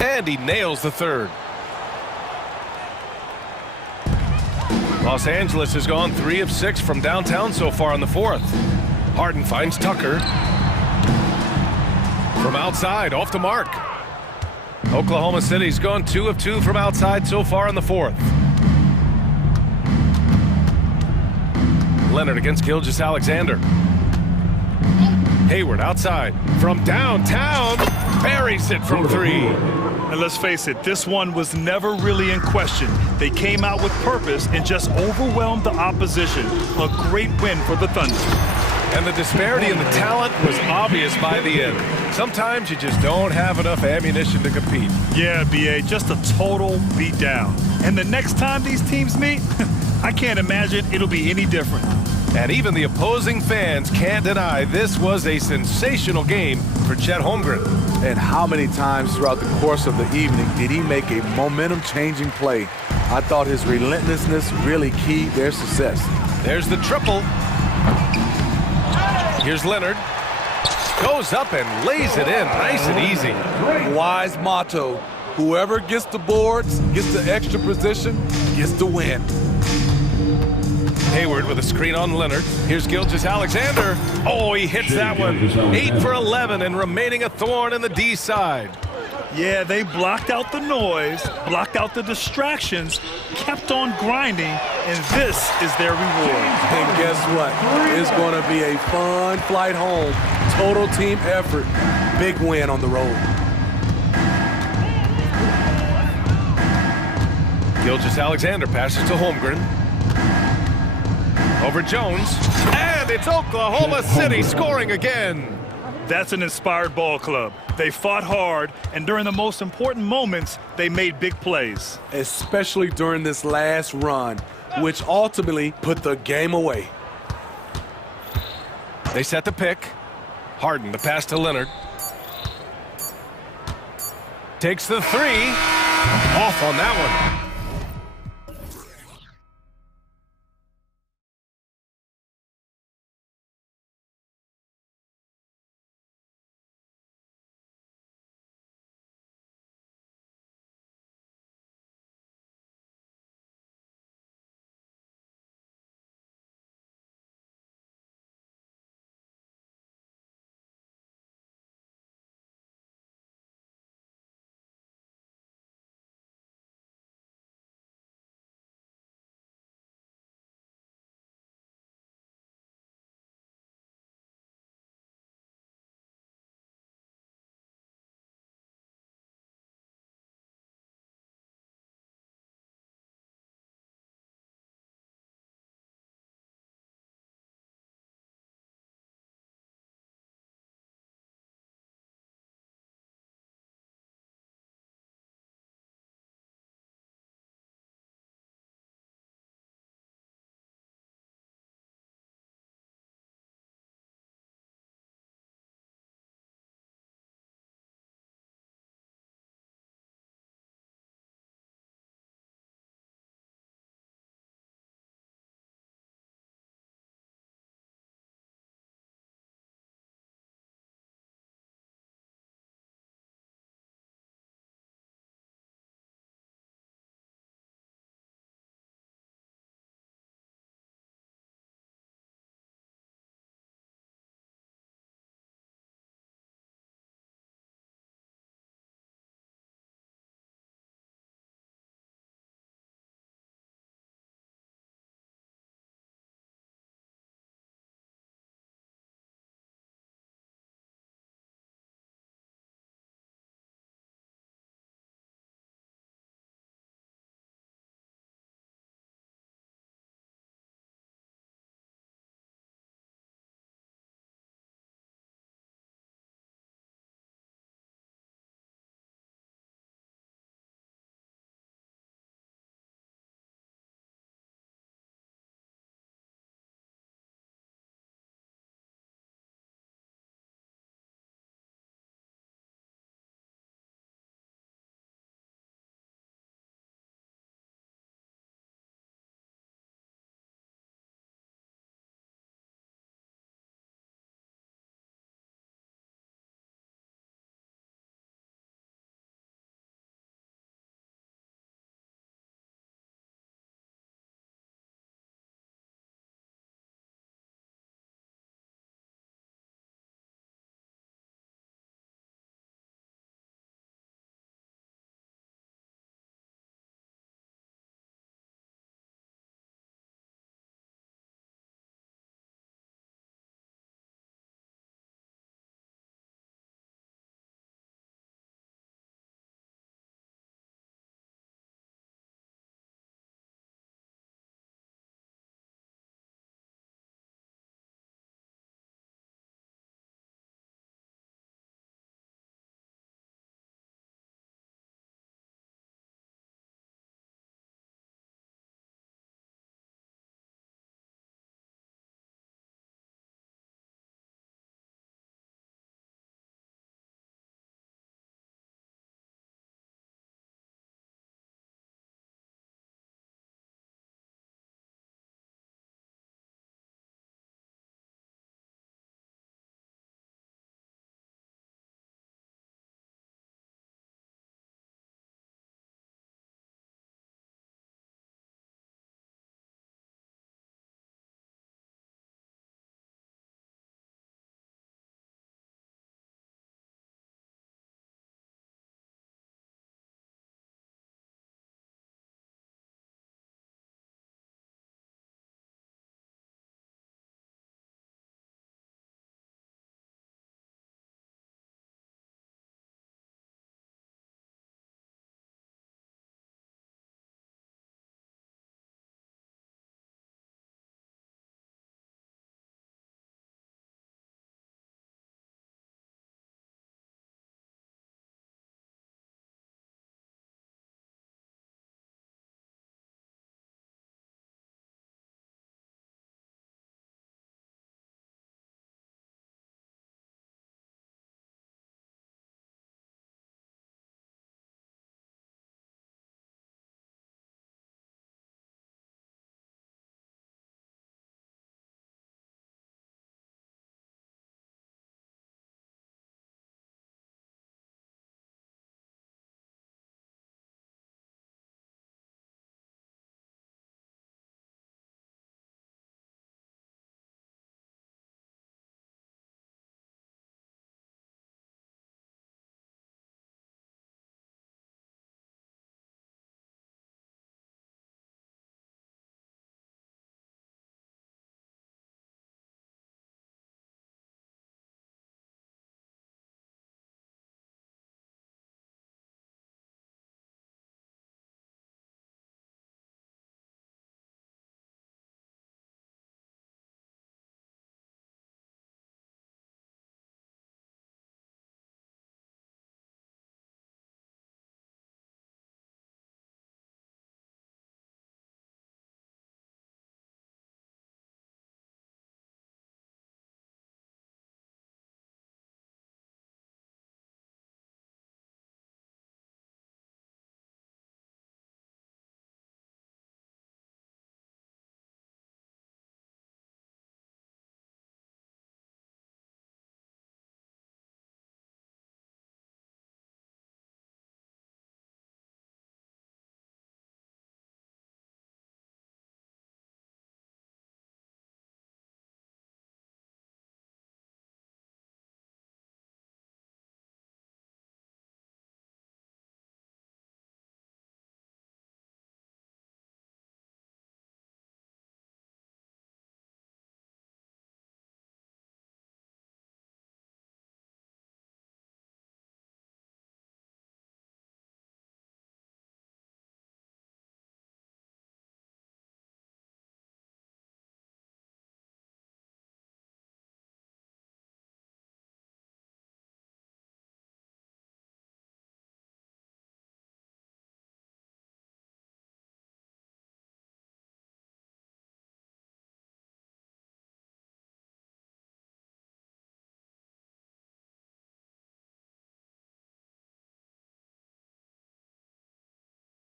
And he nails the third. Los Angeles has gone 3 of 6 from downtown so far in the fourth. Harden finds Tucker. From outside, off the mark. Oklahoma City's gone 2 of 2 from outside so far in the fourth. Leonard against Gilgeous-Alexander. Hayward outside. From downtown, buries it from 3. And let's face it, this one was never really in question. They came out with purpose and just overwhelmed the opposition. A great win for the Thunder. And the disparity in the talent was obvious by the end. Sometimes you just don't have enough ammunition to compete. Yeah, B.A., just a total beatdown. And the next time these teams meet, I can't imagine it'll be any different. And even the opposing fans can't deny this was a sensational game for Chet Holmgren. And how many times throughout the course of the evening did he make a momentum-changing play? I thought his relentlessness really keyed their success. There's the triple. Here's Leonard. Goes up and lays it in nice and easy. Wise motto. Whoever gets the boards, gets the extra position, gets the win. Hayward with a screen on Leonard. Here's Gilgeous-Alexander. Oh, he hits that one. 8 for 11 and remaining a thorn in the D side. Yeah, they blocked out the noise, blocked out the distractions, kept on grinding, and this is their reward. And guess what? It's going to be a fun flight home. Total team effort. Big win on the road. Gilgeous-Alexander passes to Holmgren. Over Jones. And it's Oklahoma City scoring again. That's an inspired ball club. They fought hard, and during the most important moments, they made big plays. Especially during this last run, which ultimately put the game away. They set the pick. Harden, the pass to Leonard. Takes the 3. Off on that one.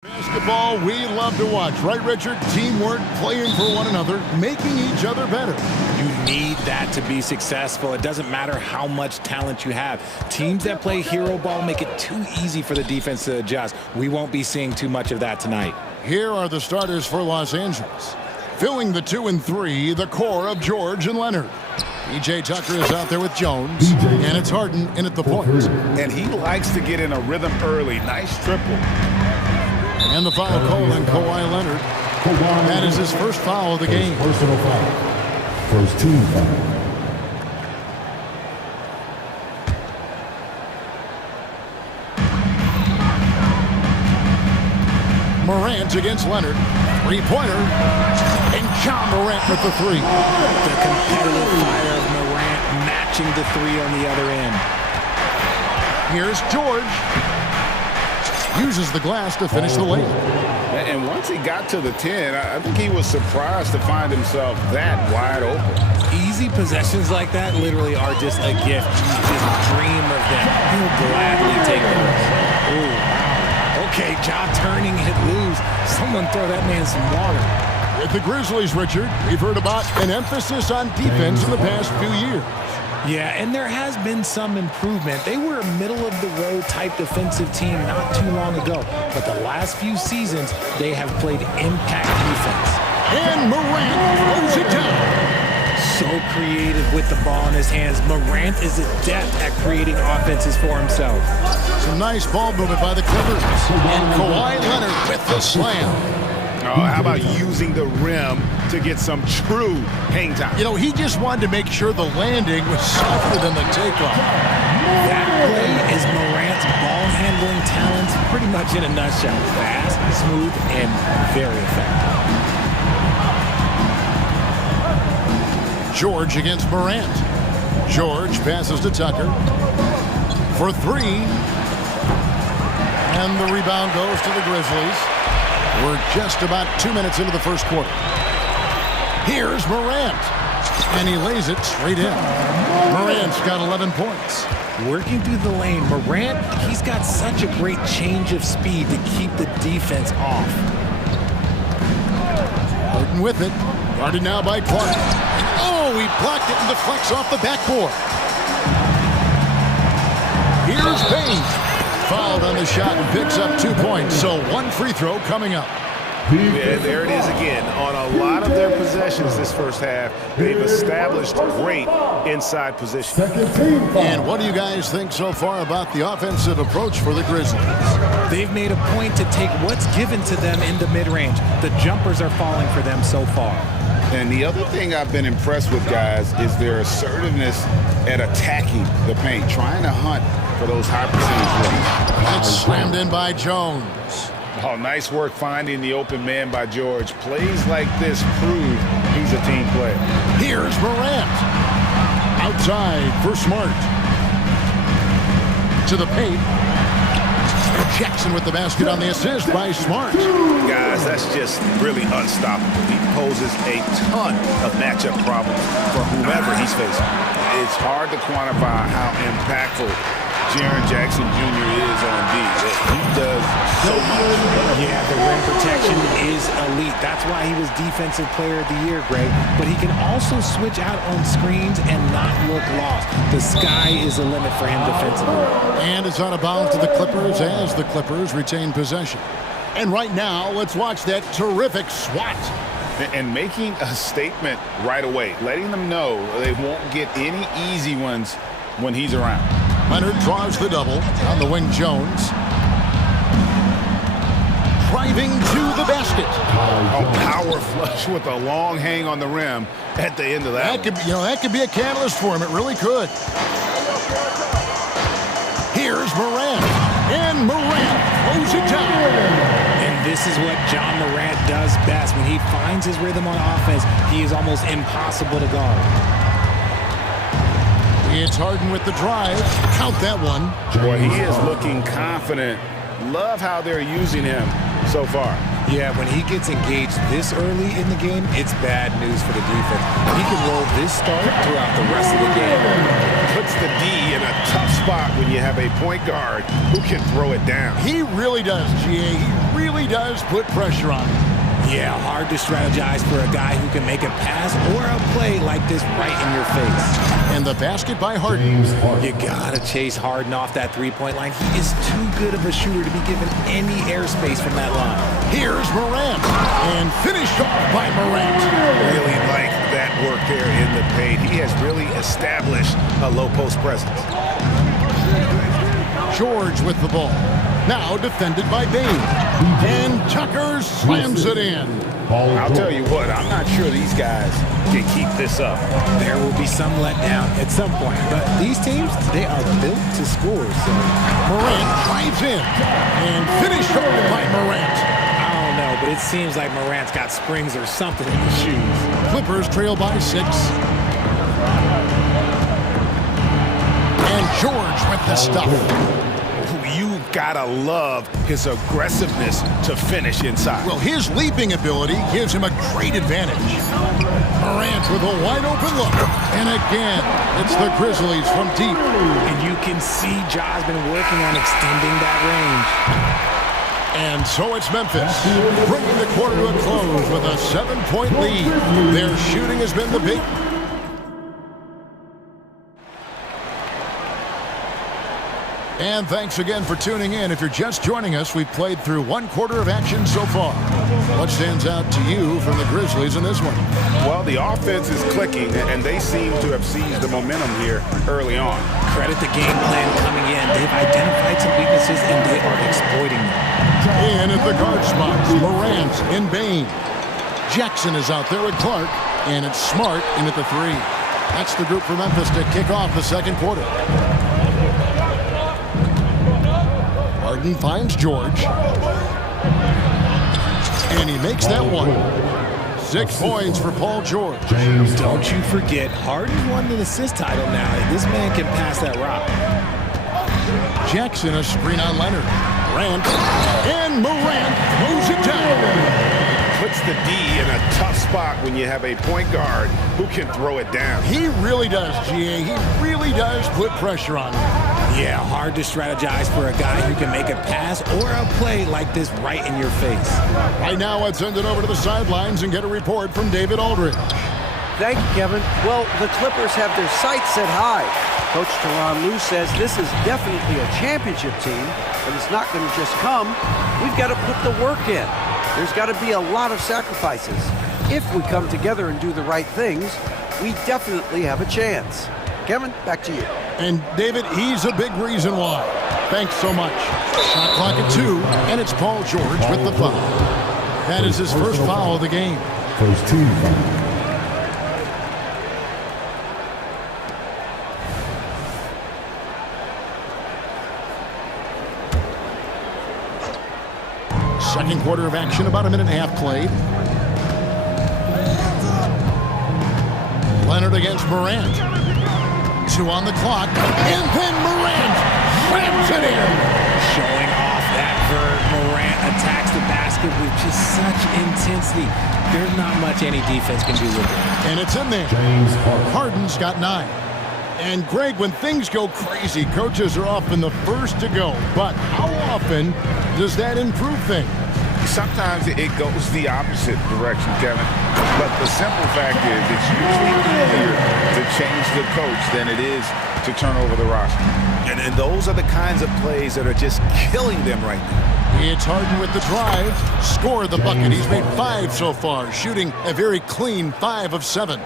Basketball we love to watch, right, Richard? Teamwork, playing for one another, making each other better. You need that to be successful. It doesn't matter how much talent you have. Teams that play hero ball make it too easy for the defense to adjust. We won't be seeing too much of that tonight. Here are the starters for Los Angeles. Filling the 2 and 3, the core of George and Leonard. PJ Tucker is out there with Jones, and it's Harden in at the point. And he likes to get in a rhythm early. Nice triple. And the foul call on Kawhi Leonard. That is his first foul of the game. Personal foul. First team foul. Morant against Leonard. Three-pointer. And John Morant with the three. The competitive fire of Morant matching the three on the other end. Here's George. Uses the glass to finish the layup. And once he got to the 10, I think he was surprised to find himself that wide open. Easy possessions like that literally are just a gift. You just dream of them. He'll gladly take those. Ooh, wow. Okay, Ja turning it loose. Someone throw that man some water. With the Grizzlies, Richard, we've heard about an emphasis on defense in the past few years. Yeah, and there has been some improvement. They were a middle-of-the-road type defensive team not too long ago. But the last few seasons, they have played impact defense. And Morant throws it down. So creative with the ball in his hands. Morant is adept at creating offenses for himself. Some nice ball movement by the Clippers. And Kawhi Leonard with the slam. Oh, how about using the rim to get some true hang time? You know, he just wanted to make sure the landing was softer than the takeoff. That play is Morant's ball handling talents pretty much in a nutshell. Fast, smooth, and very effective. George against Morant. George passes to Tucker for three. And the rebound goes to the Grizzlies. We're just about 2 minutes into the first quarter. Here's Morant. And he lays it straight in. Morant's got 11 points. Working through the lane, Morant, he's got such a great change of speed to keep the defense off. Harden with it. Guarded now by Clark. Oh, he blocked it and deflects off the backboard. Here's Payne. Fouled on the shot and picks up 2 points. So one free throw coming up. Yeah, there it is again. On a lot of their possessions this first half, they've established great inside position. And what do you guys think so far about the offensive approach for the Grizzlies? They've made a point to take what's given to them in the mid-range. The jumpers are falling for them so far. And the other thing I've been impressed with, guys, is their assertiveness at attacking the paint, trying to hunt for those high percentage runs. It's slammed in by Jones. Oh, nice work finding the open man by George. Plays like this prove he's a team player. Here's Morant. Outside for Smart. To the paint. And Jackson with the basket on the assist by Smart. Guys, that's just really unstoppable. He poses a ton of matchup problems for whomever he's facing. It's hard to quantify how impactful Jaren Jackson Jr. is on D. He does so much. Yeah, the rim protection is elite. That's why he was Defensive Player of the Year, Greg. But he can also switch out on screens and not look lost. The sky is the limit for him defensively. And it's out of bounds to the Clippers as the Clippers retain possession. And right now, let's watch that terrific swat. And making a statement right away, letting them know they won't get any easy ones when he's around. Leonard draws the double on the wing. Jones driving to the basket. A power flush with a long hang on the rim at the end of that. That could be a catalyst for him. It really could. Here's Morant, and Morant throws it down. And this is what John Morant does best. When he finds his rhythm on offense, he is almost impossible to guard. It's Harden with the drive. Count that one. Boy, he is looking confident. Love how they're using him so far. Yeah, when he gets engaged this early in the game, it's bad news for the defense. He can roll this start throughout the rest of the game. Puts the D in a tough spot when you have a point guard who can throw it down. He really does, GA. He really does put pressure on him. Yeah, hard to strategize for a guy who can make a pass or a play like this right in your face. And the basket by Harden. You gotta chase Harden off that three-point line. He is too good of a shooter to be given any airspace from that line. Here's Morant. And finished off by Morant. Really like that work there in the paint. He has really established a low post presence. George with the ball. Now defended by Bain. And Tucker slams it in. I'll tell you what, I'm not sure these guys can keep this up. There will be some letdown at some point, but these teams, they are built to score. So Morant drives in and finished off by Morant. I don't know, but it seems like Morant's got springs or something in his shoes. Clippers trail by 6. And George with the stuff. You gotta love his aggressiveness to finish inside. Well, his leaping ability gives him a great advantage. Morant with a wide open look. And again, it's the Grizzlies from deep. And you can see Ja's been working on extending that range. And so it's Memphis, bringing the quarter to a close with a 7-point lead. Their shooting has been the big... And thanks again for tuning in. If you're just joining us, we've played through 1 quarter of action so far. What stands out to you from the Grizzlies in this one? Well, the offense is clicking, and they seem to have seized the momentum here early on. Credit the game plan coming in. They've identified some weaknesses, and they are exploiting them. In at the guard spots, Morant and Bain. Jackson is out there with Clark, and it's Smart in at the 3. That's the group for Memphis to kick off the second quarter. Harden finds George. And he makes that one. 6 points for Paul George. Don't you forget, Harden won the assist title now. This man can pass that rock. Jackson, a screen on Leonard. Morant. And Morant throws it down. Puts the D in a tough spot when you have a point guard who can throw it down. He really does, GA. He really does put pressure on him. Yeah, hard to strategize for a guy who can make a pass or a play like this right in your face. Right now, let's send it over to the sidelines and get a report from David Aldridge. Thank you, Kevin. Well, the Clippers have their sights set high. Coach Tyronn Lue says this is definitely a championship team, but it's not going to just come. We've got to put the work in. There's got to be a lot of sacrifices. If we come together and do the right things, we definitely have a chance. Kevin, back to you. And David, he's a big reason why. Thanks so much. Shot clock at 2, and it's Paul George with the foul. That is his first foul of the game. First team foul. Second quarter of action, about a minute and a half played. Leonard against Morant. 2 on the clock, and then Morant slams it in. Showing off that vert. Morant attacks the basket with just such intensity. There's not much any defense can do with it. And it's in there. Harden's got 9. And Greg, when things go crazy, coaches are often the first to go. But how often does that improve things? Sometimes it goes the opposite direction, Kevin. But the simple fact is it's usually easier to change the coach than it is to turn over the roster. And those are the kinds of plays that are just killing them right now. It's Harden with the drive. Scored the bucket. He's made 5 so far, shooting a very clean 5 of 7.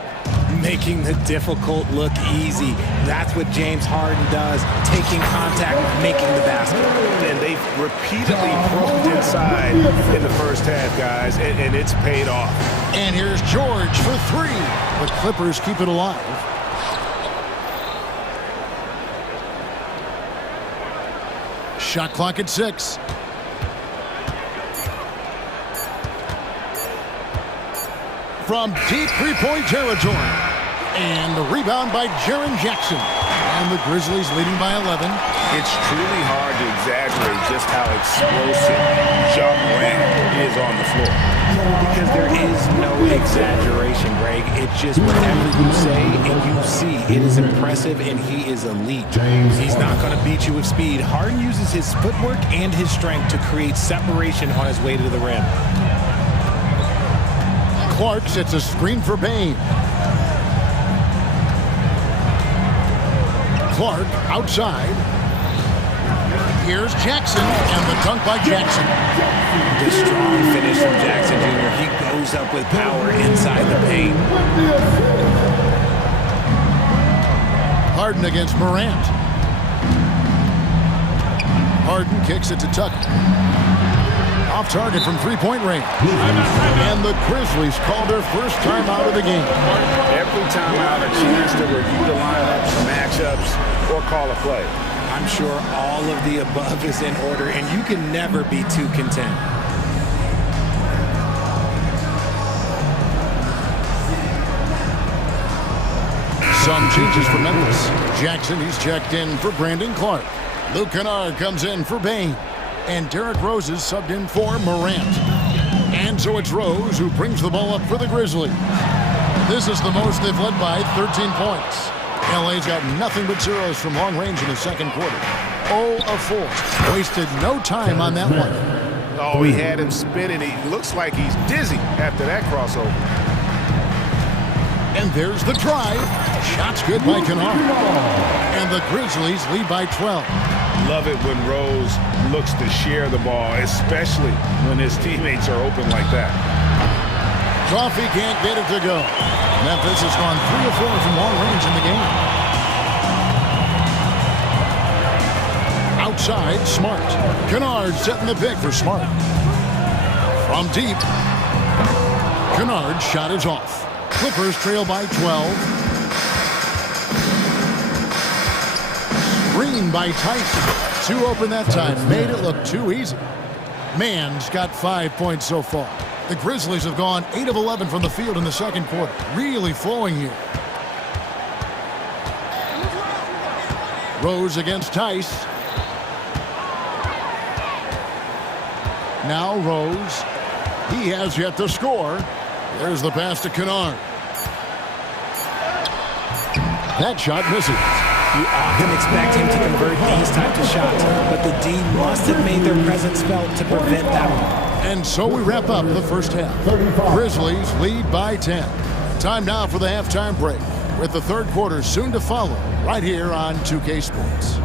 Making the difficult look easy. That's what James Harden does. Taking contact, making the basket. And they've repeatedly probed inside in the first half, guys, and it's paid off. And here's George for 3. The Clippers keep it alive. Shot clock at 6. From deep three-point territory. And the rebound by Jaren Jackson. And the Grizzlies leading by 11. It's truly hard to exaggerate just how explosive Ja Morant is on the floor. Because there is no exaggeration, Greg. It's just whatever you say and you see. It is impressive, and he is elite. He's not going to beat you with speed. Harden uses his footwork and his strength to create separation on his way to the rim. Clark sets a screen for Bain. Clark outside. Here's Jackson, and the dunk by Jackson. The strong finish from Jackson Jr. He goes up with power inside the paint. Harden against Morant. Harden kicks it to Tucker. Off target from three-point range. And the Grizzlies call their first timeout of the game. Every timeout, a chance to review the lineups, matchups, or call a play. I'm sure all of the above is in order, and you can never be too content. Some changes for Memphis. Jackson, he's checked in for Brandon Clark. Luke Kennard comes in for Bain. And Derrick Rose is subbed in for Morant. And so it's Rose who brings the ball up for the Grizzlies. This is the most they've led by 13 points. LA's got nothing but zeros from long range in the second quarter. 0 of 4. Wasted no time on that one. Oh, he had him spinning. He looks like he's dizzy after that crossover. And there's the drive. Shot's good by Kennard. And the Grizzlies lead by 12. Love it when Rose looks to share the ball, especially when his teammates are open like that. Coffee can't get it to go. Memphis has gone 3 of 4 from long range in the game. Outside, Smart. Kennard setting the pick for Smart. From deep. Kennard's shot is off. Clippers trail by 12. Screen by Tyson. 2 open that time. Made it look too easy. Mann's got 5 points so far. The Grizzlies have gone 8 of 11 from the field in the second quarter. Really flowing here. Rose against Tice. Now Rose. He has yet to score. There's the pass to Kennard. That shot misses. You often expect him to convert these types of shots, but the D must have made their presence felt to prevent that one. And so we wrap up the first half. Grizzlies lead by 10. Time now for the halftime break, with the third quarter soon to follow, right here on 2K Sports.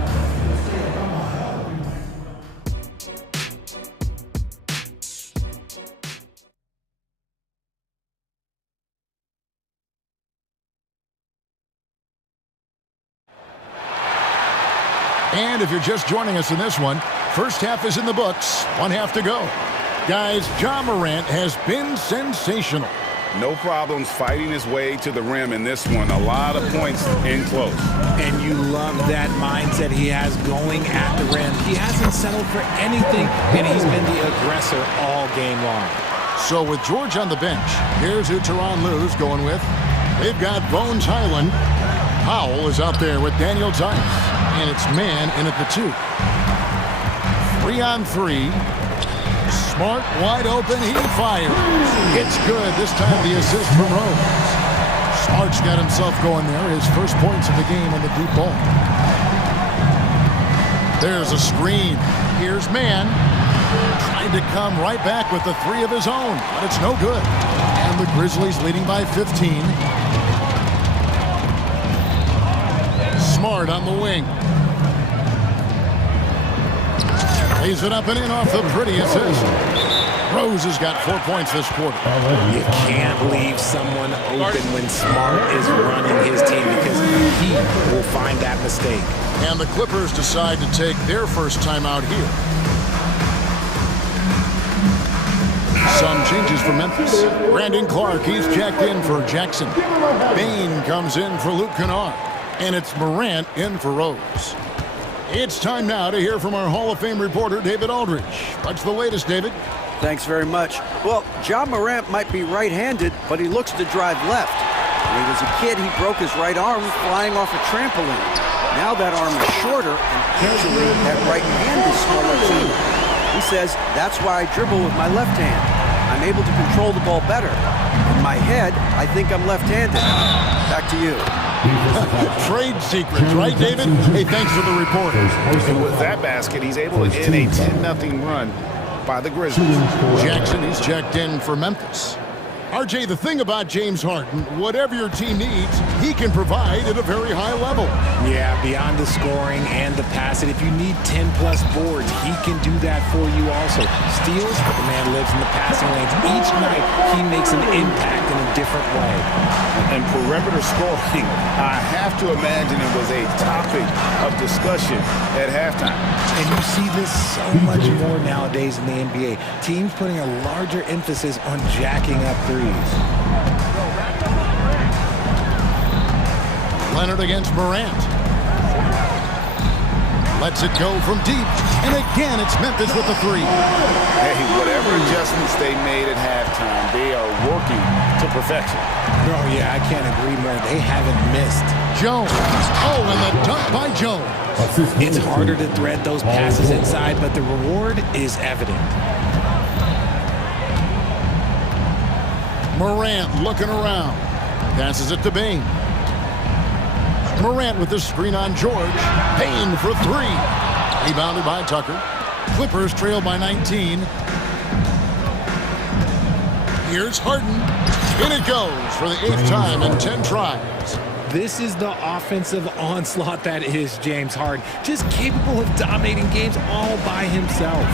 And if you're just joining us in this one, first half is in the books. 1 half to go. Guys, Ja Morant has been sensational. No problems fighting his way to the rim in this one. A lot of points in close. And you love that mindset he has going at the rim. He hasn't settled for anything, and he's been the aggressor all game long. So with George on the bench, here's who Tyronn Lue's going with. They've got Bones Highland. Powell is out there with Daniel Tice. And it's man in at the 2. 3-on-3. Smart, wide open, he fires. It's good. This time the assist from Rose. Smart's got himself going there. His first points of the game on the deep ball. There's a screen. Here's man. Trying to come right back with the 3 of his own, but it's no good. And the Grizzlies leading by 15. Smart on the wing. Lays it up and in off the pretty assist. Rose has got 4 points this quarter. You can't leave someone open when Smart is running his team because he will find that mistake. And the Clippers decide to take their first timeout here. Some changes for Memphis. Brandon Clark, he's checked in for Jackson. Bain comes in for Luke Kennard. And it's Morant in for Rose. It's time now to hear from our Hall of Fame reporter, David Aldridge. What's the latest, David? Thanks very much. Well, Ja Morant might be right-handed, but he looks to drive left. When he was a kid, he broke his right arm flying off a trampoline. Now that arm is shorter, and usually that right hand is smaller too. He says, that's why I dribble with my left hand. I'm able to control the ball better. In my head, I think I'm left-handed. Back to you. Trade secrets, right, David? Hey, thanks for the report. And with that basket, he's able to end a 10-0 run by the Grizzlies. Jackson, he's checked in for Memphis. RJ, the thing about James Harden, whatever your team needs, he can provide at a very high level. Yeah, beyond the scoring and the passing, if you need 10-plus boards, he can do that for you also. Steals, but the man lives in the passing lanes. Each night, he makes an impact in a different way. And perimeter scoring, I have to imagine it was a topic of discussion at halftime. And you see this so much more nowadays in the NBA. Teams putting a larger emphasis on jacking up threes. Leonard against Morant. Lets it go from deep. And again, it's Memphis with the three. Hey, whatever adjustments they made at halftime, they are working to perfection. Oh, yeah, I can't agree more. They haven't missed. Jones. Oh, and the dunk by Jones. It's harder to thread those passes inside, but the reward is evident. Morant looking around. Passes it to Bain. Morant with the screen on George. Bain for three. Rebounded by Tucker. Clippers trail by 19. Here's Harden. In it goes for the 8th time in 10 tries. This is the offensive onslaught that is James Harden. Just capable of dominating games all by himself.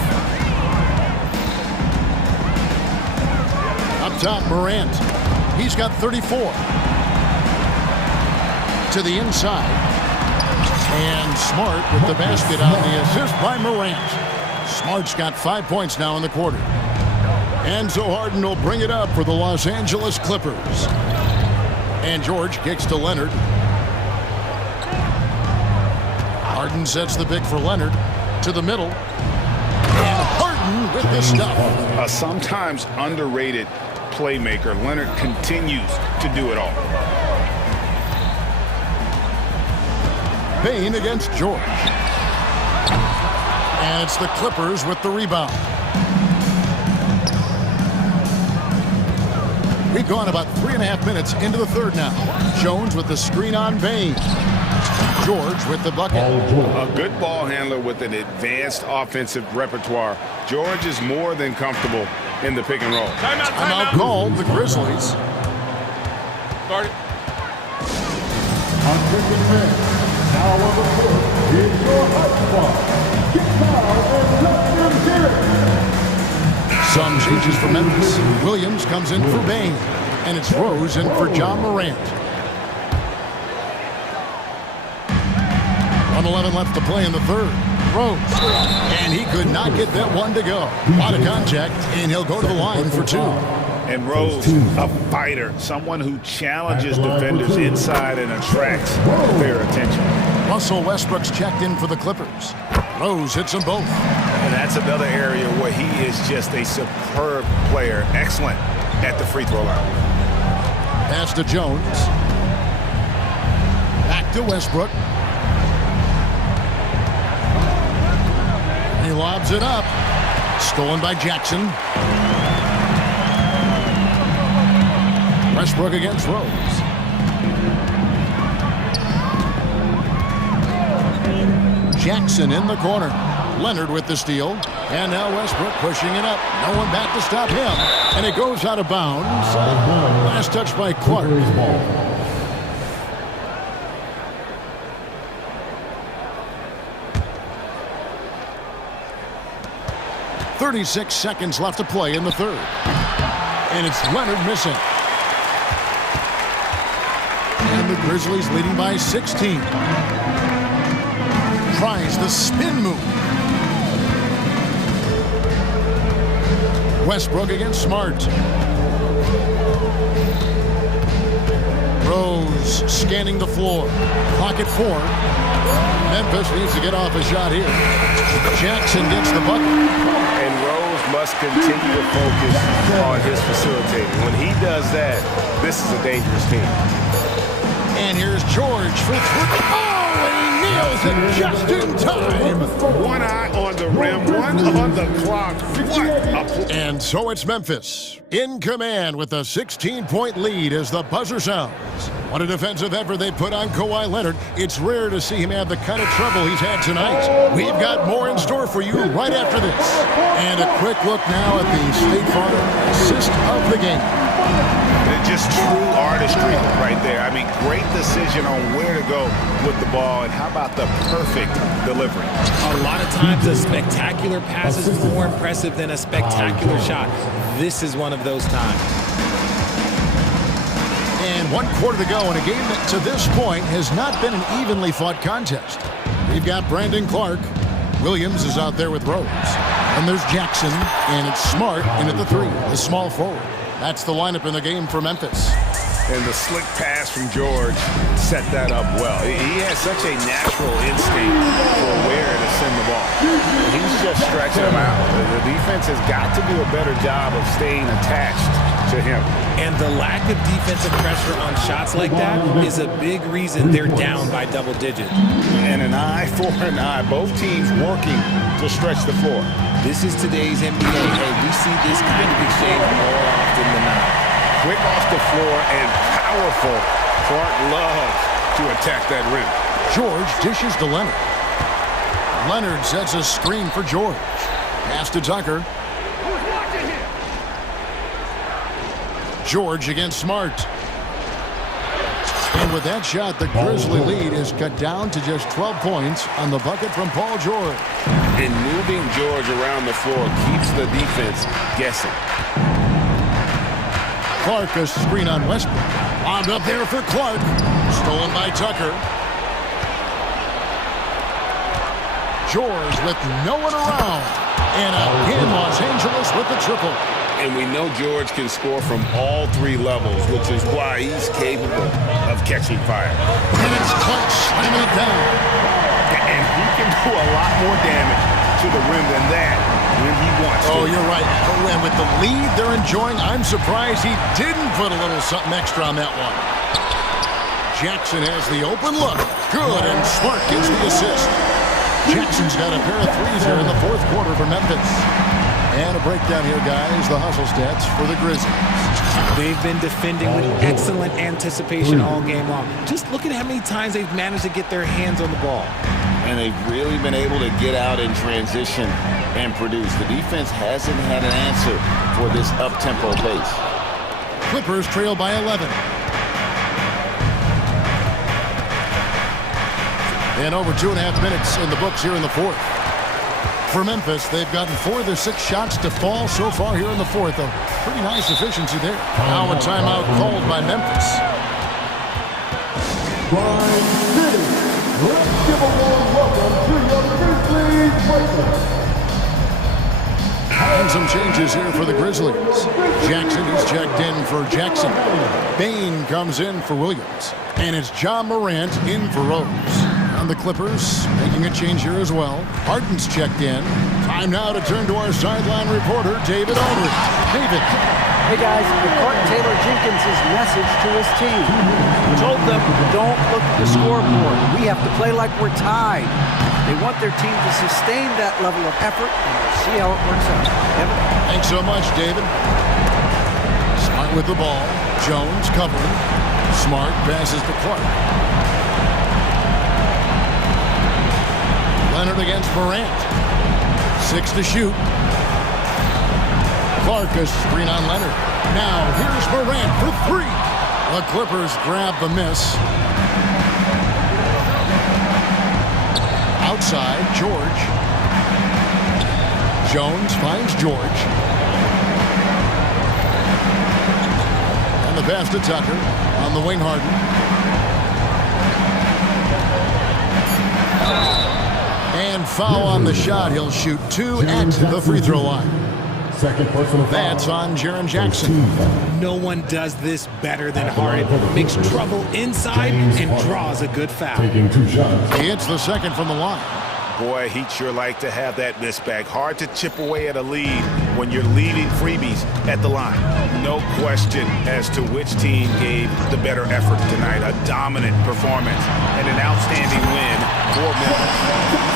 Up top, Morant. He's got 34. To the inside. And Smart with the basket on the assist by Morant. Smart's got 5 points now in the quarter. And so Harden will bring it up for the Los Angeles Clippers. And George kicks to Leonard. Harden sets the pick for Leonard. To the middle. And Harden with the stuff. A sometimes underrated playmaker. Leonard continues to do it all. Bain against George. And it's the Clippers with the rebound. We've gone about 3.5 minutes into the third now. Jones with the screen on Bain. George with the bucket. A good ball handler with an advanced offensive repertoire. George is more than comfortable in the pick and roll. Timeout called, the Grizzlies. Start it. On second man, now on the court is your hot spot. Get foul and let them hear it. Some changes for Memphis. Williams comes in for Bain. And it's Rose in for John Morant. 1:11 left to play in the third. Rose. And he could not get that one to go. A lot of contact, and he'll go to the line for two. And Rose, a fighter, someone who challenges defenders inside and attracts their attention. Russell Westbrook's checked in for the Clippers. Rose hits them both. And that's another area where he is just a superb player. Excellent at the free throw line. Pass to Jones. Back to Westbrook. He lobs it up. Stolen by Jackson. Westbrook against Rose. Jackson in the corner. Leonard with the steal. And now Westbrook pushing it up. No one back to stop him. And it goes out of bounds. Last touch by Clark. 36 seconds left to play in the third. And it's Leonard missing. And the Grizzlies leading by 16. Tries the spin move. Westbrook against Smart. Rose scanning the floor. Clock at 4. Memphis needs to get off a shot here. Jackson gets the bucket. And Rose must continue to focus on his facilitating. When he does that, this is a dangerous team. And here's George for three. Oh, and he nails it just in time. One eye on the rim, one on the clock. What? And so it's Memphis in command with a 16-point lead as the buzzer sounds. What a defensive effort they put on Kawhi Leonard. It's rare to see him have the kind of trouble he's had tonight. We've got more in store for you right after this. And a quick look now at the State Farm assist of the game. Just true artistry right there. I mean, great decision on where to go with the ball, and how about the perfect delivery? A lot of times a spectacular pass is more impressive than a spectacular shot. This is one of those times. And 1 quarter to go in a game that to this point has not been an evenly fought contest. We've got Brandon Clark. Williams is out there with Rose. And there's Jackson, and it's Smart in at the 3, the small forward. That's the lineup in the game for Memphis. And the slick pass from George set that up well. He has such a natural instinct for where to send the ball. He's just stretching him out. The defense has got to do a better job of staying attached to him. And the lack of defensive pressure on shots like that is a big reason they're down by double digits. And an eye for an eye. Both teams working to stretch the floor. This is today's NBA. Hey, we see this kind of exchange more often than not. Quick off the floor and powerful. Clark loves to attack that rim. George dishes to Leonard. Leonard sets a screen for George. Pass to Tucker. George against Smart. And with that shot, the Grizzly lead is cut down to just 12 points on the bucket from Paul George. And moving George around the floor keeps the defense guessing. Clark, a screen on Westbrook. Wound up there for Clark. Stolen by Tucker. George with no one around. And again, Los Angeles with the triple. And we know George can score from all 3 levels, which is why he's capable of catching fire. And it's Clark slamming it down. And he can do a lot more damage to the rim than that when he wants to. Oh, you're right. And with the lead they're enjoying, I'm surprised he didn't put a little something extra on that one. Jackson has the open look. Good, and Smart gets the assist. Jackson's got a pair of threes here in the 4th quarter for Memphis. And a breakdown here, guys, the hustle stats for the Grizzlies. They've been defending with excellent anticipation all game long. Just look at how many times they've managed to get their hands on the ball. And they've really been able to get out in transition and produce. The defense hasn't had an answer for this up-tempo pace. Clippers trail by 11. And over 2.5 minutes in the books here in the 4th. For Memphis, they've gotten 4 of their 6 shots to fall so far here in the 4th. A pretty nice efficiency there. Now a timeout called by Memphis. Prime City, let's give a warm welcome to your Grizzlies Breakers. And some changes here for the Grizzlies. Jackson is checked in for Jackson. Bain comes in for Williams. And it's John Morant in for Rose. And the Clippers making a change here as well. Harden's checked in. Time now to turn to our sideline reporter, David Aldridge. David. Hey guys, McCart Taylor Jenkins' message to his team. He told them, don't look at the scoreboard. We have to play like we're tied. They want their team to sustain that level of effort, and we'll see how it works out. Evan? Thanks so much, David. Smart with the ball. Jones covering. Smart passes to Clark. Leonard against Morant. 6 to shoot. Clark a screen on Leonard. Now here's Morant for 3. The Clippers grab the miss. Outside, George. Jones finds George. And the pass to Tucker on the wing. Harden. And foul on the shot. He'll shoot 2 at the free throw line. Second personal foul. That's on Jaren Jackson. No one does this better than Harden. Makes trouble inside and draws a good foul. Taking 2 shots. He hits the second from the line. Boy, he'd sure like to have that miss back. Hard to chip away at a lead when you're leaving freebies at the line. No question as to which team gave the better effort tonight. A dominant performance and an outstanding win for Morris.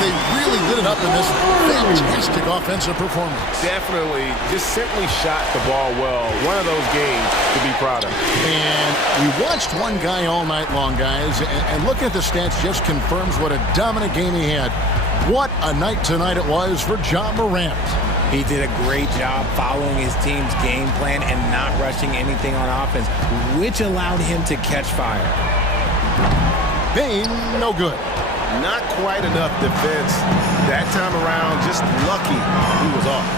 They really lit it up in this fantastic offensive performance. Definitely just simply shot the ball well. One of those games to be proud of. And we watched one guy all night long, guys, and looking at the stats just confirms what a dominant game he had. What a night tonight it was for Ja Morant. He did a great job following his team's game plan and not rushing anything on offense, which allowed him to catch fire. Bane, no good. Not quite enough defense. That time around, just lucky he was off.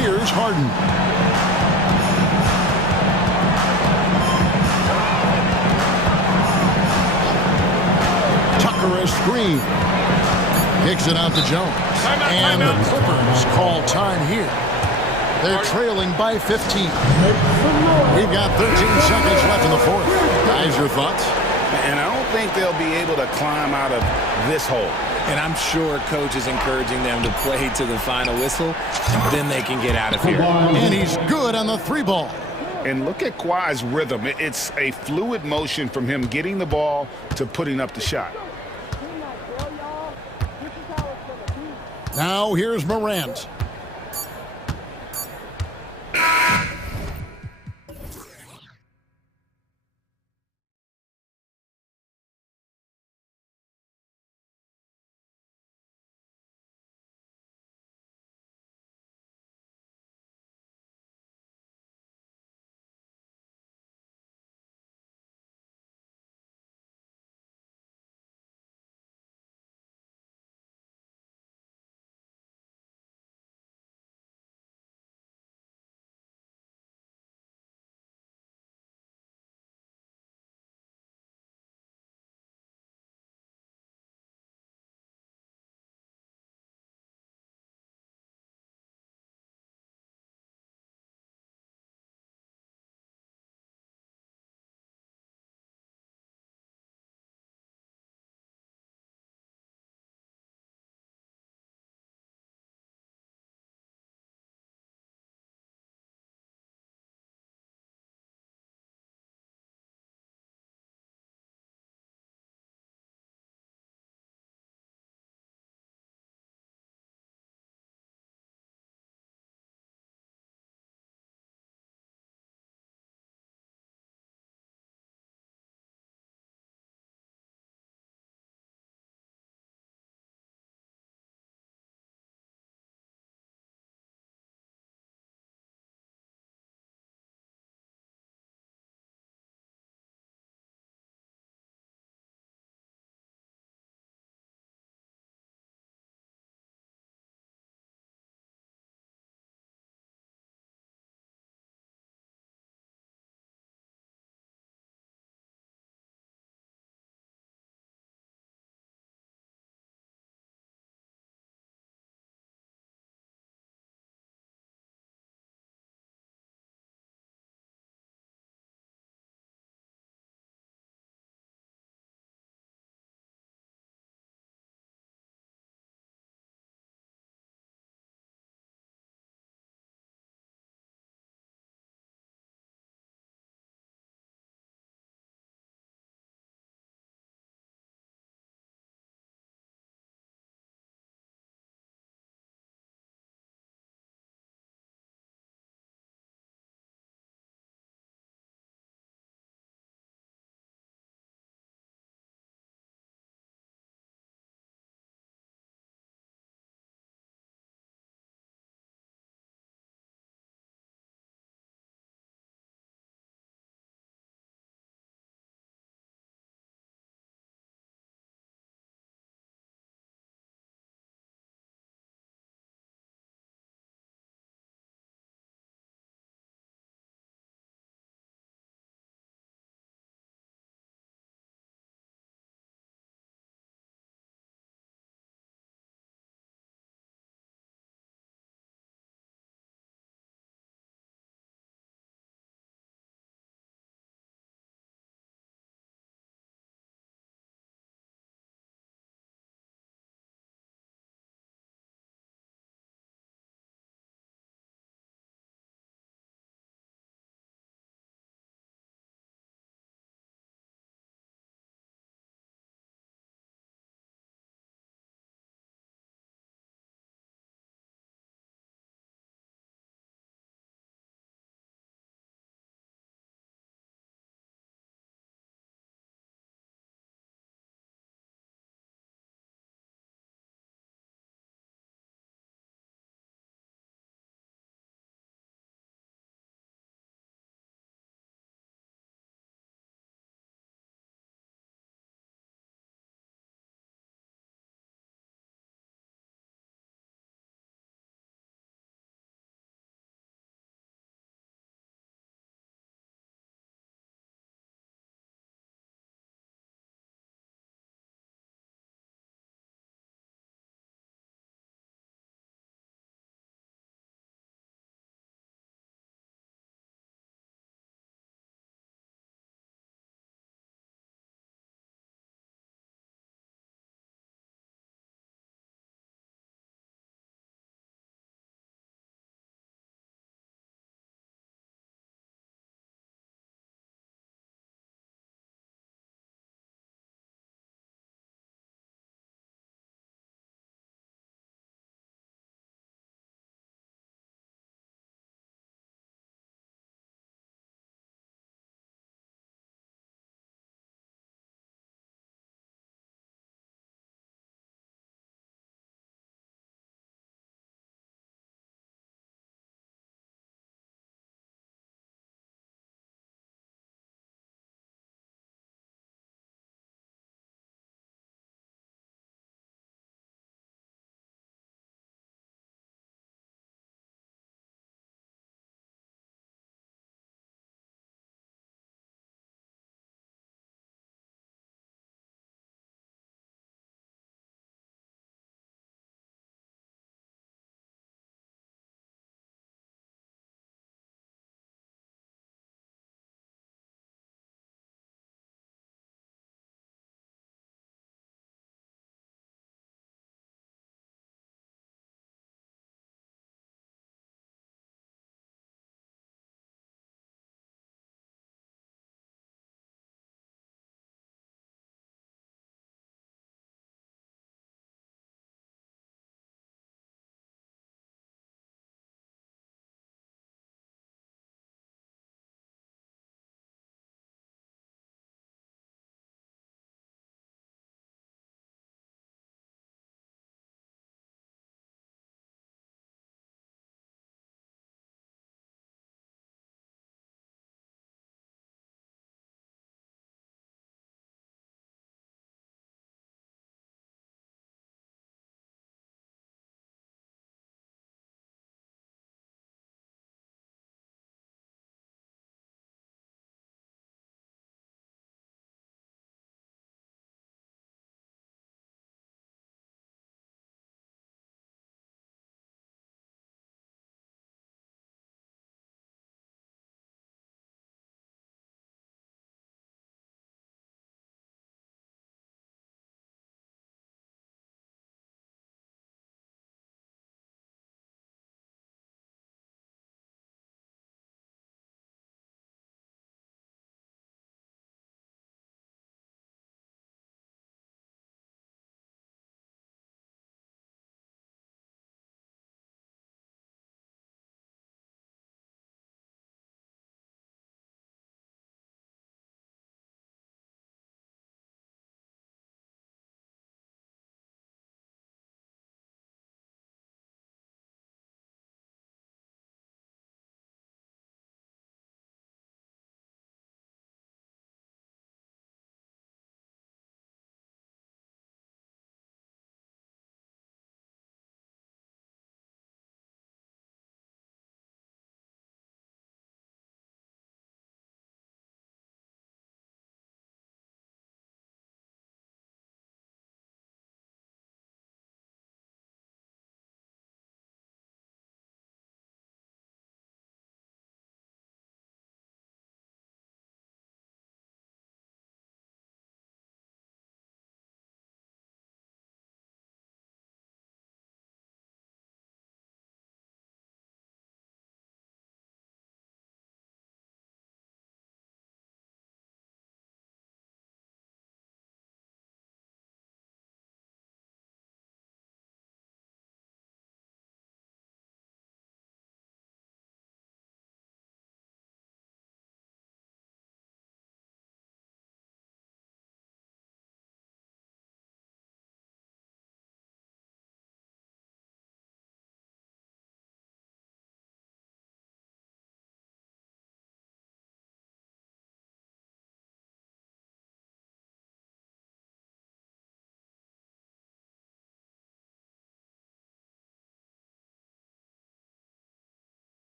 Here's Harden. Tucker a screen. Kicks it out to Jones. And the Clippers call time here. They're trailing by 15. We've got 13 seconds left in the fourth. Guys, your thoughts? And I don't think they'll be able to climb out of this hole. And I'm sure coach is encouraging them to play to the final whistle. Then they can get out of here. And he's good on the three ball. And look at Kawhi's rhythm. It's a fluid motion from him getting the ball to putting up the shot. Now here's Morant.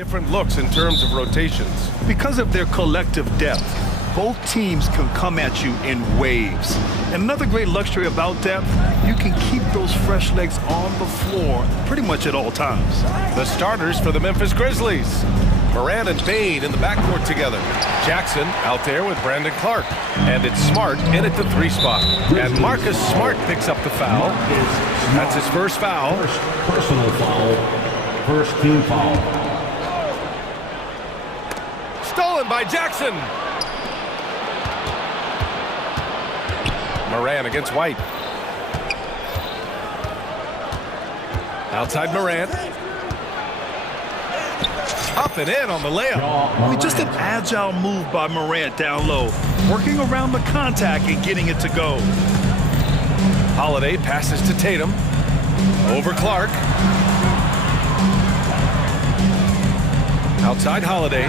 different looks in terms of rotations. Because of their collective depth, both teams can come at you in waves. And another great luxury about depth, you can keep those fresh legs on the floor pretty much at all times. The starters for the Memphis Grizzlies. Morant and Bane in the backcourt together. Jackson out there with Brandon Clark. And it's Smart in at the 3 spot. And Marcus Smart picks up the foul. That's his first foul. First personal foul. First team foul. Stolen by Jackson. Morant against White. Outside Morant. Up and in on the layup. I mean, just an agile move by Morant down low, working around the contact and getting it to go. Holiday passes to Tatum. Over Clark. Outside Holiday.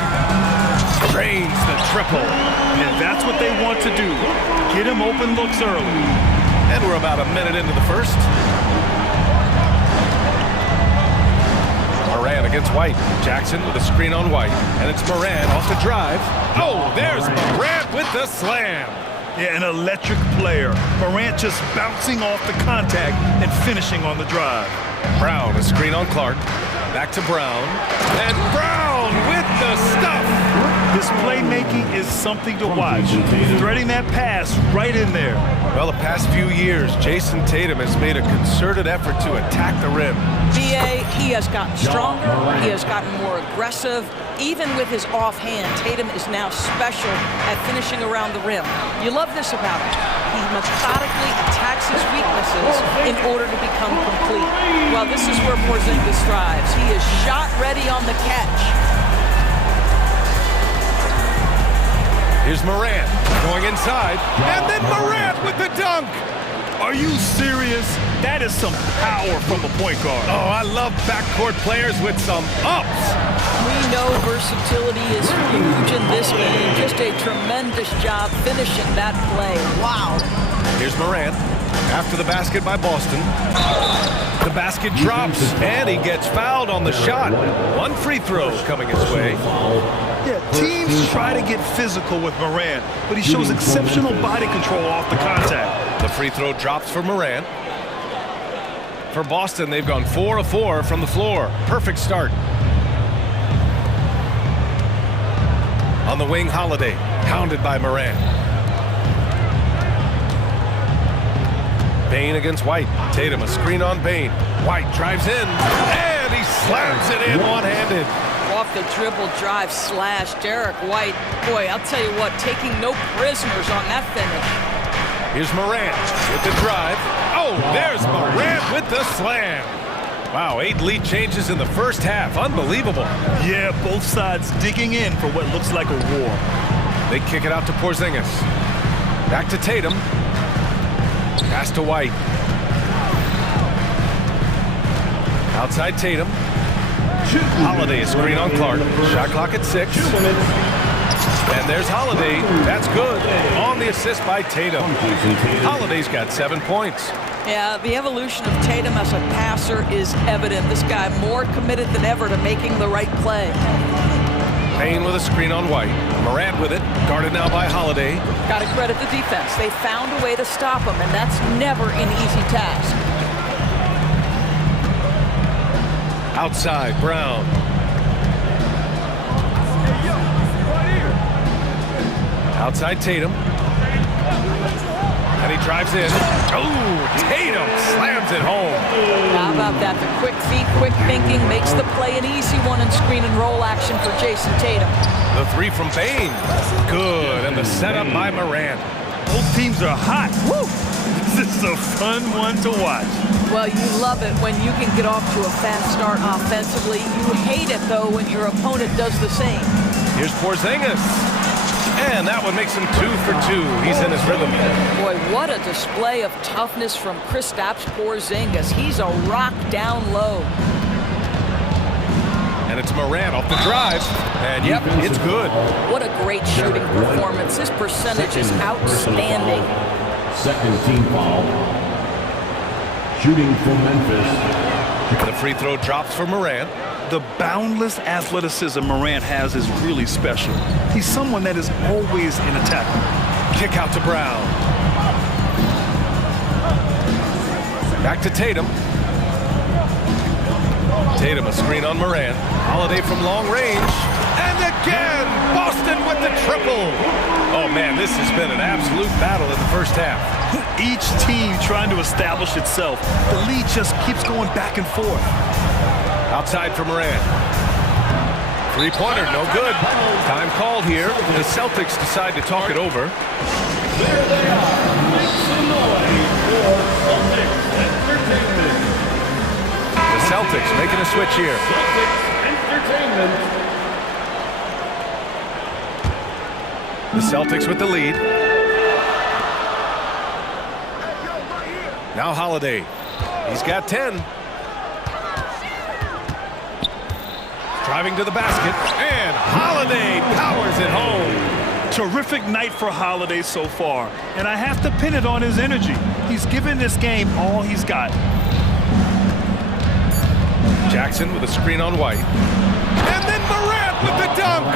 Drains the triple. And that's what they want to do. Get him open looks early. And we're about a minute into the first. Morant against White. Jackson with a screen on White. And it's Morant off the drive. Oh, there's Morant with the slam. Yeah, an electric player. Morant just bouncing off the contact and finishing on the drive. Brown, a screen on Clark. Back to Brown. And Brown with the stuff. His playmaking is something to watch. Threading that pass right in there. Well, the past few years, Jason Tatum has made a concerted effort to attack the rim. BA, he has gotten stronger. He has gotten more aggressive. Even with his offhand, Tatum is now special at finishing around the rim. You love this about him. He methodically attacks his weaknesses in order to become complete. Well, this is where Porzingis thrives. He is shot ready on the catch. Here's Morant going inside, and then Morant with the dunk. Are you serious? That is some power from a point guard. Oh, I love backcourt players with some ups. We know versatility is huge in this game. Just a tremendous job finishing that play. Wow. Here's Morant after the basket by Boston. The basket drops, and he gets fouled on the shot. One free throw coming his way. Yeah, teams try to get physical with Morant, but he shows exceptional body control off the contact. The free throw drops for Morant. For Boston, they've gone 4 of 4 from the floor. Perfect start. On the wing, Holiday, hounded by Morant. Bane against White. Tatum, a screen on Bane. White drives in, and he slams it in one-handed. Off the dribble drive slash. Derek White, boy, I'll tell you what, taking no prisoners on that finish. Here's Morant with the drive. Oh, there's Morant with the slam. Wow, 8 lead changes in the first half. Unbelievable. Yeah, both sides digging in for what looks like a war. They kick it out to Porzingis. Back to Tatum. Pass to White. Outside Tatum. Holiday, a screen on Clark. Shot clock at 6. And there's Holiday. That's good. On the assist by Tatum. Holiday's got 7 points. Yeah, the evolution of Tatum as a passer is evident. This guy more committed than ever to making the right play. Payne with a screen on White. Morant with it. Guarded now by Holiday. Got to credit the defense. They found a way to stop him, and that's never an easy task. Outside, Brown. Outside Tatum. And he drives in. Oh, Tatum slams it home. How about that? The quick feet, quick thinking makes the play an easy one in screen and roll action for Jason Tatum. The 3 from Bane. Good. And the setup by Morant. Both teams are hot. Woo! This is a fun one to watch. Well, you love it when you can get off to a fast start offensively. You hate it, though, when your opponent does the same. Here's Porzingis. And that one makes him 2 for 2. He's in his rhythm. Boy, what a display of toughness from Kristaps Porzingis. He's a rock down low. And it's Morant off the drive. And yep, it's good. What a great shooting performance. His percentage is outstanding. Second team foul. Shooting for Memphis. The free throw drops for Morant. The boundless athleticism Morant has is really special. He's someone that is always in attack. Kick out to Brown. Back to Tatum. Tatum, a screen on Morant. Holiday from long range. And again, Boston with the triple. Oh, man, this has been an absolute battle in the first half. Each team trying to establish itself. The lead just keeps going back and forth. Outside for Morant. Three-pointer, no good. Time called here. The Celtics decide to talk it over. There they are. Make some noise for Celtics Entertainment. The Celtics making a switch here. Celtics Entertainment. The Celtics with the lead. Now Holiday. He's got 10. Driving to the basket, and Holiday powers it home. Terrific night for Holiday so far, and I have to pin it on his energy. He's given this game all he's got. Jackson with a screen on White. And then Morant with the dunk.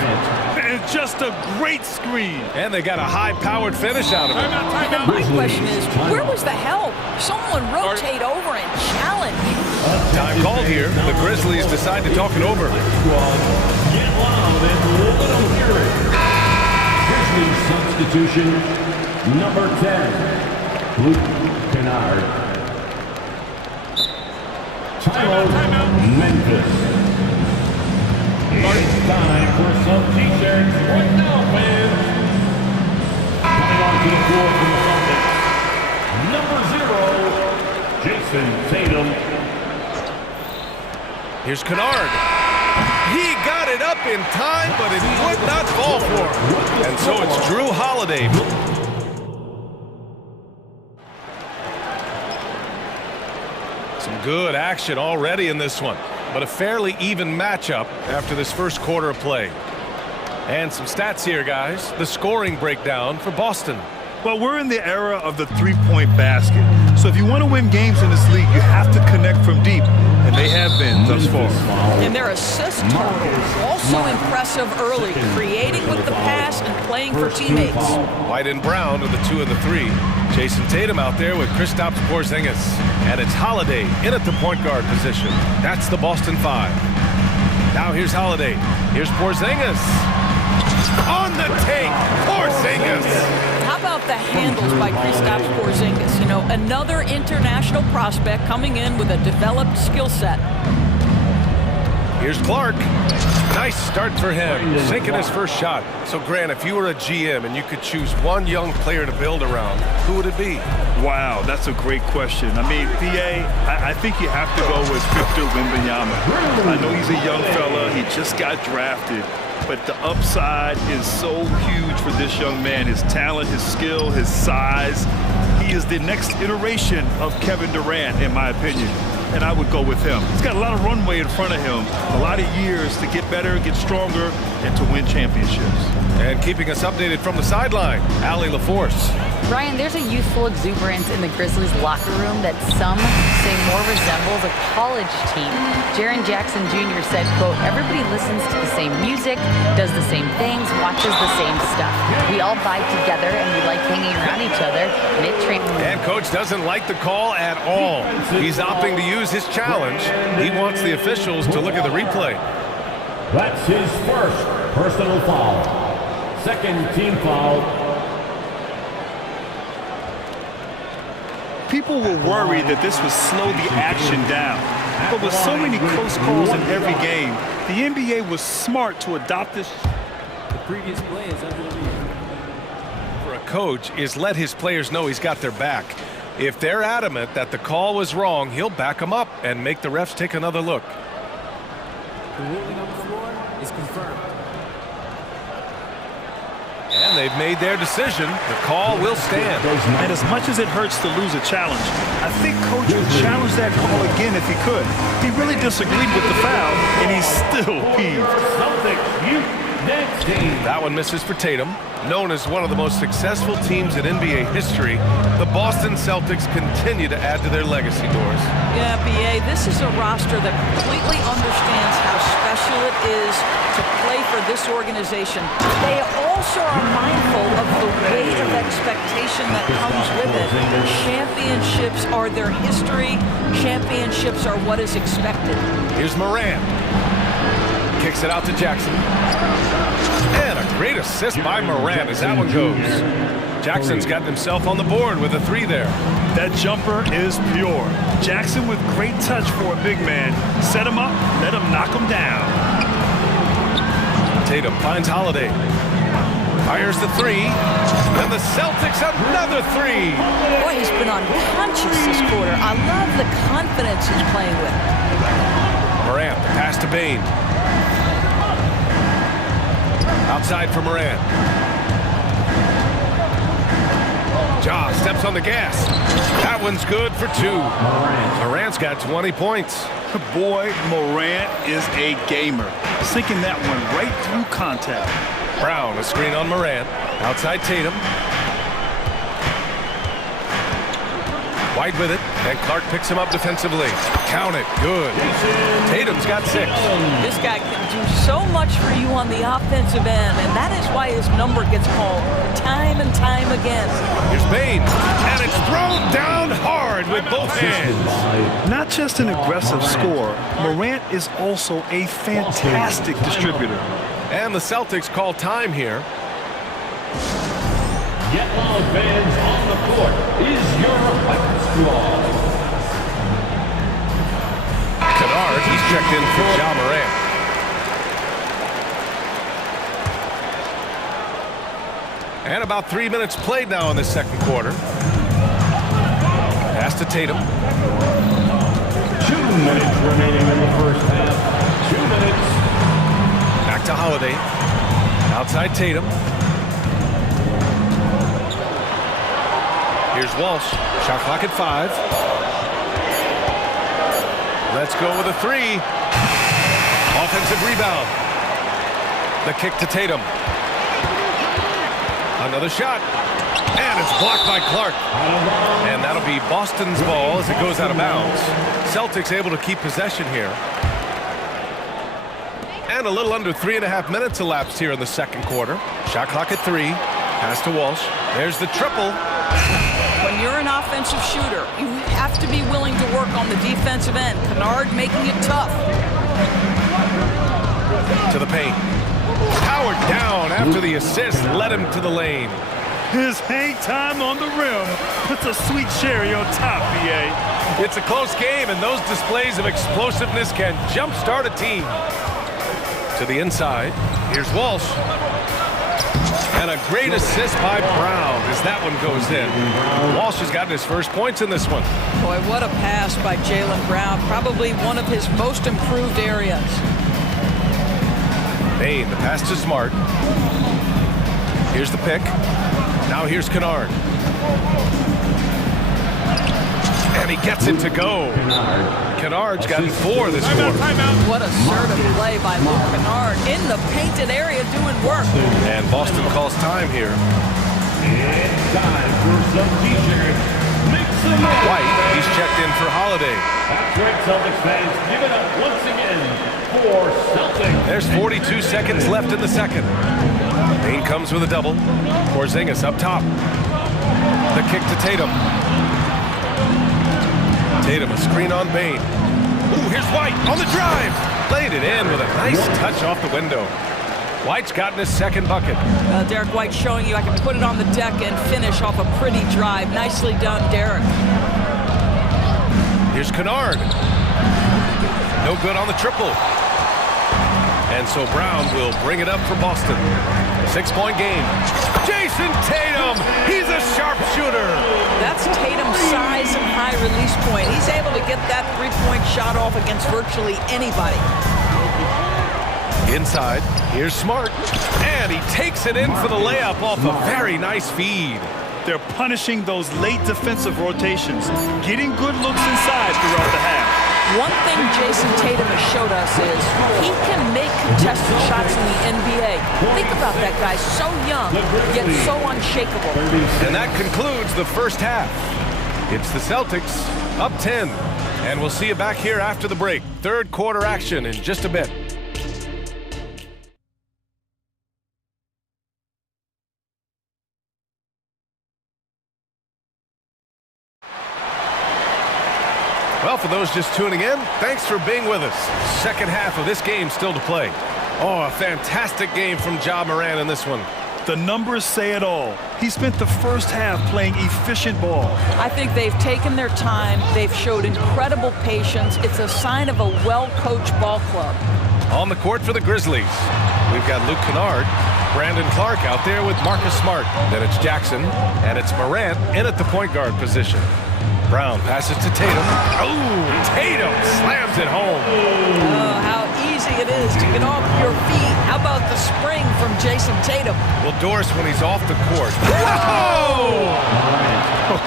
And just a great screen. And they got a high-powered finish out of it. And my question is, where was the help? Someone rotate over and challenge. Time called here. The Grizzlies decide to talk it over. Get loud and let them hear it. Grizzlies substitution number 10, Luke Kennard. Timeout, Memphis. It's time for some t-shirts right now, fans. Coming onto the floor from the Celtics, number 0, Jason Tatum. Here's Kennard. He got it up in time, but it would not fall for him. And so it's Drew Holiday. Some good action already in this one, but a fairly even matchup after this first quarter of play. And some stats here, guys. The scoring breakdown for Boston. Well, we're in the era of the three-point basket. So if you want to win games in this league, you have to connect from deep. And they have been thus far. And their assist total also impressive early, creating with the pass and playing for teammates. White and Brown are the 2 and the 3. Jason Tatum out there with Kristaps Porzingis. And it's Holiday in at the point guard position. That's the Boston 5. Now here's Holiday. Here's Porzingis. On the take, Porzingis. How about the handles by Kristaps Porzingis? You know, another international prospect coming in with a developed skill set. Here's Clark. Nice start for him, sinking his first shot. So, Grant, if you were a GM and you could choose one young player to build around, who would it be? Wow, that's a great question. I mean, PA, I think you have to go with Victor Wembanyama. I know he's a young fella. He just got drafted. But the upside is so huge for this young man. His talent, his skill, his size. He is the next iteration of Kevin Durant, in my opinion. And I would go with him. He's got a lot of runway in front of him, a lot of years to get better, get stronger, and to win championships. And keeping us updated from the sideline, Allie LaForce. Ryan, there's a youthful exuberance in the Grizzlies locker room that some say more resembles a college team. Jaren Jackson Jr. said, quote, everybody listens to the same music, does the same things, watches the same stuff. We all vibe together and we like hanging around each other. And coach doesn't like the call at all. He's opting to use his challenge. He wants the officials to look at the replay. That's his first personal foul. Second team foul. People were worried that this would slow the action down. But with so many close calls in every game, the NBA was smart to adopt this. The previous play is under review. For a coach is let his players know he's got their back. If they're adamant that the call was wrong, he'll back them up and make the refs take another look. The ruling on the floor is confirmed. And they've made their decision. The call will stand. And as much as it hurts to lose a challenge, I think Coach would challenge that call again if he could. He really disagreed with the foul, and he's still peeved. Celtics youth That one misses for Tatum. Known as one of the most successful teams in NBA history, the Boston Celtics continue to add to their legacy, Doris. Yeah, BA, this is a roster that completely understands how special it is to play for this organization. They also are mindful of the weight of expectation that comes with it. Championships are their history. Championships are what is expected. Here's Morant. Kicks it out to Jackson. And a great assist by Morant as that one goes. Jackson's gotten himself on the board with a 3 there. That jumper is pure. Jackson with great touch for a big man. Set him up, let him knock him down. Tatum finds Holiday. Fires the 3. And the Celtics another 3. Boy, he's been unconscious this quarter. I love the confidence he's playing with. Morant, the pass to Bane. Outside for Morant. Ja steps on the gas. That one's good for 2. Morant's got 20 points. Boy, Morant is a gamer. Sinking that one right through contact. Brown, a screen on Morant. Outside Tatum. White with it, and Clark picks him up defensively. Count it, good. Tatum's got 6. This guy can do so much for you on the offensive end, and that is why his number gets called time and time again. Here's Bane, and it's thrown down hard with both hands. Not just an aggressive scorer, Morant is also a fantastic distributor. And the Celtics call time here. Get loud, fans, on the court is your hype squad. Kennard, he's checked in for Ja Morant. And about 3 minutes played now in the second quarter. Pass to Tatum. 2 minutes remaining in the first half. 2 minutes. Back to Holiday. Outside Tatum. Here's Walsh. Shot clock at 5. Let's go with a 3. Offensive rebound. The kick to Tatum. Another shot. And it's blocked by Clark. And that'll be Boston's ball as it goes out of bounds. Celtics able to keep possession here. And a little under 3.5 minutes elapsed here in the second quarter. Shot clock at 3. Pass to Walsh. There's the triple. When you're an offensive shooter, you have to be willing to work on the defensive end. Kennard making it tough. To the paint. Powered down after the assist led him to the lane. His hang time on the rim puts a sweet cherry on top, BA. It's a close game, and those displays of explosiveness can jumpstart a team. To the inside. Here's Walsh. And a great assist by Brown as that one goes in. Walsh has gotten his first points in this one. Boy, what a pass by Jaylen Brown. Probably one of his most improved areas. Bane, the pass to Smart. Here's the pick. Now here's Kennard. And he gets it to go. Kennard's gotten 4 this quarter. What assertive play by Luke Kennard in the painted area doing work. And Boston calls time here. It's time for some T-shirts. Mix them up. White, he's checked in for Holiday. That's right, Celtics fans. Give it up once again for Celtics. There's 42 seconds left in the second. Bane comes with a double. Porzingis up top. The kick to Tatum. Tatum, a screen on Bane. Ooh, here's White on the drive. Laid it in with a nice touch off the window. White's gotten his second bucket. Derek White showing you I can put it on the deck and finish off a pretty drive. Nicely done, Derek. Here's Kennard. No good on the triple. And so Brown will bring it up for Boston. 6-point game. Jason Tatum, he's a sharpshooter. That's Tatum's size and high release point. He's able to get that three-point shot off against virtually anybody. Inside, here's Smart. And he takes it in for the layup off a very nice feed. They're punishing those late defensive rotations, getting good looks inside throughout the half. One thing Jason Tatum has showed us is he can make contested shots in the NBA. Think about that guy, so young, yet so unshakable. And that concludes the first half. It's the Celtics up 10. And we'll see you back here after the break. Third quarter action in just a bit. Well, for those just tuning in, thanks for being with us. Second half of this game still to play. Oh, a fantastic game from Ja Morant in this one. The numbers say it all. He spent the first half playing efficient ball. I think they've taken their time. They've showed incredible patience. It's a sign of a well-coached ball club. On the court for the Grizzlies, we've got Luke Kennard, Brandon Clark out there with Marcus Smart. Then it's Jackson, and it's Morant in at the point guard position. Brown passes to Tatum. Oh, Tatum slams it home. Oh, how easy it is to get off your feet. How about the spring from Jason Tatum? Well, Doris, when he's off the court. Whoa!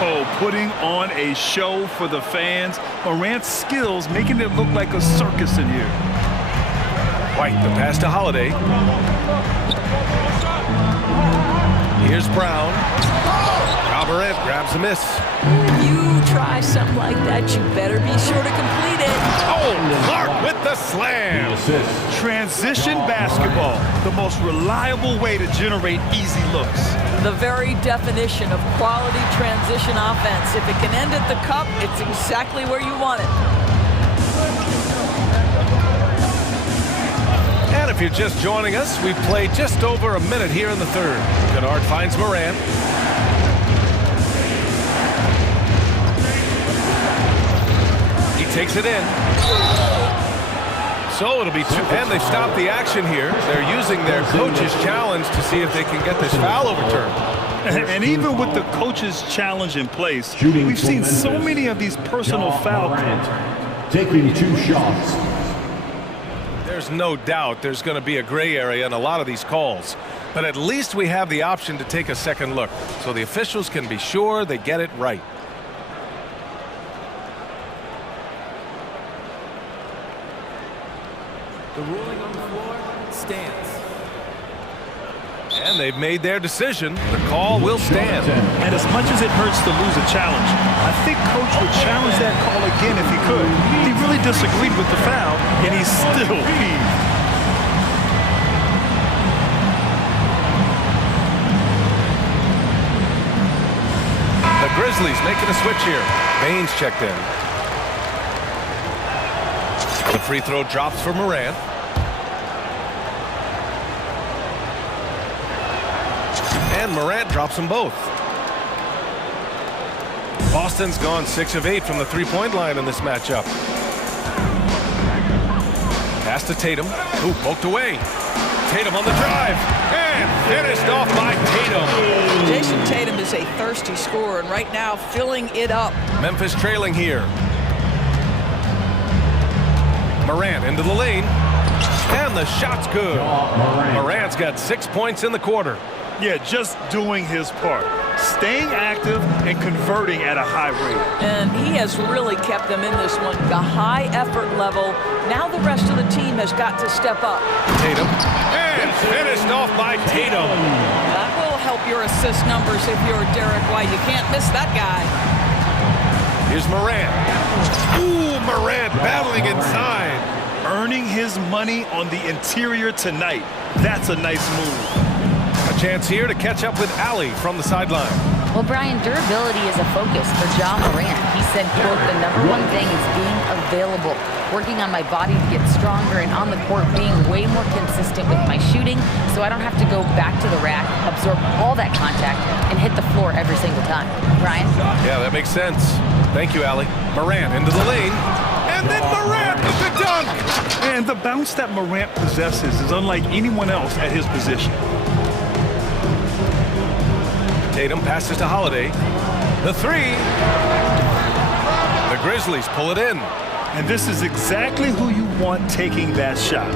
Oh, putting on a show for the fans. Morant's skills making it look like a circus in here. White, the pass to Holiday. Here's Brown. Ja Morant grabs the miss. If you try something like that, you better be sure to complete it. Oh, Clark with the slam. Transition basketball, the most reliable way to generate easy looks. The very definition of quality transition offense. If it can end at the cup, it's exactly where you want it. And if you're just joining us, we've played just over a minute here in the third. Kennard finds Morant. He takes it in. So it'll be two, and they've stopped the action here. They're using their coach's challenge to see if they can get this foul overturned. And even with the coach's challenge in place, we've seen so many of these personal foul calls. Taking 2 shots. There's no doubt there's going to be a gray area in a lot of these calls. But at least we have the option to take a second look, so the officials can be sure they get it right. The ruling on the floor stands. And they've made their decision. The call will stand. And as much as it hurts to lose a challenge, I think Coach would challenge that call again if he could. He really disagreed with the foul, and he's still peeved. The Grizzlies making a switch here. Baines checked in. The free throw drops for Morant. And Morant drops them both. Boston's gone 6 of 8 from the three-point line in this matchup. Pass to Tatum, who poked away. Tatum on the drive, and finished off by Tatum. Jason Tatum is a thirsty scorer, and right now filling it up. Memphis trailing here. Morant into the lane, and the shot's good. Morant's got 6 points in the quarter. Yeah, just doing his part. Staying active and converting at a high rate. And he has really kept them in this one. The high effort level. Now the rest of the team has got to step up. Tatum. And finished off by Tatum. That will help your assist numbers if you're Derek White. You can't miss that guy. Here's Morant. Ooh, Morant battling inside. Earning his money on the interior tonight. That's a nice move. A chance here to catch up with Allie from the sideline. Well, Brian, durability is a focus for Ja Morant. He said, quote, the #1 thing is being available, working on my body to get stronger, and on the court being way more consistent with my shooting so I don't have to go back to the rack, absorb all that contact, and hit the floor every single time. Brian? Yeah, that makes sense. Thank you, Allie. Morant into the lane. And then Morant with the dunk! And the bounce that Morant possesses is unlike anyone else at his position. Tatum passes to Holiday. The three. The Grizzlies pull it in. And this is exactly who you want taking that shot.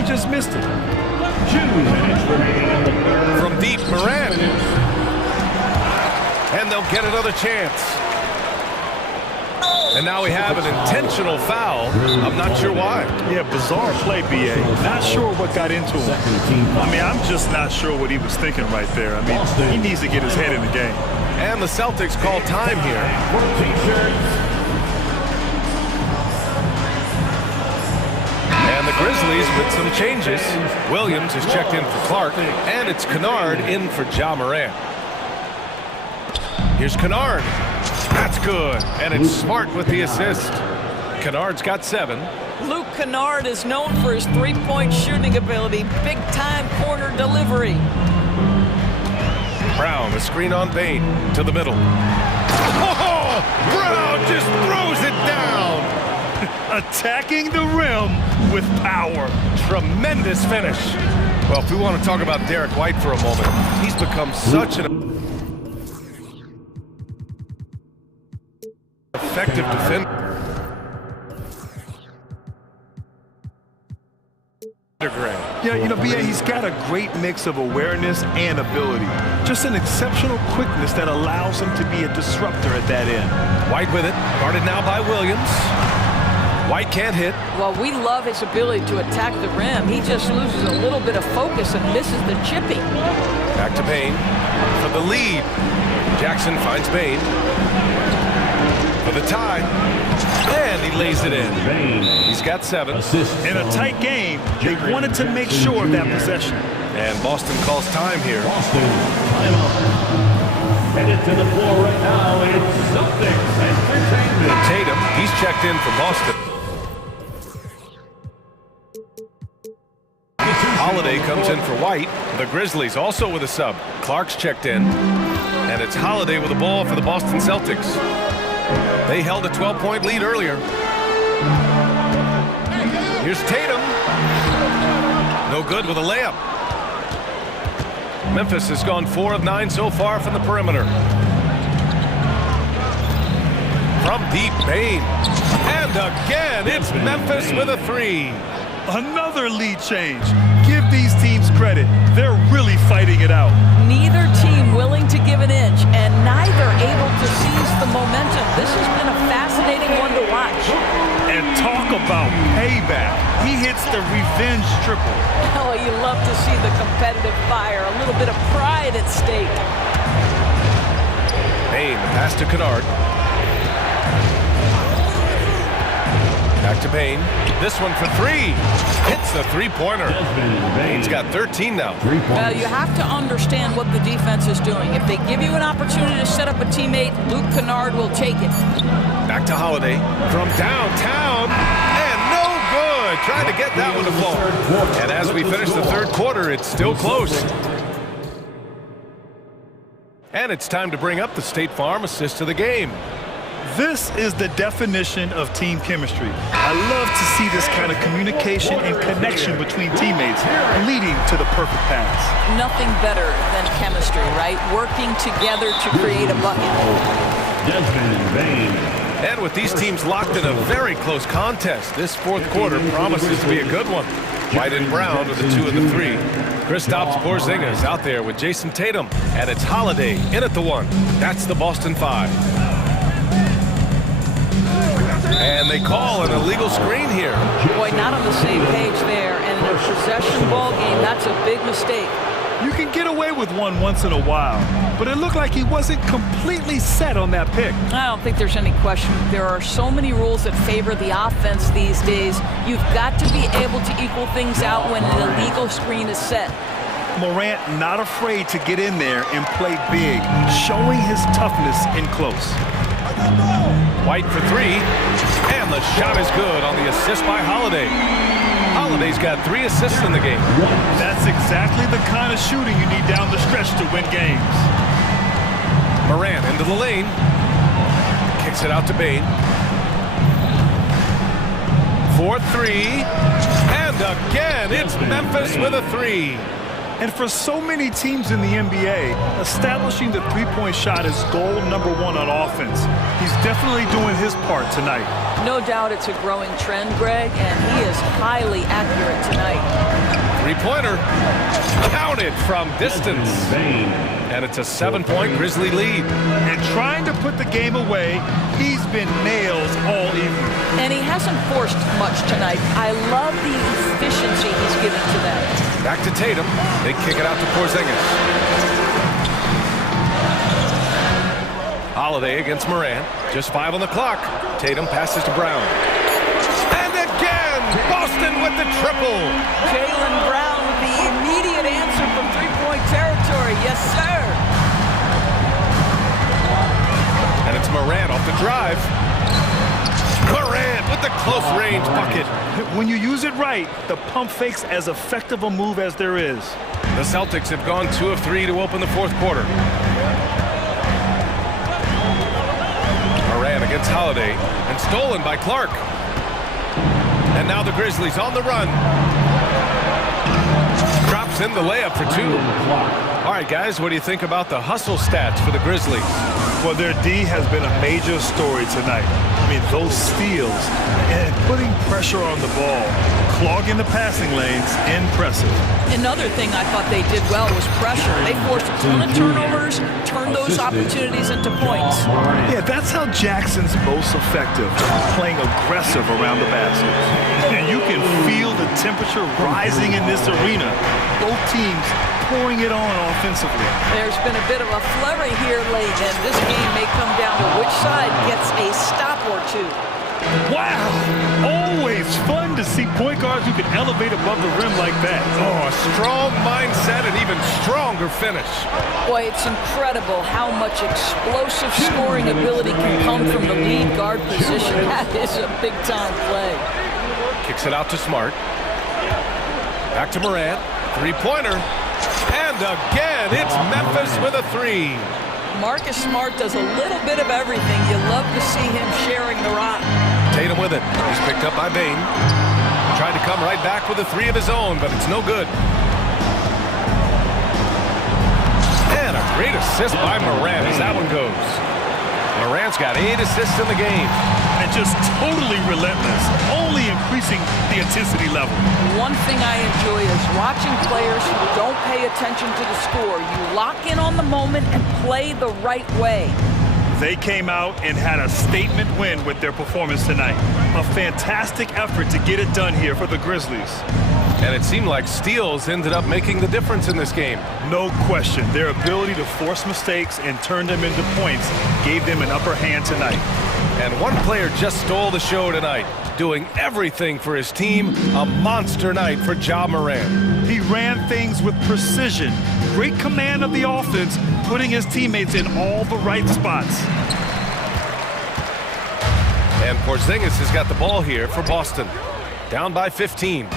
He just missed it. 2 minutes remaining in the third. From deep, Morant. And they'll get another chance. And now we have an intentional foul. I'm not sure why. Yeah, bizarre play, B.A. Not sure what got into him. I mean, I'm just not sure what he was thinking right there. I mean, he needs to get his head in the game. And the Celtics call time here. And the Grizzlies with some changes. Williams is checked in for Clark, and it's Kennard in for Ja Morant. Here's Kennard. That's good, and it's Smart with the assist. Kennard's got 7. Luke Kennard is known for his three-point shooting ability, big-time corner delivery. Brown, the screen on Bain, to the middle. Oh, Brown just throws it down. Attacking the rim with power. Tremendous finish. Well, if we want to talk about Derek White for a moment, he's become such an effective defender. Yeah, you know, B.A., he's got a great mix of awareness and ability. Just an exceptional quickness that allows him to be a disruptor at that end. White with it, guarded now by Williams. White can't hit. Well, we love his ability to attack the rim. He just loses a little bit of focus and misses the chipping. Back to Bain for the lead. Jackson finds Bain for the tie. And he lays it in. He's got 7. In a tight game, they wanted to make sure of that possession. And Boston calls time here. Boston, timeout. Headed to the floor right now, it's Celtics Entertainment. Tatum, he's checked in for Boston. Holiday comes in for White. The Grizzlies also with a sub. Clark's checked in. And it's Holiday with the ball for the Boston Celtics. They held a 12-point lead earlier. Here's Tatum. No good with a layup. Memphis has gone 4 of 9 so far from the perimeter. From deep, Bain. And again, it's Memphis with a 3. Another lead change. Give these teams credit. They're really fighting it out. Neither team willing to give an inch, and neither able to seize the momentum. This has been a fascinating one to watch. And talk about payback. He hits the revenge triple. Oh, you love to see the competitive fire. A little bit of pride at stake. Bain, the pass to Kennard. Back to Bain. This one for 3. Hits the three-pointer. Bain's got 13 now. Well, you have to understand what the defense is doing. If they give you an opportunity to set up a teammate, Luke Kennard will take it. Back to Holiday from downtown. And no good. Trying to get that one to fall. And as we finish the third quarter, it's still close. And it's time to bring up the State Farm assist of the game. This is the definition of team chemistry. I love to see this kind of communication and connection between teammates leading to the perfect pass. Nothing better than chemistry, right? Working together to create a bucket. And with these teams locked in a very close contest, this fourth quarter promises to be a good one. White and Brown with the 2 and the 3. Kristaps Porzingis out there with Jason Tatum. And it's Holiday in at the 1. That's the Boston 5. And they call an illegal screen here. Boy, not on the same page there. And in a possession ball game, that's a big mistake. You can get away with one once in a while, but it looked like he wasn't completely set on that pick. I don't think there's any question. There are so many rules that favor the offense these days. You've got to be able to equal things out when an illegal screen is set. Morant not afraid to get in there and play big, showing his toughness in close. White for 3, and the shot is good on the assist by Holiday. Holiday's got 3 assists in the game. That's exactly the kind of shooting you need down the stretch to win games. Morant into the lane. Kicks it out to Bain. 4-3, and again, it's Memphis with a 3. And for so many teams in the NBA, establishing the three-point shot is goal number 1 on offense. He's definitely doing his part tonight. No doubt it's a growing trend, Greg, and he is highly accurate tonight. Three-pointer, counted from distance. And it's a 7-point Grizzly lead. And trying to put the game away, He's been nails all evening. And he hasn't forced much tonight. I love the efficiency he's given to them. Back to Tatum. They kick it out to Porzingis. Holiday against Morant. Just 5 on the clock. Tatum passes to Brown. And again, Boston with the triple. Jaylen Brown with the immediate answer from three-point territory. Yes, sir. And it's Morant off the drive. Morant with the close-range bucket. When you use it right, the pump fake's as effective a move as there is. The Celtics have gone 2 of 3 to open the fourth quarter. Morant against Holiday, and stolen by Clark. And now the Grizzlies on the run. Drops in the layup for 2. All right, guys, what do you think about the hustle stats for the Grizzlies? Well, their D has been a major story tonight. I mean, those steals and putting pressure on the ball, clogging the passing lanes, impressive. Another thing I thought they did well was pressure. They forced a ton of turnovers, turned those opportunities into points. Yeah, that's how Jackson's most effective, playing aggressive around the basket. And you can feel the temperature rising in this arena. Both teams pouring it on offensively. There's been a bit of a flurry here late, and this game may come down to which side gets a stop or two. Wow! Always fun to see point guards who can elevate above the rim like that. Oh, a strong mindset and even stronger finish. Boy, it's incredible how much explosive scoring ability can come from the lead guard position. That is a big-time play. Kicks it out to Smart. Back to Morant. Three-pointer. And again, it's Memphis with a 3. Marcus Smart does a little bit of everything. You love to see him sharing the rock. Tatum with it. He's picked up by Bane. Tried to come right back with a 3 of his own, but it's no good. And a great assist by Morant as that one goes. Morant's got 8 assists in the game. And just totally relentless, only increasing the intensity level. One thing I enjoy is watching players who don't pay attention to the score. You lock in on the moment and play the right way. They came out and had a statement win with their performance tonight. A fantastic effort to get it done here for the Grizzlies. And it seemed like steals ended up making the difference in this game. No question. Their ability to force mistakes and turn them into points gave them an upper hand tonight. And one player just stole the show tonight, doing everything for his team. A monster night for Ja Morant. He ran things with precision, great command of the offense, putting his teammates in all the right spots. And Porzingis has got the ball here for Boston. Down by 15.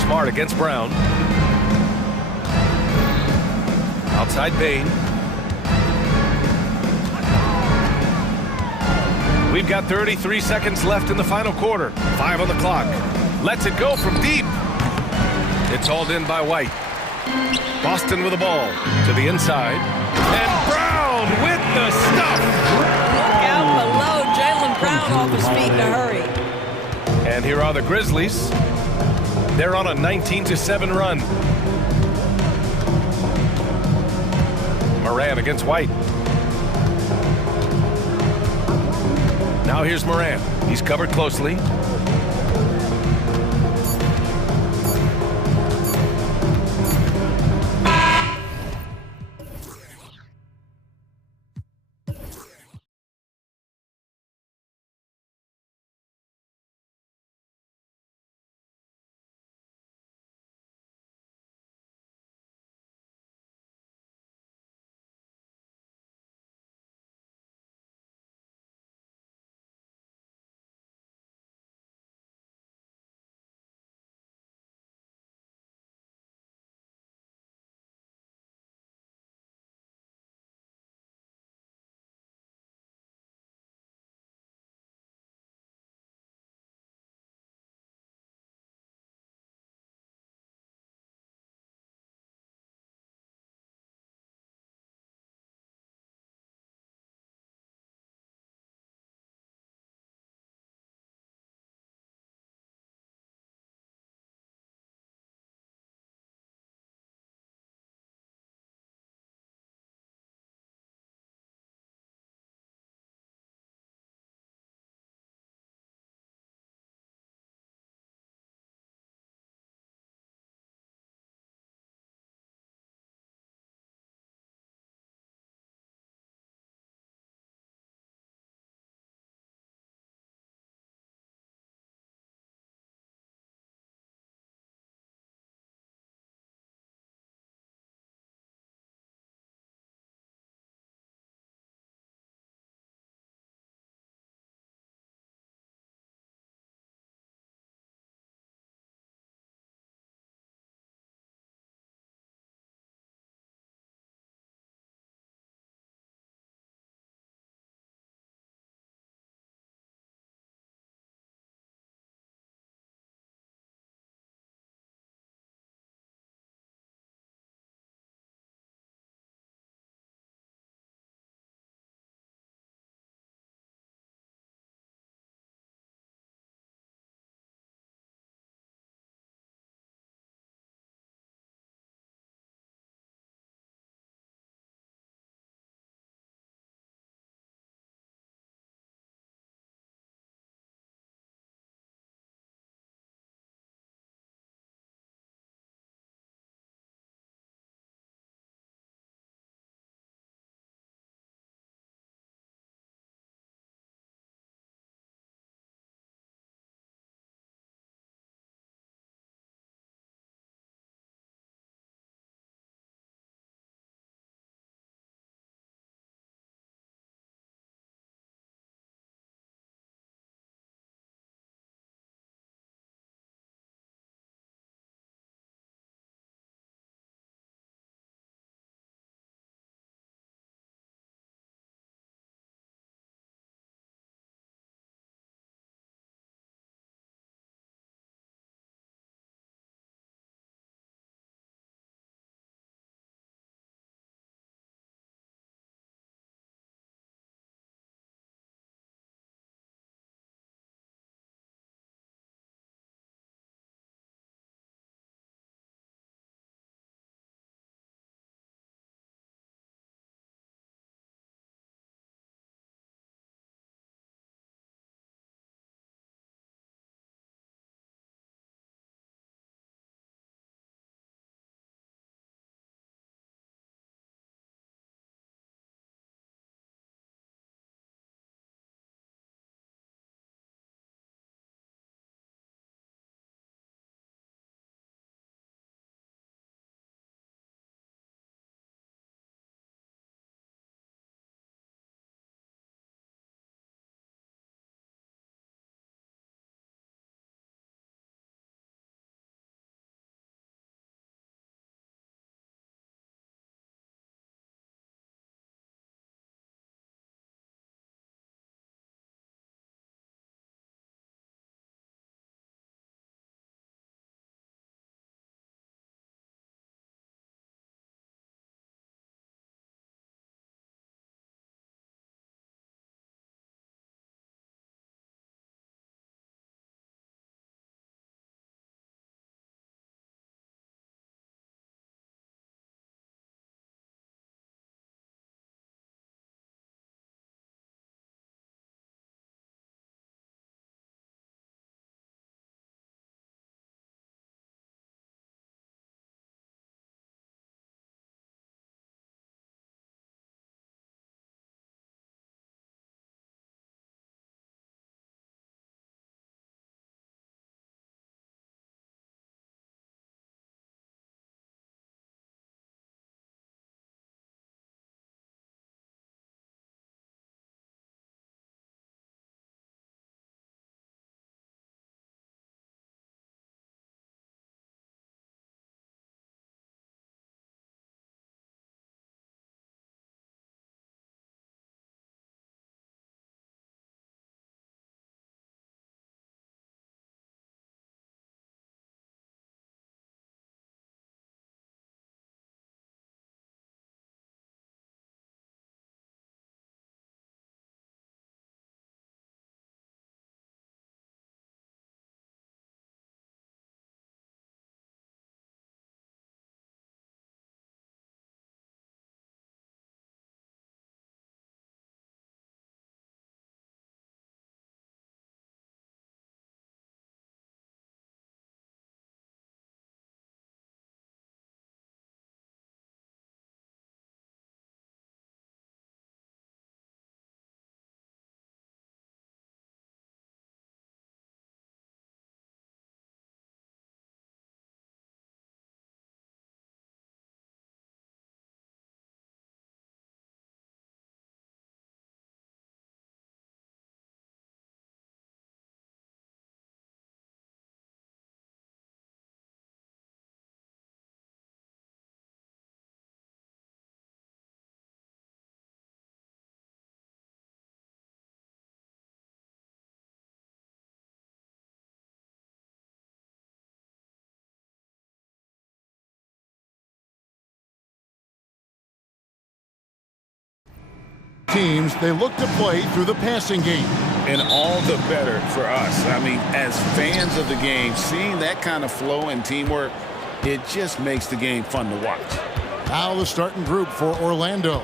Smart against Brown. Outside Bane. We've got 33 seconds left in the final quarter. 5 on the clock. Lets it go from deep. It's hauled in by White. Boston with the ball to the inside. And Brown with the stuff. Look out below. Jaylen Brown off his feet in a hurry. And here are the Grizzlies. They're on a 19-7 run. Morant against White. Now here's Morant. He's covered closely. teams, they look to play through the passing game. And all the better for us. I mean, as fans of the game, seeing that kind of flow and teamwork, it just makes the game fun to watch. Now the starting group for Orlando.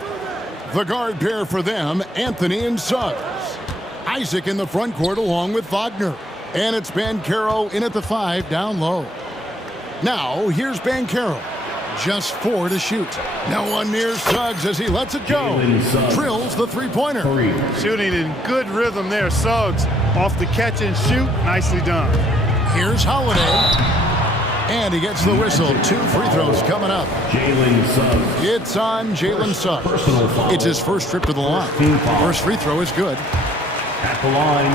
The guard pair for them, Anthony and Suggs. Isaac in the front court along with Wagner. And it's Banchero in at the 5 down low. Now here's Banchero. Just 4 to shoot. No one near Suggs as he lets it go. Drills the three-pointer. Shooting in good rhythm there. Suggs off the catch and shoot. Nicely done. Here's Holiday. And he gets the whistle. 2 free throws coming up. It's on Jalen Suggs. It's his first trip to the line. First free throw is good. At the line,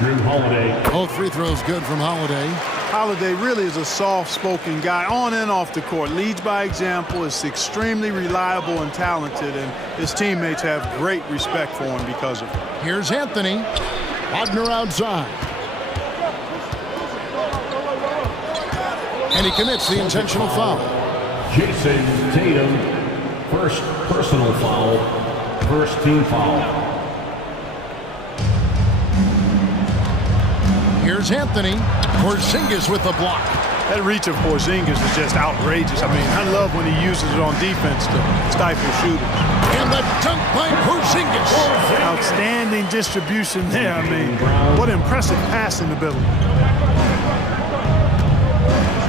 Drew Holiday. Both free throws good from Holiday. Holiday really is a soft-spoken guy on and off the court. Leads by example, is extremely reliable and talented, and his teammates have great respect for him because of it. Here's Anthony. Wagner outside. And he commits the intentional foul. Jason Tatum, first personal foul, first team foul. Here's Anthony. Porzingis with the block. That reach of Porzingis is just outrageous. I mean, I love when he uses it on defense to stifle shooting. And the dunk by Porzingis. Outstanding distribution there. I mean, what impressive passing ability.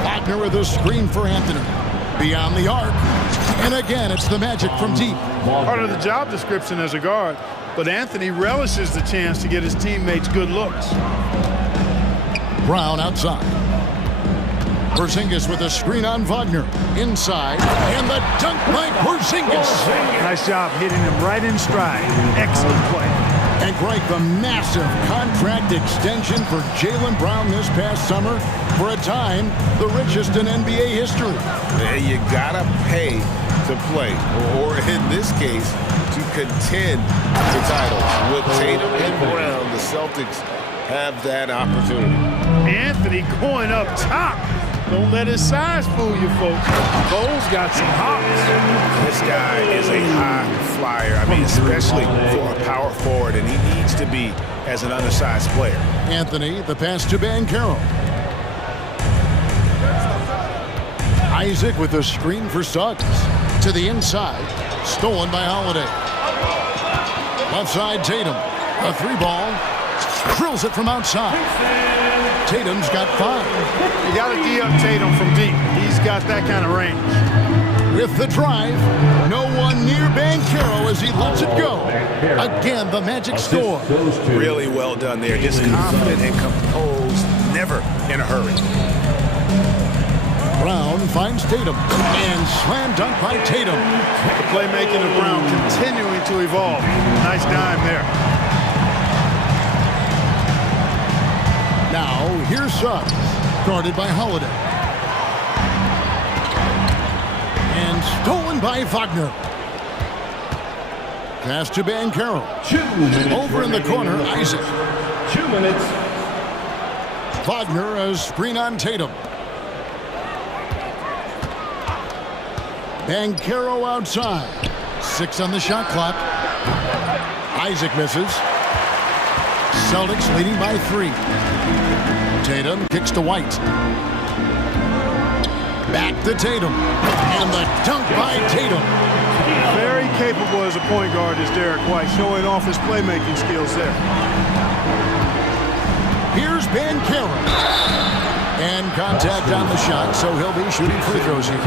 Wagner with a screen for Anthony. Beyond the arc. And again, it's the Magic from deep. Part of the job description as a guard, but Anthony relishes the chance to get his teammates good looks. Brown outside. Porzingis with a screen on Wagner. Inside. And the dunk by Porzingis. Nice job hitting him right in stride. Excellent play. And Greg, the massive contract extension for Jaylen Brown this past summer. For a time, the richest in NBA history. You gotta pay to play, or in this case, to contend for titles. With Tatum and Brown, the Celtics have that opportunity. Anthony going up top. Don't let his size fool you, folks. Cole's got some hops. This guy is a high flyer. I mean, especially for a power forward, and he needs to be as an undersized player. Anthony, the pass to Banchero. Isaac with a screen for Suggs. To the inside. Stolen by Holiday. Left side, Tatum. A 3-ball. Drills it from outside. Tatum's got 5. You got to D-up Tatum from deep. He's got that kind of range. With the drive, no one near Banchero as he lets it go. Again, the Magic score. Really well done there. Just confident and composed, never in a hurry. Brown finds Tatum. And slam dunk by Tatum. The playmaking of Brown continuing to evolve. Nice dime there. Now, here's Suggs, guarded by Holiday. And stolen by Wagner. Pass to Banchero. 2 minutes. Over in the corner, Isaac. 2 minutes. Wagner, a screen on Tatum. Banchero outside. 6 on the shot clock. Isaac misses. Celtics leading by 3. Tatum kicks to White. Back to Tatum. And the dunk by Tatum. Very capable as a point guard is Derek White, showing off his playmaking skills there. Here's Banchero. And contact on the shot, so he'll be shooting free throws here.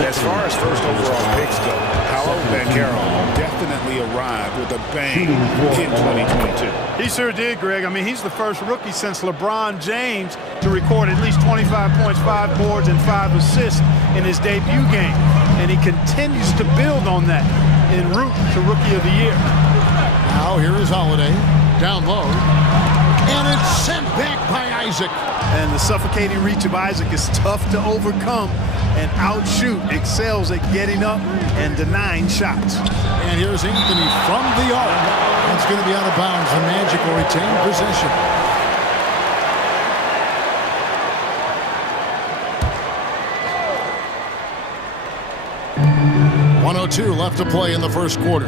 As far as first overall picks go, Paolo Banchero definitely arrived with a bang in 2022. He sure did, Greg. I mean, he's the first rookie since LeBron James to record at least 25 points, 5 boards, and 5 assists in his debut game. And he continues to build on that en route to Rookie of the Year. Now here is Holiday, down low. And it's sent back by Isaac. And the suffocating reach of Isaac is tough to overcome. And outshoot, excels at getting up and denying shots. And here's Anthony from the arc. That's going to be out of bounds. The Magic will retain possession. 2:02 left to play in the first quarter.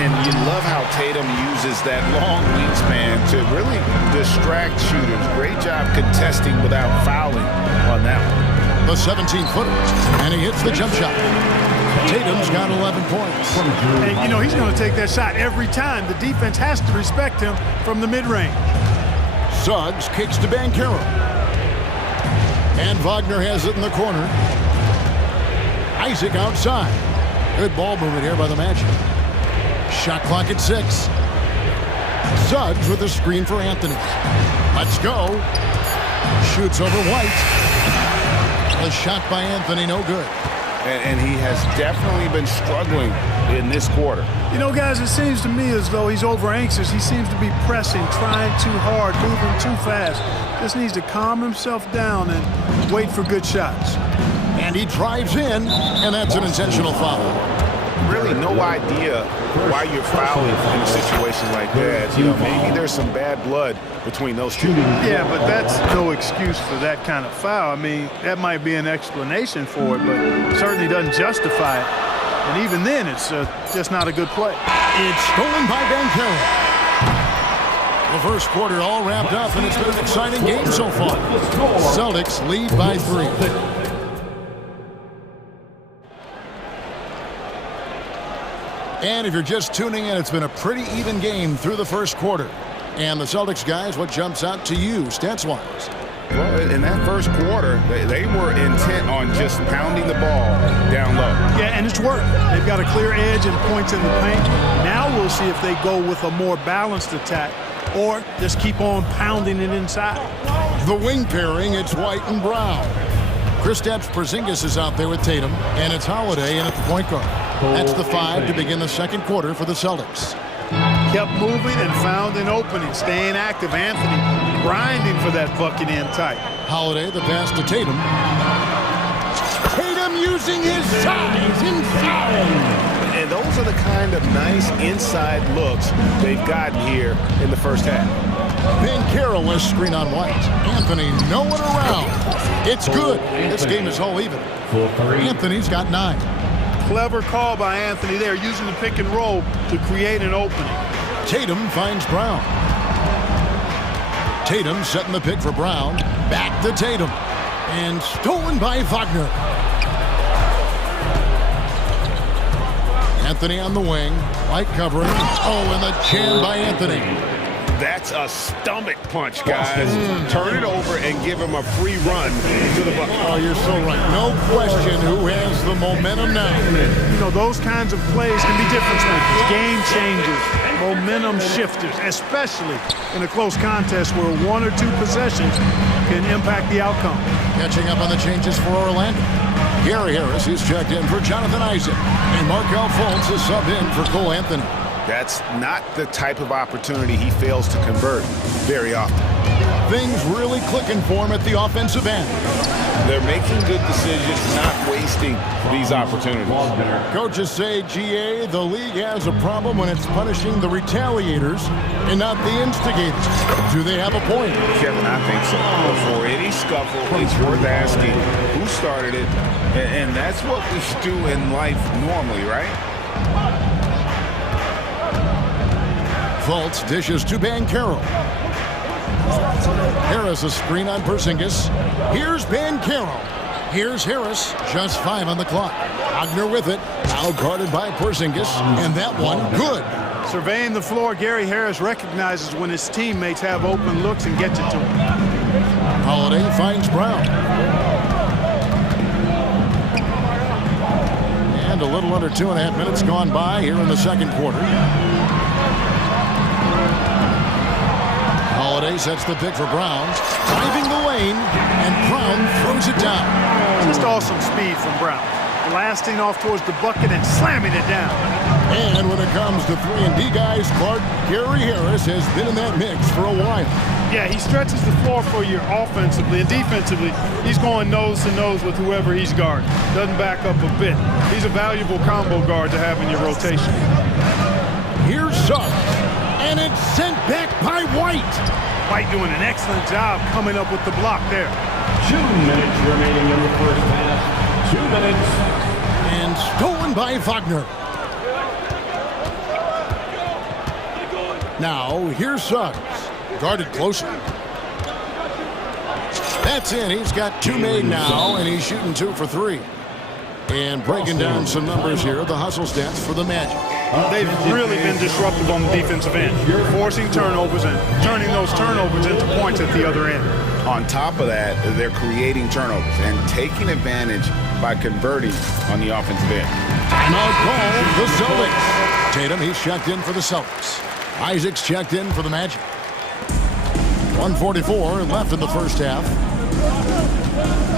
And you love how Tatum uses that long wingspan to really distract shooters. Great job contesting without fouling on that one. The 17-footer, and he hits the jump shot. Tatum's got 11 points. And, you know, he's going to take that shot every time. The defense has to respect him from the mid-range. Suggs kicks to Banchero. And Wagner has it in the corner. Isaac outside. Good ball movement here by the Magic. Shot clock at 6. Suggs with a screen for Anthony. Let's go. Shoots over White. The shot by Anthony, no good. And he has definitely been struggling in this quarter. You know, guys, it seems to me as though he's over anxious. He seems to be pressing, trying too hard, moving too fast. Just needs to calm himself down and wait for good shots. And he drives in, and that's an intentional foul. Really no idea why you're fouling in a situation like that. You know, maybe there's some bad blood between those two. Yeah, but that's no excuse for that kind of foul. I mean, that might be an explanation for it, but it certainly doesn't justify it. And even then, it's just not a good play. It's stolen by Banchero. The first quarter all wrapped up, and it's been an exciting game so far. Celtics lead by 3. And if you're just tuning in, it's been a pretty even game through the first quarter. And the Celtics guys, what jumps out to you stats-wise? Well, in that first quarter, they were intent on just pounding the ball down low. Yeah, and it's worked. They've got a clear edge and points in the paint. Now we'll see if they go with a more balanced attack or just keep on pounding it inside. The wing pairing, it's White and Brown. Kristaps Porzingis is out there with Tatum, and it's Holiday in at the point guard. That's the 5 to begin the second quarter for the Celtics. Kept moving and found an opening, staying active. Anthony grinding for that bucket in tight. Holiday, the pass to Tatum. Tatum using his size inside. And those are the kind of nice inside looks they've gotten here in the first half. Banchero was screen on White. Anthony nowhere around. It's good. This game is all even. Anthony's got 9. Clever call by Anthony there, using the pick and roll to create an opening. Tatum finds Brown. Tatum setting the pick for Brown. Back to Tatum. And stolen by Wagner. Anthony on the wing. White covering. Oh, and the jam by Anthony. That's a stomach punch, guys. Turn it over and give him a free run to the bucket. Oh, you're so right. No question who has the momentum now. You know, those kinds of plays can be difference makers, game changers, momentum shifters, especially in a close contest where 1 or 2 possessions can impact the outcome. Catching up on the changes for Orlando. Gary Harris is checked in for Jonathan Isaac. And Markelle Fultz is subbed in for Cole Anthony. That's not the type of opportunity he fails to convert very often. Things really clicking for him at the offensive end. They're making good decisions, not wasting these opportunities. Coaches say, GA, the league has a problem when it's punishing the retaliators and not the instigators. Do they have a point? Kevin, I think so. Before any scuffle, it's worth asking who started it, and that's what we do in life normally, right? Fultz dishes to Banchero. Harris a screen on Porzingis. Here's Banchero. Here's Harris. Just 5 on the clock. Wagner with it. Now guarded by Porzingis. And that one good. Surveying the floor, Gary Harris recognizes when his teammates have open looks and gets it to him. Holiday finds Brown. And a little under 2.5 minutes gone by here in the second quarter. Holiday sets the pick for Brown, driving the lane, and Brown throws it down. Just awesome speed from Brown. Blasting off towards the bucket and slamming it down. And when it comes to 3-and-D guys, Clark, Gary Harris has been in that mix for a while. Yeah, he stretches the floor for you offensively and defensively. He's going nose to nose with whoever he's guarding. Doesn't back up a bit. He's a valuable combo guard to have in your rotation. Here's Suggs, and it's sent back by White. White doing an excellent job coming up with the block there. 2 minutes remaining in the first half. 2 minutes. And stolen by Wagner. Now, here's Suggs. Guarded closely. That's in. He's got 2 made now, and he's shooting 2 for 3. And breaking down some numbers here, the hustle stats for the Magic. They've really been disruptive on the defensive end, forcing turnovers and turning those turnovers into points at the other end. On top of that, they're creating turnovers and taking advantage by converting on the offensive end. Now call the Celtics. Tatum, he's checked in for the Celtics. Isaac's checked in for the Magic. 1:44 left in the first half.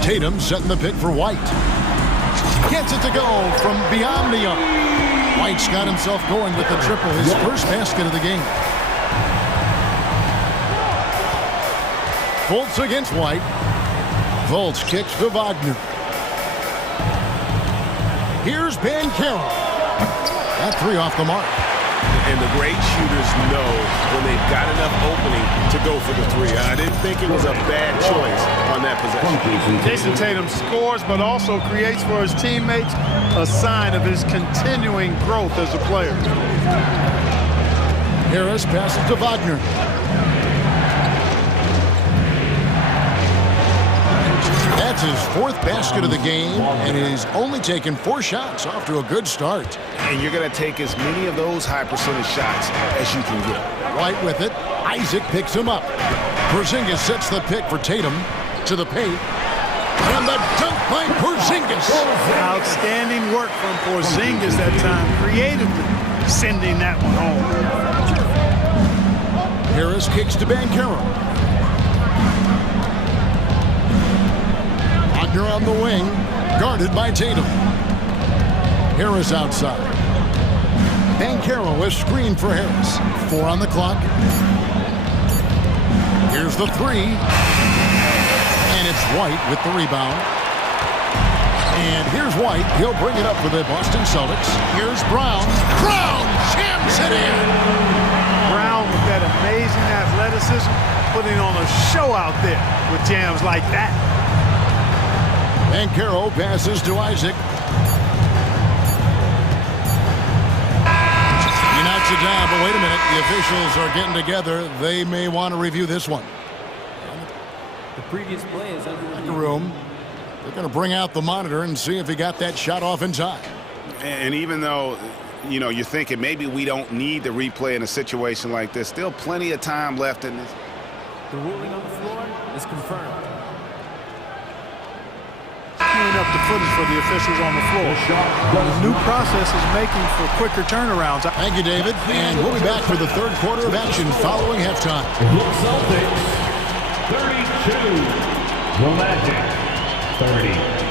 Tatum setting the pick for White. Gets it to go from beyond the arc. White's got himself going with the triple, his first basket of the game. Fultz against White. Fultz kicks to Wagner. Here's Banchero. That 3 off the mark. And the great shooters know when they've got enough opening to go for the 3. I didn't think it was a bad choice on that possession. Jason Tatum scores, but also creates for his teammates a sign of his continuing growth as a player. Harris passes to Wagner. That's his 4th basket of the game, and he's only taken 4 shots, off to a good start. And you're going to take as many of those high percentage shots as you can get. White with it. Isaac picks him up. Porzingis sets the pick for Tatum to the paint. And the dunk by Porzingis. Outstanding work from Porzingis that time, creatively sending that one home. Harris kicks to Banchero. Wagner on the wing, guarded by Tatum. Harris outside. Banchero is screened for Harris. 4 on the clock. Here's the 3. And it's White with the rebound. And here's White. He'll bring it up for the Boston Celtics. Here's Brown. Brown jams it in. Brown with that amazing athleticism, putting on a show out there with jams like that. Banchero passes to Isaac. He knocks it down, but wait a minute. The officials are getting together. They may want to review this one. The previous play is under the room. They're going to bring out the monitor and see if he got that shot off in time. And even though, you know, you're thinking maybe we don't need the replay in a situation like this, still plenty of time left in this. The ruling on the floor is confirmed. Queuing up the footage for the officials on the floor. The new process is making for quicker turnarounds. Thank you, David. And we'll be back for the 3rd quarter of action following halftime. The Celtics, 32. The Magic, 30.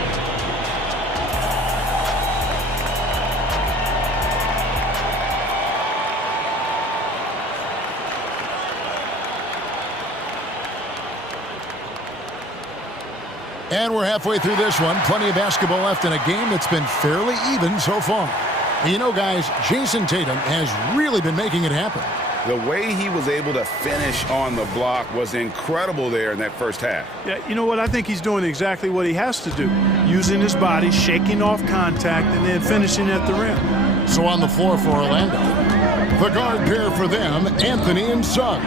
And we're halfway through this one. Plenty of basketball left in a game that's been fairly even so far. And you know, guys, Jason Tatum has really been making it happen. The way he was able to finish on the block was incredible there in that first half. Yeah, you know what? I think he's doing exactly what he has to do. Using his body, shaking off contact, and then finishing at the rim. So on the floor for Orlando, the guard pair for them, Anthony and Suggs.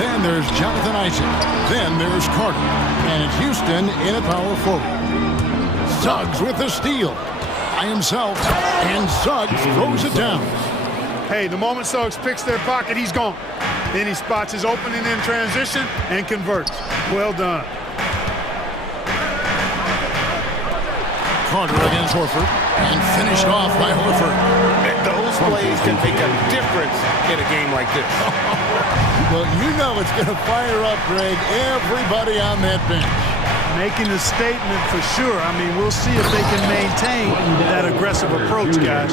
Then there's Jonathan Isaac. Then there's Carter. And it's Houston in a power forward. Suggs with the steal by himself. And Suggs throws it down. Hey, the moment Suggs picks their pocket, he's gone. Then he spots his opening in transition and converts. Well done. Carter against Horford. And finished off by Horford. And those plays can make a difference in a game like this. Well, you know it's going to fire up, Greg, everybody on that bench. Making a statement for sure. I mean, we'll see if they can maintain that aggressive approach, guys.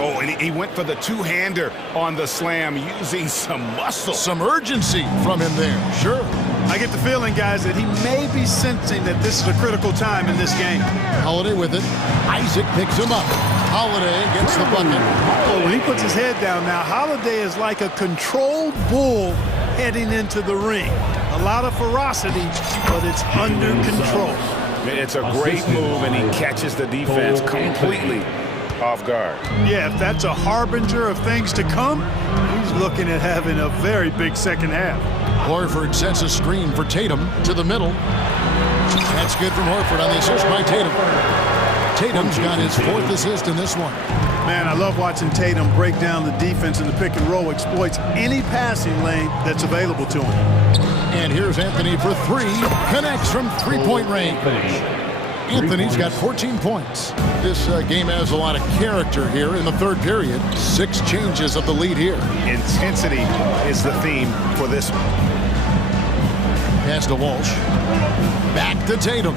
Oh, and he went for the two-hander on the slam using some muscle. Some urgency from him there, sure. I get the feeling, guys, that he may be sensing that this is a critical time in this game. Holiday with it. Isaac picks him up. Holiday gets the bucket. Oh, when he puts his head down now, Holiday is like a controlled bull heading into the ring. A lot of ferocity, but it's under control. It's a great move, and he catches the defense completely off guard. Yeah, if that's a harbinger of things to come, he's looking at having a very big second half. Horford sets a screen for Tatum to the middle. That's good from Horford on the assist by Tatum. Tatum's got his 4th assist in this one. Man, I love watching Tatum break down the defense in the pick and roll, exploits any passing lane that's available to him. And here's Anthony for 3, connects from 3-point range. Anthony's got 14 points. This game has a lot of character here in the 3rd period. 6 changes of the lead here. Intensity is the theme for this one. Pass to Walsh. Back to Tatum.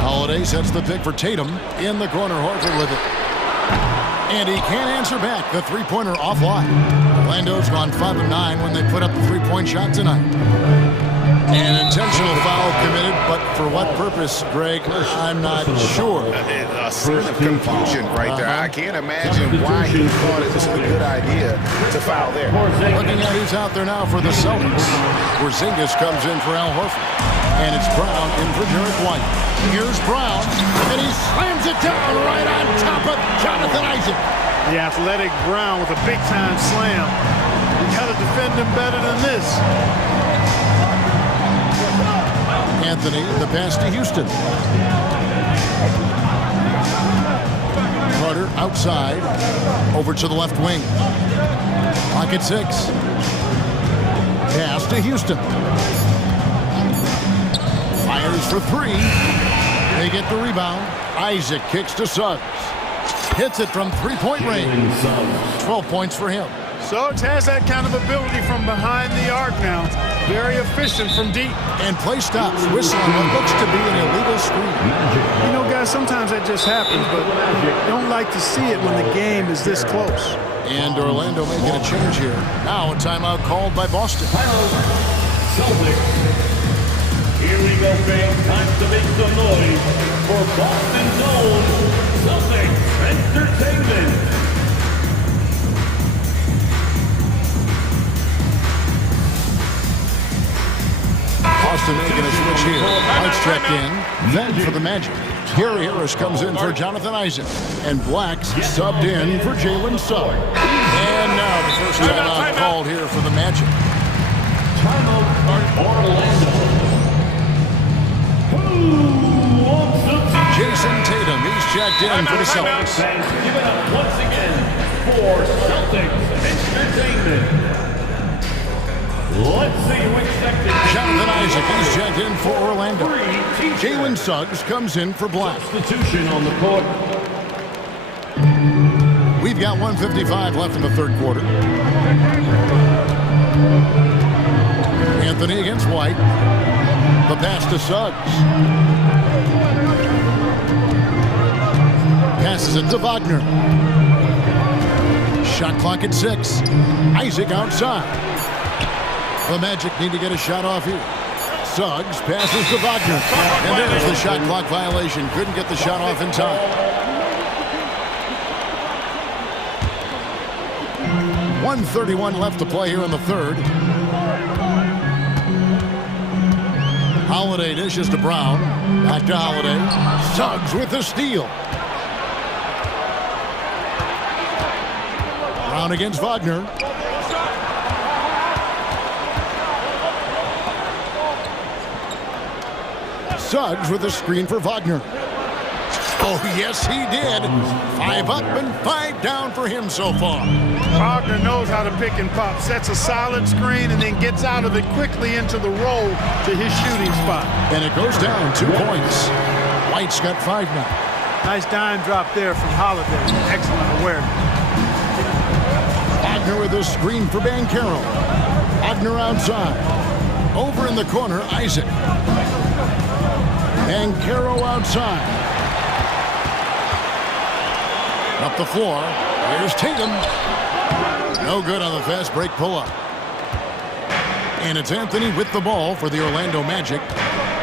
Holiday sets the pick for Tatum. In the corner, Horford with it. And he can't answer back. The 3-pointer offline. Orlando's gone 5 of 9 when they put up the 3-point shot tonight. An intentional foul committed, but for what purpose, Greg, I'm not sure. A sign of confusion right there. I can't imagine why he thought it was a good idea to foul there. Looking at who's out there now for the Celtics. Porzingis comes in for Al Horford. And it's Brown in for Derek White. Here's Brown, and he slams it down right on top of Jonathan Isaac. The athletic Brown with a big-time slam. You got to defend him better than this. Anthony, the pass to Houston. Carter outside, over to the left wing. Pocket 6. Pass to Houston. Fires for 3. They get the rebound. Isaac kicks to Suggs. Hits it from 3-point range. 12 points for him. Suggs has that kind of ability from behind the arc now. Very efficient from deep. And play stops, whistling what looks to be an illegal screen. You know, guys, sometimes that just happens, but you don't like to see it when the game is this close. And Orlando making a change here. Now a timeout called by Boston. Celtics. Here we go, fans. Time to make some noise for Boston's own Celtics Entertainment. Boston making a switch here. White's checked in. Then for the Magic. Gary Harris comes in for Jonathan Isaac. And Black's subbed in for Jalen Suggs. And now the first timeout called here for the Magic. Timeout Orlando. Jason Tatum, he's checked in for the Celtics. Give it up once again for Celtics Entertainment. Let's see who expected. Jonathan Isaac, he's checked in for Orlando. Jalen Suggs comes in for Black. Substitution on the court. We've got 1:55 left in the 3rd quarter. Anthony against White. The pass to Suggs. Passes it to Wagner. Shot clock at 6. Isaac outside. The Magic need to get a shot off here. Suggs passes to Wagner. And there's the shot clock violation. Couldn't get the shot off in time. 1:31 left to play here in the 3rd. Holiday dishes to Brown. Back to Holiday. Suggs with the steal. Brown against Wagner. Suggs with a screen for Wagner. Oh, yes, he did. 5 up and 5 down for him so far. Wagner knows how to pick and pop. Sets a solid screen and then gets out of it quickly into the roll to his shooting spot. And it goes down 2 points. White's got 5 now. Nice dime drop there from Holiday. Excellent awareness. Wagner with a screen for Banchero. Wagner outside. Over in the corner, Isaac. Banchero outside. Up the floor. Here's Tatum. No good on the fast break pull-up. And it's Anthony with the ball for the Orlando Magic.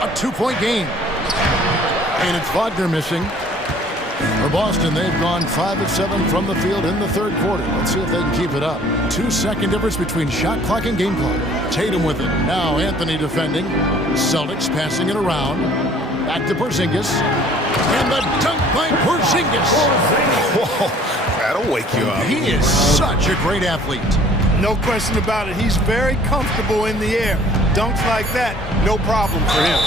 A 2-point game. And it's Wagner missing. For Boston, they've gone 5 of 7 from the field in the 3rd quarter. Let's see if they can keep it up. 2-second difference between shot clock and game clock. Tatum with it. Now Anthony defending. Celtics passing it around. Back to Porzingis. And the dunk by Porzingis. Whoa, that'll wake you up. He is such a great athlete. No question about it. He's very comfortable in the air. Dunks like that, no problem for him.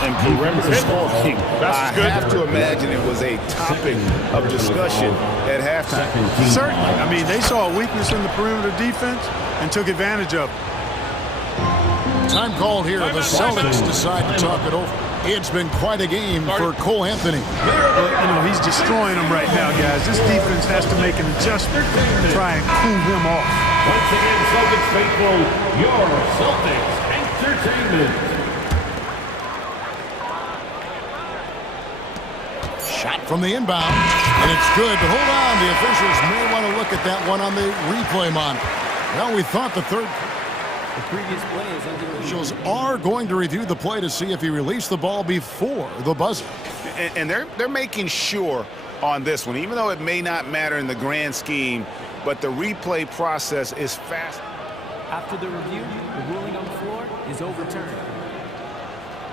And perimeter scoring, I have to imagine it was a topic of discussion at halftime. Certainly. I mean, they saw a weakness in the perimeter defense and took advantage of it. Time called here. The Celtics decide to talk it over. It's been quite a game for Cole Anthony. Well, you know, he's destroying them right now, guys. This defense has to make an adjustment to try and cool him off. Once again, Celtics faithful, your Celtics Entertainment. Shot from the inbound, and it's good, but hold on. The officials may want to look at that one on the replay monitor. Well, we thought the previous play is under review. Officials are going to review the play to see if he released the ball before the buzzer. And they're making sure on this one, even though it may not matter in the grand scheme, but the replay process is fast. After the review, the ruling on the floor is overturned.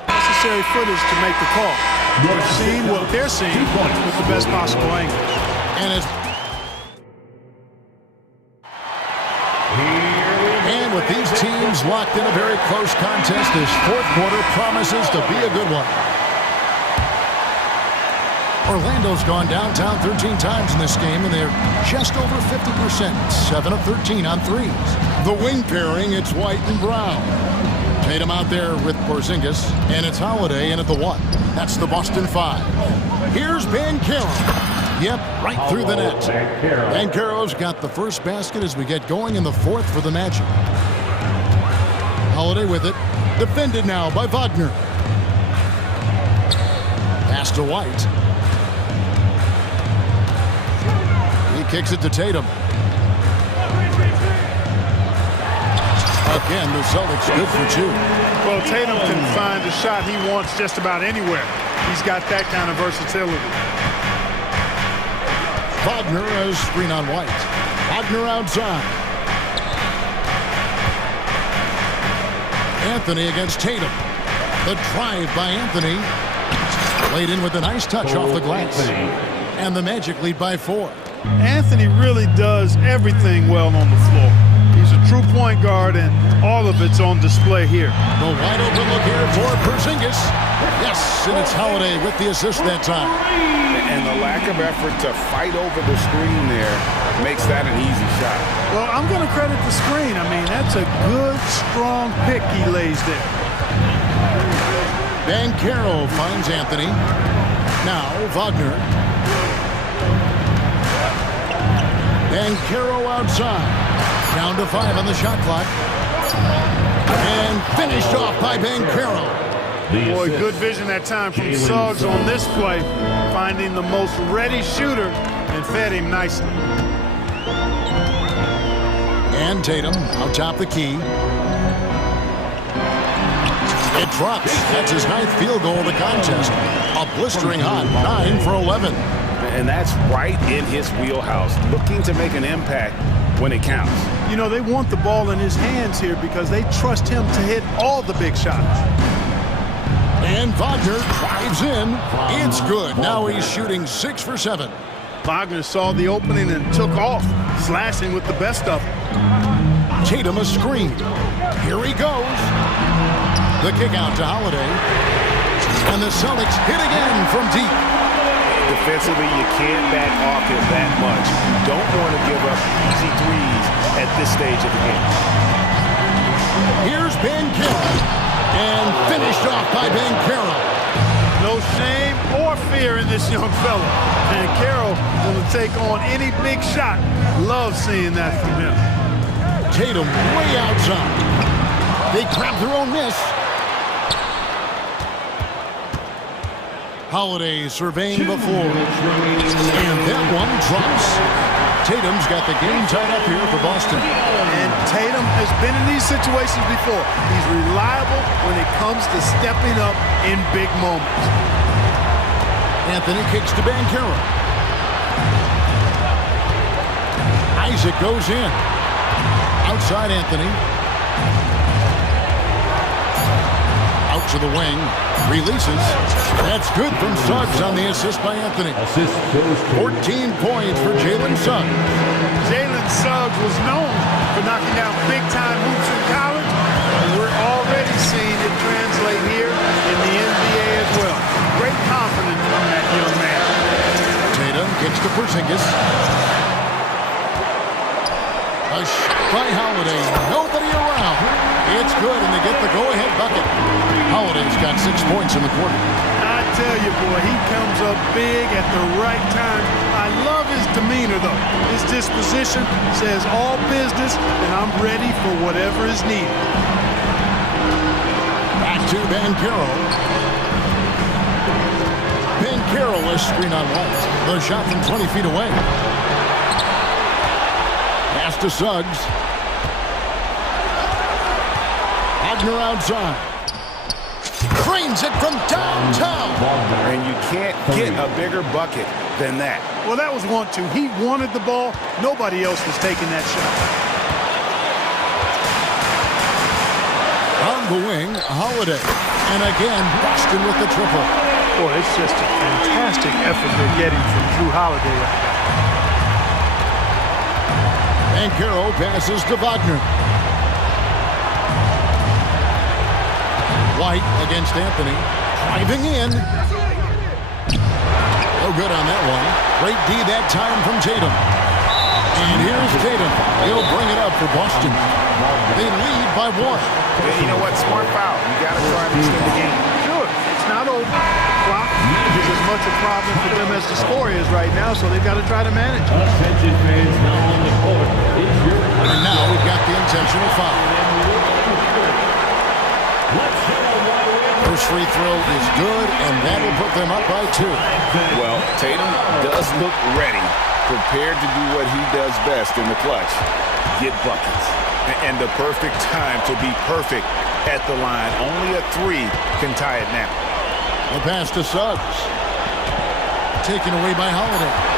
Necessary footage to make the call. They're seeing what they're seeing with the best possible angle. And with these teams locked in a very close contest, this fourth quarter promises to be a good one. Orlando's gone downtown 13 times in this game, and they're just over 50%, 7 of 13 on threes. The wing pairing, it's White and Brown. Tatum out there with Porzingis, and it's Holiday in at the 1. That's the Boston 5. Here's Banchero. Yep, right through the net. Banchero's got the first basket as we get going in the fourth for the Magic. Holiday with it. Defended now by Wagner. Pass to White. He kicks it to Tatum. Again, the Celtics good for 2. Well, Tatum can find a shot he wants just about anywhere. He's got that kind of versatility. Wagner as screen on White. Wagner outside. Anthony against Tatum. The drive by Anthony. Laid in with a nice touch off the glass. And the Magic lead by 4. Anthony really does everything well on the floor. He's a true point guard, and all of it's on display here. The wide open look here for Porzingis. Yes, and it's Holiday with the assist that time. And the lack of effort to fight over the screen there makes that an easy shot. Well, I'm going to credit the screen. I mean, that's a good, strong pick he lays there. Banchero finds Anthony. Now Wagner. Banchero outside. Down to 5 on the shot clock. And finished off by Banchero. Boy, good vision that time from Suggs on this play, finding the most ready shooter and fed him nicely. And Tatum out top the key. It drops. That's his 9th field goal of the contest. A blistering hot 9 for 11. And that's right in his wheelhouse, looking to make an impact when it counts. You know, they want the ball in his hands here because they trust him to hit all the big shots. And Wagner drives in. It's good. Now he's shooting 6 for 7. Wagner saw the opening and took off, slashing with the best of them. Tatum a screen. Here he goes. The kick out to Holiday. And the Celtics hit again from deep. Defensively, you can't back off him that much. You don't want to give up easy threes at this stage of the game. Here's Banchero. And finished off by Banchero. No shame or fear in this young fella. Banchero going to take on any big shot. Love seeing that from him. Tatum way outside. They grab their own miss. Holiday surveying the floor. And that one drops. Tatum's got the game tied up here for Boston. And Tatum has been in these situations before. He's reliable when it comes to stepping up in big moments. Anthony kicks to Banchero. Isaac goes in. Outside Anthony. Out To the wing, releases. That's good from Suggs on the assist by Anthony. 14 points for Jalen Suggs. Jalen Suggs was known for knocking down big-time hoops in college, and we're already seeing it translate here in the NBA as well. Great confidence from that young man. Tatum gets to Porzingis. A shot by Holiday. Nobody around. It's good, and they get the go-ahead bucket. Holiday's got 6 points in the quarter. I tell you, boy, he comes up big at the right time. I love his demeanor, though. His disposition says all business, and I'm ready for whatever is needed. Back to Banchero. Banchero is screen on right. The shot from 20 feet away. Pass to Suggs. Wagner outside. Cranes it from downtown. And you can't get a bigger bucket than that. Well, that was 1-2. He wanted the ball. Nobody else was taking that shot. On the wing, Holiday. And again, Boston with the triple. Boy, it's just a fantastic effort they're getting from Drew Holiday. Banchero passes to Wagner. White against Anthony. Driving in. No good on that one. Great D that time from Tatum. And here's Tatum. He'll bring it up for Boston. They lead by 1. You know what? Smart foul. You got to try and extend the game. Sure. It's not over. The clock is as much a problem for them as the score is right now, so they've got to try to manage. Attention fans now on the court. It's your And now we've got the intentional foul. First free throw is good, and that'll put them up by 2. Well, Tatum does look ready, prepared to do what he does best in the clutch, get buckets. And the perfect time to be perfect at the line. Only a 3 can tie it now. The pass to Suggs. Taken away by Holiday.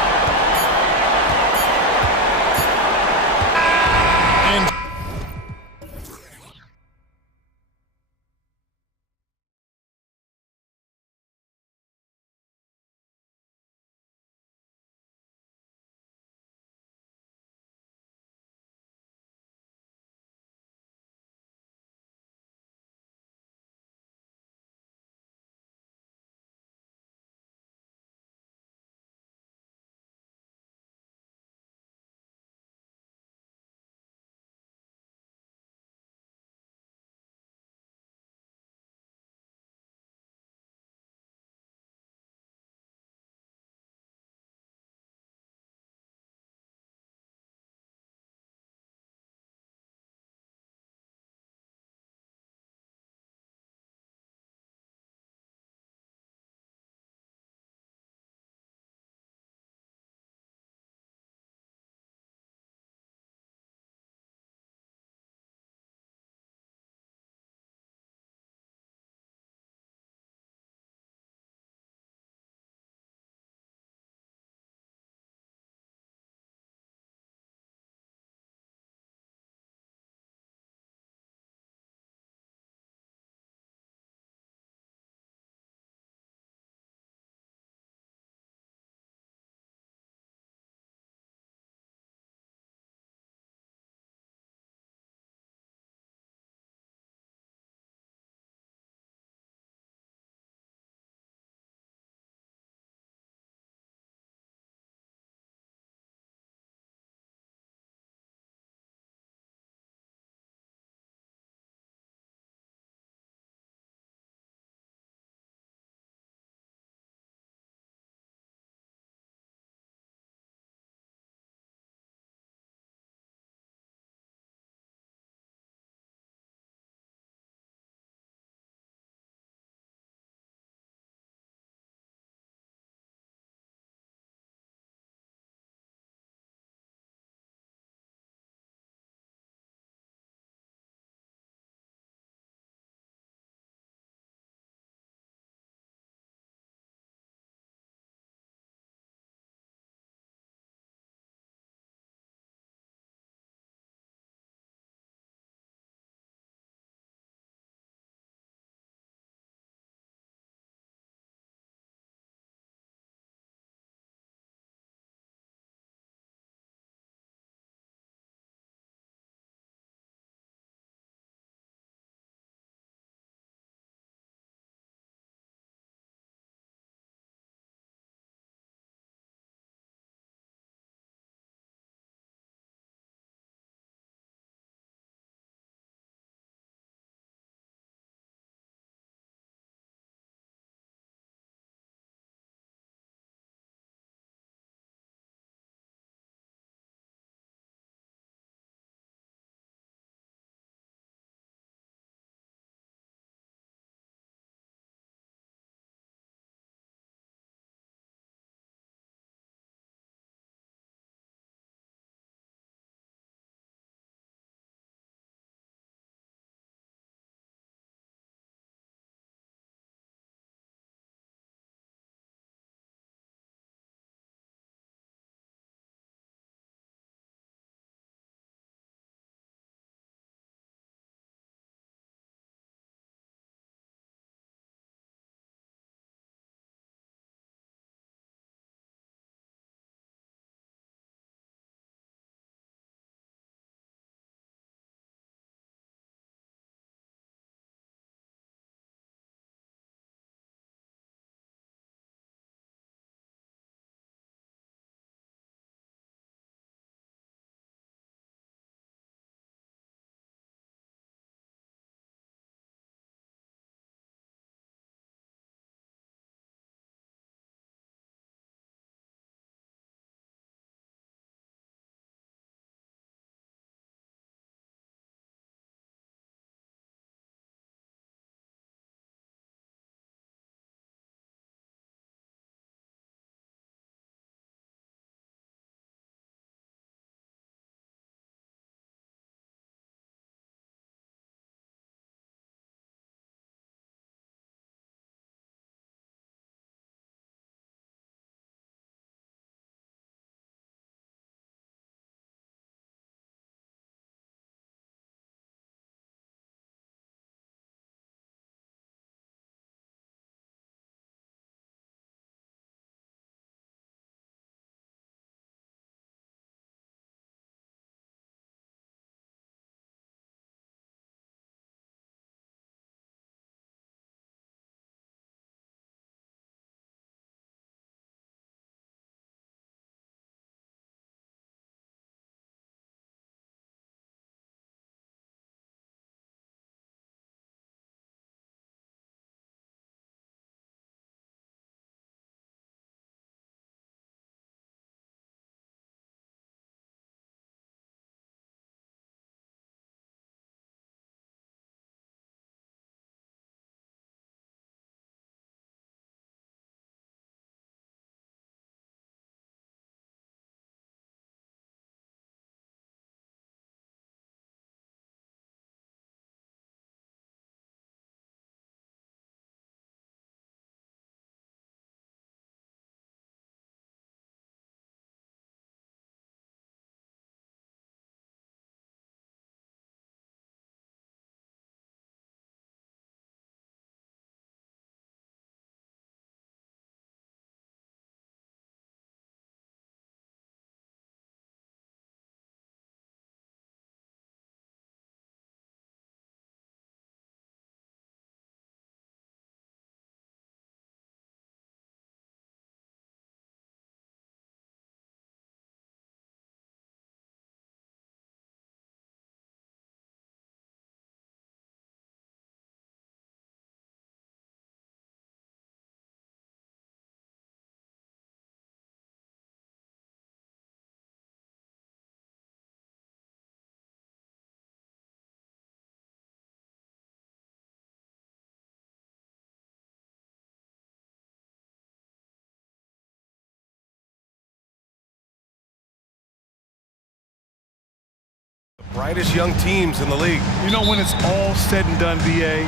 brightest young teams in the league. You know, when it's all said and done, BA,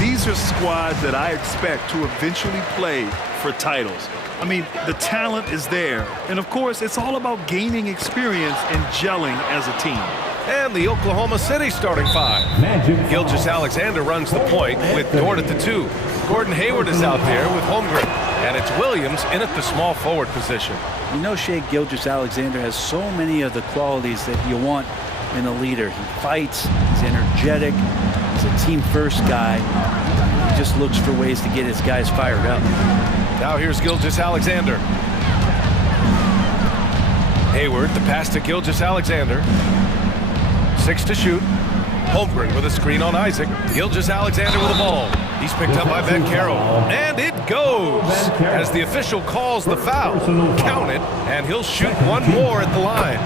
these are squads that I expect to eventually play for titles. I mean, the talent is there. And of course, it's all about gaining experience and gelling as a team. And the Oklahoma City starting five. Gilgeous-Alexander runs the point with Dort at the 2. Gordon Hayward is out there with Holmgren. And it's Williams in at the small forward position. You know, Shai Gilgeous-Alexander has so many of the qualities that you want in a leader. He fights, he's energetic, he's a team-first guy. He just looks for ways to get his guys fired up. Now here's Gilgeous-Alexander. Hayward, the pass to Gilgeous-Alexander. 6 to shoot. Holmgren with a screen on Isaac. Gilgeous-Alexander with the ball. He's picked up by Banchero. And it goes as the official calls the foul. Count it, and he'll shoot one more at the line.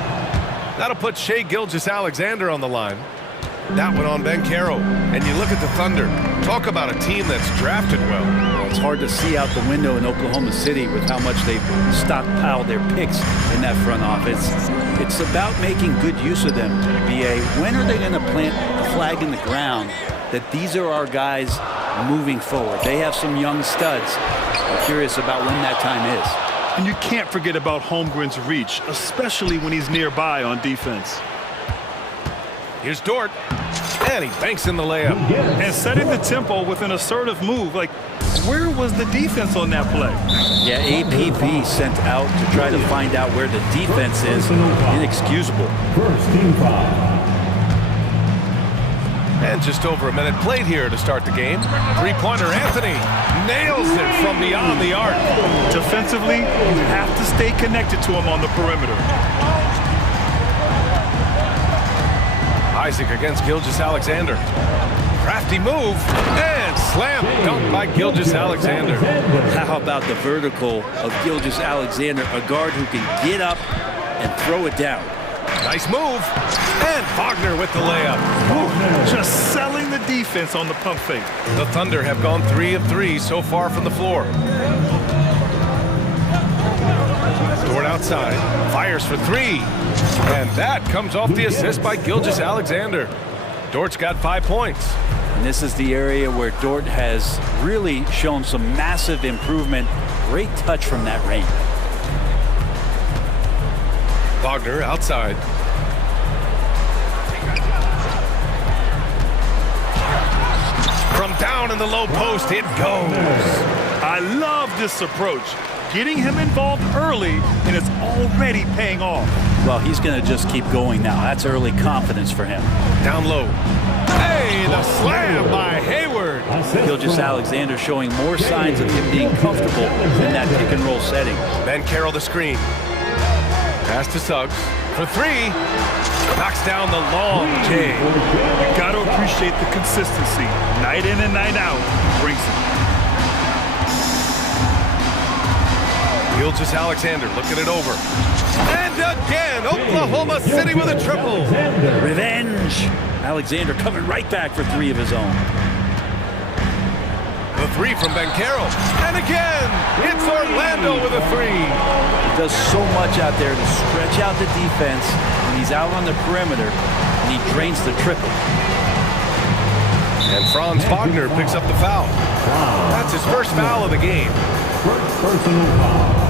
That'll put Shai Gilgeous-Alexander on the line. That one on Banchero. And you look at the Thunder. Talk about a team that's drafted well. It's hard to see out the window in Oklahoma City with how much they've stockpiled their picks in that front office. It's about making good use of them, BA. When are they going to plant a flag in the ground that these are our guys moving forward? They have some young studs. I'm curious about when that time is. And you can't forget about Holmgren's reach, especially when he's nearby on defense. Here's Dort, and he banks in the layup. And setting the tempo with an assertive move. Like, where was the defense on that play? Yeah, APB sent out to try to find out where the defense is. Inexcusable. First team foul. And just over a minute played here to start the game. Three-pointer Anthony nails it from beyond the arc. Defensively, you have to stay connected to him on the perimeter. Isaac against Gilgeous-Alexander. Crafty move, and slam dunk by Gilgeous-Alexander. How about the vertical of Gilgeous-Alexander, a guard who can get up and throw it down. Nice move, and Wagner with the layup. Ooh, just selling the defense on the pump fake. The Thunder have gone 3 of 3 so far from the floor. Dort outside, fires for 3. And that comes off the assist by Gilgeous-Alexander. Dort's got 5 points. And this is the area where Dort has really shown some massive improvement. Great touch from that range. Wagner outside. From down in the low post, it goes. I love this approach. Getting him involved early, and it's already paying off. Well, he's going to just keep going now. That's early confidence for him. Down low. Hey, the slam by Hayward. Gilgeous-Alexander showing more signs of him being comfortable in that pick-and-roll setting. Banchero the screen. Pass to Suggs for 3. Knocks down the long J. You got to appreciate the consistency. Night in and night out, he brings it. Gilgeous-Alexander looking it over. And again, Oklahoma City with a triple. Revenge. Alexander coming right back for 3 of his own. The 3 from Banchero. And again, it's Orlando with a 3. He does so much out there to stretch out the defense when he's out on the perimeter, and he drains the triple. And Franz Wagner picks up the foul. That's his first foul of the game. First personal foul.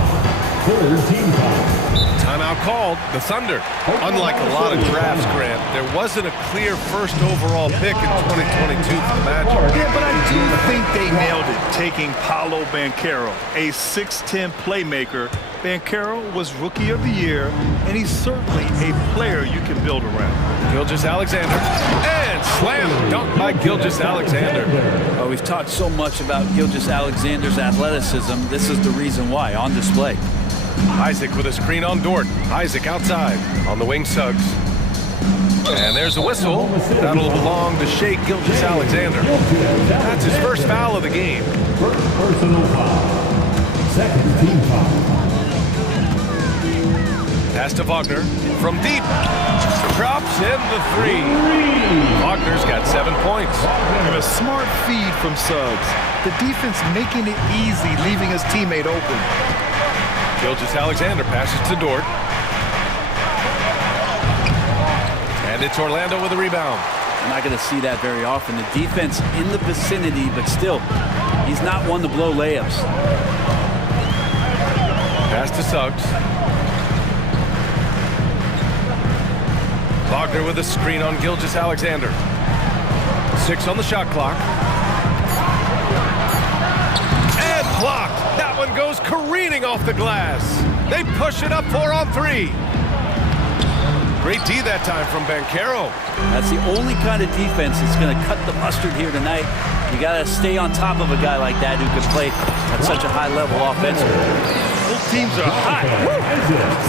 Third team foul. Timeout called. The Thunder. Unlike a lot of drafts, Grant, there wasn't a clear first overall pick in 2022 for the Magic. Yeah, but I do think they nailed it, taking Paolo Banchero, a 6'10 playmaker. Banchero was Rookie of the Year, and he's certainly a player you can build around. Gilgeous-Alexander, and slam dunk by Gilgeous-Alexander. Oh, we've talked so much about Gilgeous-Alexander's athleticism. This is the reason why, on display. Isaac with a screen on Dort. Isaac outside. On the wing, Suggs. And there's a whistle. That'll belong to Shai Gilgeous-Alexander. That's his first foul of the game. First personal foul. Second team foul. Pass to Wagner from deep. Drops in the 3. Wagner's got 7 points. And a smart feed from Suggs. The defense making it easy, leaving his teammate open. Gilgeous-Alexander passes to Dort. And it's Orlando with a rebound. I'm not going to see that very often. The defense in the vicinity, but still, he's not one to blow layups. Pass to Suggs. Wagner with a screen on Gilgeous-Alexander. 6 on the shot clock. And blocked. That one goes careening off the glass. They push it up 4 on 3. Great D that time from Banchero. That's the only kind of defense that's going to cut the mustard here tonight. You got to stay on top of a guy like that who can play at such a high level offensively. Both teams are hot.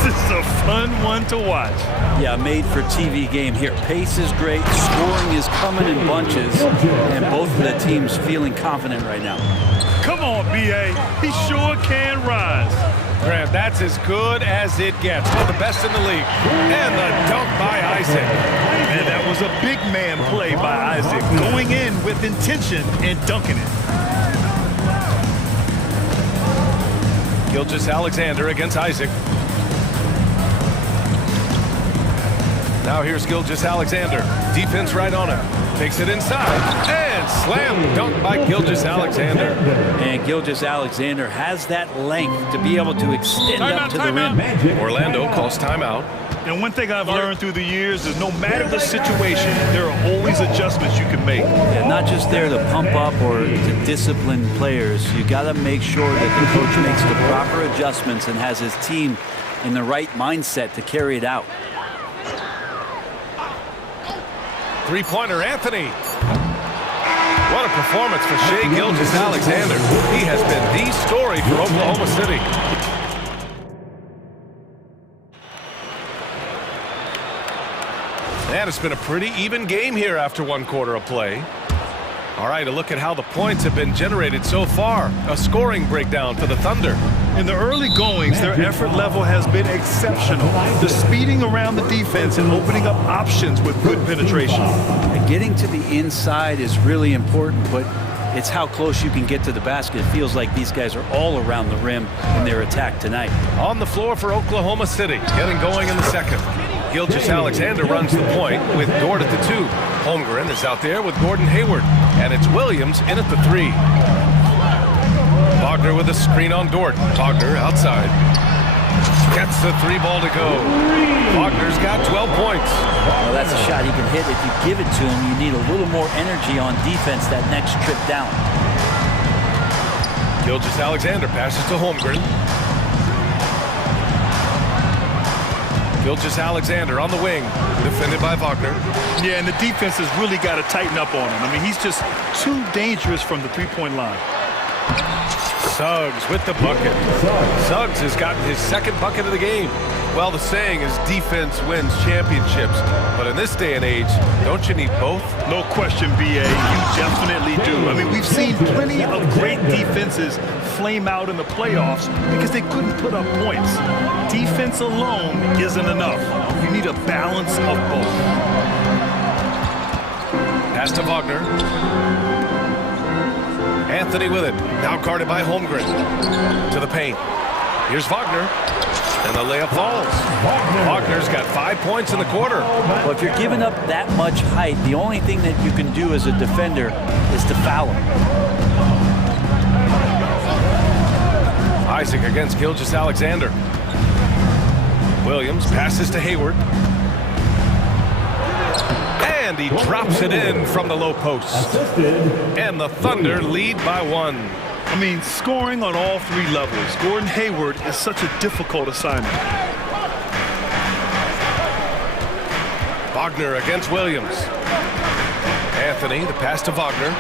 This is a fun one to watch. Yeah, made for TV game here. Pace is great, scoring is coming in bunches, and both of the teams feeling confident right now. Come on, B.A. He sure can rise. Grant, that's as good as it gets. One of the best in the league. And the dunk by Isaac. And that was a big man play by Isaac, going in with intention and dunking it. Gilgeous-Alexander against Isaac. Now here's Gilgeous-Alexander. Defense right on him. Takes it inside. And slam dunk by Gilgeous-Alexander. And Gilgeous-Alexander has that length to be able to extend up to the rim. Orlando calls timeout. And one thing I've learned through the years is no matter the situation, there are always adjustments you can make. Yeah, not just there to pump up or to discipline players. You got to make sure that the coach makes the proper adjustments and has his team in the right mindset to carry it out. Three-pointer, Anthony. What a performance for Shai Gilgeous-Alexander. He has been the story for Oklahoma City. And it's been a pretty even game here after 1 quarter of play. All right, a look at how the points have been generated so far. A scoring breakdown for the Thunder. In the early goings, their effort level has been exceptional. The speeding around the defense and opening up options with good penetration. And getting to the inside is really important, but it's how close you can get to the basket. It feels like these guys are all around the rim in their attack tonight. On the floor for Oklahoma City, getting going in the second. Gilgeous-Alexander runs the point with Dort at the 2. Holmgren is out there with Gordon Hayward, and it's Williams in at the 3. Wagner with a screen on Dort. Wagner outside. Gets the 3 ball to go. Wagner's got 12 points. Well, that's a shot he can hit. If you give it to him, you need a little more energy on defense that next trip down. Gilgeous-Alexander passes to Holmgren. Gilgeous-Alexander on the wing, defended by Wagner. Yeah, and the defense has really got to tighten up on him. I mean, he's just too dangerous from the three-point line. Suggs with the bucket. Suggs has gotten his 2nd bucket of the game. Well, the saying is defense wins championships. But in this day and age, don't you need both? No question, B.A. You definitely do. I mean, we've seen plenty of great defenses flame out in the playoffs because they couldn't put up points. Defense alone isn't enough. You need a balance of both. Pass to Wagner. Anthony with it. Now guarded by Holmgren. To the paint. Here's Wagner. And the layup falls. Wagner's got 5 points in the quarter. Well, if you're giving up that much height, the only thing that you can do as a defender is to foul him. Isaac against Gilgeous-Alexander. Williams passes to Hayward. And he drops it in from the low post. And the Thunder lead by 1. I mean, scoring on all 3 levels. Gordon Hayward is such a difficult assignment. Wagner against Williams. Anthony, the pass to Wagner.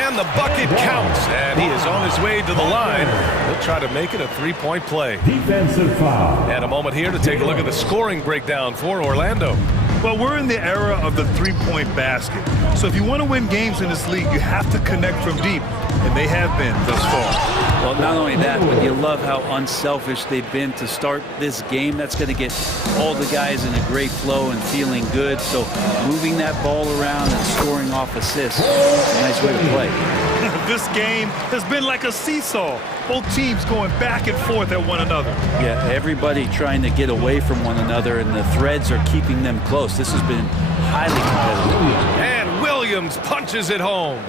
And the bucket counts. And he is on his way to the line. He'll try to make it a 3-point play. Defensive foul. And a moment here to take a look at the scoring breakdown for Orlando. Well, we're in the era of the 3-point basket. So if you want to win games in this league, you have to connect from deep. And they have been thus far. Well, not only that, but you love how unselfish they've been to start this game. That's going to get all the guys in a great flow and feeling good. So moving that ball around and scoring off assists, a nice way to play. This game has been like a seesaw. Both teams going back and forth at one another. Yeah, everybody trying to get away from one another, and the threads are keeping them close. This has been highly competitive. And Williams punches it home.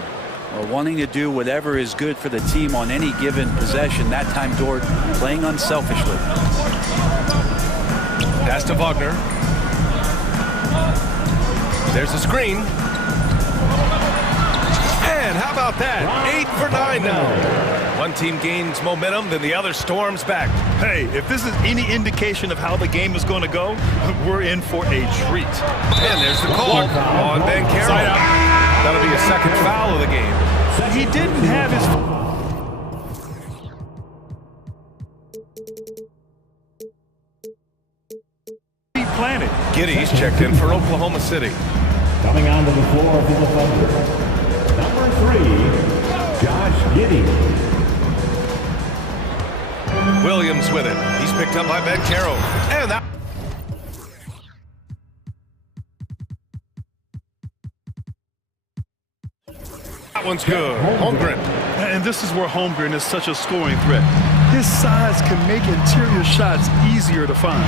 Well, wanting to do whatever is good for the team on any given possession. That time, Dort playing unselfishly. Pass to Wagner. There's a screen. And how about that? 8 for 9 now. One team gains momentum, then the other storms back. Hey, if this is any indication of how the game is going to go, we're in for a treat. And there's the call on Bankero. That'll be a second foul of the game. He didn't have his... planted. Giddy's checked in for Oklahoma City. Coming onto the floor for the Thunder, number 3, Josh Giddey. Williams with it. He's picked up by Bankero. And that... That one's good. Holmgren. And this is where Holmgren is such a scoring threat. His size can make interior shots easier to find.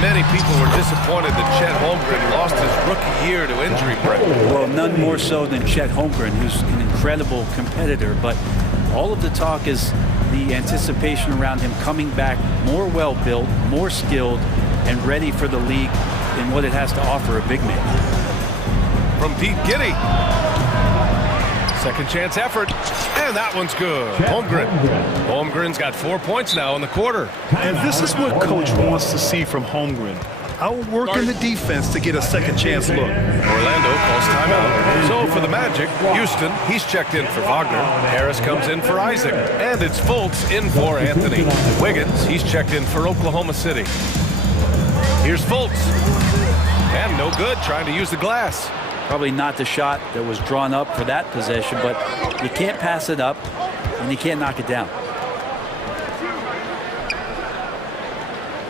Many people were disappointed that Chet Holmgren lost his rookie year to injury break. Well, none more so than Chet Holmgren, who's an incredible competitor, but all of the talk is the anticipation around him coming back more well-built, more skilled, and ready for the league in what it has to offer a big man. From Pete Giddy. Second chance effort, and that one's good. Holmgren. Holmgren's got 4 points now in the quarter. And this is what Coach wants to see from Holmgren. Outworking the defense to get a second chance look. Orlando calls timeout. So for the Magic, Houston, he's checked in for Wagner. Harris comes in for Isaac. And it's Fultz in for Anthony. Wiggins, he's checked in for Oklahoma City. Here's Fultz. And no good, trying to use the glass. Probably not the shot that was drawn up for that possession, but you can't pass it up, and you can't knock it down.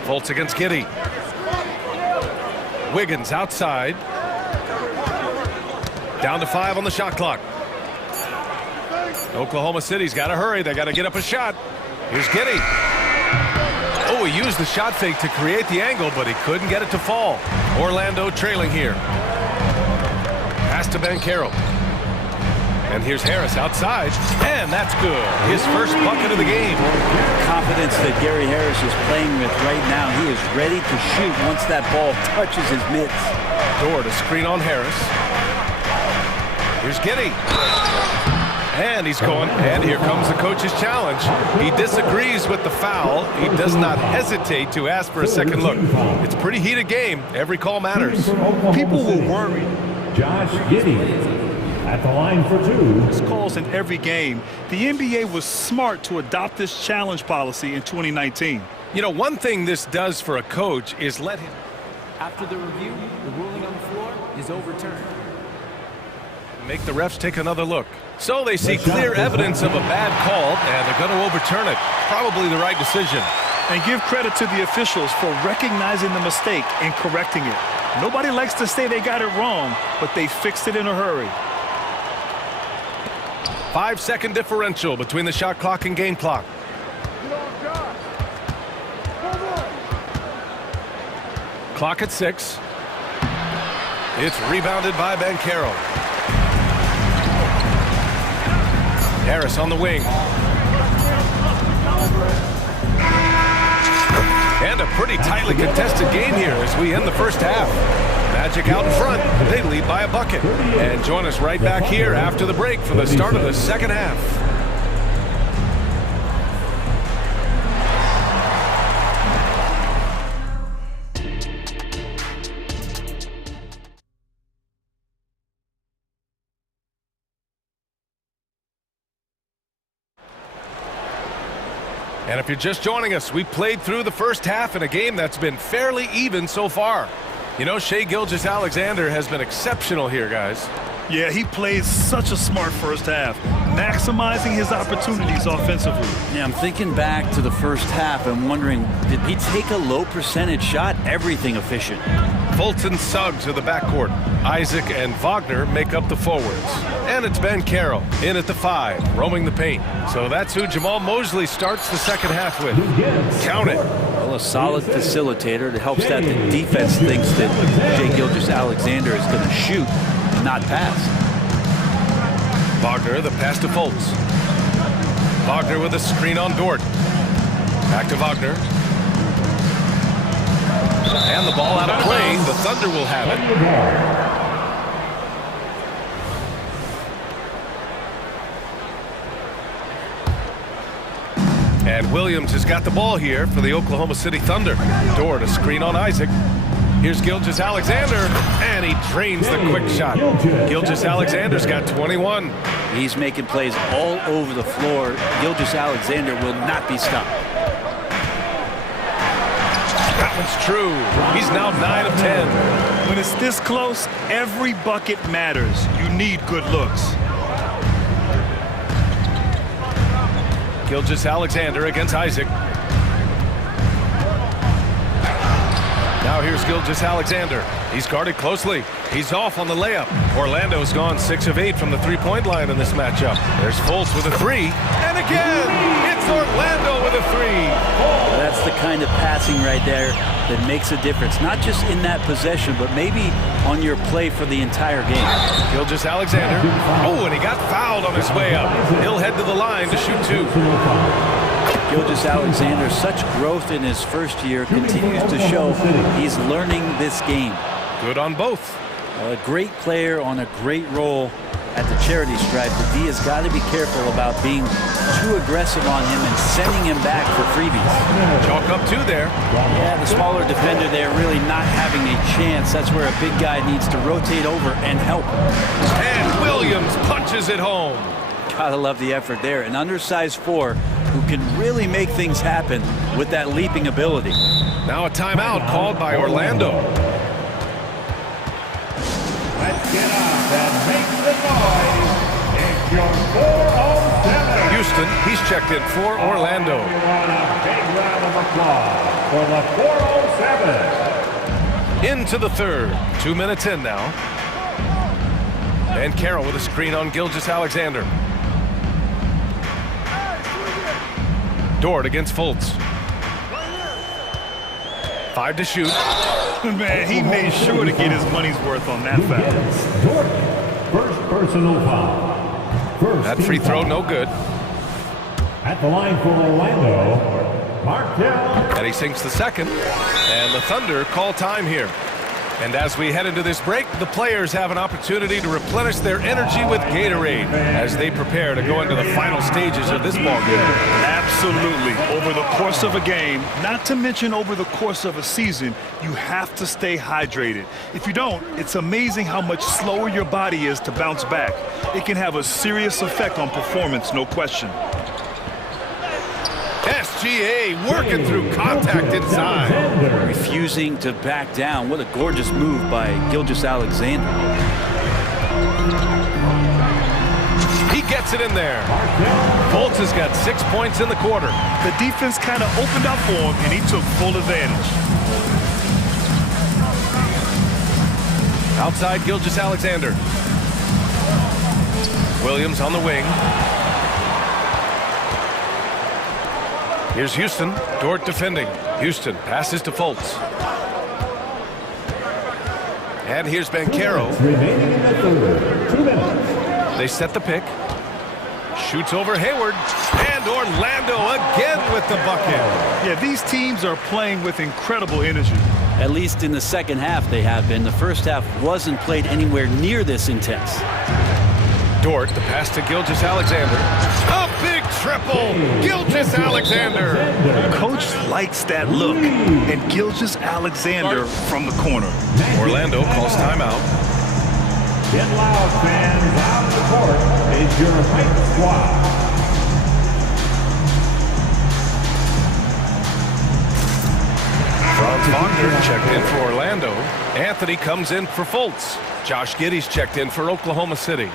Fultz against Giddy. Wiggins outside. Down to 5 on the shot clock. Oklahoma City's got to hurry. They got to get up a shot. Here's Giddy. Oh, he used the shot fake to create the angle, but he couldn't get it to fall. Orlando trailing here. Pass to Bankero. And here's Harris outside, and that's good. His first bucket of the game. Confidence that Gary Harris is playing with right now. He is ready to shoot once that ball touches his mitts. Door to screen on Harris. Here's Giddy. And he's going, and here comes the coach's challenge. He disagrees with the foul. He does not hesitate to ask for a second look. It's a pretty heated game. Every call matters. People will worry. Josh Giddey at the line for 2. This calls in every game. The NBA was smart to adopt this challenge policy in 2019. You know, one thing this does for a coach is let him... After the review, the ruling on the floor is overturned. Make the refs take another look. So they see clear evidence of a bad call, and they're going to overturn it. Probably the right decision. And give credit to the officials for recognizing the mistake and correcting it. Nobody likes to say they got it wrong, but they fixed it in a hurry. 5-second differential between the shot clock and game clock. Clock at 6. It's rebounded by Bankero. Harris on the wing. And a pretty tightly contested game here as we end the first half. Magic out in front. They lead by a bucket. And join us right back here after the break for the start of the second half. And if you're just joining us, we played through the first half in a game that's been fairly even so far. You know, Shai Gilgeous-Alexander has been exceptional here, guys. Yeah, he plays such a smart first half, maximizing his opportunities offensively. Yeah, I'm thinking back to the first half and wondering, did he take a low percentage shot? Everything efficient. Fultz and Suggs to the backcourt. Isaac and Wagner make up the forwards. And it's Ben Carroll in at the 5, roaming the paint. So that's who Jamal Mosley starts the second half with. Count it. Well, a solid facilitator. It helps that the defense thinks that Shai Gilgeous-Alexander is going to shoot and not pass. Wagner, the pass to Fultz. Wagner with a screen on Dort. Back to Wagner. And the ball out of play. The Thunder will have it. And Williams has got the ball here for the Oklahoma City Thunder. Dort, a screen on Isaac. Here's Gilgeous-Alexander, and he drains the quick shot. Gilgeous-Alexander's got 21. He's making plays all over the floor. Gilgeous-Alexander will not be stopped. That one's true. He's now 9 of 10. When it's this close, every bucket matters. You need good looks. Gilgeous-Alexander against Isaac. Now here's Gilgeous-Alexander. He's guarded closely. He's off on the layup. Orlando's gone 6 of 8 from the three-point line in this matchup. There's Fultz with a 3. And again, it's Orlando with a 3. That's the kind of passing right there that makes a difference. Not just in that possession, but maybe on your play for the entire game. Gilgeous-Alexander. Oh, and he got fouled on his way up. He'll head to the line to shoot 2. Gilgeous-Alexander, such growth in his first year, continues to show he's learning this game. Good on both. A great player on a great role at the charity stripe. The D has got to be careful about being too aggressive on him and sending him back for freebies. Chalk up 2 there. Yeah, the smaller defender there really not having a chance. That's where a big guy needs to rotate over and help. And Williams punches it home. Gotta love the effort there. An undersized 4 who can really make things happen with that leaping ability. Now a timeout called by Orlando. Let's get up and make the noise. It's your 407. Houston, he's checked in for Orlando. A big round of applause for the 407. Into the third. 2 minutes in now. And Carroll with a screen on Gilgeous-Alexander. Dort against Fultz. 5 to shoot. Man, he made sure to get his money's worth on that foul. First personal foul. That free throw no good. At the line for Orlando, Markel. And he sinks the second. And the Thunder call time here. And as we head into this break, the players have an opportunity to replenish their energy with Gatorade as they prepare to go into the final stages of this ballgame. Absolutely. Over the course of a game, not to mention over the course of a season, you have to stay hydrated. If you don't, it's amazing how much slower your body is to bounce back. It can have a serious effect on performance, no question. SGA working through contact inside. Refusing to back down. What a gorgeous move by Gilgeous-Alexander. He gets it in there. Fultz has got 6 points in the quarter. The defense kind of opened up for him, and he took full advantage. Outside Gilgeous-Alexander. Williams on the wing. Here's Houston. Dort defending. Houston passes to Fultz. And here's Ben Carroll. Remaining in the third. 2 minutes. They set the pick. Shoots over Hayward. And Orlando again with the bucket. Yeah, these teams are playing with incredible energy. At least in the second half they have been. The first half wasn't played anywhere near this intense. Dort, the pass to Gilgeous-Alexander. A big triple! Gilgeous-Alexander! Coach likes that look. And Gilgeous-Alexander from the corner. Orlando calls timeout. Get loud, fans. Out of the court is your hype squad. Franz Wagner checked in for Orlando. Anthony comes in for Fultz. Josh Giddey's checked in for Oklahoma City.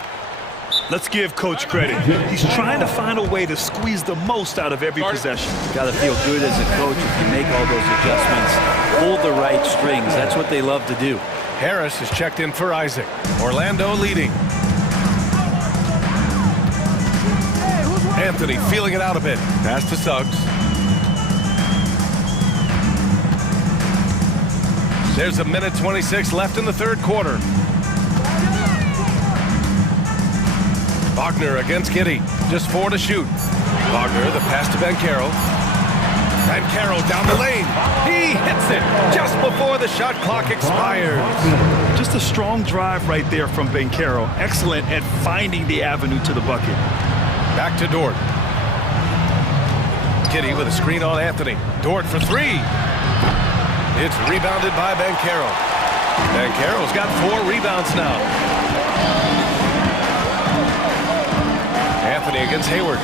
Let's give Coach credit. He's trying to find a way to squeeze the most out of every possession. Got to feel good as a coach if you make all those adjustments. Pull the right strings. That's what they love to do. Harris is checked in for Isaac. Orlando leading. Anthony feeling it out a bit. Pass to Suggs. There's a minute 26 left in the third quarter. Wagner against Giddey. Just 4 to shoot. Wagner, the pass to Banchero. Banchero down the lane. He hits it just before the shot clock expires. Just a strong drive right there from Banchero. Excellent at finding the avenue to the bucket. Back to Dort. Giddey with a screen on Anthony. Dort for 3. It's rebounded by Banchero. Banchero's got 4 rebounds now. Anthony against Hayward.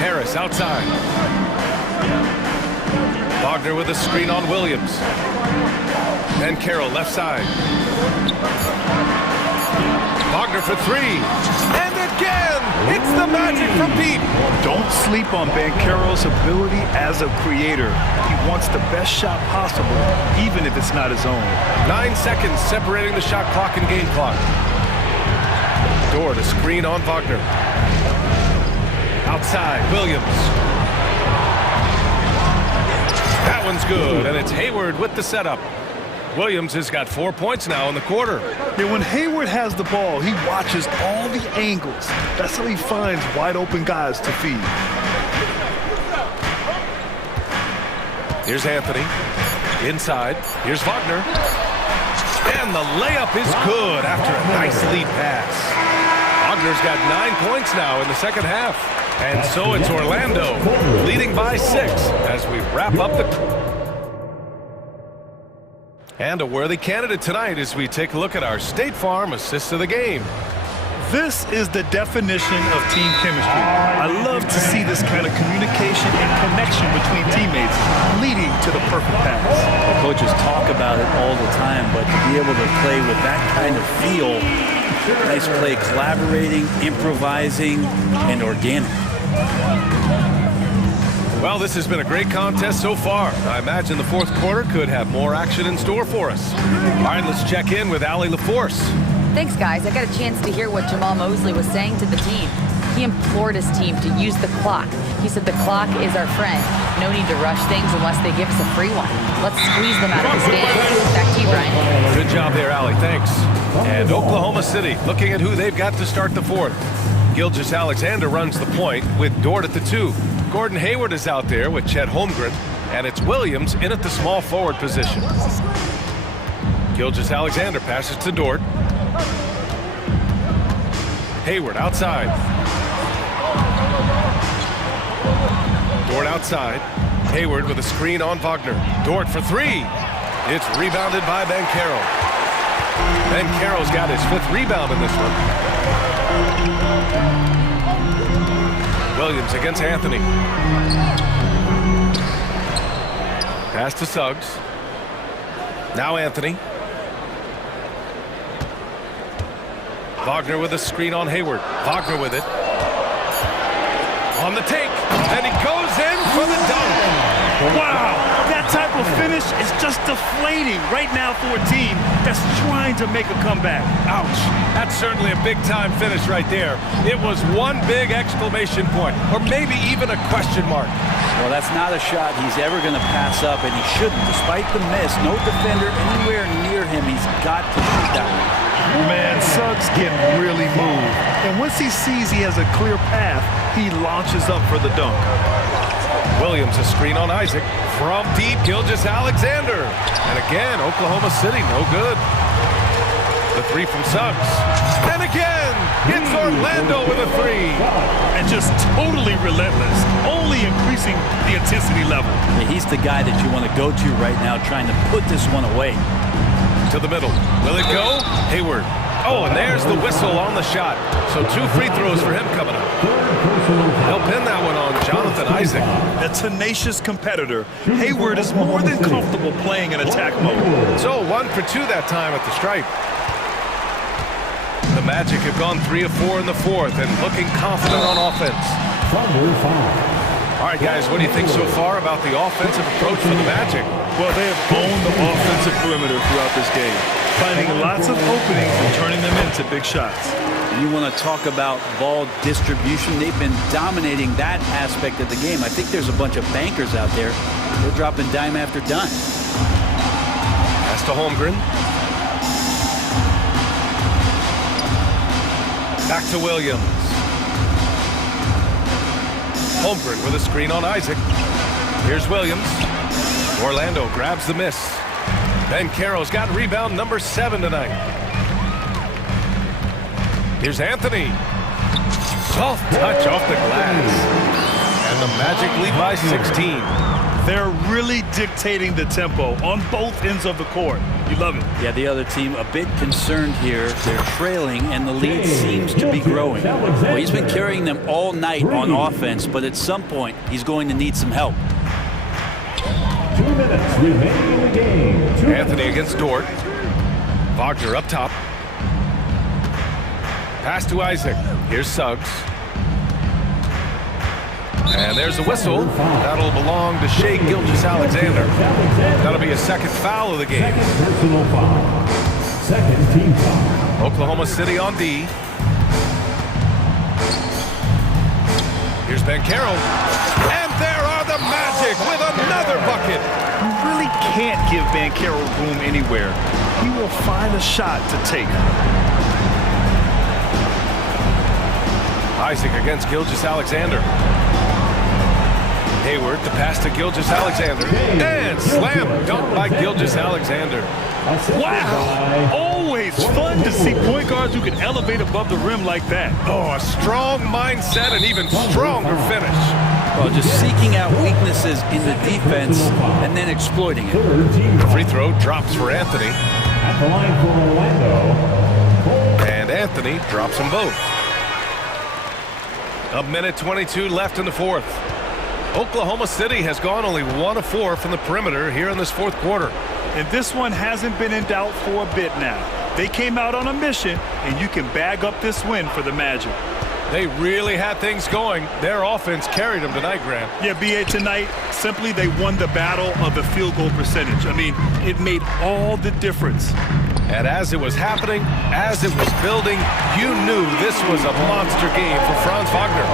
Harris outside. Wagner with a screen on Williams. Banchero left side. Wagner for 3. And again, it's the magic from Pete. Don't sleep on Banchero's ability as a creator. He wants the best shot possible, even if it's not his own. 9 seconds separating the shot clock and game clock. Dort, a screen on Wagner. Outside, Williams. That one's good, and it's Hayward with the setup. Williams has got 4 points now in the quarter. Yeah, when Hayward has the ball, he watches all the angles. That's how he finds wide open guys to feed. Here's Anthony. Inside. Here's Wagner. And the layup is good after a nice lead pass. Wagner's got 9 points now in the second half. And so it's Orlando leading by 6 as we wrap up the... And a worthy candidate tonight as we take a look at our State Farm assist of the game. This is the definition of team chemistry. I love to see this kind of communication and connection between teammates leading to the perfect pass. The coaches talk about it all the time, but to be able to play with that kind of feel, nice play, collaborating, improvising, and organic. Well, this has been a great contest so far. I imagine the fourth quarter could have more action in store for us. All right, let's check in with Allie LaForce. Thanks, guys. I got a chance to hear what Jamal Mosley was saying to the team. He implored his team to use the clock. He said the clock is our friend. No need to rush things unless they give us a free one. Let's squeeze them out of this game. Back to you, Brian. Good job there, Allie. Thanks. And Oklahoma City looking at who they've got to start the fourth. Gilgeous-Alexander runs the point with Dort at the 2. Gordon Hayward is out there with Chet Holmgren, and it's Williams in at the small forward position. Gilgeous-Alexander passes to Dort. Hayward outside. Dort outside. Hayward with a screen on Wagner. Dort for 3. It's rebounded by Banchero. Banchero's got his 5th rebound in this one. Williams against Anthony. Pass to Suggs. Now Anthony. Wagner with a screen on Hayward. Wagner with it. On the take. And he goes in for the dunk. Wow! That type of finish is just deflating right now for a team that's trying to make a comeback. Ouch. That's certainly a big-time finish right there. It was one big exclamation point, or maybe even a question mark. Well, that's not a shot he's ever going to pass up, and he shouldn't. Despite the miss, no defender anywhere near him. He's got to shoot that one. Man, Suggs can really move. And once he sees he has a clear path, he launches up for the dunk. Williams a screen on Isaac. From deep, Gilgeous-Alexander. And again, Oklahoma City, no good. The 3 from Suggs. And again, it's Orlando with a 3. And just totally relentless, only increasing the intensity level. Yeah, he's the guy that you want to go to right now, trying to put this one away. To the middle. Will it go? Hayward. Oh, and there's the whistle on the shot. So 2 free throws for him coming up. He'll pin that one on Jonathan Isaac. A tenacious competitor, Hayward is more than comfortable playing in attack mode. So 1 for 2 that time at the stripe. The Magic have gone 3 of 4 in the fourth and looking confident on offense. All right, guys, what do you think so far about the offensive approach for the Magic? Well, they have owned the offensive perimeter throughout this game, finding lots of openings and turning them into big shots. You want to talk about ball distribution. They've been dominating that aspect of the game. I think there's a bunch of bankers out there. They're dropping dime after dime. Pass to Holmgren. Back to Williams. Holmgren with a screen on Isaac. Here's Williams. Orlando grabs the miss. Ben Carroll's got rebound number 7 tonight. Here's Anthony. Soft touch off the glass. And the Magic lead by 16. They're really dictating the tempo on both ends of the court. You love it. Yeah, the other team a bit concerned here. They're trailing, and the lead seems to be growing. Well, he's been carrying them all night on offense, but at some point, he's going to need some help. 2 minutes remaining in the game. Anthony against Dort. Wagner up top. Pass to Isaac. Here's Suggs. And there's a whistle. That'll belong to Shai Gilgeous-Alexander. That'll be a second foul of the game. Personal foul. Second team foul. Oklahoma City on D. Here's Ben Carroll. And there are the Magic with another bucket. You really can't give Van Carroll room anywhere. He will find a shot to take. Isaac against Gilgeous-Alexander. Hayward, the pass to Gilgeous-Alexander. And slam dunk by Gilgeous-Alexander. Wow! Always fun to see point guards who can elevate above the rim like that. Oh, a strong mindset and even stronger finish. Well, just seeking out weaknesses in the defense and then exploiting it. The free throw drops for Anthony. At the line for Orlando. And Anthony drops them both. A minute 22 left in the fourth. Oklahoma City has gone only 1 of 4 from the perimeter here in this fourth quarter. And this one hasn't been in doubt for a bit now. They came out on a mission, and you can bag up this win for the Magic. They really had things going. Their offense carried them tonight, Grant. Yeah, B.A., tonight, simply they won the battle of the field goal percentage. I mean, it made all the difference. And as it was happening, as it was building, you knew this was a monster game for Franz Wagner.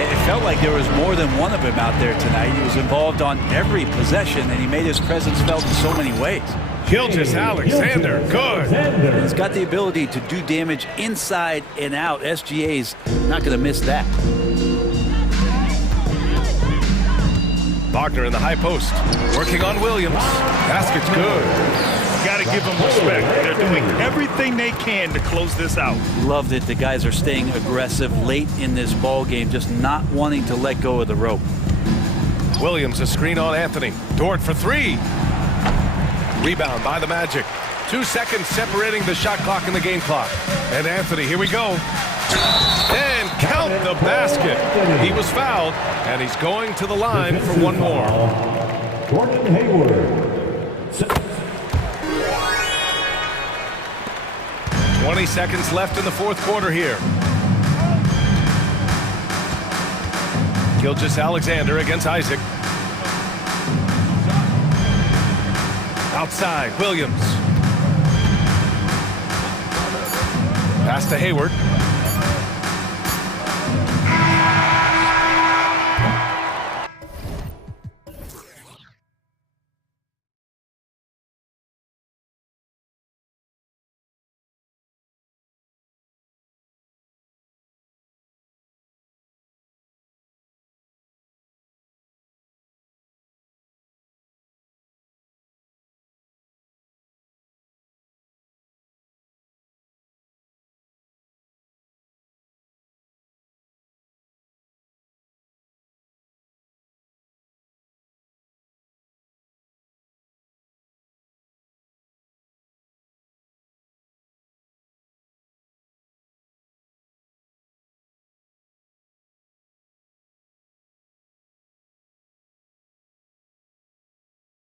It felt like there was more than one of him out there tonight. He was involved on every possession, and he made his presence felt in so many ways. Gilgeous-Alexander, good. He's got the ability to do damage inside and out. SGA's not going to miss that. Wagner in the high post, working on Williams. Basket's good. Got to give them respect. They're doing everything they can to close this out. Love that the guys are staying aggressive late in this ball game, just not wanting to let go of the rope. Williams, a screen on Anthony. Dort for 3. Rebound by the Magic. 2 seconds separating the shot clock and the game clock. And Anthony, here we go. And count the basket. He was fouled, and he's going to the line for one more. Gordon Hayward. 20 seconds left in the fourth quarter here. Gilgeous-Alexander against Isaac. Outside, Williams. Pass to Hayward.